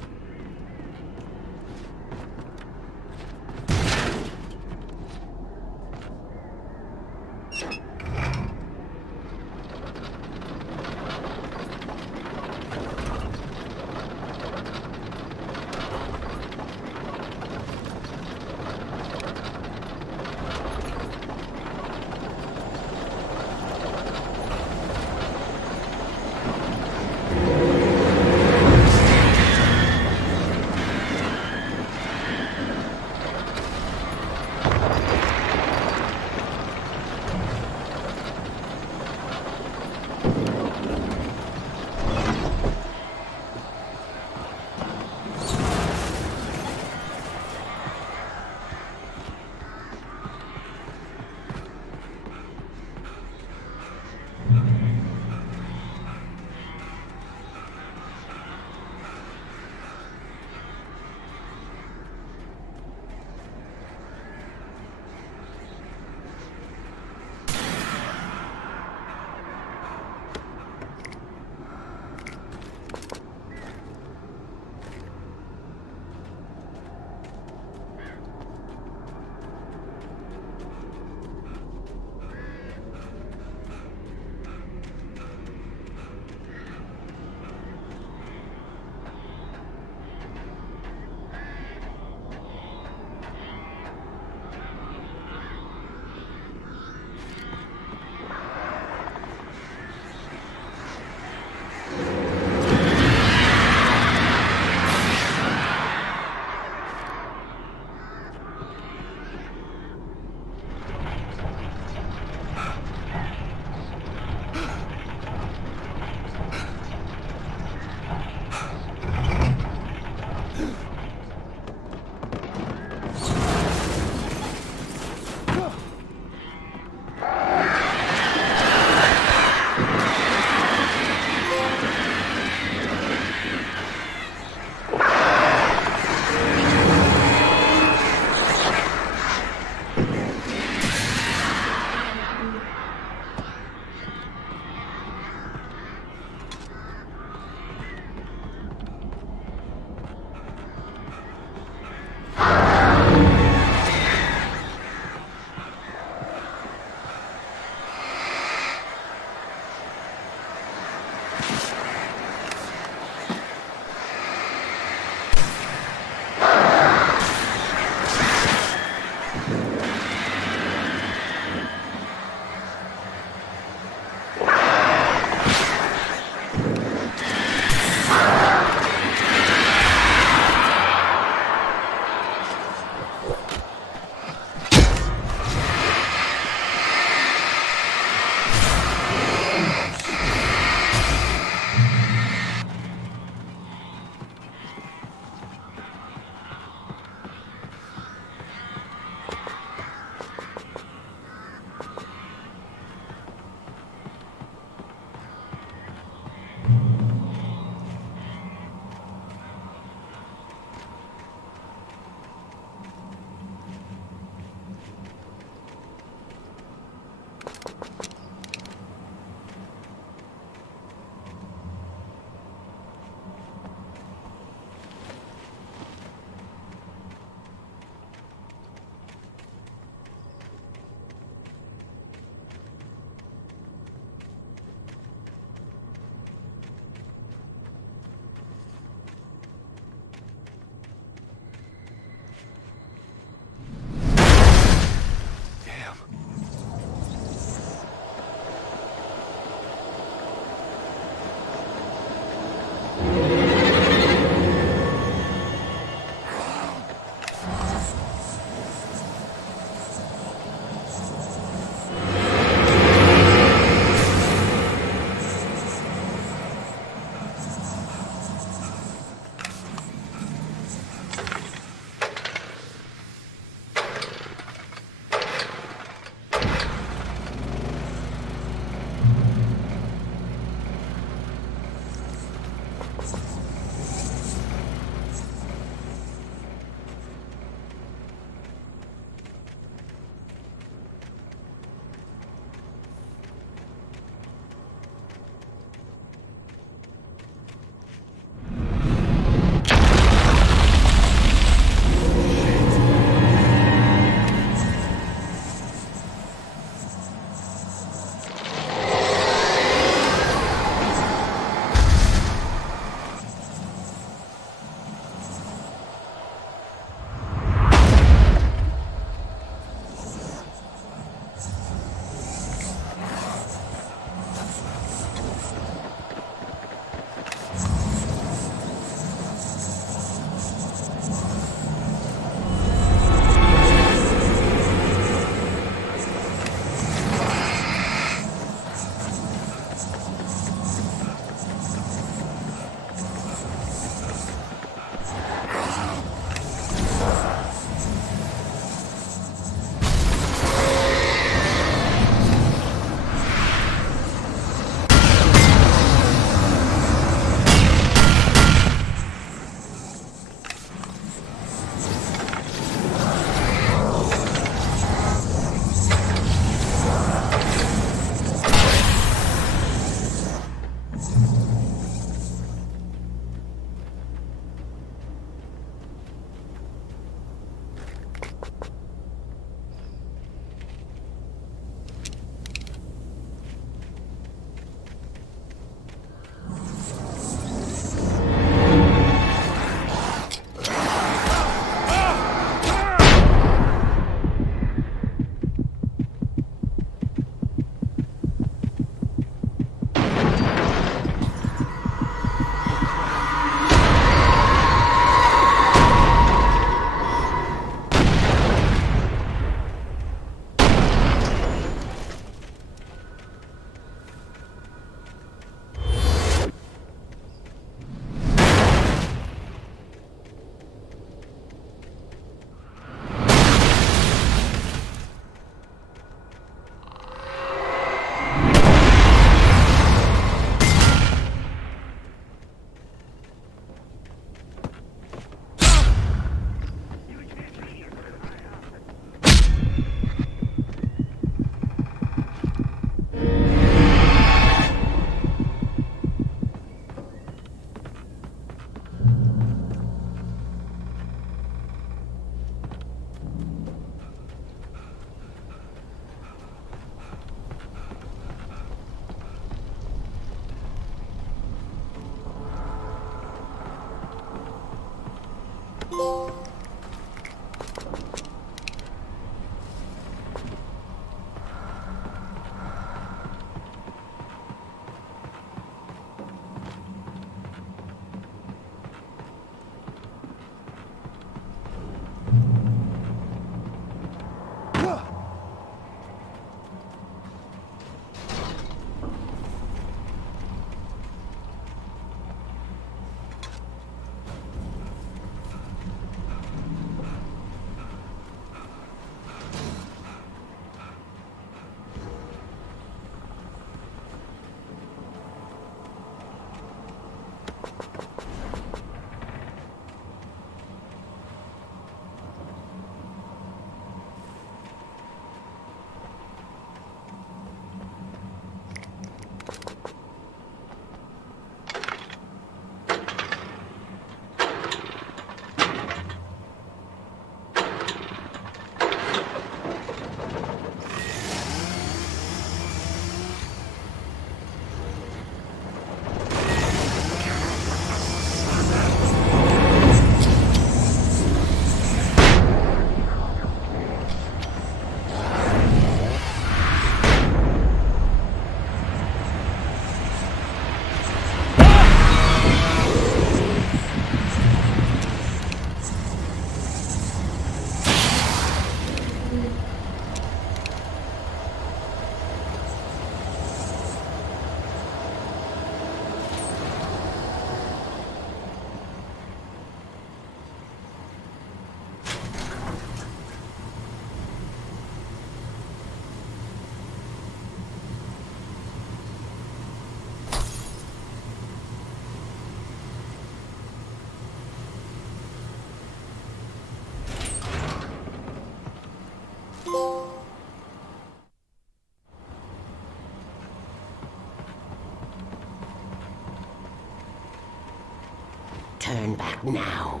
Turn back now.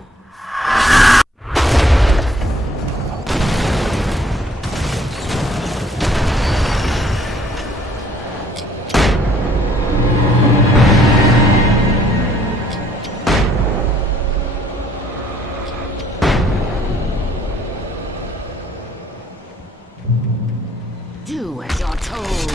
Do as you're told.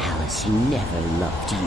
Alice never loved you.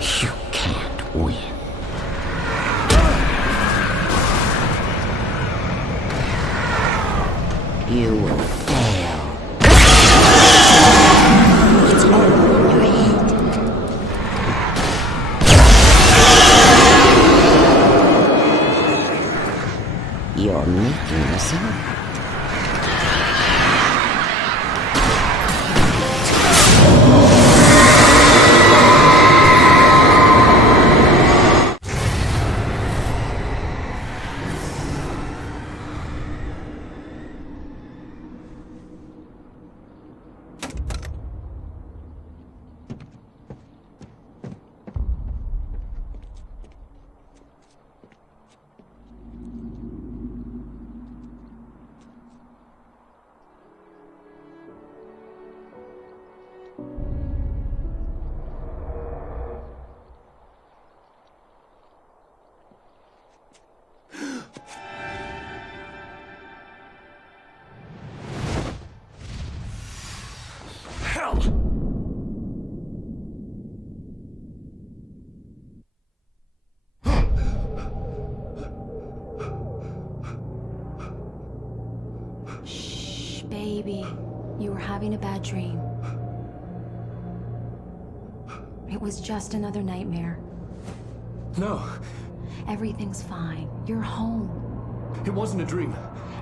You can't win. You will fail. It's all in your head. You're making this up. Baby, you were having a bad dream. It was just another nightmare. No. Everything's fine. You're home. It wasn't a dream.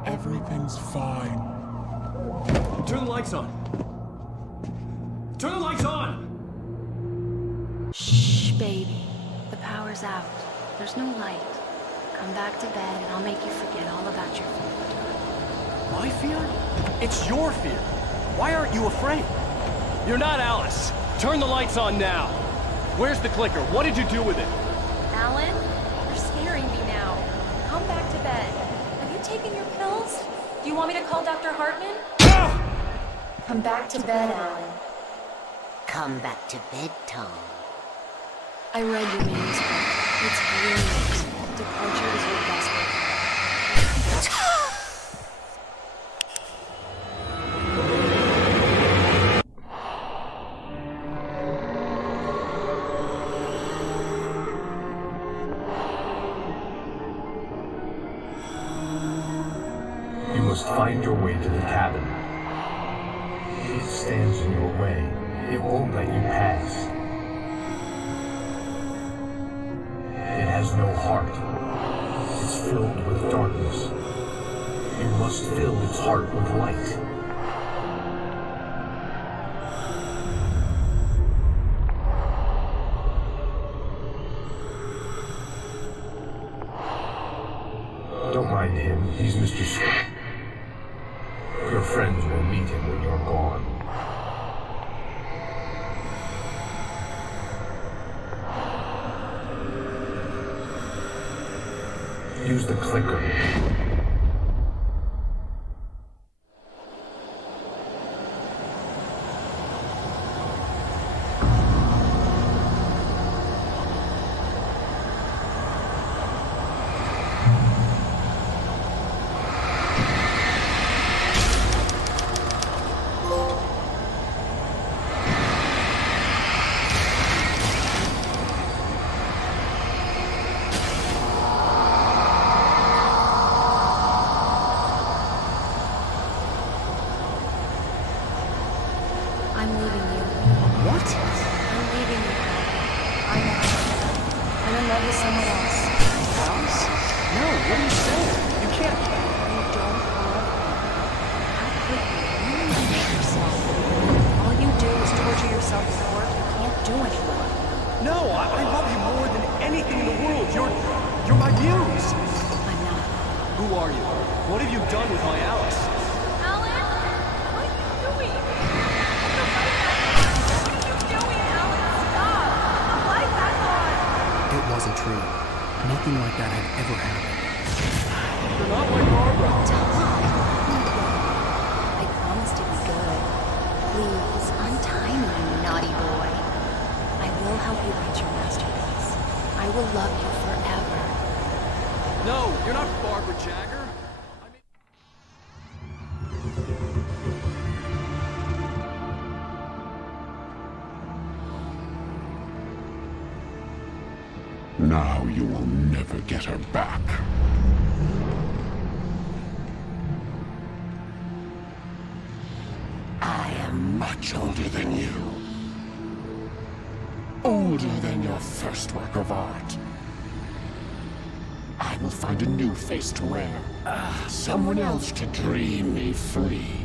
Everything's fine. Turn the lights on. Turn the lights on! Shh, baby. The power's out. There's no light. Come back to bed and I'll make you forget all about your fear. My fear? It's your fear. Why aren't you afraid? You're not Alice. Turn the lights on now. Where's the clicker? What did you do with it? Alan, you're scaring me now. Come back to bed. Have you taken your pills? Do you want me to call Dr. Hartman? Come back to bed, Alan. Come back to bed, Tom. I read your manuscript. It's brilliant. Departure is your best work. You must find your way to the cabin. It stands in your way. It won't let you pass. It has no heart. It's filled with darkness. You must fill its heart with light. Don't mind him. He's Mr. Scott. Your friends will meet him when you're gone. Use the clicker. I'm leaving you. What? I'm leaving you. I'm in love with someone else. Alice? No, what are you saying? You can't. You don't love me. How could you? You remember yourself. All you do is torture yourself with work you can't do anymore. No, I love you more than anything in the world. You're my muse. I'm not. Who are you? What have you done with my Alice? Alan? What are you doing? Put the light back on. What are you doing, Alan? Stop! Put the light back on! It wasn't true. Nothing like that had ever happened. You're not like Barbara. Tom. I promise to be good. Please, untie me, you naughty boy. I will help you write your masterpiece. I will love you forever. No, you're not Barbara Jagger. Now you will never get her back. I am much older than you. Older than your first work of art. I will find a new face to wear. Someone else to dream me free.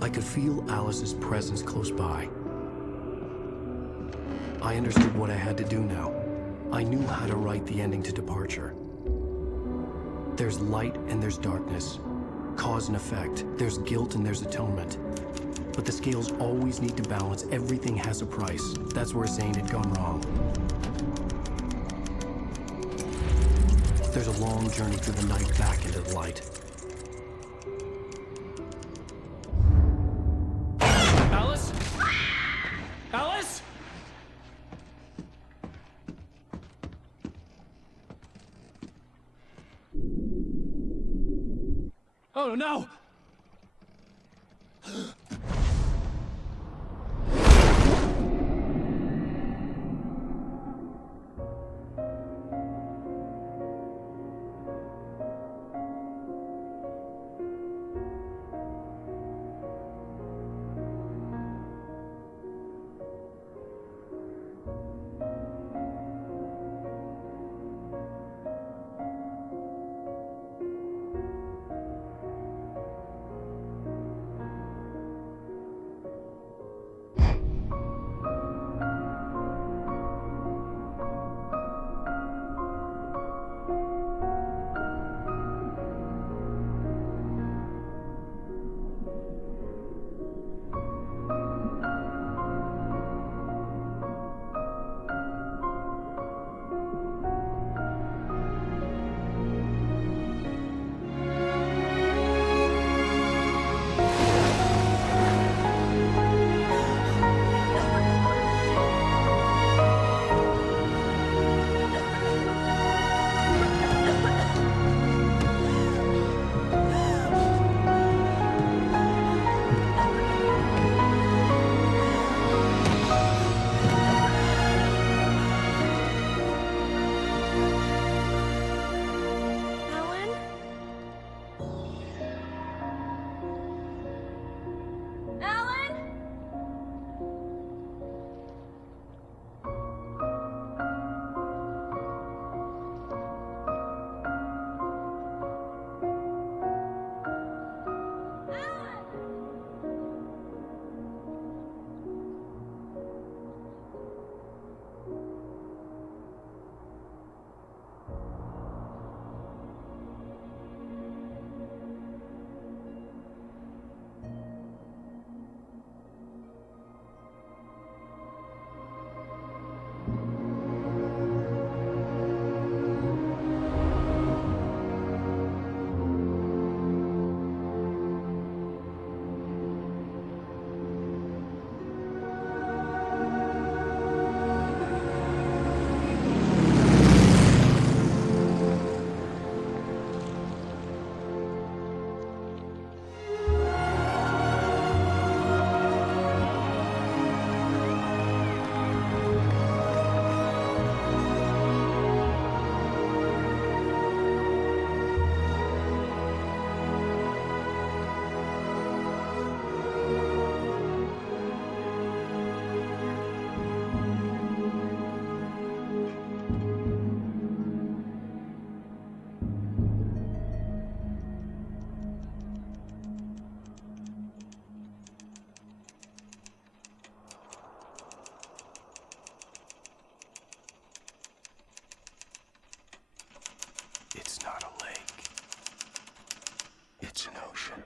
I could feel Alice's presence close by. I understood what I had to do now. I knew how to write the ending to Departure. There's light and there's darkness. Cause and effect. There's guilt and there's atonement. But the scales always need to balance. Everything has a price. That's where Zane had gone wrong. There's a long journey through the night back into the light. Alice? Alice? Oh no! It's not a lake. It's an ocean.